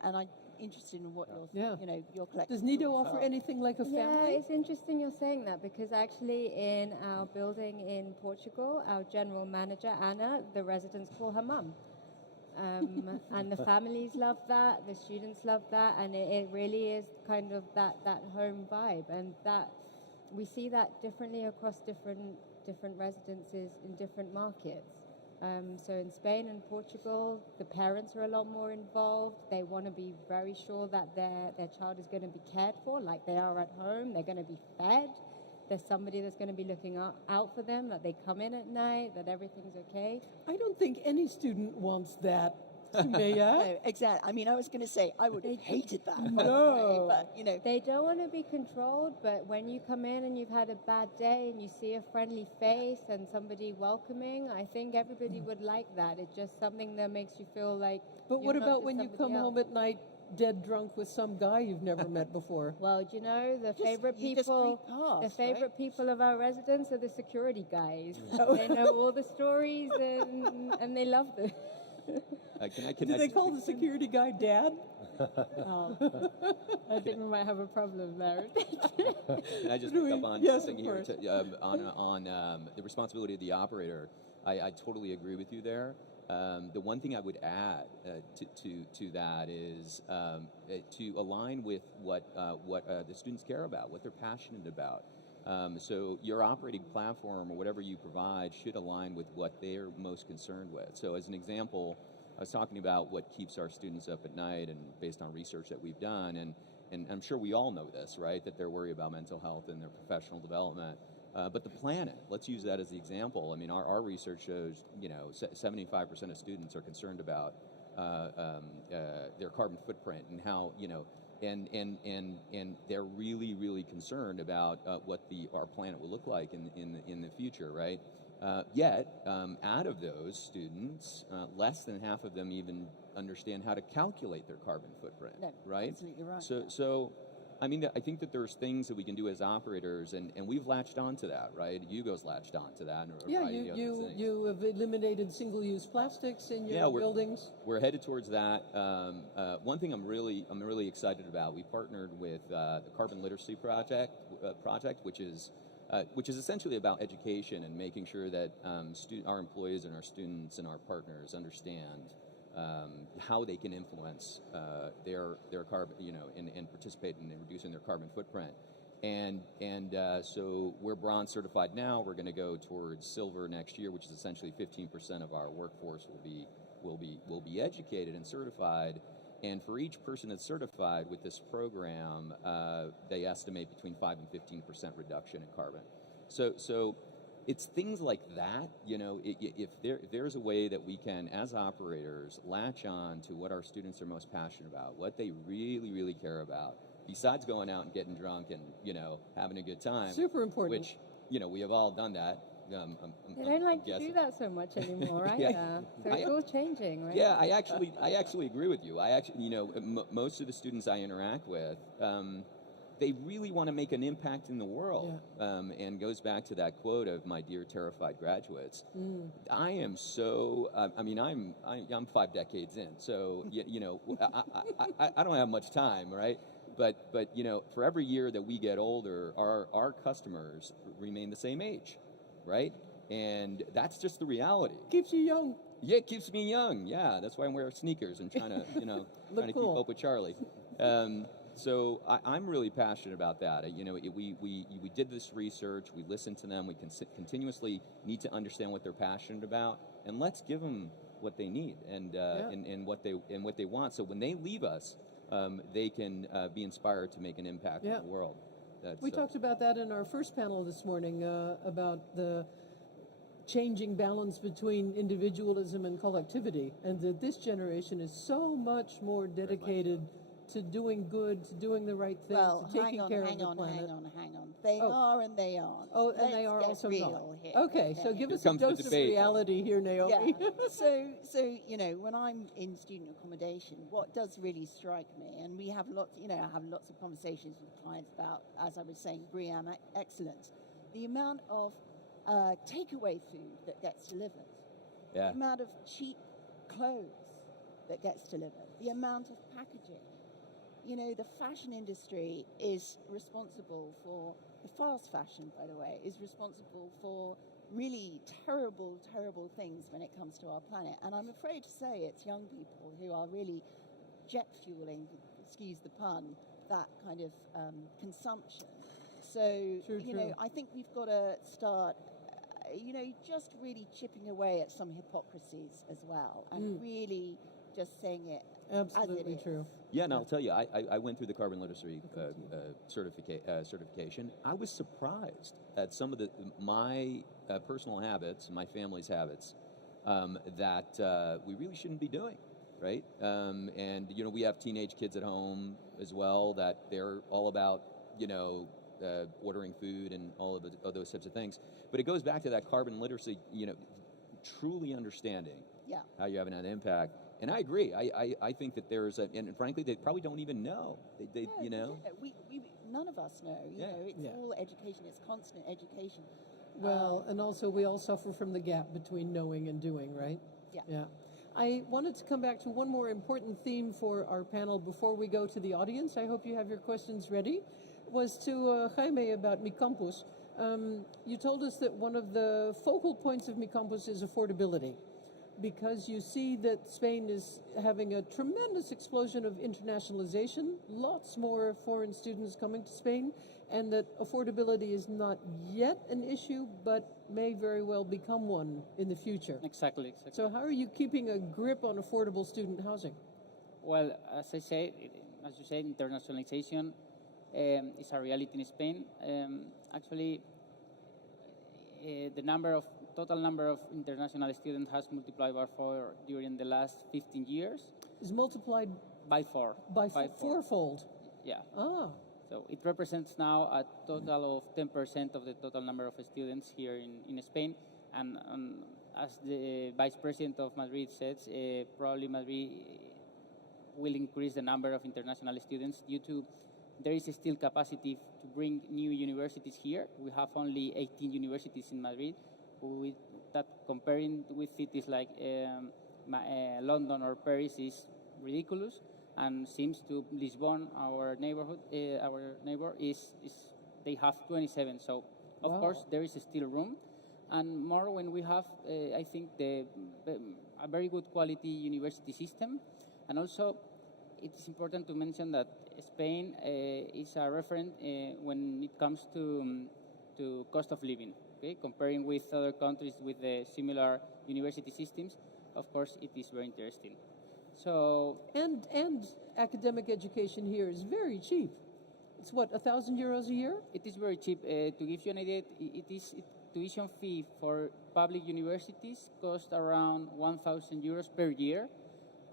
And I'm interested in what your collective. Does Nido offer anything like a family? Yeah, it's interesting you're saying that, because actually in our building in Portugal, our general manager, Anna, the residents call her mum. And the families love that, the students love that, and it really is kind of that home vibe, and that we see that differently across different residences in different markets. So in Spain and Portugal, the parents are a lot more involved. They want to be very sure that their child is going to be cared for like they are at home. They're going to be fed. There's somebody that's going to be looking out for them, that they come in at night, that everything's okay. I don't think any student wants that. No, exactly. I mean, I was going to say, I would have hated that. No. But, you know. They don't want to be controlled, but when you come in and you've had a bad day and you see a friendly face and somebody welcoming, I think everybody would like that. It's just something that makes you feel like. But what about when you come home at night dead drunk with some guy you've never met before? Well, do you know, the favorite people of our residents are the security guys. They know all the stories and they love them. Do they call the security guy Dad? I think we might have a problem there. Can I just pick up on something here on the responsibility of the operator? I totally agree with you there. The one thing I would add to that is to align with what the students care about, what they're passionate about. So your operating platform or whatever you provide should align with what they're most concerned with. So as an example, I was talking about what keeps our students up at night, and based on research that we've done, and I'm sure we all know this, right, that they're worried about mental health and their professional development. But the planet, let's use that as the example. I mean, our research shows, 75% of students are concerned about their carbon footprint and how, and they're really, really concerned about what our planet will look like in the future, right? Yet, out of those students, less than half of them even understand how to calculate their carbon footprint, right? Absolutely right. So, I mean, I think that there's things that we can do as operators, and we've latched onto that, right? Hugo's latched onto that. You have eliminated single-use plastics in your buildings. We're headed towards that. One thing I'm really excited about. We partnered with the Carbon Literacy Project, which is essentially about education and making sure that our employees and our students and our partners understand how they can influence their carbon, and participate in reducing their carbon footprint. And so we're bronze certified now. We're going to go towards silver next year, which is essentially 15% of our workforce will be educated and certified. And for each person that's certified with this program, they estimate between 5 and 15% reduction in carbon. So it's things like that, if there's a way that we can, as operators, latch on to what our students are most passionate about, what they really, really care about, besides going out and getting drunk and, having a good time. Super important. Which, we have all done that. They don't like to do that so much anymore, right? Yeah. So it's all changing, right? Yeah, I actually agree with you. Most of the students I interact with, they really want to make an impact in the world. Yeah. And goes back to that quote of my dear terrified graduates. I am so, I'm 5 decades in, so, I don't have much time, right? But for every year that we get older, our customers remain the same age, right? And that's just the reality. Keeps you young. Yeah, it keeps me young. Yeah, that's why I'm wearing sneakers and trying to, trying to cool. keep up with Charlie. So I'm really passionate about that. We did this research. We listened to them. We continuously need to understand what they're passionate about, and let's give them what they need and what they want. So when they leave us, they can be inspired to make an impact in the world. We talked about that in our first panel this morning about the changing balance between individualism and collectivity, and that this generation is so much more dedicated to doing good, to doing the right thing, to taking care of the planet. Hang on. They are and they aren't. Oh, and they are also real not. here. Okay, so give us a dose of reality here, Naomi. Yeah. So when I'm in student accommodation, what does really strike me, and we have lots, I have lots of conversations with clients about, as I was saying, BREEAM excellence, the amount of takeaway food that gets delivered, the amount of cheap clothes that gets delivered, the amount of packaging. The fashion industry is responsible for, the fast fashion, by the way, is responsible for really terrible, terrible things when it comes to our planet. And I'm afraid to say it's young people who are really jet fueling, excuse the pun, that kind of consumption. So, True. I think we've got to start, just really chipping away at some hypocrisies as well, and really just saying it Absolutely as it is. true. Yeah, and I'll tell you, I went through the carbon literacy certification. I was surprised at some of my personal habits, my family's habits, that we really shouldn't be doing, right? And we have teenage kids at home as well that they're all about, ordering food and all of those types of things. But it goes back to that carbon literacy, truly understanding how you're having an impact. And I agree. I think that there's and frankly, they probably don't even know. We none of us know. It's all education. It's constant education. Well, and also we all suffer from the gap between knowing and doing, right? Yeah. I wanted to come back to one more important theme for our panel before we go to the audience. I hope you have your questions ready. Was to Jaime about Mi Campus. You told us that one of the focal points of Mi Campus is affordability, because you see that Spain is having a tremendous explosion of internationalization, lots more foreign students coming to Spain, and that affordability is not yet an issue, but may very well become one in the future. Exactly. So how are you keeping a grip on affordable student housing? Well, as you said, internationalization is a reality in Spain. Actually, the total number of international students has multiplied by 4 during the last 15 years. Is multiplied by 4. By fourfold. Yeah. Ah. So it represents now a total of 10% of the total number of students here in Spain. And as the Vice President of Madrid says, probably Madrid will increase the number of international students due to there is still capacity to bring new universities here. We have only 18 universities in Madrid. With that, comparing with cities like London or Paris is ridiculous, and seems to Lisbon, our neighbor, is they have 27. So of course there is still room, and more when we have I think a very good quality university system, and also it is important to mention that Spain is a reference when it comes to cost of living. Okay? Comparing with other countries with similar university systems, of course, it is very interesting. So and academic education here is very cheap. It's what, €1,000 a year? It is very cheap. To give you an idea, tuition fee for public universities cost around €1,000 per year.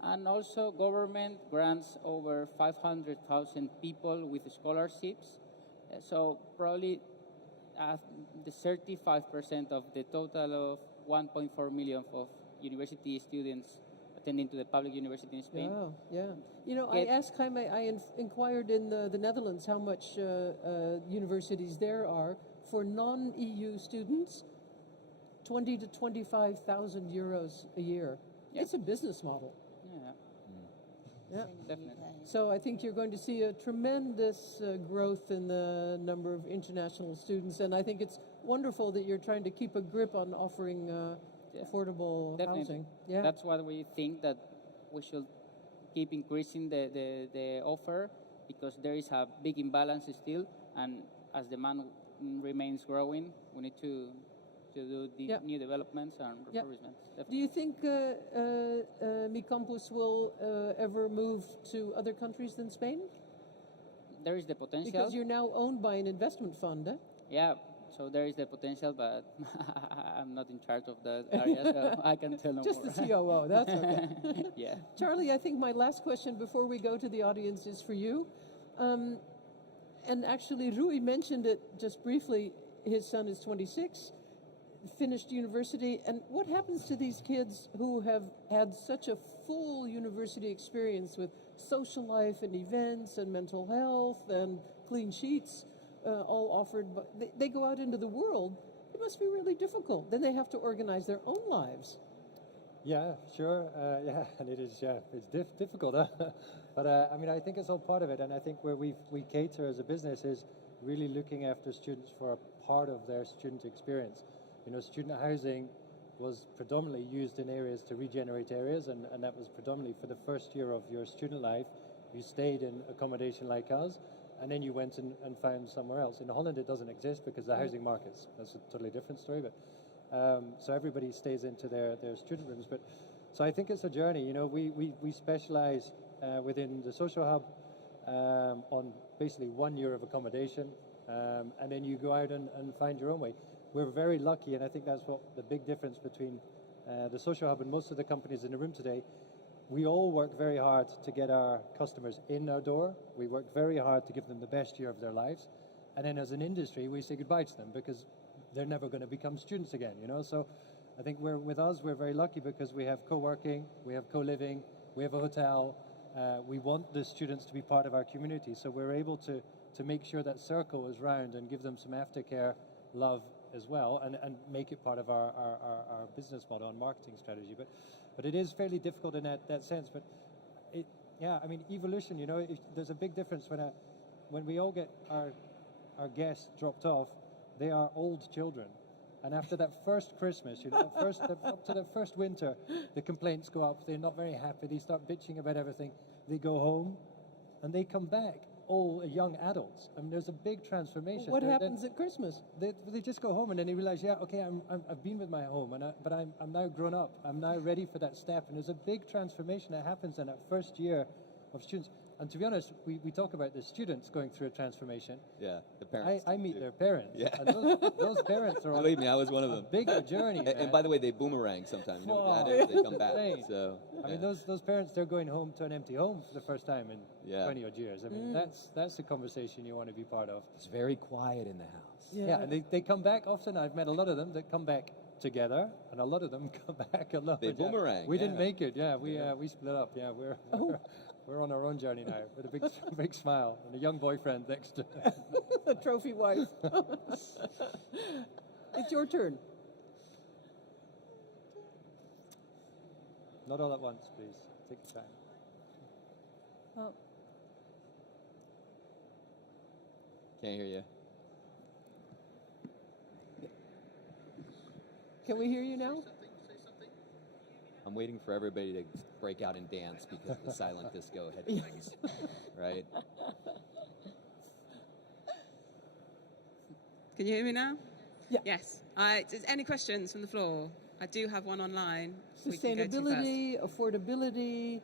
And also government grants over 500,000 people with scholarships. So probably the 35% of the total of 1.4 million of university students attending to the public university in Spain. Yeah. I asked Jaime, I inquired in the Netherlands how much universities there are for non-EU students, 20 to 25,000 euros a year. Yeah. It's a business model. Yeah, definitely. So I think you're going to see a tremendous growth in the number of international students, and I think it's wonderful that you're trying to keep a grip on offering affordable housing. Yeah. That's why we think that we should keep increasing the offer, because there is a big imbalance still, and as demand remains growing, we need to do the new developments and refurbishments. Do you think Mi Campus will ever move to other countries than Spain? There is the potential. Because you're now owned by an investment fund, eh? Yeah, so there is the potential, but I'm not in charge of that area, so I can tell no Just more. the COO, that's okay. Yeah. Charlie, I think my last question before we go to the audience is for you. And actually, Rui mentioned it just briefly. His son is 26, finished university. And what happens to these kids who have had such a full university experience with social life and events and mental health and clean sheets all offered? But they go out into the world. It must be really difficult. Then they have to organize their own lives. Yeah, sure. Yeah, and it is. Yeah, it's difficult. Huh? But I mean, I think it's all part of it, and I think where we cater as a business is really looking after students for a part of their student experience. You know, student housing was predominantly used in areas to regenerate areas, and that was predominantly for the first year of your student life. You stayed in accommodation like us, and then you went and found somewhere else. In Holland, it doesn't exist because the housing markets. That's a totally different story, but. So everybody stays into their student rooms. But so I think it's a journey. You know, we specialize within the social hub on basically 1 year of accommodation, and then you go out and find your own way. We're very lucky, and I think that's what the big difference between the social hub and most of the companies in the room today. We all work very hard to get our customers in our door. We work very hard to give them the best year of their lives. And then as an industry, we say goodbye to them because they're never going to become students again, you know. So I think we're very lucky because we have co-working, we have co-living, we have a hotel. We want the students to be part of our community. So we're able to make sure that circle is round and give them some aftercare love as well, and make it part of our business model and marketing strategy. But it is fairly difficult in that sense. But I mean, evolution, you know, there's a big difference when we all get our guests dropped off. They are old children, and after that first Christmas, you know, up to the first winter, the complaints go up. They're not very happy. They start bitching about everything. They go home, and they come back all young adults. I mean, there's a big transformation. What happens at Christmas? They just go home, and then they realize, yeah, okay, I've been with my home, but I'm now grown up. I'm now ready for that step, and there's a big transformation that happens in that first year of students. And to be honest, we talk about the students going through a transformation. Yeah, the parents. I meet their parents. Yeah. And those parents are Believe me, I was one of them. A bigger journey. And by the way, they boomerang sometimes. You know what that is? They come back. So I mean, those parents, they're going home to an empty home for the first time in 20 odd years. I mean, that's the conversation you want to be part of. It's very quiet in the house. Yeah, and they come back often. I've met a lot of them that come back together, and a lot of them come back alone. They boomerang. We didn't make it. Yeah, we split up. Yeah, we're on our own journey now with a big smile and a young boyfriend next to a trophy wife. It's your turn. Not all at once, please. Take your time. Oh. Can't hear you. Can we hear you now? I'm waiting for everybody to break out and dance because of the silent disco headphones, right? Can you hear me now? Yeah. Yes. Any questions from the floor? I do have one online. Sustainability, affordability.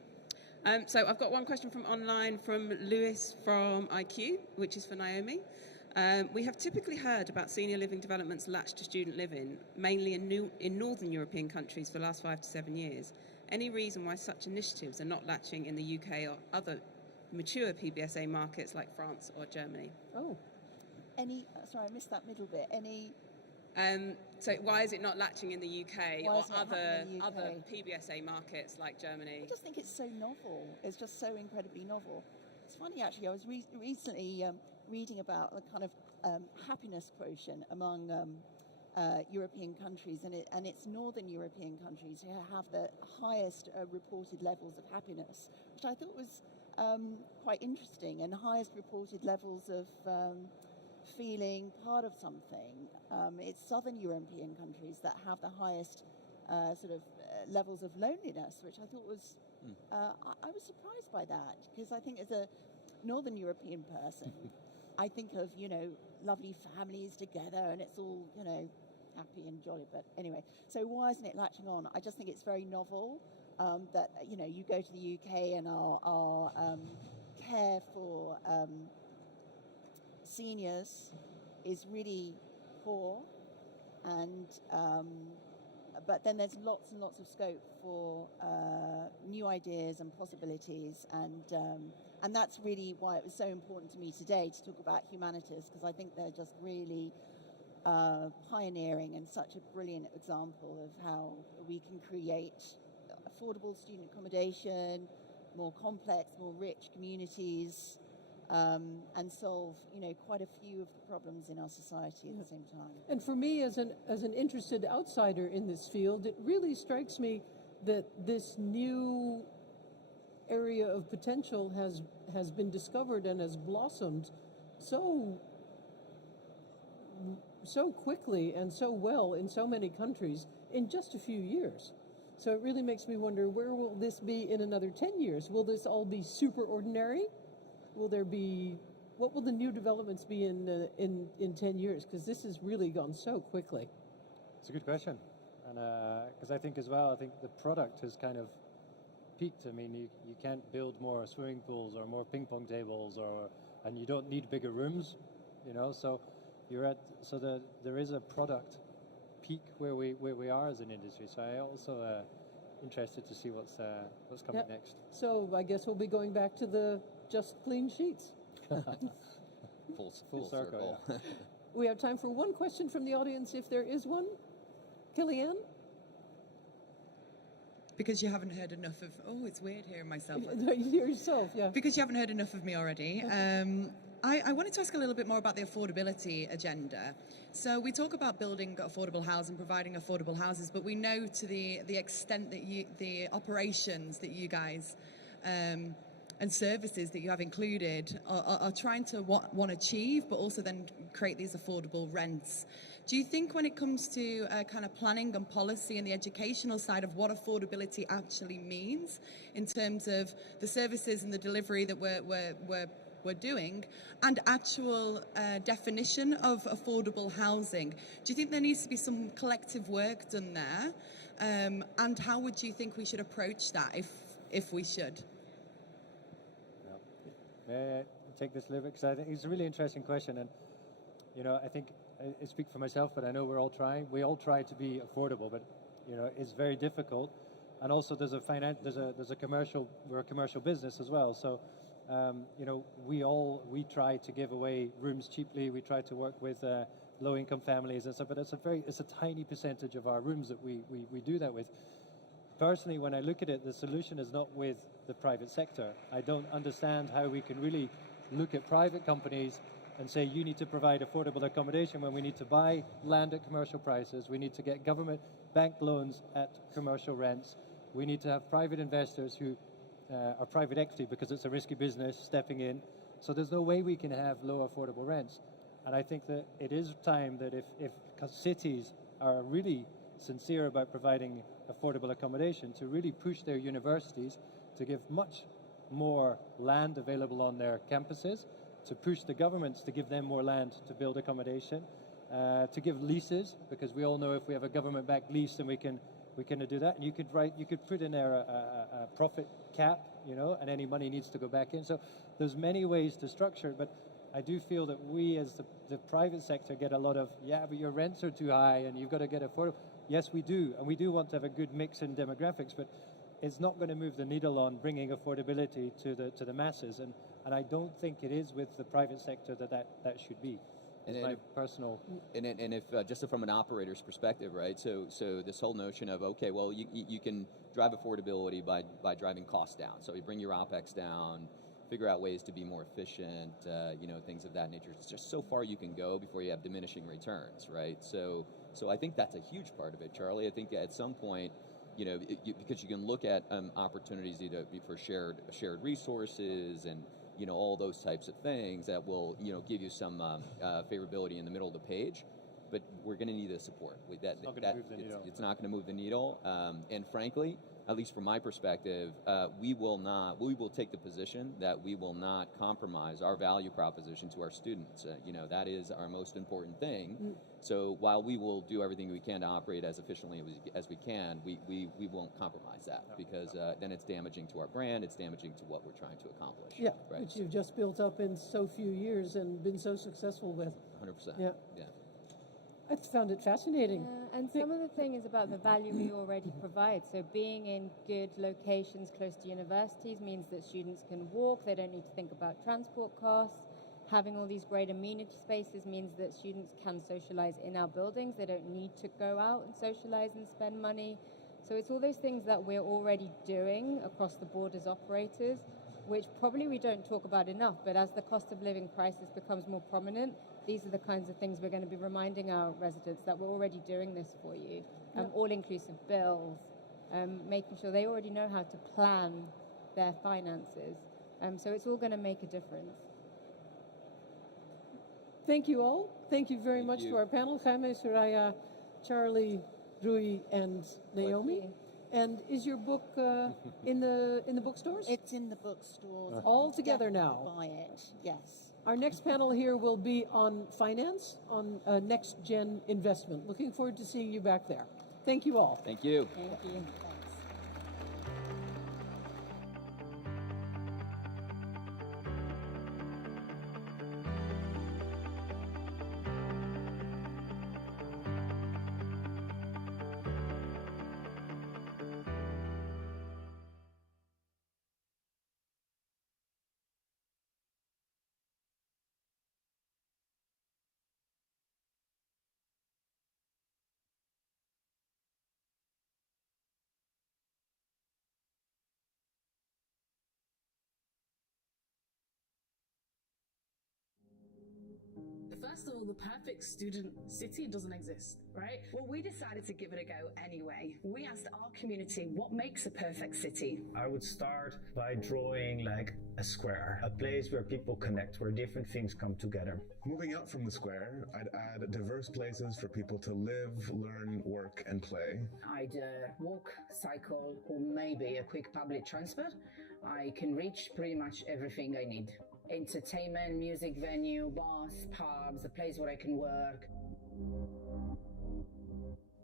So I've got one question from online from Lewis from IQ, which is for Naomi. We have typically heard about senior living developments latched to student living, mainly in northern European countries for the last 5 to 7 years. Any reason why such initiatives are not latching in the UK or other mature PBSA markets like France or Germany? Oh. Sorry, I missed that middle bit. So why is it not latching in the UK Why or is it not happening in the UK? other PBSA markets like Germany? I just think it's so novel. It's just so incredibly novel. It's funny, actually. I was recently reading about the kind of happiness quotient among European countries, and it's northern European countries who have the highest reported levels of happiness, which I thought was quite interesting, and highest reported levels of feeling part of something. It's southern European countries that have the highest levels of loneliness, which I thought was, I was surprised by that, because I think as a Northern European person, I think of, lovely families together and it's all, happy and jolly. But anyway, so why isn't it latching on? I just think it's very novel that, you go to the UK and our care for seniors is really poor, and but then there's lots and lots of scope for new ideas and possibilities, and that's really why it was so important to me today to talk about humanities, because I think they're just really pioneering and such a brilliant example of how we can create affordable student accommodation, more complex, more rich communities, and solve, quite a few of the problems in our society at the same time. And for me, as an interested outsider in this field, it really strikes me that this new area of potential has been discovered and has blossomed so quickly and so well in so many countries in just a few years. So it really makes me wonder, where will this be in another 10 years? Will this all be super ordinary? What will the new developments be in 10 years? Because this has really gone so quickly. It's a good question. And because I think the product has kind of peaked. I mean, you can't build more swimming pools or more ping pong tables, and you don't need bigger rooms, so there is a product peak where we are as an industry. So I also interested to see what's coming next. So I guess we'll be going back to the just clean sheets. Full circle. Yeah. We have time for one question from the audience, if there is one. Killian? Because you haven't heard enough of... Oh, it's weird hearing myself. Yourself, yeah. Because you haven't heard enough of me already. I wanted to ask a little bit more about the affordability agenda. So we talk about building affordable housing, providing affordable houses, but we know to the extent that the operations that you guys and services that you have included are trying to want to achieve, but also then create these affordable rents. Do you think when it comes to kind of planning and policy and the educational side of what affordability actually means in terms of the services and the delivery that we're doing and actual definition of affordable housing, do you think there needs to be some collective work done there? And how would you think we should approach that if we should? May I take this a little bit? Because I think it's a really interesting question, and I think I speak for myself, but I know we're all trying. We all try to be affordable, but it's very difficult. And also, there's a commercial. We're a commercial business as well, so we try to give away rooms cheaply. We try to work with low-income families and stuff, but it's a tiny percentage of our rooms that we do that with. Personally, when I look at it, the solution is not with the private sector. I don't understand how we can really look at private companies and say you need to provide affordable accommodation when we need to buy land at commercial prices, we need to get government bank loans at commercial rents, we need to have private investors who are private equity because it's a risky business stepping in. So there's no way we can have low affordable rents. And I think that it is time that if cities are really sincere about providing affordable accommodation, to really push their universities to give much more land available on their campuses, to push the governments to give them more land to build accommodation, to give leases, because we all know if we have a government-backed lease, then we can do that. And you could put in there a profit cap, and any money needs to go back in. So there's many ways to structure it, but I do feel that we as the private sector get a lot of, but your rents are too high and you've got to get affordable. Yes, we do, and we do want to have a good mix in demographics, but it's not going to move the needle on bringing affordability to the masses, and I don't think it is with the private sector that should be. It's my personal. And if just from an operator's perspective, right? So this whole notion of you can drive affordability by driving costs down. So you bring your OPEX down, figure out ways to be more efficient, things of that nature. It's just so far you can go before you have diminishing returns, right? So I think that's a huge part of it, Charlie. I think at some point, because you can look at opportunities either for shared resources and all those types of things that will give you some favorability in the middle of the page. but we're going to need the support. It's not going to move the needle. It's not going to move the needle. And frankly, at least from my perspective, we will take the position that we will not compromise our value proposition to our students. That is our most important thing. So while we will do everything we can to operate as efficiently as we can, we won't compromise that, because then it's damaging to our brand, it's damaging to what we're trying to accomplish. Yeah, right? which you've just built up in so few years and been so successful with. 100%. Yeah. I found it fascinating. And some of the thing is about the value we already provide. So being in good locations close to universities means that students can walk, they don't need to think about transport costs. Having all these great amenity spaces means that students can socialize in our buildings. They don't need to go out and socialize and spend money. So it's all those things that we're already doing across the board as operators, which probably we don't talk about enough. But as the cost of living crisis becomes more prominent, these are the kinds of things we're going to be reminding our residents that we're already doing this for you. All-inclusive bills, making sure they already know how to plan their finances. So it's all going to make a difference. Thank you all. Thank you very much to our panel, Jaime, Soraya, Charlie, Rui, and Naomi. And is your book in the bookstores? It's in the bookstores. All together now. Buy it, yes. Our next panel here will be on finance, on next-gen investment. Looking forward to seeing you back there. Thank you all. Thank you. Thank you. First of all, the perfect student city doesn't exist, right? Well, we decided to give it a go anyway. We asked our community what makes a perfect city. I would start by drawing like a square, a place where people connect, where different things come together. Moving out from the square, I'd add diverse places for people to live, learn, work, and play. I'd walk, cycle, or maybe a quick public transport. I can reach pretty much everything I need. Entertainment, music venue, bars, pubs, a place where I can work.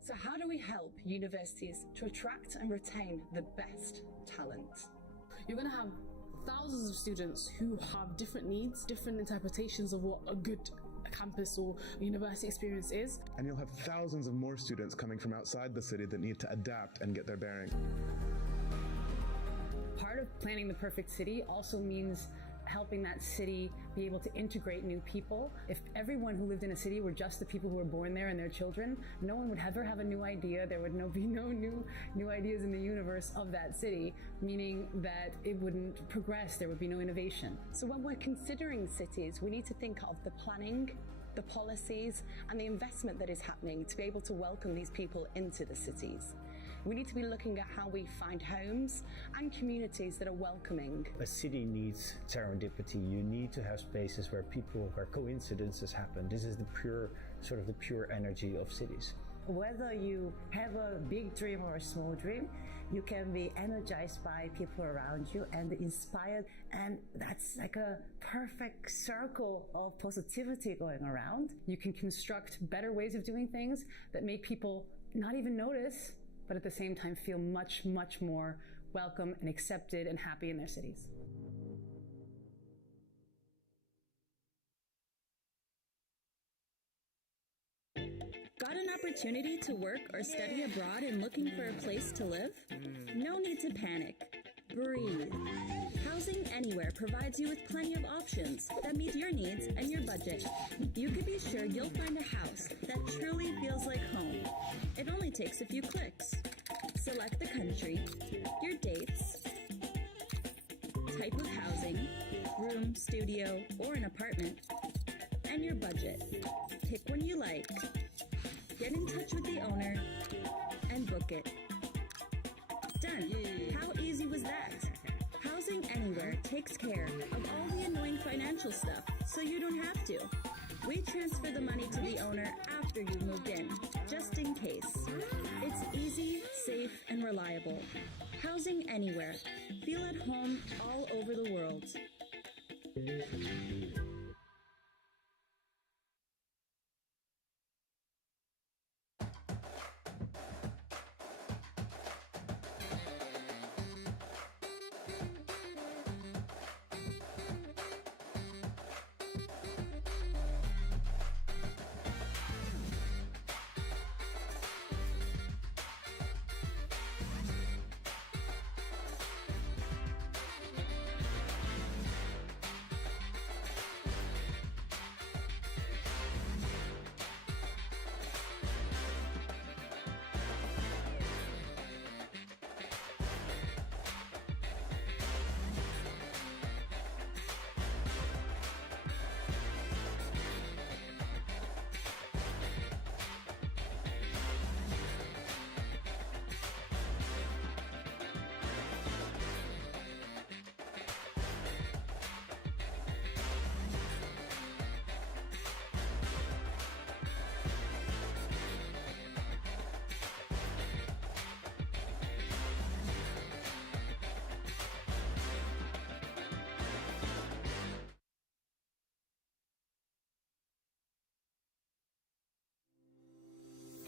So how do we help universities to attract and retain the best talent? You're going to have thousands of students who have different needs, different interpretations of what a good campus or university experience is. And you'll have thousands of more students coming from outside the city that need to adapt and get their bearing. Part of planning the perfect city also means helping that city be able to integrate new people. If everyone who lived in a city were just the people who were born there and their children, no one would ever have a new idea. There would be no new ideas in the universe of that city, meaning that it wouldn't progress. There would be no innovation. So when we're considering cities, we need to think of the planning, the policies, and the investment that is happening to be able to welcome these people into the cities. We need to be looking at how we find homes and communities that are welcoming. A city needs serendipity. You need to have spaces where coincidences happen. This is the pure energy of cities. Whether you have a big dream or a small dream, you can be energized by people around you and inspired. And that's like a perfect circle of positivity going around. You can construct better ways of doing things that make people not even notice, but at the same time feel much, much more welcome and accepted and happy in their cities. Got an opportunity to work or study abroad and looking for a place to live? No need to panic. Breathe. Housing Anywhere provides you with plenty of options that meet your needs and your budget. You can be sure you'll find a house that truly feels like home. It only takes a few clicks. Select the country, your dates, type of housing, room, studio, or an apartment, and your budget. Pick one you like. Get in touch with the owner and book it. Done. How easy was that? Housing Anywhere takes care of all the annoying financial stuff, so you don't have to. We transfer the money to the owner after you've moved in, just in case. It's easy, safe, and reliable. Housing anywhere. Feel at home all over the world.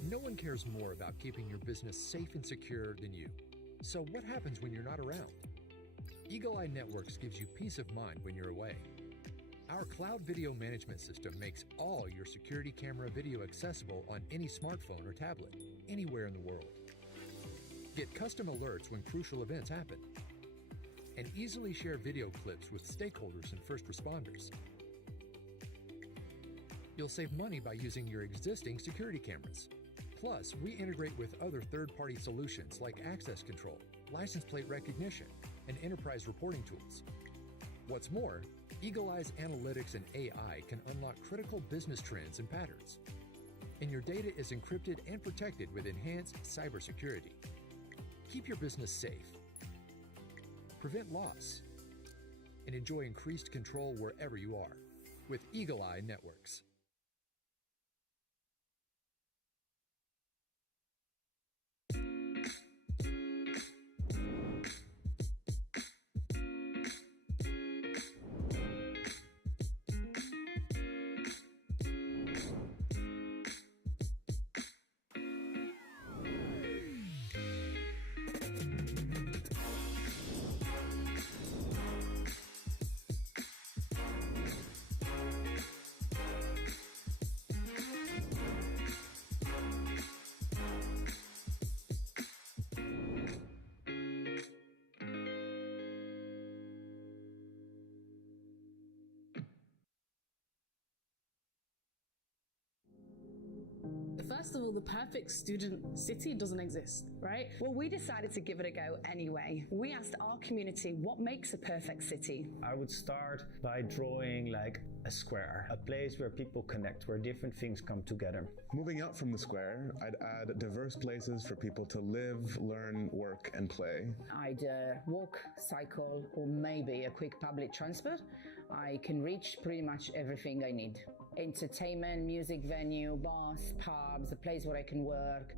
No one cares more about keeping your business safe and secure than you. So what happens when you're not around? Eagle Eye Networks gives you peace of mind when you're away. Our cloud video management system makes all your security camera video accessible on any smartphone or tablet, anywhere in the world. Get custom alerts when crucial events happen, and easily share video clips with stakeholders and first responders. You'll save money by using your existing security cameras. Plus, we integrate with other third-party solutions like access control, license plate recognition, and enterprise reporting tools. What's more, Eagle Eye's analytics and AI can unlock critical business trends and patterns. And your data is encrypted and protected with enhanced cybersecurity. Keep your business safe, prevent loss, and enjoy increased control wherever you are with Eagle Eye Networks. First of all, the perfect student city doesn't exist, right? Well, we decided to give it a go anyway. We asked our community what makes a perfect city. I would start by drawing like a square, a place where people connect, where different things come together. Moving out from the square, I'd add diverse places for people to live, learn, work, and play. I'd walk, cycle, or maybe a quick public transport. I can reach pretty much everything I need. Entertainment, music venue, bars, pubs, a place where I can work.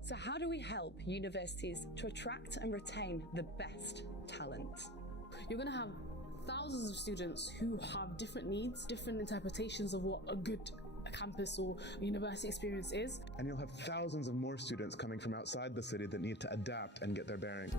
So how do we help universities to attract and retain the best talent? You're going to have thousands of students who have different needs, different interpretations of what a good campus or university experience is. And you'll have thousands of more students coming from outside the city that need to adapt and get their bearing.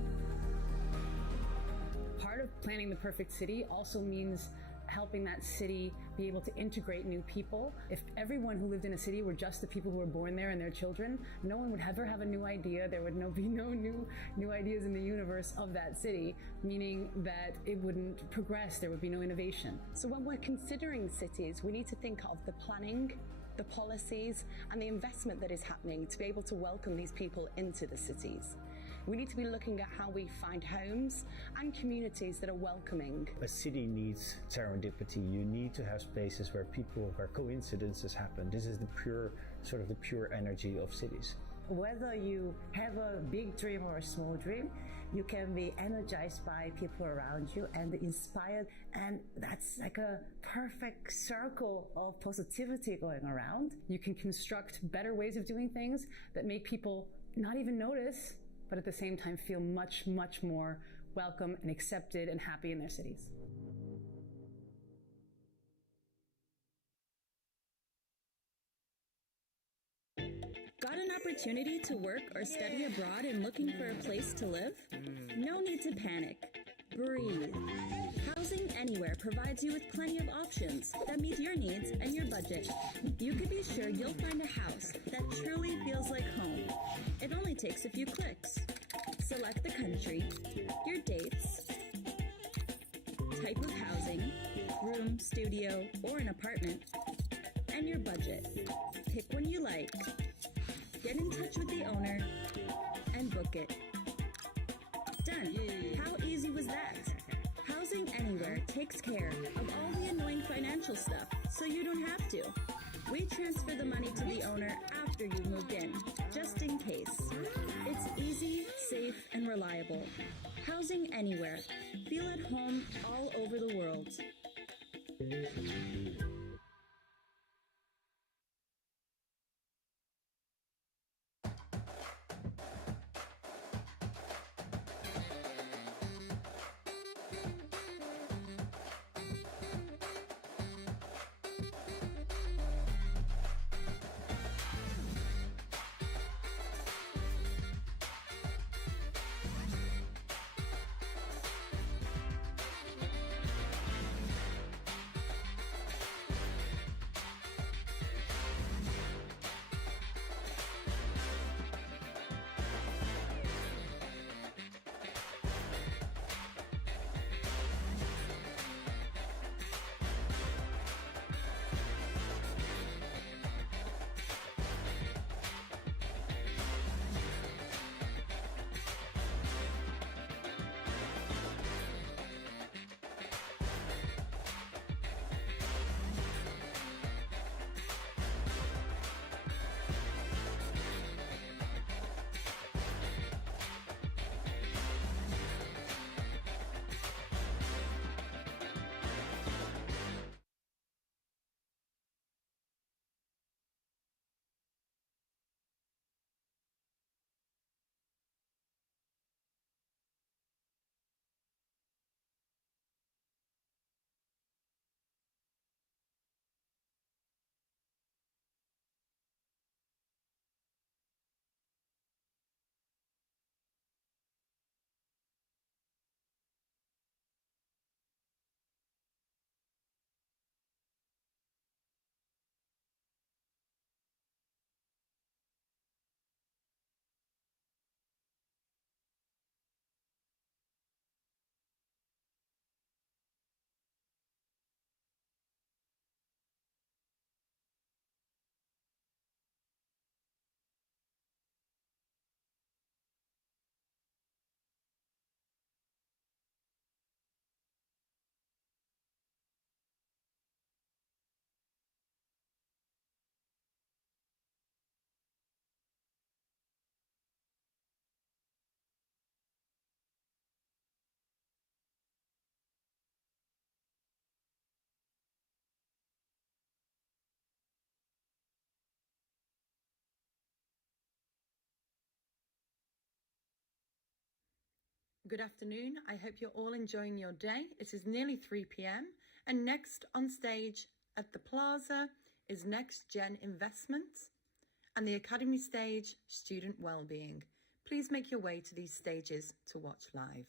Part of planning the perfect city also means helping that city be able to integrate new people. If everyone who lived in a city were just the people who were born there and their children, no one would ever have a new idea. There would be no new ideas in the universe of that city, meaning that it wouldn't progress. There would be no innovation. So when we're considering cities, we need to think of the planning, the policies, and the investment that is happening to be able to welcome these people into the cities. We need to be looking at how we find homes and communities that are welcoming. A city needs serendipity. You need to have spaces where coincidences happen. This is the pure energy of cities. Whether you have a big dream or a small dream, You can be energized by people around you and inspired, and that's like a perfect circle of positivity going around. You can construct better ways of doing things that make people not even notice, but at the same time feel much, much more welcome and accepted and happy in their cities. Got an opportunity to work or study abroad and looking for a place to live? No need to panic. Breathe. Housing Anywhere provides you with plenty of options that meet your needs and your budget. You can be sure you'll find a house that truly feels like home. It only takes a few clicks. Select the country, your dates, type of housing, room, studio, or an apartment, and your budget. Pick one you like. Get in touch with the owner and book it. Done. How easy was that? Housing Anywhere takes care of all the annoying financial stuff, so you don't have to. We transfer the money to the owner after you've moved in, just in case. It's easy, safe, and reliable. Housing Anywhere. Feel at home all over the world. Good afternoon. I hope you're all enjoying your day. It is nearly 3 p.m. and next on stage at the Plaza is Next Gen Investments and the Academy stage, Student Wellbeing. Please make your way to these stages to watch live.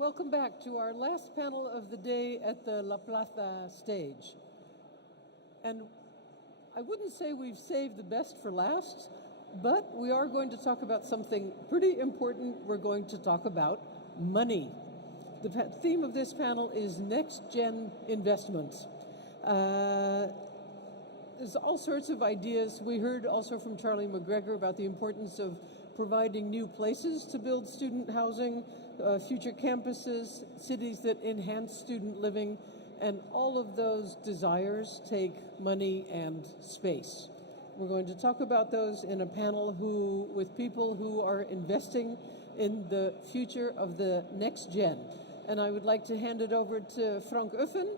Welcome back to our last panel of the day at the La Plaza stage. And I wouldn't say we've saved the best for last, but we are going to talk about something pretty important. We're going to talk about money. The theme of this panel is next-gen investments. There's all sorts of ideas. We heard also from Charlie McGregor about the importance of providing new places to build student housing, future campuses, cities that enhance student living, and all of those desires take money and space. We're going to talk about those in a panel with people who are investing in the future of the next gen. And I would like to hand it over to Frank Uffen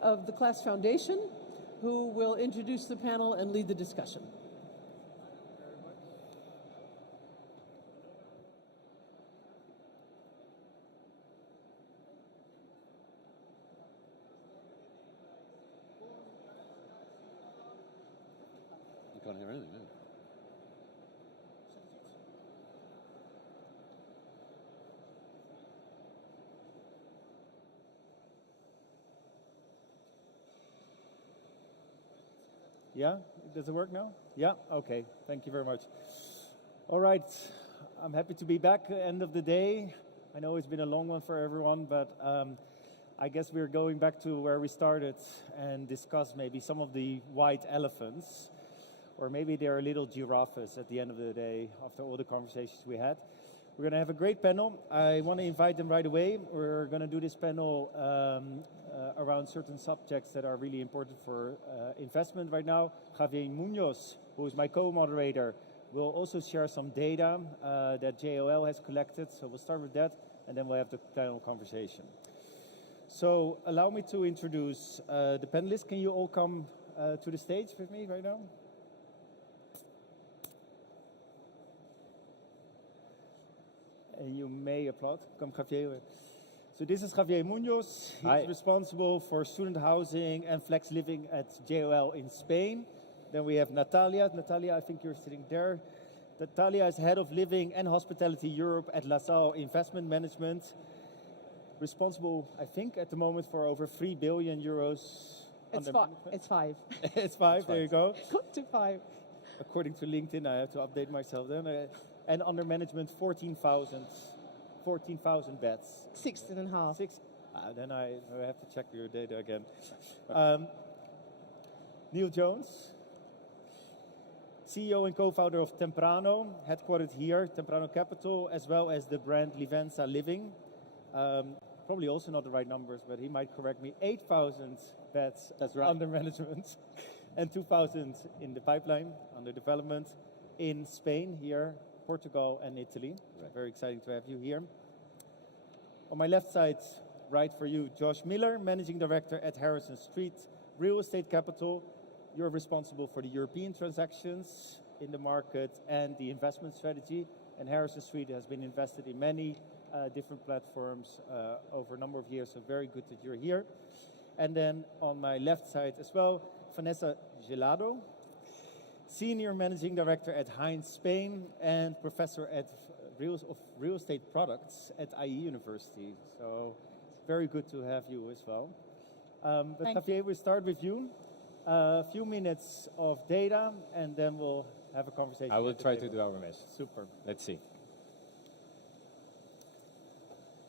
of the Class Foundation, who will introduce the panel and lead the discussion. You can't hear anything, no? Yeah, does it work now? Yeah, okay, thank you very much. All right, I'm happy to be back at the end of the day. I know it's been a long one for everyone, but I guess we're going back to where we started and discuss maybe some of the white elephants, or maybe they're little giraffes at the end of the day after all the conversations we had. We're going to have a great panel. I want to invite them right away. We're going to do this panel around certain subjects that are really important for investment right now. Javier Munoz, who is my co-moderator, will also share some data that JOL has collected. So we'll start with that, and then we'll have the panel conversation. So allow me to introduce the panelists. Can you all come to the stage with me right now? And you may applaud. Come, Javier. So this is Javier Munoz. He's responsible for student housing and flex living at JOL in Spain. Then we have Natalia. Natalia, I think you're sitting there. Natalia is head of living and hospitality Europe at LaSalle Investment Management. Responsible, I think, at the moment for over 3 billion euros. It's 5. It's 5, there you go. Got to 5. According to LinkedIn, I have to update myself then. And under management, 14,000 beds. 16.5. Then I have to check your data again. Neil Jones, CEO and co-founder of Temprano, headquartered here, Temprano Capital, as well as the brand Livenza Living. Probably also not the right numbers, but he might correct me. 8,000 beds under management and 2,000 in the pipeline, under development, in Spain here, Portugal and Italy. Right. Very exciting to have you here. On my left side, right for you, Josh Miller, Managing Director at Harrison Street Real Estate Capital. You're responsible for the European transactions in the market and the investment strategy. And Harrison Street has been invested in many different platforms over a number of years, so very good that you're here. And then on my left side as well, Vanessa Gelado, Senior Managing Director at Heinz Spain and Professor at Real Estate Products at IE University. So very good to have you as well. But Javier, we'll start with you. A few minutes of data, and then we'll have a conversation. I will try to do our best. Super. Let's see.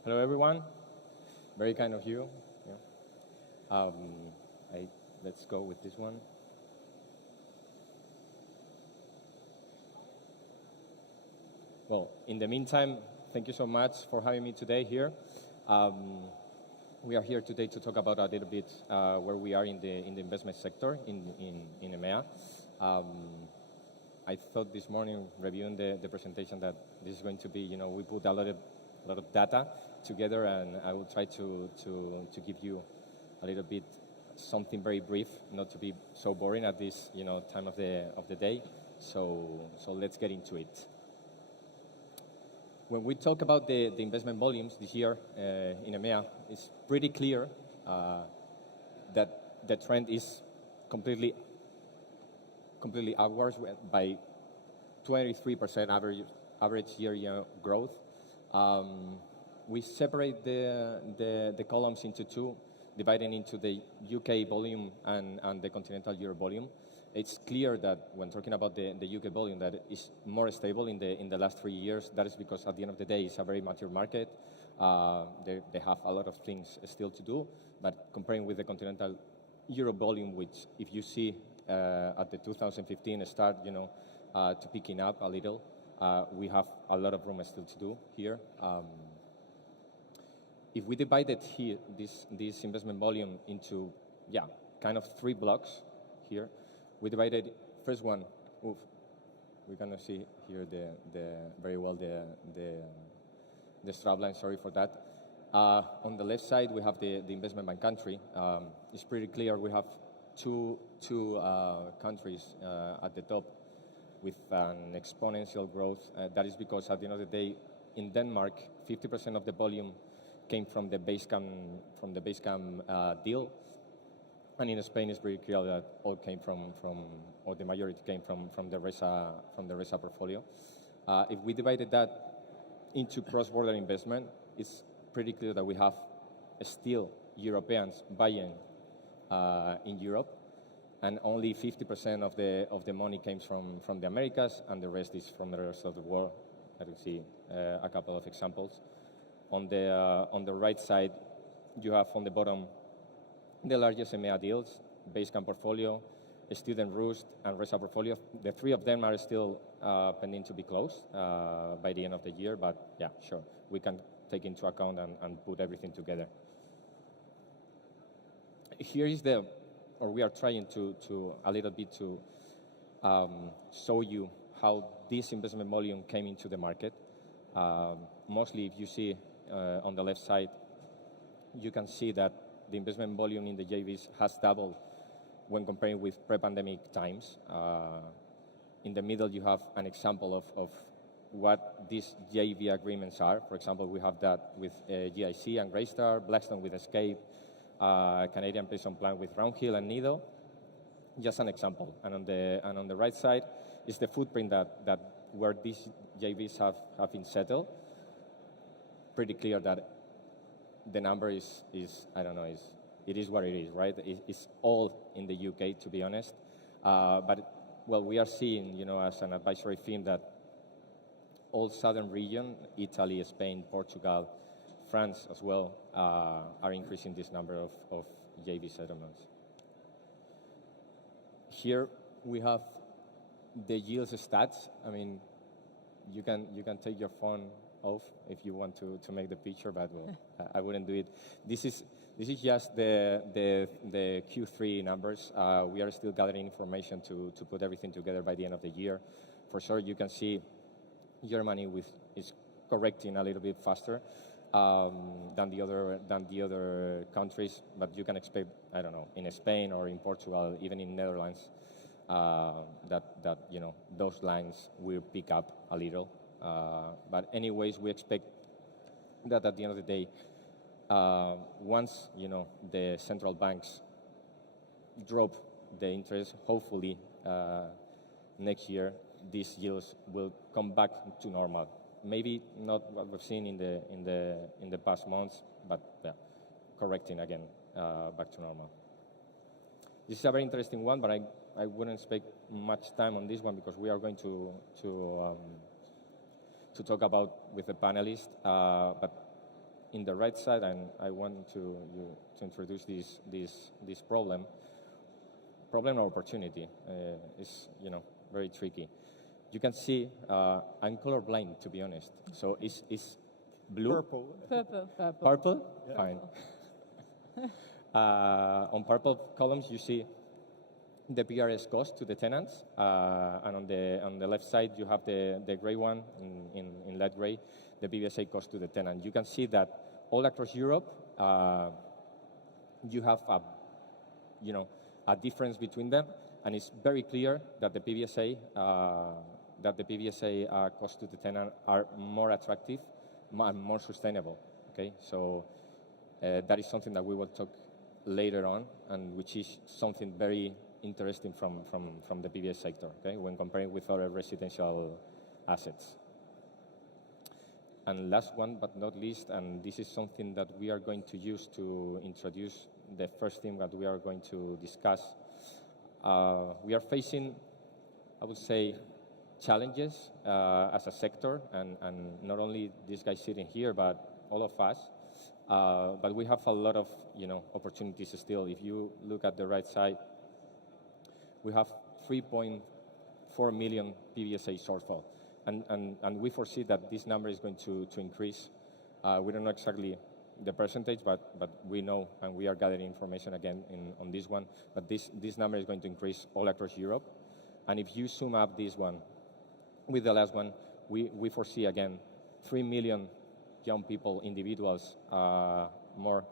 Hello, everyone. Very kind of you. Yeah. Let's go with this one. Well, in the meantime, thank you so much for having me today here. We are here today to talk about a little bit where we are in the investment sector in EMEA. I thought this morning, reviewing the presentation, that this is going to be, we put a lot of data together, and I will try to give you a little bit something very brief, not to be so boring at this time of the day. So let's get into it. When we talk about the investment volumes this year in EMEA, it's pretty clear that the trend is completely upwards by 23% average year growth. we separate the columns into two, dividing into the UK volume and the continental Europe volume. It's clear that when talking about the UK volume, that is more stable in the last 3 years. That is because at the end of the day, it's a very mature market. They have a lot of things still to do, but comparing with the continental Europe volume, which if you see at the 2015 start, to picking up a little, we have a lot of room still to do here. If we divided here this investment volume into kind of 3 blocks here, we divided first one. We cannot see here very well the strap line. Sorry for that. On the left side, we have the investment by country. It's pretty clear we have two countries at the top with an exponential growth. That is because at the end of the day, in Denmark, 50% of the volume came from the Basecamp deal, and in Spain, it's pretty clear that all came from or the majority came from the Resa portfolio. If we divided that into cross-border investment, it's pretty clear that we have still Europeans buying in Europe, and only 50% of the money comes from the Americas, and the rest is from the rest of the world. I can see a couple of examples. On the right side, you have on the bottom the largest EMEA deals, Basecamp portfolio, Student Roost, and Resa portfolio. The 3 of them are still pending to be closed by the end of the year, but yeah, sure, we can take into account and put everything together. Here is we are trying to a little bit to show you how this investment volume came into the market. Mostly, if you see on the left side, you can see that the investment volume in the JVs has doubled when comparing with pre-pandemic times. In the middle, you have an example of what these JV agreements are. For example, we have that with GIC and Greystar, Blackstone with Escape, Canadian Pension Plan with Roundhill and Nido. Just an example. And on the right side is the footprint that where these JVs have been settled. Pretty clear that the number is I don't know, it is what it is, right? It's all in the UK, to be honest. But well, we are seeing, as an advisory theme that all southern region, Italy, Spain, Portugal, France as well, are increasing this number of JV settlements. Here we have the yields stats. I mean, you can take your phone off if you want to make the picture, but well, I wouldn't do it. This is just the Q3 numbers. We are still gathering information to put everything together by the end of the year. For sure, you can see Germany is correcting a little bit faster than the other countries, but you can expect, I don't know, in Spain or in Portugal, even in Netherlands, that those lines will pick up a little. But anyways, we expect that at the end of the day, once the central banks drop the interest, hopefully next year these yields will come back to normal. Maybe not what we've seen in the past months, but yeah, correcting again back to normal. This is a very interesting one, but I wouldn't spend much time on this one because we are going to talk about with the panelists. But in the right side, and I want to introduce this problem or opportunity. Is very tricky. You can see I'm colorblind, to be honest. So it's blue. Purple. Purple. Yeah. Fine. On purple columns, you see the PRS cost to the tenants, and on the left side you have the gray one in light gray, the PBSA cost to the tenant. You can see that all across Europe you have a difference between them, and it's very clear that the PBSA cost to the tenant are more attractive and more sustainable. Okay, so that is something that we will talk later on, and which is something very interesting from the PBS sector, okay, when comparing with other residential assets. And last one but not least, and this is something that we are going to use to introduce the first thing that we are going to discuss. We are facing, I would say, challenges as a sector, and not only these guys sitting here, but all of us. But we have a lot of opportunities still. If you look at the right side, we have 3.4 million PBSA shortfall, and we foresee that this number is going to increase. We don't know exactly the percentage, but we know, and we are gathering information again on this one. But this number is going to increase all across Europe, and if you sum up this one with the last one, we foresee again 3 million young people, individuals, more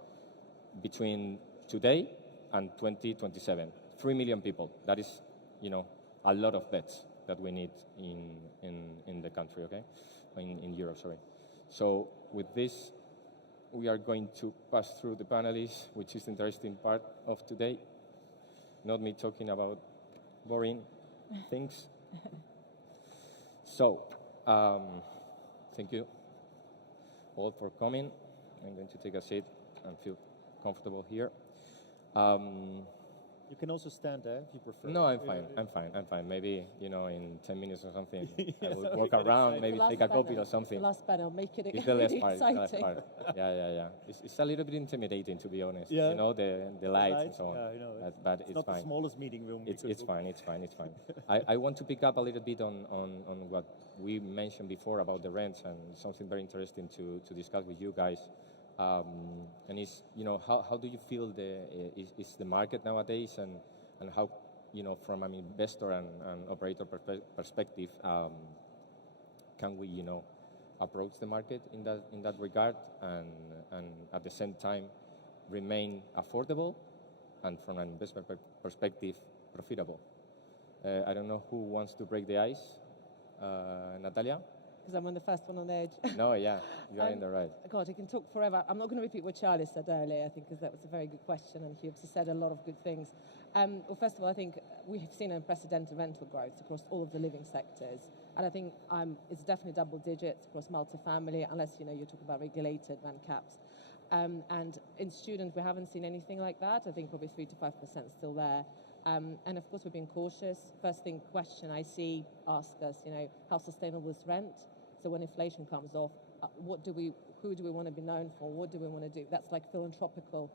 between today and 2027. 3 million people. That is, a lot of beds that we need in the country, okay? In Europe, sorry. So with this, we are going to pass through the panelists, which is the interesting part of today. Not me talking about boring things. So, thank you all for coming. I'm going to take a seat and feel comfortable here. You can also stand there if you prefer. No, I'm fine. Maybe, in 10 minutes or something, I will walk around, maybe take a coffee or something. The last panel, make it It's the last part. exciting. The last part. Yeah. It's a little bit intimidating, to be honest. Yeah. The lights and so on. Yeah, but it's not fine. the smallest meeting room. It's fine. I want to pick up a little bit on what we mentioned before about the rents, and something very interesting to discuss with you guys. And it's, how do you feel is the market nowadays, and how, from an investor and operator perspective, can we, approach the market in that regard, and at the same time remain affordable, and from an investment perspective profitable? I don't know who wants to break the ice. Natalia? Because I'm on the first one on the edge. No, yeah, you are in the right. God, I can talk forever. I'm not going to repeat what Charlie said earlier, I think, because that was a very good question, and he obviously said a lot of good things. Well, first of all, I think we have seen unprecedented rental growth across all of the living sectors, and I think it's definitely double digits across multifamily, unless, you're talking about regulated rent caps. And in student, we haven't seen anything like that. I think probably 3 to 5% still there. And of course, we're being cautious. First thing question I see ask us, how sustainable is rent? So when inflation comes off, who do we want to be known for? What do we want to do? That's like philanthropical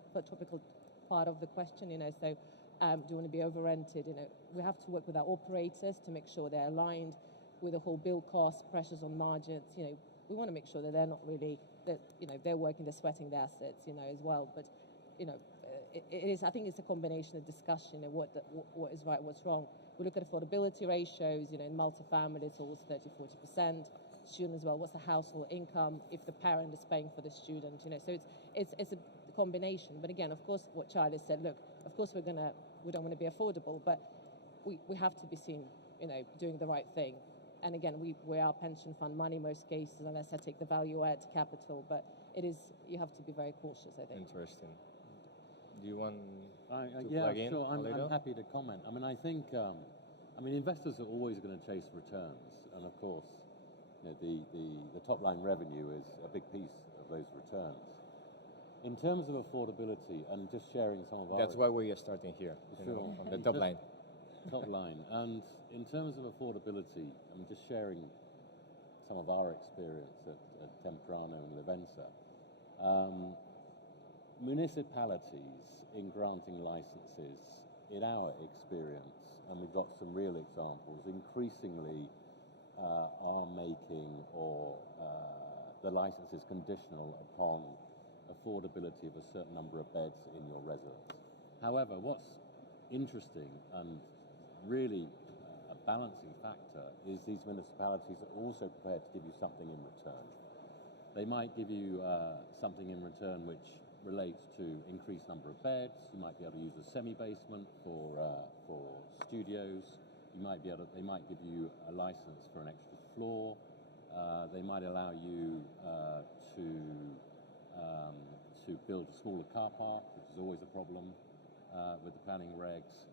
part of the question, So do you want to be over-rented? We have to work with our operators to make sure they're aligned with the whole build cost, pressures on margins. We want to make sure that they're not really, that, they're working, they're sweating their assets, as well. But, it is, I think it's a combination of discussion, what is right, what's wrong. We look at affordability ratios, in multifamily, it's always 30-40%. Student as well, what's the household income if the parent is paying for the student, so it's a combination. But again, of course, what Charlie said, look, of course we don't want to be affordable, but we have to be seen, doing the right thing. And again, we are pension fund money most cases, unless I take the value add capital, but you have to be very cautious, I think. Interesting. Do you want to yeah, plug in? Sure. I'm happy to comment. I think, investors are always going to chase returns, and of course, the top line revenue is a big piece of those returns. In terms of affordability, and just sharing some of our... That's why we are starting here, on the top line. Top line. And in terms of affordability, I'm just sharing some of our experience at Temprano and Livenza. Municipalities, in granting licenses, in our experience, and we've got some real examples, increasingly are making the licenses conditional upon affordability of a certain number of beds in your residence. However, what's interesting and really a balancing factor is these municipalities are also prepared to give you something in return. They might give you something in return which relates to increased number of beds. You might be able to use a semi-basement for studios. They might give you a license for an extra floor. They might allow you to build a smaller car park, which is always a problem with the planning regs,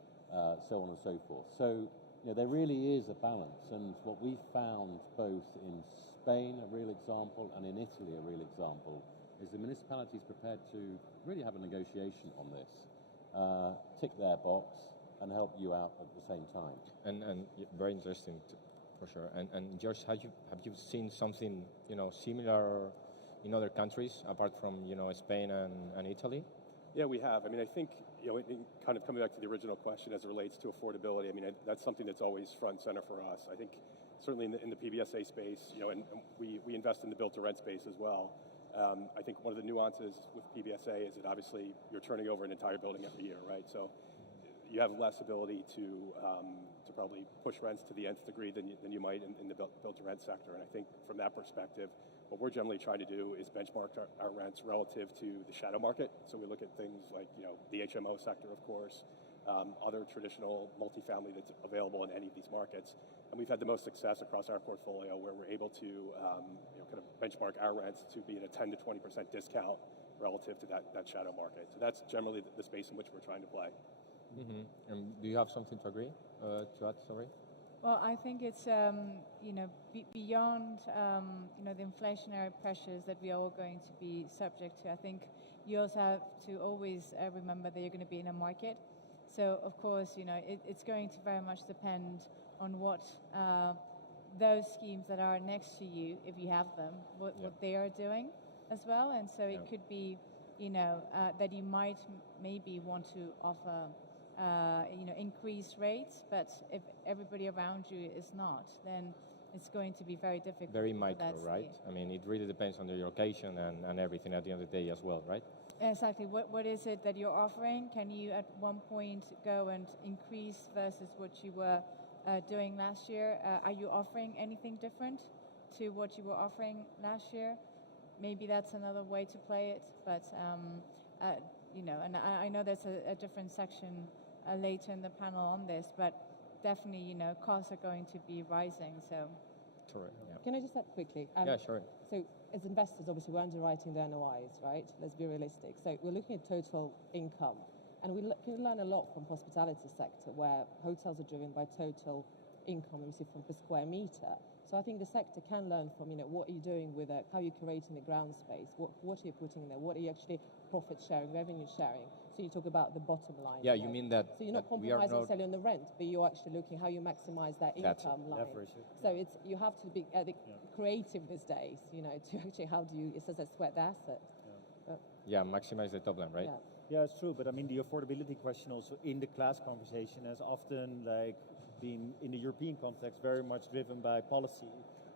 so on and so forth. So there really is a balance, and what we found both in Spain, a real example, and in Italy, a real example, is the municipalities prepared to really have a negotiation on this, tick their box, and help you out at the same time. And very interesting, for sure. And George, have you seen something similar in other countries apart from Spain and Italy? Yeah, we have. I mean, I think kind of coming back to the original question as it relates to affordability. I mean, that's something that's always front and center for us. I think certainly in the PBSA space, and we invest in the built-to-rent space as well. I think one of the nuances with PBSA is that obviously you're turning over an entire building every year, right? So you have less ability to probably push rents to the nth degree than you might in the built-to-rent sector. And I think from that perspective, what we're generally trying to do is benchmark our rents relative to the shadow market. So we look at things like the HMO sector, of course, other traditional multifamily that's available in any of these markets. And we've had the most success across our portfolio where we're able to kind of benchmark our rents to be at a 10 to 20% discount relative to that shadow market. So that's generally the space in which we're trying to play. Mm-hmm. And do you have something to agree to add? Sorry. Well, I think it's beyond the inflationary pressures that we are all going to be subject to. I think you also have to always remember that you're going to be in a market. So of course, it's going to very much depend on what those schemes that are next to you, if you have them, what they are doing as well. And so it could be, that you might maybe want to offer increased rates, but if everybody around you is not, then it's going to be very difficult. Very micro, right? I mean, it really depends on the location and everything at the end of the day as well, right? Exactly. What is it that you're offering? Can you at one point go and increase versus what you were doing last year? Are you offering anything different to what you were offering last year? Maybe that's another way to play it, but and I know there's a different section later in the panel on this, but definitely, costs are going to be rising. So, correct. Yeah. Can I just add quickly? Yeah, sure. So, as investors, obviously, we're underwriting the NOIs, right? Let's be realistic. So, we're looking at total income, and we can learn a lot from hospitality sector, where hotels are driven by total income, obviously, from per square meter. So I think the sector can learn from, what are you doing with it, how are you creating the ground space, what are you putting there, what are you actually profit sharing, revenue sharing. So you talk about the bottom line. Yeah, you mean that. So you're not compromising necessarily on the rent, but you're actually looking how you maximize that income line. So you have to be creative these days, to actually how do you, it says sweat the asset. Yeah, maximize the top line, right? Yeah, it's true. But I mean, the affordability question also in the class conversation has often been in the European context very much driven by policy.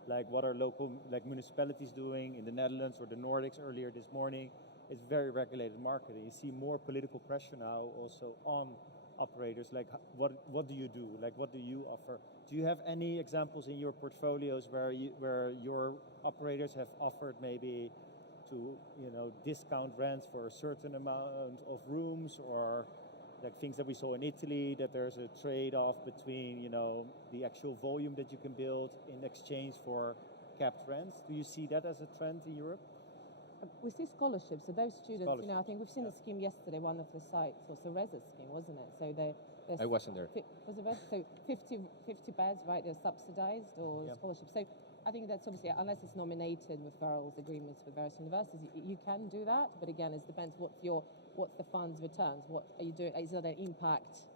Like what are local municipalities doing in the Netherlands or the Nordics earlier this morning? It's very regulated market. And you see more political pressure now also on operators. Like what do you do? Like what do you offer? Do you have any examples in your portfolios where your operators have offered maybe to discount rents for a certain amount of rooms, or like things that we saw in Italy, that there's a trade-off between the actual volume that you can build in exchange for capped rents? Do you see that as a trend in Europe? We see scholarships. So those students, I think we've seen a scheme yesterday. One of the sites was a Resi scheme, wasn't it? So I wasn't there. Was it so 50 beds, right? They're subsidized or scholarships. So I think that's obviously, unless it's nominated referrals agreements with various universities, you can do that. But again, it depends what's the fund's returns. What are you doing? Is it an impact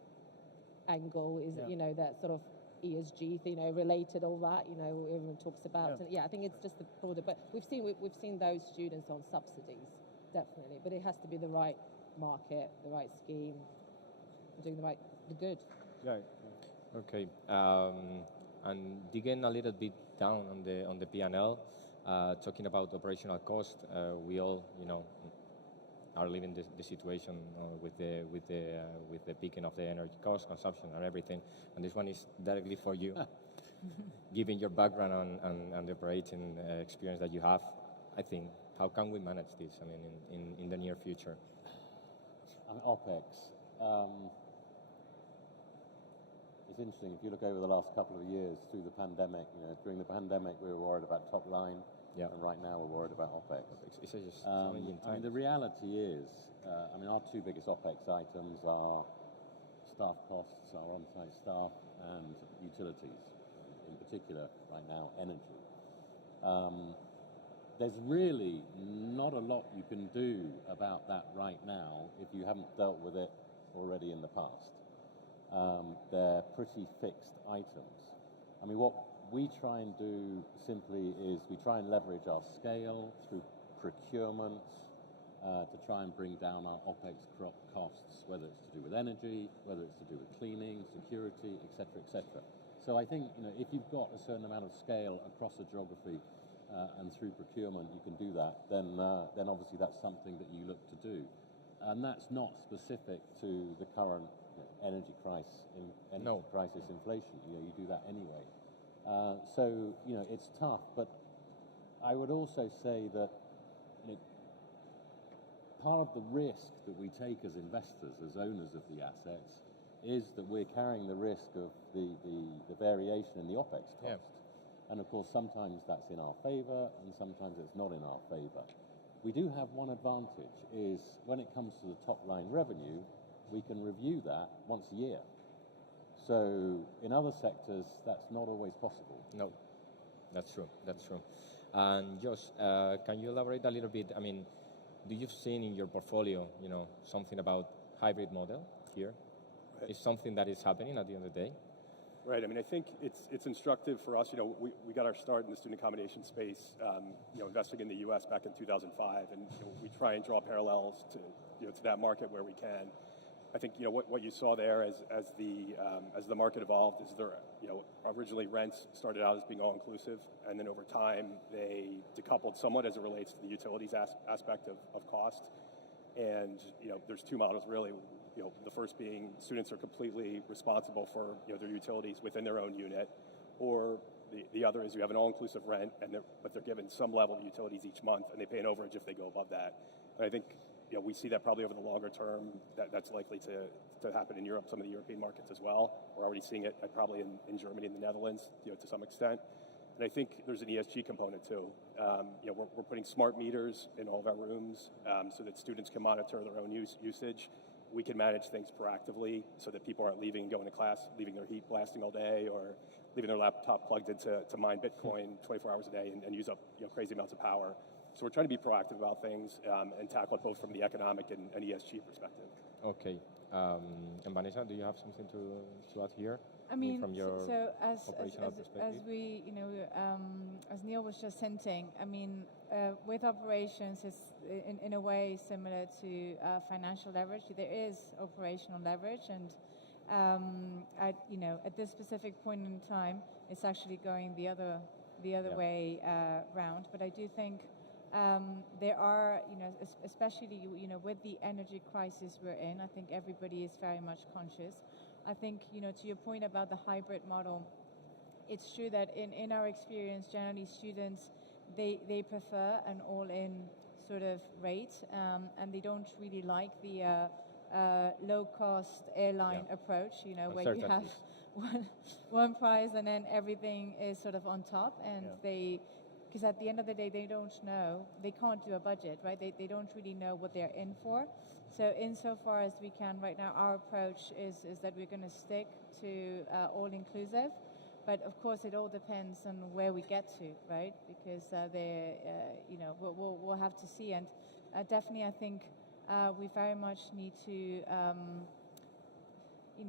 angle? Is it, that sort of ESG, related, all that, everyone talks about. And I think it's just the broader, but we've seen those students on subsidies, definitely. But it has to be the right market, the right scheme, doing the good. Right. Okay. And digging a little bit down on the P&L, talking about operational cost, we all, are living the situation with the peaking of the energy cost, consumption, and everything. And this one is directly for you, given your background and the operating experience that you have. I think, how can we manage this? I mean, in the near future. OpEx. It's interesting. If you look over the last couple of years through the pandemic, during the pandemic we were worried about top line. Yeah. And right now we're worried about OpEx. It's just challenging time. The reality is, our two biggest OpEx items are staff costs, our on-site staff, and utilities. In particular, right now, energy. There's really not a lot you can do about that right now if you haven't dealt with it already in the past. They're pretty fixed items. I mean, what we try and do simply is we try and leverage our scale through procurement to try and bring down our OPEX costs, whether it's to do with energy, whether it's to do with cleaning, security, etc., etc. So I think, if you've got a certain amount of scale across a geography and through procurement you can do that, then obviously that's something that you look to do. And that's not specific to the current energy crisis, inflation. You do that anyway. So it's tough, but I would also say that part of the risk that we take as investors, as owners of the assets, is that we're carrying the risk of the variation in the OPEX cost. Yeah. And of course, sometimes that's in our favor and sometimes it's not in our favor. We do have one advantage, is when it comes to the top line revenue, we can review that once a year. So in other sectors, that's not always possible. No, that's true. That's true. And Josh, can you elaborate a little bit? I mean, do you've seen in your portfolio, something about hybrid model here? Right. Is something that is happening at the end of the day? Right. I mean, I think it's instructive for us. We got our start in the student accommodation space, investing in the U.S. back in 2005, and we try and draw parallels to that market where we can. I think what you saw there as the market evolved is there originally rents started out as being all inclusive, and then over time they decoupled somewhat as it relates to the utilities aspect of cost. And there's two models really. The first being students are completely responsible for their utilities within their own unit, or the other is you have an all-inclusive rent, but they're given some level of utilities each month, and they pay an overage if they go above that. And I think we see that probably over the longer term that's likely to happen in Europe, some of the European markets as well. We're already seeing it probably in Germany and the Netherlands, to some extent. And I think there's an ESG component too. We're putting smart meters in all of our rooms so that students can monitor their own usage. We can manage things proactively so that people aren't leaving and going to class, leaving their heat blasting all day, or leaving their laptop plugged into mine Bitcoin 24 hours a day and use up amounts of power. So we're trying to be proactive about things and tackle it both from the economic and ESG perspective. Okay. And Vanessa, do you have something to add here? I mean, from your so as we, as Neil was just hinting, I mean, with operations, it's in a way similar to financial leverage. There is operational leverage, and at this specific point in time, it's actually going the other way round. But I do think there are, especially with the energy crisis we're in, I think everybody is very much conscious. I think, to your point about the hybrid model, it's true that in our experience, generally students, they prefer an all-in sort of rate, and they don't really like the low-cost airline approach, where you have one price and then everything is sort of on top, and because at the end of the day, they don't know, they can't do a budget, right? They don't really know what they're in for. So insofar as we can right now, our approach is that we're going to stick to all-inclusive. But of course, it all depends on where we get to, right? Because we'll have to see. And definitely, I think we very much need to,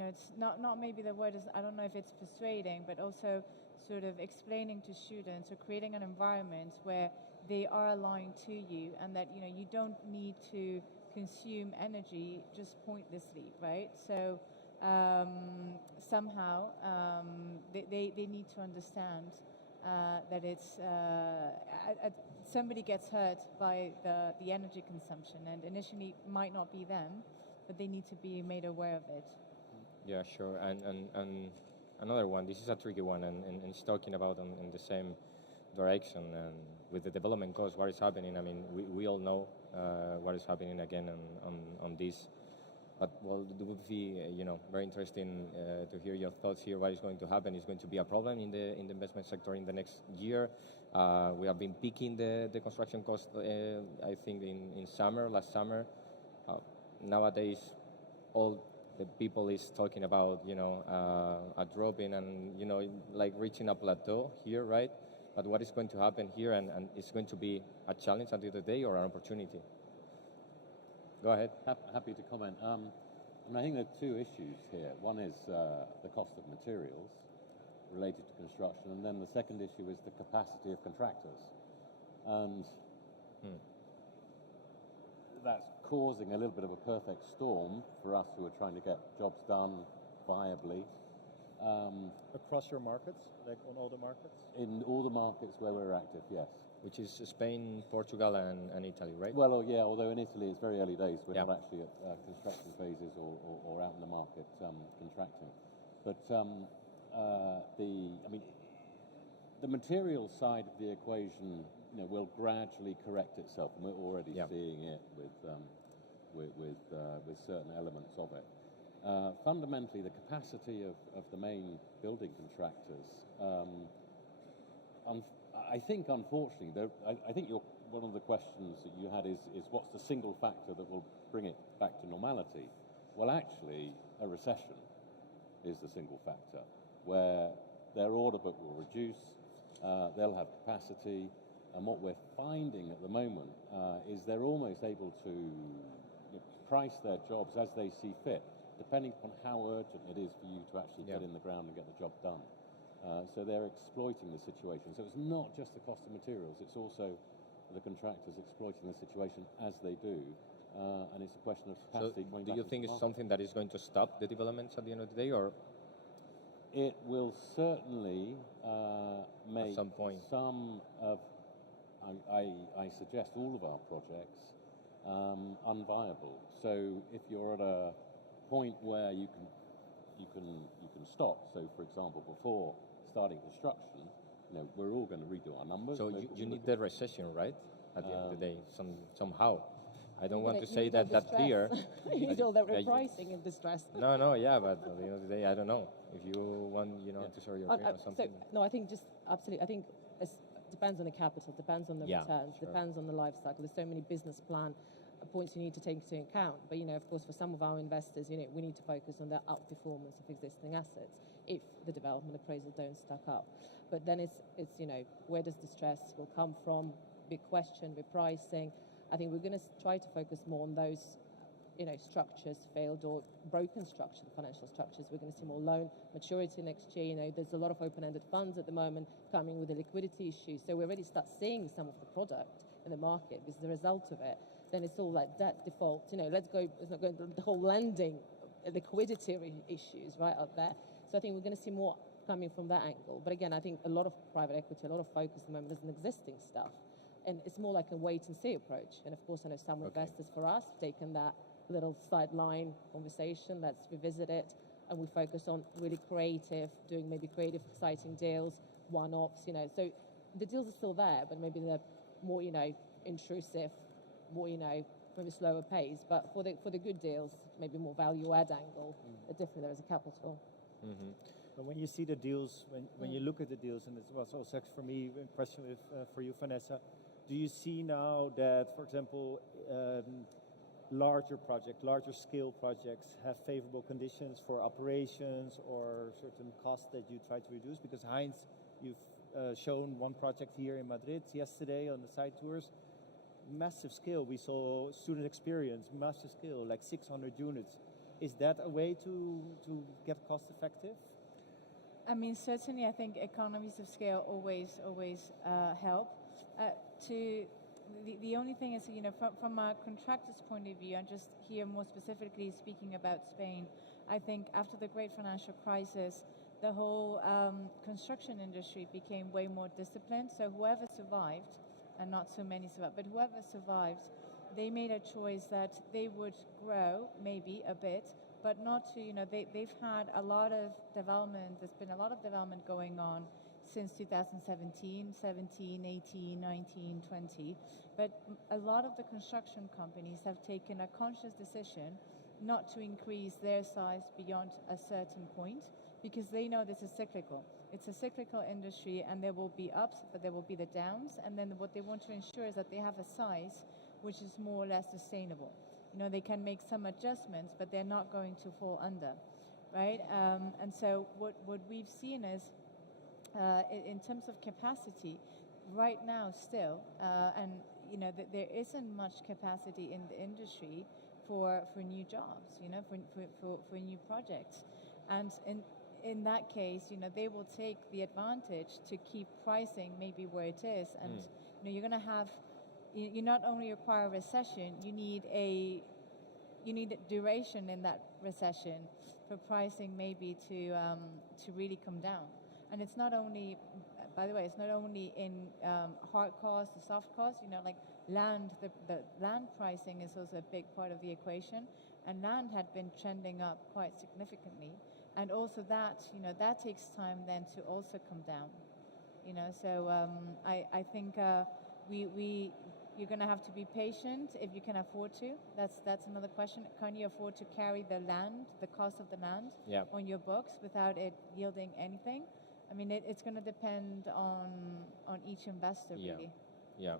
it's not maybe the word is, I don't know if it's persuading, but also sort of explaining to students or creating an environment where they are aligned to you, and that you don't need to consume energy just pointlessly, right? So somehow they need to understand that it's somebody gets hurt by the energy consumption, and initially it might not be them, but they need to be made aware of it. Yeah, sure. And another one, this is a tricky one, and it's talking about in the same direction, and with the development costs, what is happening. I mean, we all know what is happening again on this. But well, it would be very interesting to hear your thoughts here. What is going to happen? Is going to be a problem in the investment sector in the next year. We have been peaking the construction cost, I think, in last summer. Nowadays, all the people is talking about a drop in and like reaching a plateau here, right? but what is going to happen here, and it's going to be a challenge at the end of the day or an opportunity. Go ahead. Happy to comment. I think there are two issues here. One is the cost of materials related to construction, and then the second issue is the capacity of contractors. And that's causing a little bit of a perfect storm for us who are trying to get jobs done viably. Across your markets, like on all the markets? In all the markets where we're active, yes. Which is Spain, Portugal, and Italy, right? Well, yeah, although in Italy it's very early days. We're not actually at construction phases or out in the market contracting. But the material side of the equation, will gradually correct itself, and we're already seeing it with certain elements of it. Fundamentally, the capacity of the main building contractors. I think, unfortunately, I think one of the questions that you had is what's the single factor that will bring it back to normality? Well, actually, a recession is the single factor, where their order book will reduce, they'll have capacity, and what we're finding at the moment is they're almost able to price their jobs as they see fit, depending on how urgent it is for you to actually get in the ground and get the job done. So they're exploiting the situation. So it's not just the cost of materials, it's also the contractors exploiting the situation as they do. And it's a question of capacity. So do you think it's something that is going to stop the developments at the end of the day, or? It will certainly make at some point. Some of, I suggest all of our projects, unviable. So if you're at a point where you can stop. So, for example, before starting construction, we're all going to redo our numbers. So you need the recession, right? At the end of the day, somehow. I don't want to say that clear. You need all that repricing and distress. No, yeah, but at the end of the day, I don't know. If you want, to show your opinion or something. No, I think just absolutely. I think it depends on the capital, depends on the returns, depends on the life cycle. There's so many business plan points you need to take into account. But, of course, for some of our investors, we need to focus on the outperformance of existing assets if the development appraisal don't stack up. But then it's where does the stress will come from? Big question, repricing. I think we're going to try to focus more on those, structures, failed or broken structures, financial structures. We're going to see more loan maturity next year. There's a lot of open-ended funds at the moment coming with the liquidity issues. So we already start seeing some of the product in the market as a result of it. Then it's all like debt default. Let's not go into the whole lending, liquidity issues right out there. So I think we're going to see more coming from that angle. But again, I think a lot of private equity, a lot of focus at the moment is on existing stuff. And it's more like a wait-and-see approach. And, of course, I know some investors for us have taken that little sideline conversation. Let's revisit it. And we focus on really creative, doing maybe creative, exciting deals, one-offs, So the deals are still there, but maybe they're more, intrusive, more, maybe slower pace. But for the good deals, maybe more value-add angle, definitely there is a capital. Mm-hmm. But when you see the deals, when you look at the deals, and it was also for me a question for you, Vanessa, do you see now that, for example, larger scale projects have favorable conditions for operations or certain costs that you try to reduce? Because Heinz, you've shown one project here in Madrid yesterday on the side tours. Massive scale. We saw student experience, massive scale, like 600 units. Is that a way to get cost effective? I mean, certainly, I think economies of scale always help. The only thing is, from a contractor's point of view, and just here more specifically speaking about Spain, I think after the great financial crisis, the whole construction industry became way more disciplined. So whoever survived, and not so many survived, but whoever survived, they made a choice that they would grow maybe a bit, but not to, they've had a lot of development. There's been a lot of development going on since 2017, 17, 18, 19, 20. But a lot of the construction companies have taken a conscious decision not to increase their size beyond a certain point because they know this is cyclical. It's a cyclical industry and there will be ups, but there will be the downs. And then what they want to ensure is that they have a size which is more or less sustainable. They can make some adjustments, but they're not going to fall under, right? And so what we've seen is in terms of capacity, right now still, and there isn't much capacity in the industry for new jobs, for new projects, and in that case, they will take the advantage to keep pricing maybe where it is, and you're going to have, you not only require a recession, you need a duration in that recession for pricing maybe to really come down. And it's not only, by the way, it's not only in hard costs or soft costs, like land, the land pricing is also a big part of the equation, and land had been trending up quite significantly. And also that, that takes time then to also come down, so I think you're going to have to be patient if you can afford to. That's another question. Can you afford to carry the land, the cost of the land on your books without it yielding anything? I mean, it's going to depend on each investor, really. Yeah,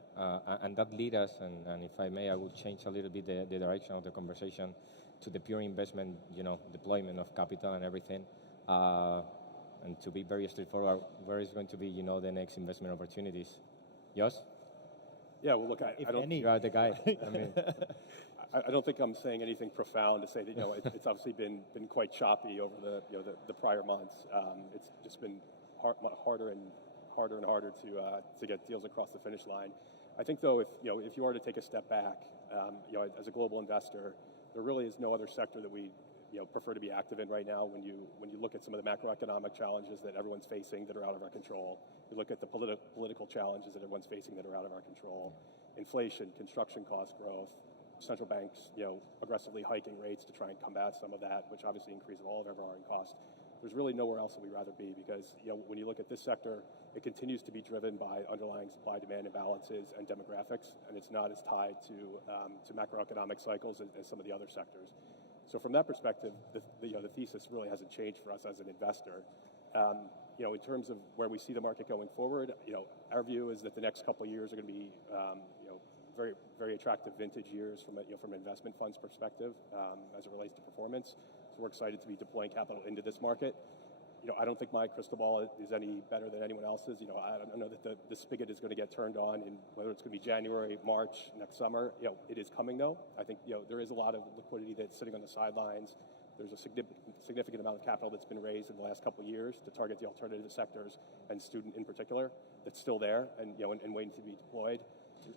and that leads us, and if I may, I would change a little bit the direction of the conversation to the pure investment, deployment of capital and everything. And to be very straightforward, where is going to be, the next investment opportunities? Jos? Yeah, well, look, I don't. You are the guy. I mean, I don't think I'm saying anything profound to say that it's obviously been quite choppy over the prior months. It's just been harder and harder to get deals across the finish line. I think though, if you are to take a step back, as a global investor, there really is no other sector that we prefer to be active in right now. When you look at some of the macroeconomic challenges that everyone's facing that are out of our control, you look at the political challenges that everyone's facing that are out of our control, inflation, construction cost growth, central banks aggressively hiking rates to try and combat some of that, which obviously increases all of our borrowing costs. There's really nowhere else that we'd rather be, because when you look at this sector, it continues to be driven by underlying supply-demand imbalances and demographics, and it's not as tied to macroeconomic cycles as some of the other sectors. So from that perspective, the thesis really hasn't changed for us as an investor. In terms of where we see the market going forward, our view is that the next couple of years are going to be very, very attractive vintage years from an investment funds perspective as it relates to performance. So we're excited to be deploying capital into this market. I don't think my crystal ball is any better than anyone else's. I don't know that the spigot is going to get turned on in whether it's going to be January, March, next summer. It is coming though. I think there is a lot of liquidity that's sitting on the sidelines. There's a significant amount of capital that's been raised in the last couple of years to target the alternative sectors and student in particular. That's still there and waiting to be deployed.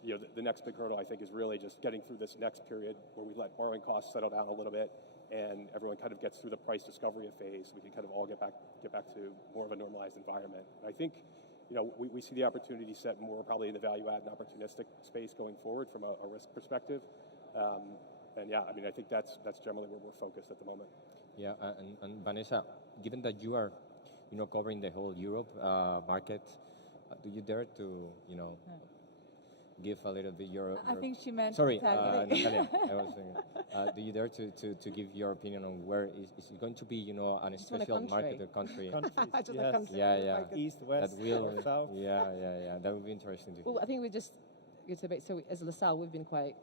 The next big hurdle I think is really just getting through this next period where we let borrowing costs settle down a little bit, and everyone kind of gets through the price discovery phase. We can kind of all get back to more of a normalized environment. And I think, we see the opportunity set more probably in the value add and opportunistic space going forward from a risk perspective. And yeah, I mean, I think that's generally where we're focused at the moment. Yeah, and Vanessa, given that you are, covering the whole Europe market, do you dare to, give a little bit your I think she meant sorry, Natalia. I was saying, do you dare to give your opinion on where is it going to be, an special market or country? Countries, yes. country. Yeah. East, west, north, south. Yeah. That would be interesting to hear. Well, I think we just get a bit. So as LaSalle, we've been quite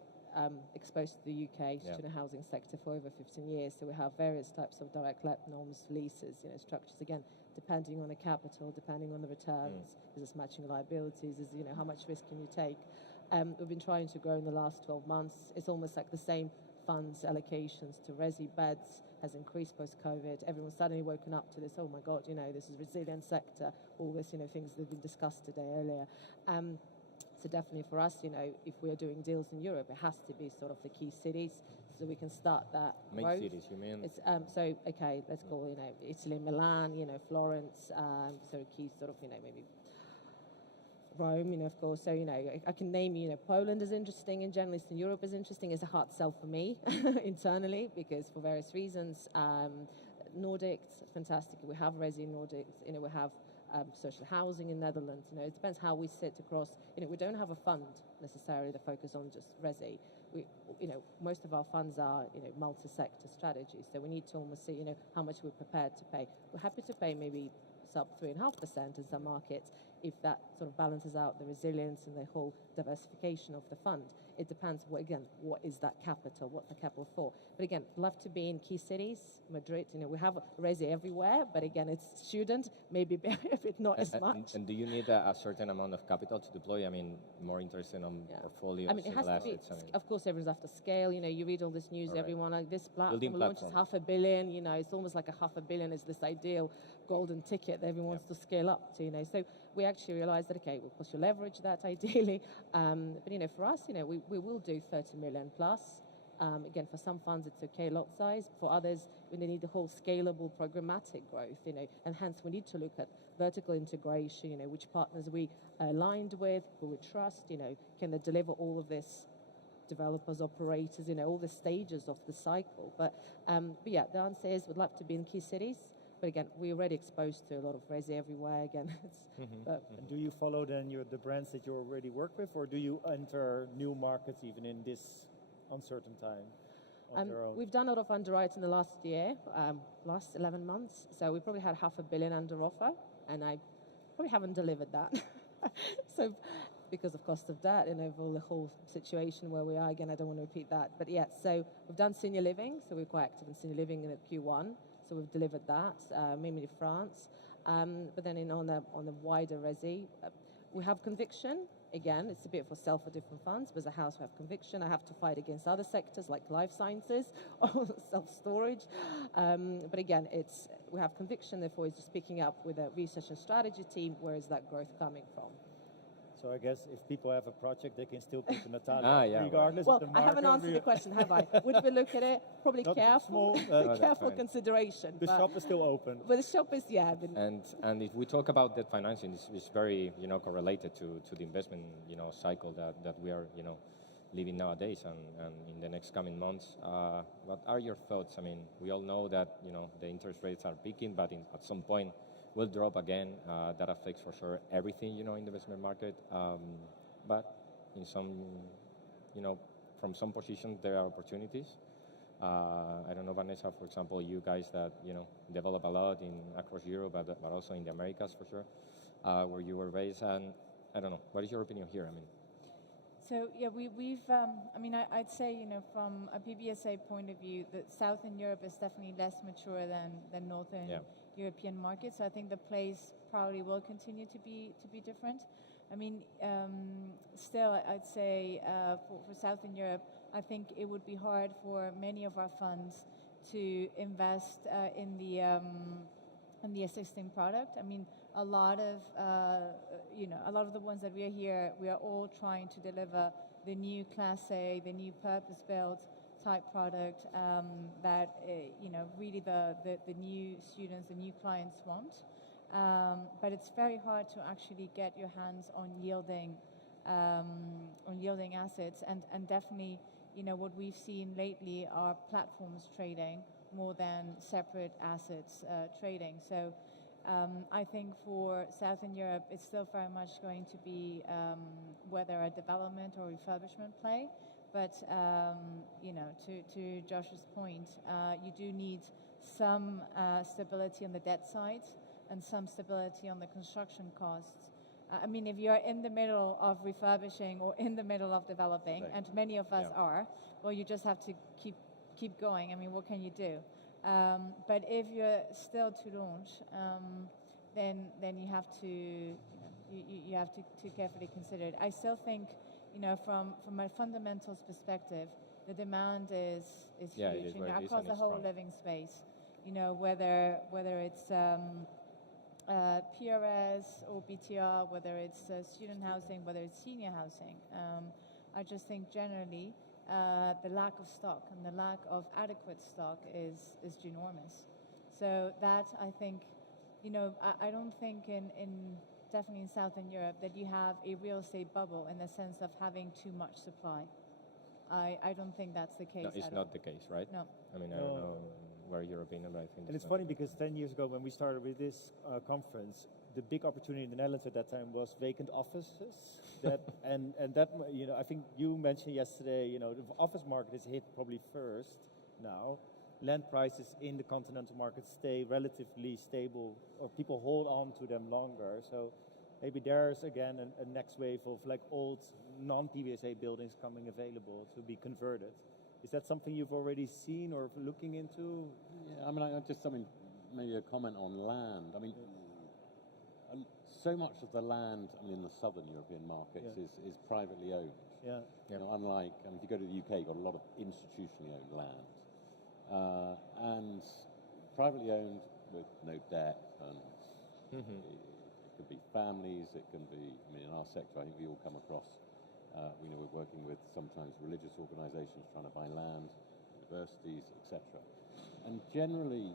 exposed to the UK student housing sector for over 15 years. So we have various types of direct let norms, leases, structures. Again, depending on the capital, depending on the returns, is this matching liabilities? Is how much risk can you take? We've been trying to grow in the last 12 months. It's almost like the same funds allocations to resi beds has increased post-COVID. Everyone's suddenly woken up to this, oh my God, this is a resilient sector, all this, things that have been discussed today earlier. So definitely for us, if we're doing deals in Europe, it has to be sort of the key cities so we can start that Main growth. cities, you mean? It's, okay, let's call, Italy, Milan, Florence, so key sort of, maybe Rome, of course. So, I can name Poland is interesting in general. Eastern Europe is interesting. It's a hard sell for me internally because for various reasons. Nordics, fantastic. We have resi in Nordics. We have social housing in Netherlands. It depends how we sit across. We don't have a fund necessarily that focus on just resi. We, most of our funds are, multi-sector strategies. So we need to almost see, how much we're prepared to pay. We're happy to pay maybe sub 3.5% in some markets if that sort of balances out the resilience and the whole diversification of the fund. It depends, what is that capital? What's the capital for? But again, love to be in key cities. Madrid, we have resi everywhere, but again, it's student, maybe a bit not as much. And do you need a certain amount of capital to deploy? I mean, more interested on portfolios, it has to be, of course, everyone's after scale. You read all this news, everyone, like this platform launches $500 million, it's almost like $500 million is this ideal golden ticket that everyone wants to scale up to, So we actually realized that, okay, of course, you leverage that ideally. But, for us, we will do 30 million plus. Again, for some funds, it's okay lot size. For others, we need the whole scalable programmatic growth, and hence we need to look at vertical integration, which partners we aligned with, who we trust, can they deliver all of this, developers, operators, all the stages of the cycle. But yeah, the answer is we'd love to be in key cities. But again, we're already exposed to a lot of resi everywhere. Again, And do you follow then the brands that you already work with, or do you enter new markets even in this uncertain time on your own? We've done a lot of underwriting the last year, last 11 months. So we probably had $500 million under offer, and I probably haven't delivered that. So because of cost of debt and overall the whole situation where we are, again, I don't want to repeat that. But yeah, so we've done senior living, so we're quite active in senior living in the Q1. So we've delivered that, mainly in France. But then on the wider resi, we have conviction. Again, it's a bit for sell for different funds, but as a house we have conviction. I have to fight against other sectors like life sciences or self-storage. But again, we have conviction, therefore it's just picking up with a research and strategy team, where is that growth coming from? So I guess if people have a project, they can still pick Natalia, regardless of the market. Well, I haven't answered the question, have I? Would we look at it? Probably careful, careful consideration. The shop is still open. But the shop is, And if we talk about debt financing, it's very, correlated to the investment, cycle that we are, living nowadays and in the next coming months. What are your thoughts? I mean, we all know that, the interest rates are peaking, but at some point, will drop again. That affects for sure everything, in the investment market. But in some, from some positions there are opportunities. I don't know, Vanessa, for example, you guys that develop a lot across Europe, but also in the Americas for sure, where you were based. And I don't know, what is your opinion here? I mean. So yeah, we've. I'd say from a PBSA point of view, that Southern Europe is definitely less mature than Northern European markets. So I think the place probably will continue to be different. I mean, still, I'd say for Southern Europe, I think it would be hard for many of our funds to invest in the existing product. I mean, a lot of the ones that we are here, we are all trying to deliver the new Class A, the new purpose-built type product that really the new students, the new clients want. But it's very hard to actually get your hands on yielding assets, and definitely what we've seen lately are platforms trading more than separate assets trading. So I think for Southern Europe, it's still very much going to be whether a development or refurbishment play. But to Josh's point, you do need some stability on the debt side and some stability on the construction costs. I mean, if you're in the middle of refurbishing or in the middle of developing, and many of us are, well, you just have to keep going. I mean, what can you do? But if you're still to launch, then you have to you have to carefully consider it. I still think, from a fundamentals perspective, the demand is huge across the whole living space. Whether it's PRS or BTR, whether it's student housing, whether it's senior housing. I just think generally the lack of stock and the lack of adequate stock is ginormous. So that, I think, I don't think definitely in Southern Europe that you have a real estate bubble in the sense of having too much supply. I don't think that's the case. No, it's not the case, right? No. I mean, I don't know where your opinion, but I think. And it's funny because 10 years ago when we started with this conference, the big opportunity in the Netherlands at that time was vacant offices. And that I think you mentioned yesterday, the office market is hit probably first now. Land prices in the continental market stay relatively stable, or people hold on to them longer. So maybe there's again a next wave of like old non-PBSA buildings coming available to be converted. Is that something you've already seen or looking into? Yeah, I mean, just something, maybe a comment on land. I mean, so much of the land, I mean, in the southern European markets is privately owned. Yeah. You know, unlike, I mean, if you go to the UK, you've got a lot of institutionally owned land. And privately owned with no debt, and it could be families, it can be, I mean, in our sector, I think we all come across, you know, we're working with sometimes religious organisations trying to buy land, universities, etc. And generally,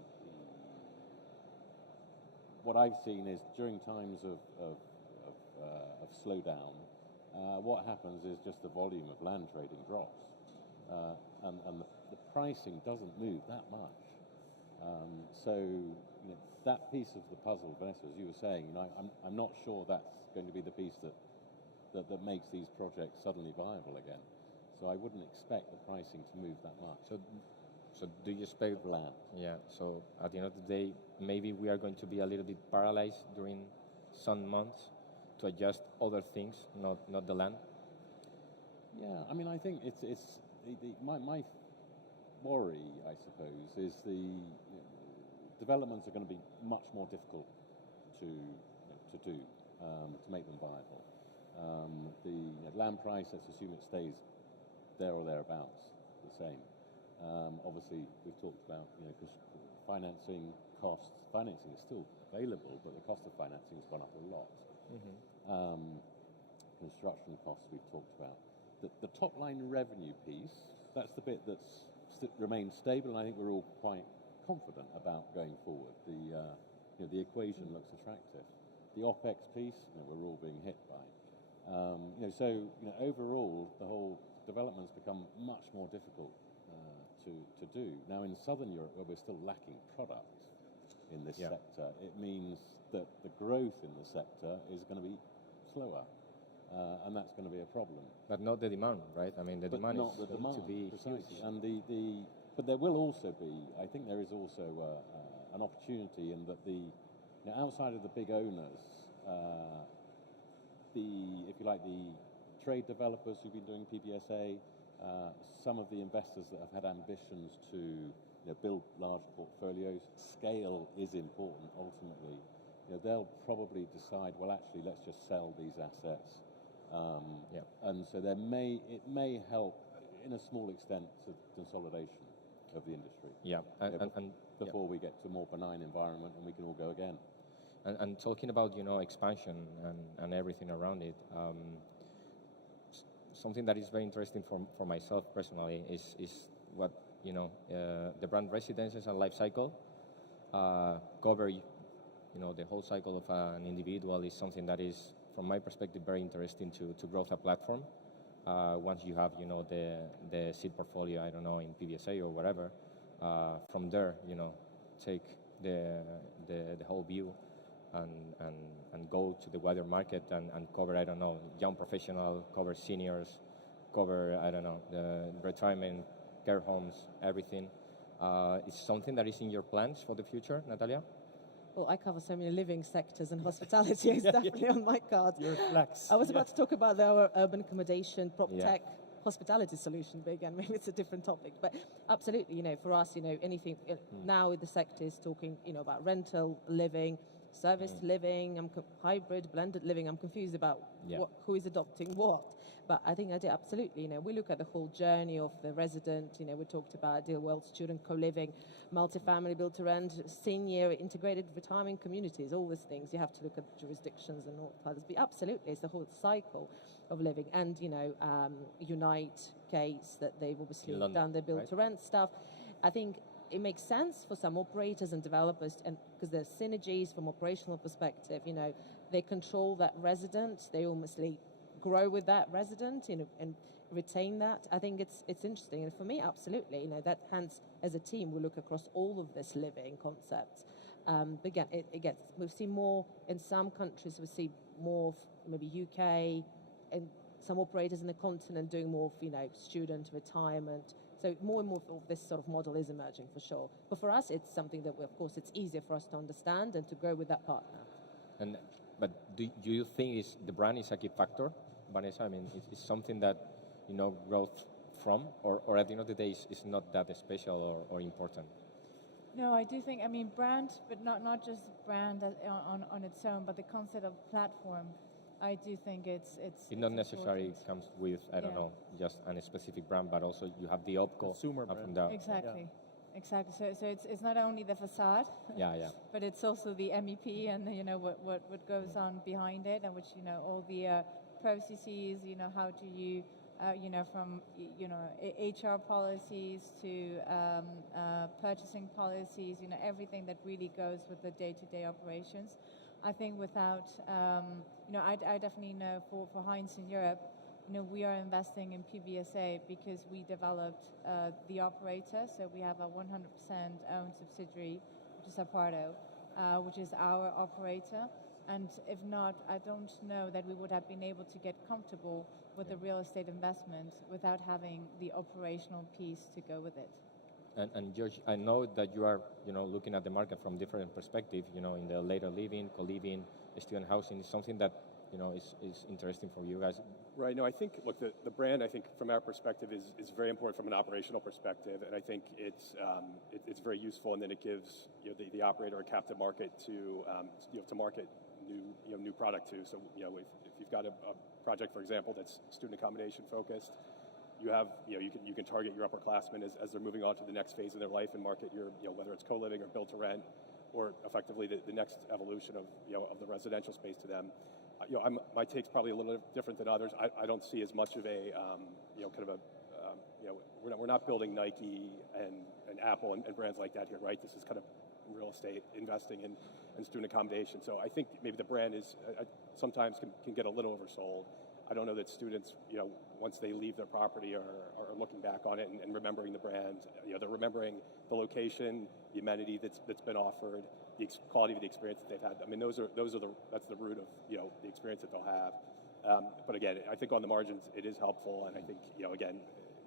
what I've seen is during times of slowdown, what happens is just the volume of land trading drops, and the pricing doesn't move that much. So you know, that piece of the puzzle, Vanessa, as you were saying, you know, I'm not sure that's going to be the piece that makes these projects suddenly viable again. So I wouldn't expect the pricing to move that much. So do you expect land? Yeah. So at the end of the day, maybe we are going to be a little bit paralyzed during some months to adjust other things, not the land. Yeah. I mean, I think it's my worry, I suppose, is the developments are going to be much more difficult to do to make them viable. The land price, let's assume it stays there or thereabouts, the same. Obviously, we've talked about financing costs. Financing is still available, but the cost of financing has gone up a lot. Construction costs we've talked about. The top line revenue piece, that's the bit that's remains stable, and I think we're all quite confident about going forward. The equation looks attractive. The OPEX piece, we're all being hit by. So overall, the whole development's become much more difficult to do. Now, in Southern Europe, where we're still lacking product in this sector, it means that the growth in the sector is going to be slower, and that's going to be a problem. But not the demand, right? I mean, the demand not is the demand, to be precisely. huge. And but there will also be, I think there is also an opportunity in that outside of the big owners, if you like, the trade developers who've been doing PBSA, some of the investors that have had ambitions to build large portfolios. Scale is important ultimately. They'll probably decide, well, actually, let's just sell these assets. And so it may help in a small extent to consolidation of the industry. Before we get to a more benign environment and we can all go again. And talking about expansion and everything around it, something that is very interesting for myself personally is what the brand residences and life cycle cover. The whole cycle of an individual is something that is, from my perspective, very interesting to grow a platform. Once you have the seed portfolio, I don't know, in PBSA or whatever, from there take the whole view and go to the wider market and cover, I don't know, young professional, cover seniors, cover, I don't know, the retirement, care homes, everything. It's something that is in your plans for the future, Natalia? Well, I cover so many living sectors, and hospitality is definitely on my card. You're flex. I was about to talk about our urban accommodation, prop tech, hospitality solution, but again, maybe it's a different topic. But absolutely, for us, anything, now the sector is talking, about rental living, service living, hybrid, blended living. I'm confused about who is adopting what. But I think absolutely, we look at the whole journey of the resident. We talked about ideal world, student co-living, multifamily built to rent, senior integrated retirement communities, all these things. You have to look at jurisdictions and all others. But absolutely, it's the whole cycle of living. And, Unite case that they've obviously done their build to rent stuff. I think it makes sense for some operators and developers, and because there's synergies from operational perspective. They control that resident. They almost grow with that resident, and retain that. I think it's interesting, and for me, absolutely, that hence as a team we look across all of this living concepts. But again, we've seen more in some countries. We see more of maybe UK and some operators in the continent doing more of student retirement. So more and more of this sort of model is emerging for sure. But for us, it's something that, of course, it's easier for us to understand and to grow with that partner. And but do you think the brand is a key factor, Vanessa? I mean, it's something that, growth from, or at the end of the day, is not that special or important? No, I do think, brand, but not just brand on its own, but the concept of platform. I do think it's not necessarily comes with, I don't know, just a specific brand, but also you have the OpCo consumer brand. From down. Exactly. Exactly. So it's not only the facade, but it's also the MEP and what goes on behind it, and which all the processes. How do you from HR policies to purchasing policies. Everything that really goes with the day-to-day operations. I think without I definitely know for Heinz in Europe. We are investing in PBSA because we developed the operator. So we have a 100% owned subsidiary, which is Aparto, which is our operator. And if not, I don't know that we would have been able to get comfortable with the real estate investment without having the operational piece to go with it. And George, I know that you are, looking at the market from different perspectives, in the later living, co-living, student housing. Is something that is interesting for you guys? Right. No, I think, look, the brand, I think, from our perspective, is very important from an operational perspective, and I think it's very useful, and then it gives the operator a captive market to market new product to. So if you've got a project, for example, that's student accommodation focused, you can target your upperclassmen as they're moving on to the next phase of their life and market your whether it's co-living or build to rent, or effectively the next evolution of the residential space to them. My take's probably a little different than others. I don't see as much of a we're not building Nike and Apple and brands like that here, right? This is kind of real estate investing in student accommodation. So I think maybe the brand is sometimes can get a little oversold. I don't know that students, once they leave their property are looking back on it and remembering the brand. They're remembering the location, the amenity that's been offered, the quality of the experience that they've had. I mean, that's the root of the experience that they'll have. But again, I think on the margins it is helpful, and I think again,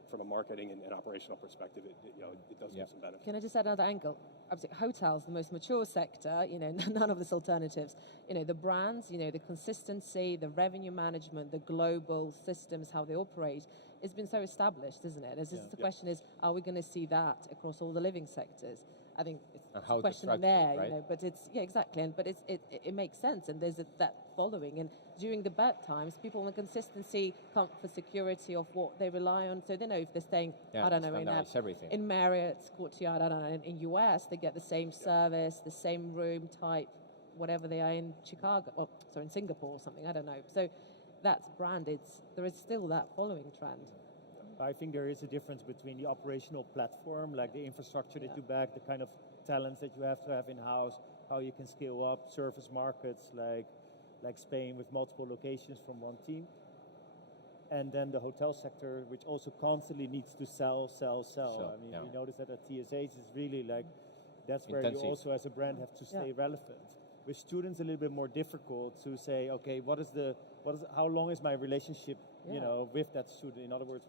from a marketing and operational perspective, it does give some benefit. Can I just add another angle? Obviously, hotels, the most mature sector, none of this alternatives. The brands, the consistency, the revenue management, the global systems, how they operate, it's been so established, isn't it? The question is, are we going to see that across all the living sectors? I think it's a question there, right? But it's exactly, but it makes sense, and there's that following. And during the bad times, people want consistency, comfort, security of what they rely on, so they know if they're staying, I don't know, in Marriott's courtyard, I don't know, in US, they get the same service, the same room type, whatever they are in Chicago, in Singapore or something, I don't know. So that's branded. There is still that following trend. I think there is a difference between the operational platform, like the infrastructure that you back, the kind of talents that you have to have in-house, how you can scale up service markets like Spain with multiple locations from one team. And then the hotel sector, which also constantly needs to sell. Sure, I mean, we notice that at TSH is really that's where intensive. You also as a brand have to stay relevant. With students, a little bit more difficult to say, okay, how long is my relationship, with that student? In other words,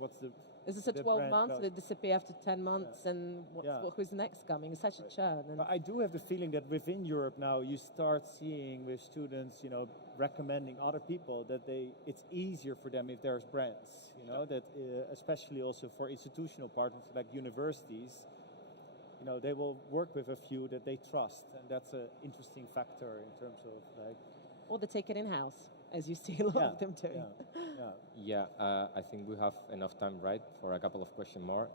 is this a 12 months? They disappear after 10 months, and who's next coming? It's such a churn. But I do have the feeling that within Europe now, you start seeing with students, recommending other people that it's easier for them if there's brands, that especially also for institutional partners like universities. They will work with a few that they trust, and that's an interesting factor in terms of or they take it in-house, as you see a lot of them doing. I think we have enough time, right, for a couple of questions more.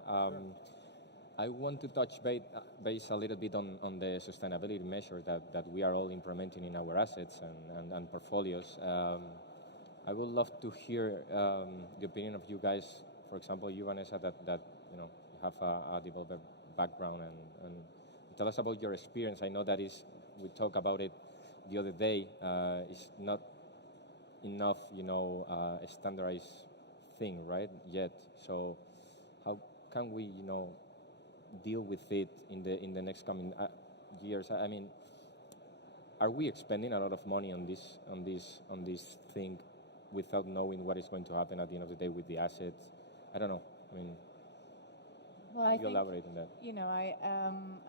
I want to touch base a little bit on the sustainability measures that we are all implementing in our assets and portfolios. I would love to hear the opinion of you guys. For example, you, Vanessa, that you have a developer background, and tell us about your experience. I know that we talked about it the other day. It's not enough, a standardized thing, right, yet. So how can we, deal with it in the next coming years? I mean, are we expending a lot of money on this thing without knowing what is going to happen at the end of the day with the assets? I don't know. I mean, well, I think, elaborate on that.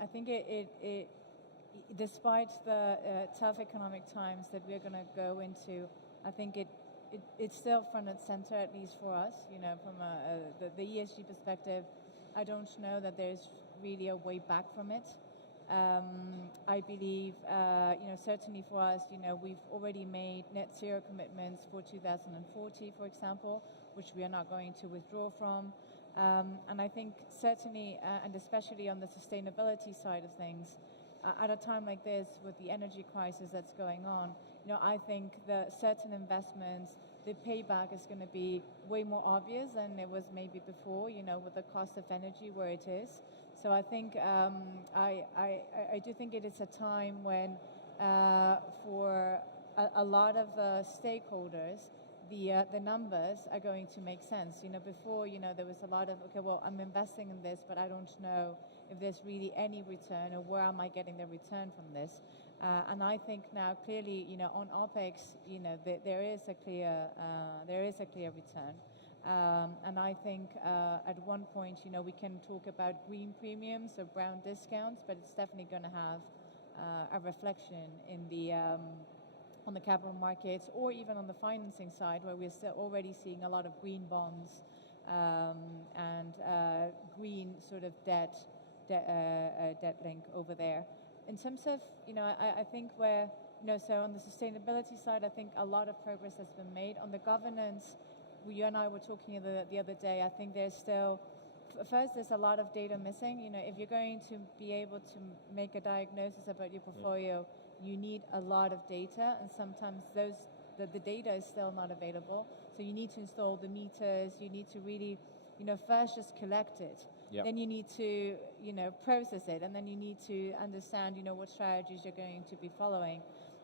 I think it despite the tough economic times that we're going to go into, I think it's still front and center, at least for us. From the ESG perspective, I don't know that there's really a way back from it. I believe, certainly for us, we've already made net zero commitments for 2040, for example, which we are not going to withdraw from. And I think certainly, and especially on the sustainability side of things, at a time like this with the energy crisis that's going on, I think that certain investments, the payback is going to be way more obvious than it was maybe before, with the cost of energy where it is. So I think I do think it is a time when for a lot of stakeholders, the numbers are going to make sense. Before, there was a lot of, okay, well, I'm investing in this, but I don't know if there's really any return or where am I getting the return from this. And I think now clearly, on OPEX, there is a clear return. And I think at one point, we can talk about green premiums or brown discounts, but it's definitely going to have a reflection in the on the capital markets or even on the financing side, where we're still already seeing a lot of green bonds and green sort of debt link over there. In terms of, I think where, so on the sustainability side, I think a lot of progress has been made. On the governance, you and I were talking the other day, I think there's still, first, there's a lot of data missing. If you're going to be able to make a diagnosis about your portfolio, you need a lot of data, and sometimes the data is still not available. So you need to install the meters, you need to really, first just collect it. Yep. Then you need to, process it, and then you need to understand, what strategies you're going to be following.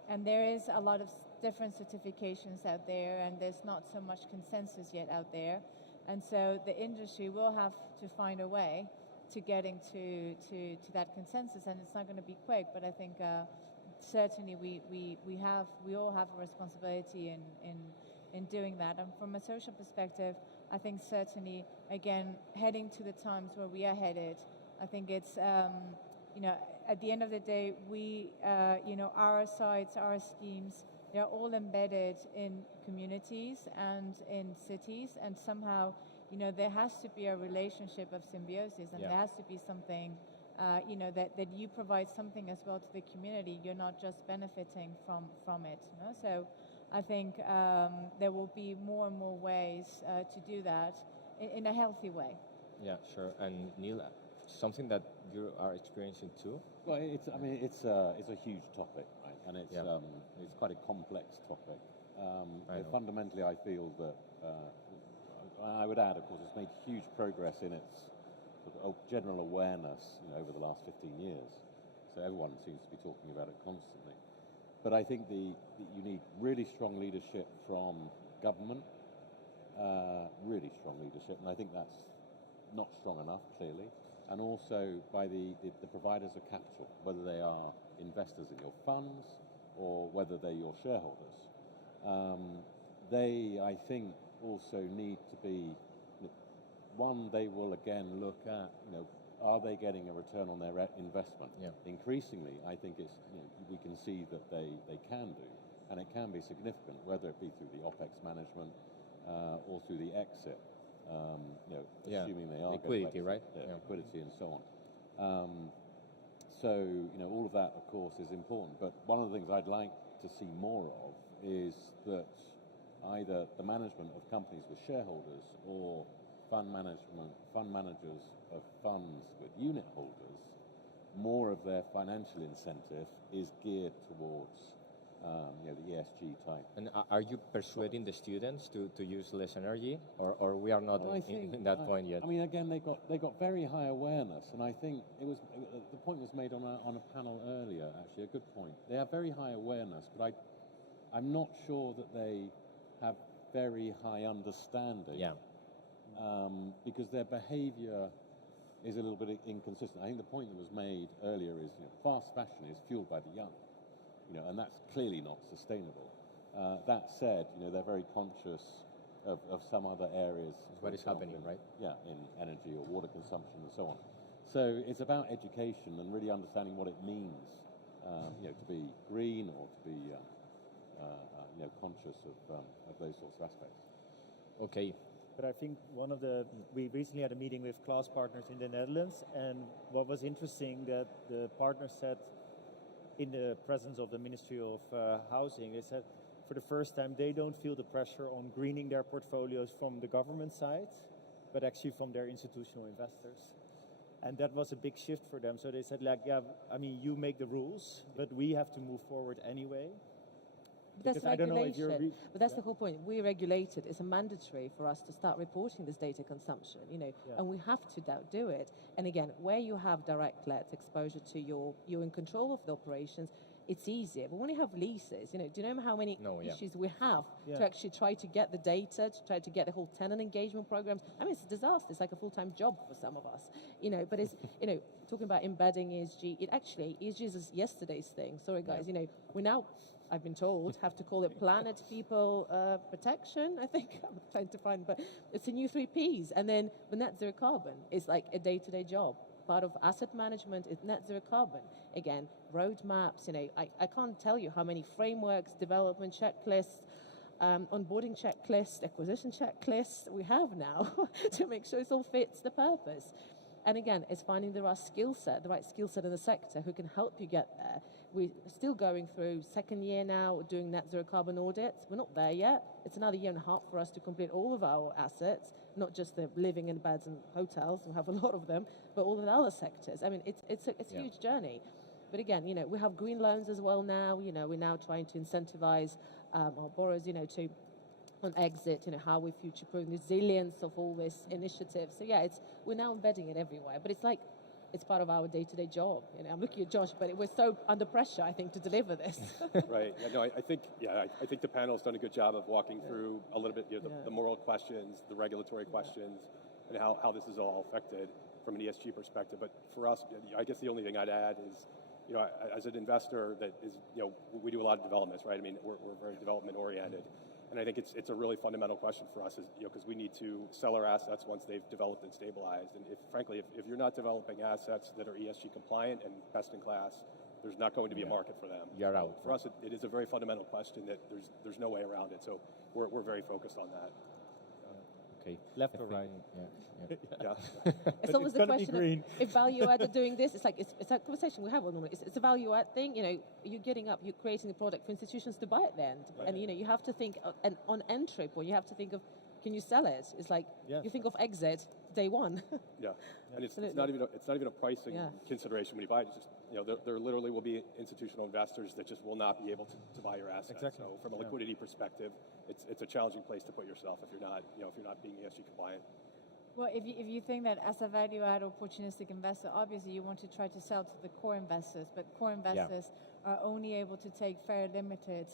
And there is a lot of different certifications out there, and there's not so much consensus yet out there. And so the industry will have to find a way to getting to that consensus, and it's not going to be quick, but I think certainly we all have a responsibility in doing that. And from a social perspective, I think certainly, again, heading to the times where we are headed, I think it's, at the end of the day, we, our sites, our schemes, they're all embedded in communities and in cities, and somehow, there has to be a relationship of symbiosis, and there has to be something, that you provide something as well to the community. You're not just benefiting from it. So I think there will be more and more ways to do that in a healthy way. Yeah, sure. And Neil, something that you are experiencing too? Well, it's a huge topic, right? And it's quite a complex topic. Fundamentally, I feel that I would add, of course, it's made huge progress in its sort of general awareness, over the last 15 years. So everyone seems to be talking about it constantly. But I think you need really strong leadership from government, really strong leadership, and I think that's not strong enough, clearly. And also by the providers of capital, whether they are investors in your funds or whether they're your shareholders. They, I think, also need to be, one, they will again look at, are they getting a return on their investment? Yeah. Increasingly, I think it's, we can see that they can do, and it can be significant, whether it be through the OPEX management or through the exit, assuming they are liquidity, right? Liquidity and so on. So, all of that, of course, is important. But one of the things I'd like to see more of is that either the management of companies with shareholders or fund managers of funds with unit holders, more of their financial incentive is geared towards the ESG type. And are you persuading the students to use less energy, or we are not in that point yet? I mean, again, they got very high awareness, and I think the point was made on a panel earlier. Actually, a good point. They have very high awareness, but I'm not sure that they have very high understanding. Yeah. Because their behaviour is a little bit inconsistent. I think the point that was made earlier is, fast fashion is fueled by the young, and that's clearly not sustainable. That said, they're very conscious of some other areas. What is happening, right? Yeah, in energy or water consumption and so on. So it's about education and really understanding what it means to be green or to be conscious of those sorts of aspects. Okay. But I think we recently had a meeting with class partners in the Netherlands, and what was interesting that the partners said, in the presence of the Ministry of Housing, they said for the first time they don't feel the pressure on greening their portfolios from the government side, but actually from their institutional investors. And that was a big shift for them. So they said, you make the rules, but we have to move forward anyway. But that's regulation. But that's yeah. the whole point. We're regulated. It's a mandatory for us to start reporting this data consumption, and we have to do it. And again, where you have direct let exposure to you're in control of the operations, it's easier. But when you have leases, do you know how many issues we have to actually try to get the data, to try to get the whole tenant engagement programs? I mean, it's a disaster. It's like a full-time job for some of us, but it's, talking about embedding ESG, ESG is yesterday's thing. Sorry, guys, we now, I've been told, have to call it planet, people, protection, I think. I'm trying to find, but it's the new 3 Ps. And then the net zero carbon is like a day-to-day job. Part of asset management is net zero carbon. Again, roadmaps, I can't tell you how many frameworks, development checklists, onboarding checklists, acquisition checklists we have now to make sure it all fits the purpose. And again, it's finding the right skill set in the sector who can help you get there. We're still going through second year now, doing net zero carbon audits. We're not there yet. It's another year and a half for us to complete all of our assets, not just the living in beds and hotels, we have a lot of them, but all of the other sectors. I mean, it's a huge journey. But again, we have green loans as well now. We're now trying to incentivize our borrowers, to on exit, how we future-proof the resilience of all this initiatives. So yeah, we're now embedding it everywhere. But it's part of our day-to-day job. I'm looking at Josh, but we're so under pressure, I think, to deliver this. Right. I think the panel's done a good job of walking through a little bit the moral questions, the regulatory questions, and how this is all affected from an ESG perspective. But for us, I guess the only thing I'd add is, as an investor that is, we do a lot of developments, right? I mean, we're very development oriented. And I think it's a really fundamental question for us, because we need to sell our assets once they've developed and stabilized. And if you're not developing assets that are ESG compliant and best in class, there's not going to be a market for them. You're out. For us, it is a very fundamental question that there's no way around it. So we're very focused on that. Okay. Left or right? Yeah. It's always the question of if value add are doing this. It's like it's a conversation we have all normally. It's a value add thing. You're you're creating a product for institutions to buy at the end, and you have to think on entry point. You have to think of, can you sell it? It's like you think of exit day one. Yeah, and it's not even a pricing consideration when you buy it. It's just there literally will be institutional investors that just will not be able to buy your assets. Exactly. So from a liquidity perspective, it's a challenging place to put yourself if you're not being ESG compliant. Well, if you think that as a value-add opportunistic investor, obviously you want to try to sell to the core investors, but core investors are only able to take very limited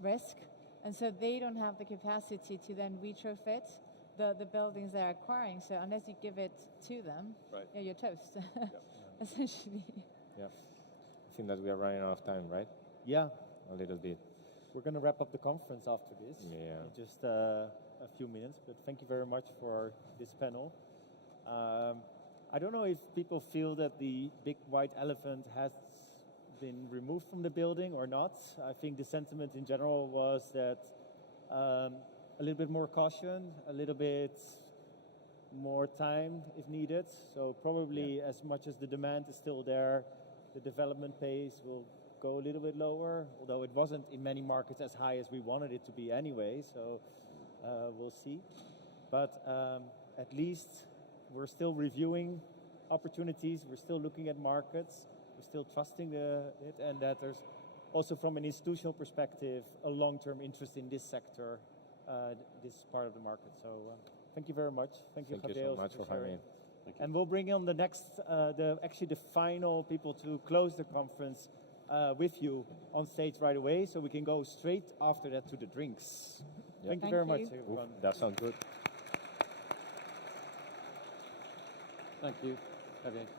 risk, and so they don't have the capacity to then retrofit the buildings they're acquiring. So unless you give it to them, you're toast, essentially. Yeah. I think that we are running out of time, right? Yeah. A little bit. We're going to wrap up the conference after this. Yeah. In just a few minutes, but thank you very much for this panel. I don't know if people feel that the big white elephant has been removed from the building or not. I think the sentiment in general was that a little bit more caution, a little bit more time if needed. So probably as much as the demand is still there, the development pace will go a little bit lower, although it wasn't in many markets as high as we wanted it to be anyway. So we'll see. But at least we're still reviewing opportunities. We're still looking at markets. We're still trusting it, and that there's also from an institutional perspective a long-term interest in this sector, this part of the market. So thank you very much. Thank you so much for having me. And we'll bring on the next, the final people to close the conference with you on stage right away, so we can go straight after that to the drinks. Yep. Thank you very much, everyone. That sounds good. Thank you.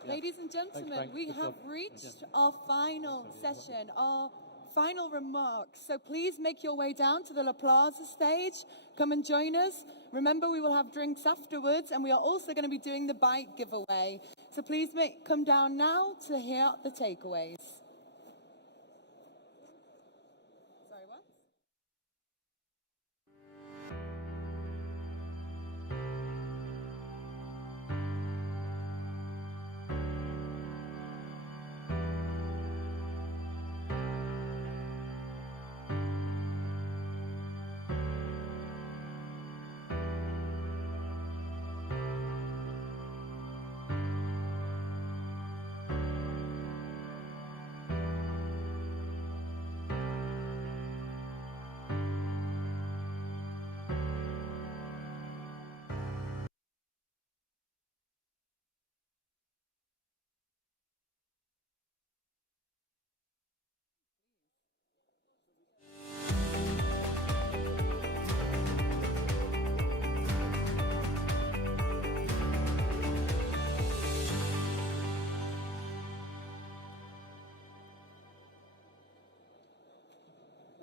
Ladies and gentlemen, we have reached our final session, our final remarks. So please make your way down to the Plaza stage. Come and join us. Remember, we will have drinks afterwards, and we are also going to be doing the bike giveaway. So please come down now to hear the takeaways.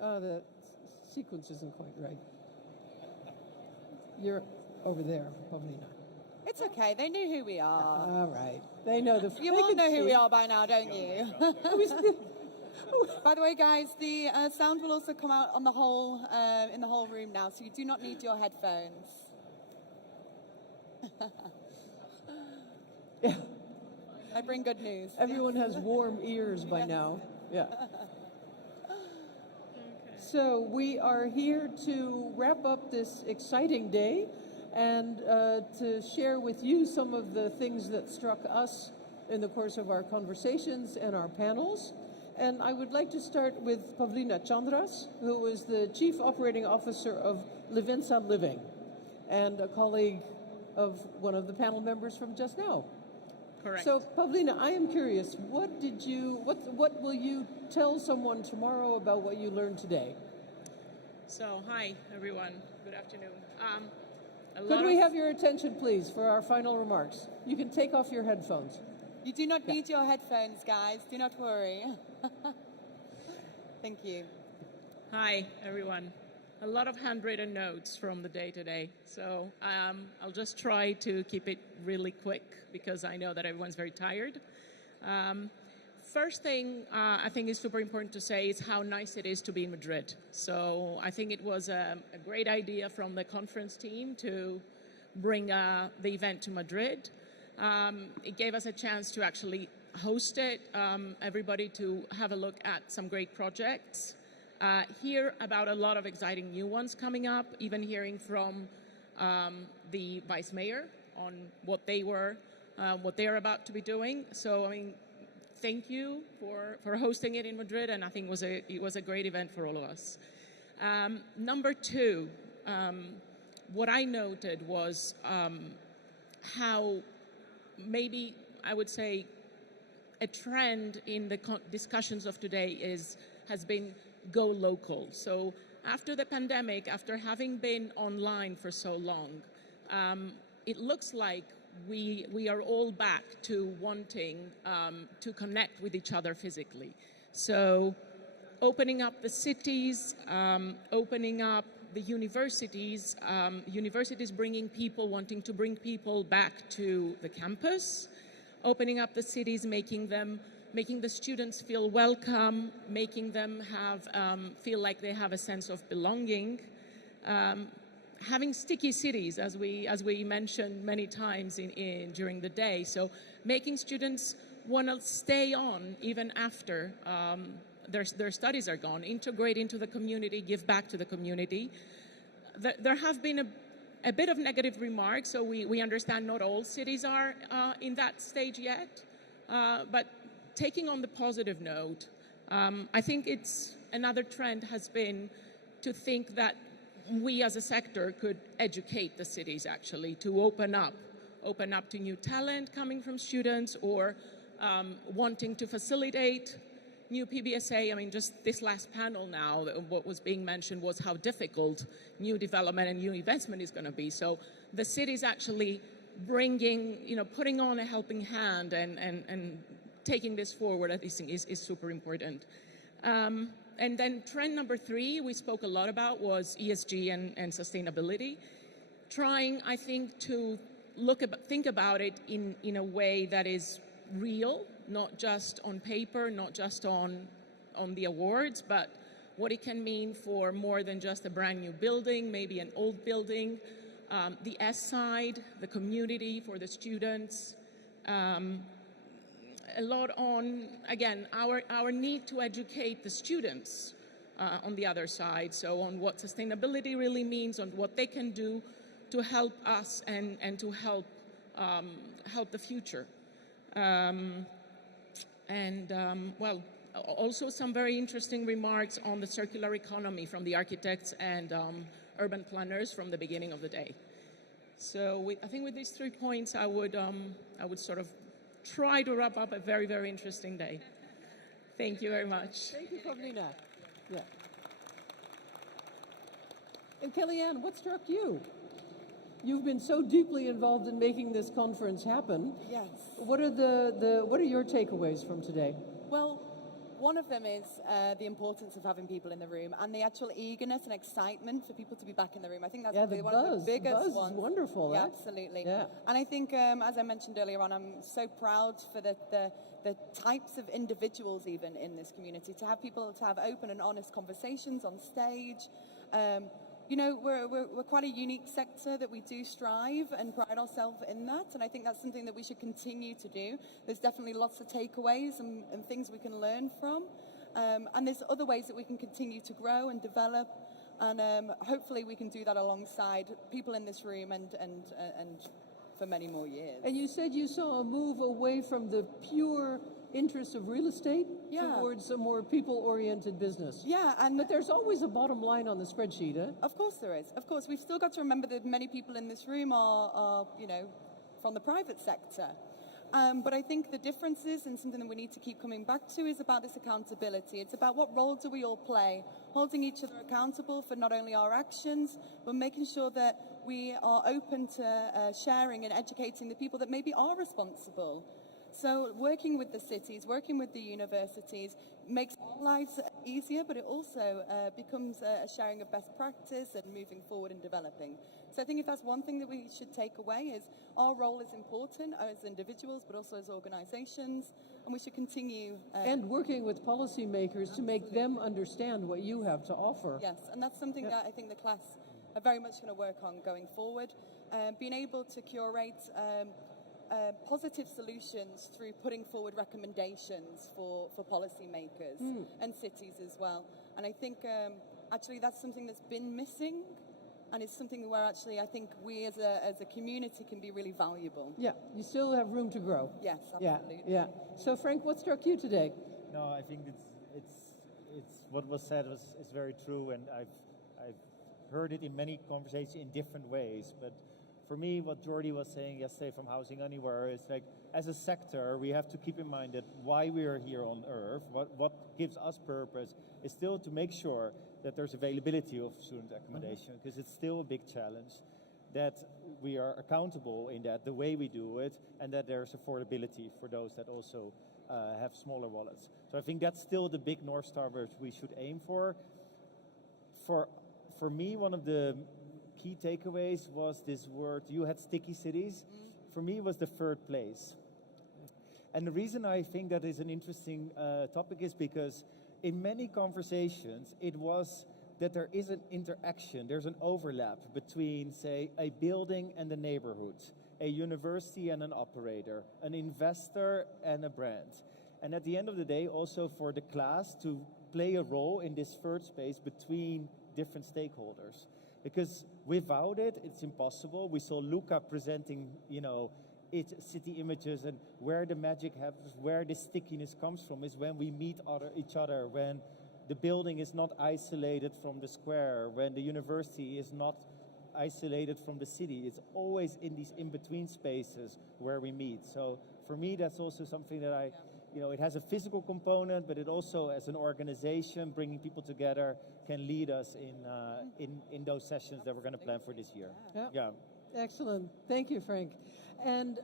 The sequence isn't quite right. You're over there, Pavlina. It's okay. They knew who we are. All right. They know the. You all know who we are by now, don't you? By the way, guys, the sound will also come out on the whole in the whole room now, so you do not need your headphones. Yeah. I bring good news. Everyone has warm ears by now. Yeah. So we are here to wrap up this exciting day and to share with you some of the things that struck us in the course of our conversations and our panels. And I would like to start with Pavlina Chandras, who is the Chief Operating Officer of Livenza Living and a colleague of one of the panel members from just now. Correct. So, Pavlina, I am curious, what will you tell someone tomorrow about what you learned today? So, hi, everyone. Good afternoon. Could we have your attention, please, for our final remarks? You can take off your headphones. You do not need your headphones, guys. Do not worry. Thank you. Hi, everyone. A lot of handwritten notes from the day today. So I'll just try to keep it really quick because I know that everyone's very tired. First thing I think is super important to say is how nice it is to be in Madrid. So I think it was a great idea from the conference team to bring the event to Madrid. It gave us a chance to actually host it, everybody to have a look at some great projects, hear about a lot of exciting new ones coming up, even hearing from the vice mayor on what they're about to be doing. So, I mean, thank you for hosting it in Madrid, and I think it was a great event for all of us. Number two, what I noted was how maybe I would say a trend in the discussions of today has been go local. So after the pandemic, after having been online for so long, it looks like we are all back to wanting to connect with each other physically. So opening up the cities, opening up the universities, universities wanting to bring people back to the campus, opening up the cities, making the students feel welcome, making them feel like they have a sense of belonging, having sticky cities, as we mentioned many times during the day. So making students want to stay on even after their studies are gone, integrate into the community, give back to the community. There have been a bit of negative remarks, so we understand not all cities are in that stage yet. But taking on the positive note, I think another trend has been to think that we as a sector could educate the cities actually to open up to new talent coming from students or wanting to facilitate new PBSA. I mean, just this last panel now, what was being mentioned was how difficult new development and new investment is going to be. So the cities actually putting on a helping hand and taking this forward, I think is super important. And then trend number 3 we spoke a lot about was ESG and sustainability. Trying, I think, to think about it in a way that is real, not just on paper, not just on the awards, but what it can mean for more than just a brand new building, maybe an old building, the S side, the community for the students, a lot on, again, our need to educate the students on the other side, so on what sustainability really means, on what they can do to help us and to help the future. Also some very interesting remarks on the circular economy from the architects and urban planners from the beginning of the day. So I think with these 3 points, I would sort of try to wrap up a very, very interesting day. Thank you very much. Thank you, Pavlina. Yeah. And Kellyanne, what struck you? You've been so deeply involved in making this conference happen. Yes. What are your takeaways from today? Well, One of them is the importance of having people in the room and the actual eagerness and excitement for people to be back in the room. I think that's probably one of the biggest buzz ones. is wonderful. Yeah, eh? absolutely. Yeah. And I think, as I mentioned earlier on, I'm so proud for the types of individuals even in this community, to have people to have open and honest conversations on stage. You know, we're quite a unique sector that we do strive and pride ourselves in that, and I think that's something that we should continue to do. There's definitely lots of takeaways and things we can learn from, and there's other ways that we can continue to grow and develop, and hopefully we can do that alongside people in this room and for many more years. And you said you saw a move away from the pure interest of real estate towards a more people-oriented business. Yeah, but there's always a bottom line on the spreadsheet, eh? Of course there is. Of course, we've still got to remember that many people in this room are you know, from the private sector. But I think the differences, and something that we need to keep coming back to, is about this accountability. It's about what role do we all play, holding each other accountable for not only our actions, but making sure that we are open to sharing and educating the people that maybe are responsible. So working with the cities, working with the universities makes our lives easier, but it also becomes a sharing of best practice and moving forward and developing. So I think if that's one thing that we should take away, is our role is important as individuals, but also as organizations, and we should continue. And working with policymakers to make them understand what you have to offer. Yes, and that's something that I think the class are very much going to work on going forward. Being able to curate positive solutions through putting forward recommendations for policymakers and cities as well. And I think actually that's something that's been missing, and it's something where actually I think we as a community can be really valuable. Yeah, you still have room to grow. Yes, absolutely. Yeah. So Frank, what struck you today? No, I think it's what was said is very true, and I've heard it in many conversations in different ways, but for me, what Jordi was saying yesterday from Housing Anywhere is like, as a sector, we have to keep in mind that why we are here on Earth, what gives us purpose, is still to make sure that there's availability of student accommodation, because it's still a big challenge, that we are accountable in that, the way we do it, and that there's affordability for those that also have smaller wallets. So I think that's still the big North Star which we should aim for. For me, one of the key takeaways was this word, you had sticky cities. For me, it was the third place. And the reason I think that is an interesting topic is because in many conversations, it was that there is an interaction, there's an overlap between, say, a building and the neighborhood, a university and an operator, an investor and a brand. And at the end of the day, also for the class to play a role in this third space between different stakeholders. Because without it, it's impossible. We saw Luca presenting, city images, and where the magic happens, where the stickiness comes from is when we meet each other, when the building is not isolated from the square, when the university is not isolated from the city. It's always in these in-between spaces where we meet. So for me, that's also something that it has a physical component, but it also, as an organization, bringing people together, can lead us in those sessions that we're going to plan for this year. Yeah. Excellent. Thank you, Frank. And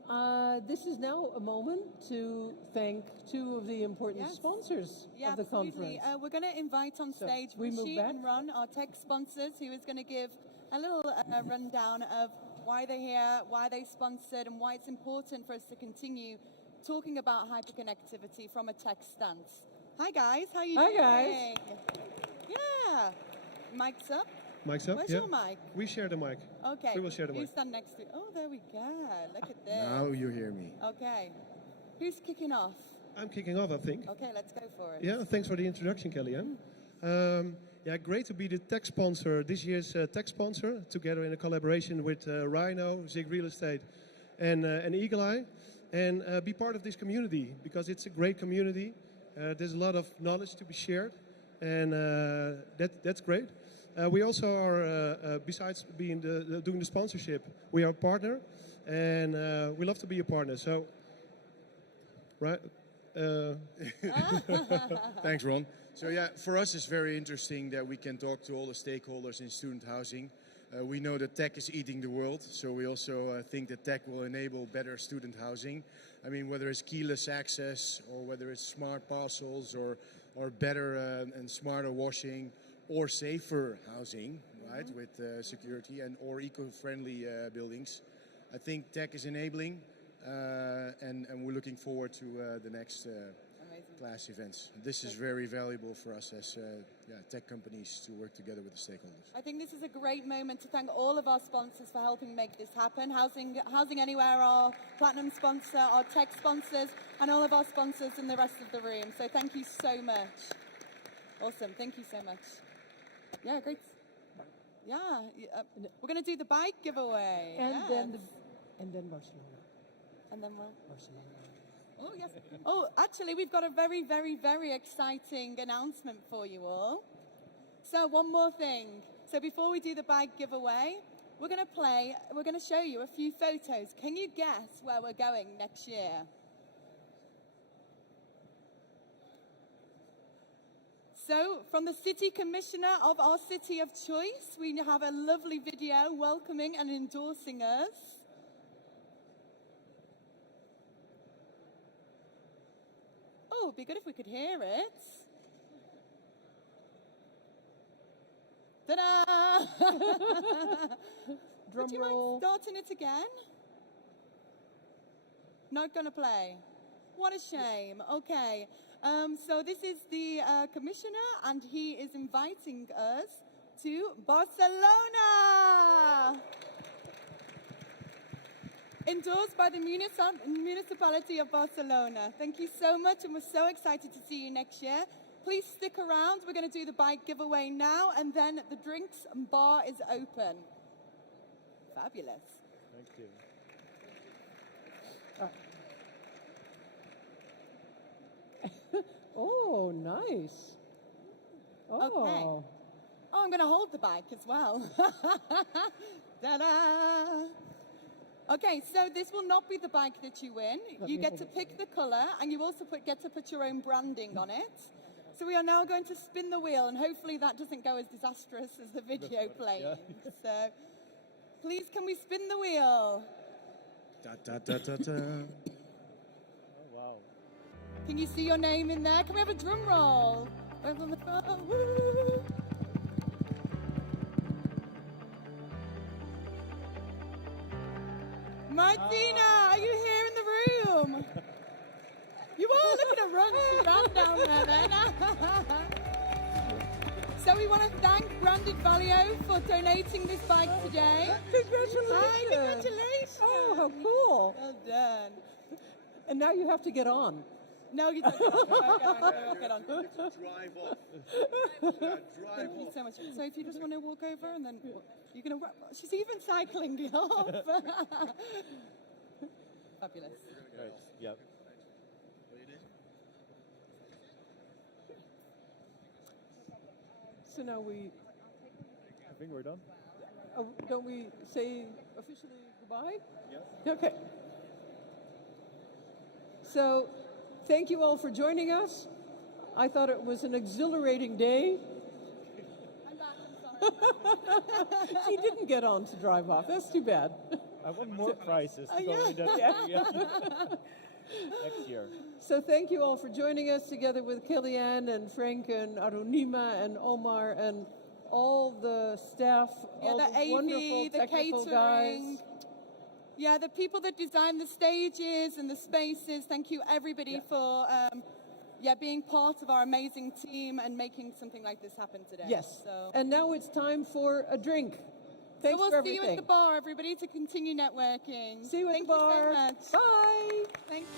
this is now a moment to thank two of the important sponsors of the conference. We're going to invite on stage Rishi and Ron, our tech sponsors, who is going to give a little rundown of why they're here, why they sponsored, and why it's important for us to continue talking about hyperconnectivity from a tech stance. Hi guys, how are you doing? Hi guys. Yeah. Mic's up? Mic's up, Where's yeah. your mic? We share the mic. Okay. We will share the You mic. stand next to it. Oh, there we go. Look at this. Now you hear me. Okay. Who's kicking off? I'm kicking off, I think. Okay, let's go for it. Yeah, thanks for the introduction, Kelly. Great to be the tech sponsor, this year's tech sponsor, together in a collaboration with Rhino, Zig Real Estate, and Eagle Eye, and be part of this community, because it's a great community. There's a lot of knowledge to be shared, and that's great. We also are, besides being doing the sponsorship, we are a partner, and we love to be a partner. So, right. Thanks, Ron. So yeah, for us it's very interesting that we can talk to all the stakeholders in student housing. We know that tech is eating the world, so we also think that tech will enable better student housing. I mean, whether it's keyless access or whether it's smart parcels or or better and smarter washing, or safer housing, right, with security and or eco-friendly buildings. I think tech is enabling, and we're looking forward to the next class events. This is very valuable for us as tech companies to work together with the stakeholders. I think this is a great moment to thank all of our sponsors for helping make this happen. Housing Anywhere, our platinum sponsor, our tech sponsors, and all of our sponsors in the rest of the room. So thank you so much. Awesome. Thank you so much. Yeah, great. Yeah, we're going to do the bike giveaway. And yes. then Barcelona. And then what? Barcelona. Oh, yes. Oh, actually, we've got a very, very, very exciting announcement for you all. So one more thing. So before we do the bag giveaway, we're going to show you a few photos. Can you guess where we're going next year? So from the City Commissioner of our city of choice, we have a lovely video welcoming and endorsing us. Oh, it'd be good if we could hear it. Ta-da! Would you mind starting it again? Not gonna play. What a shame. Okay. So this is the commissioner, and he is inviting us to Barcelona. Endorsed by the municipality of Barcelona. Thank you so much, and we're so excited to see you next year. Please stick around. We're going to do the bike giveaway now, and then the drinks and bar is open. Fabulous. Thank you. Oh, nice. Oh. Okay. Oh, I'm going to hold the bike as well. Ta-da! Okay, so this will not be the bike that you win. You get to pick the color, and you also get to put your own branding on it. So we are now going to spin the wheel, and hopefully that doesn't go as disastrous as the video playing. Yeah. So please, can we spin the wheel? Da, da, da, da, da. Oh, wow. Can you see your name in there? Can we have a drum roll? Woo! Martina, are you here in the room? You are. Look at her run. She ran down there then. So we want to thank Branded Valio for donating this bike today. Congratulations. Hi, congratulations. Oh, how cool. Well done. And now you have to get on. No, you don't. Get on. Drive off. Thank you so much. So if you just want to walk over and then you're going to... She's even cycling it off. Fabulous. Right. Yep. So now I think we're done. Don't we say officially goodbye? Yes. Okay. So, thank you all for joining us. I thought it was an exhilarating day. She didn't get on to drive off. That's too bad. I want more prizes to go with that. Next year. So thank you all for joining us together with Kellyanne and Frank and Arunima and Omar and all the staff, all the AV, wonderful the technical catering. guys. Yeah, the people that design the stages and the spaces. Thank you, everybody, for being part of our amazing team and making something like this happen today. Yes. So. And now it's time for a drink. Thanks so for we'll see you at the bar, everybody, to continue networking. See you at the bar. Thank you so much. Bye. Thanks.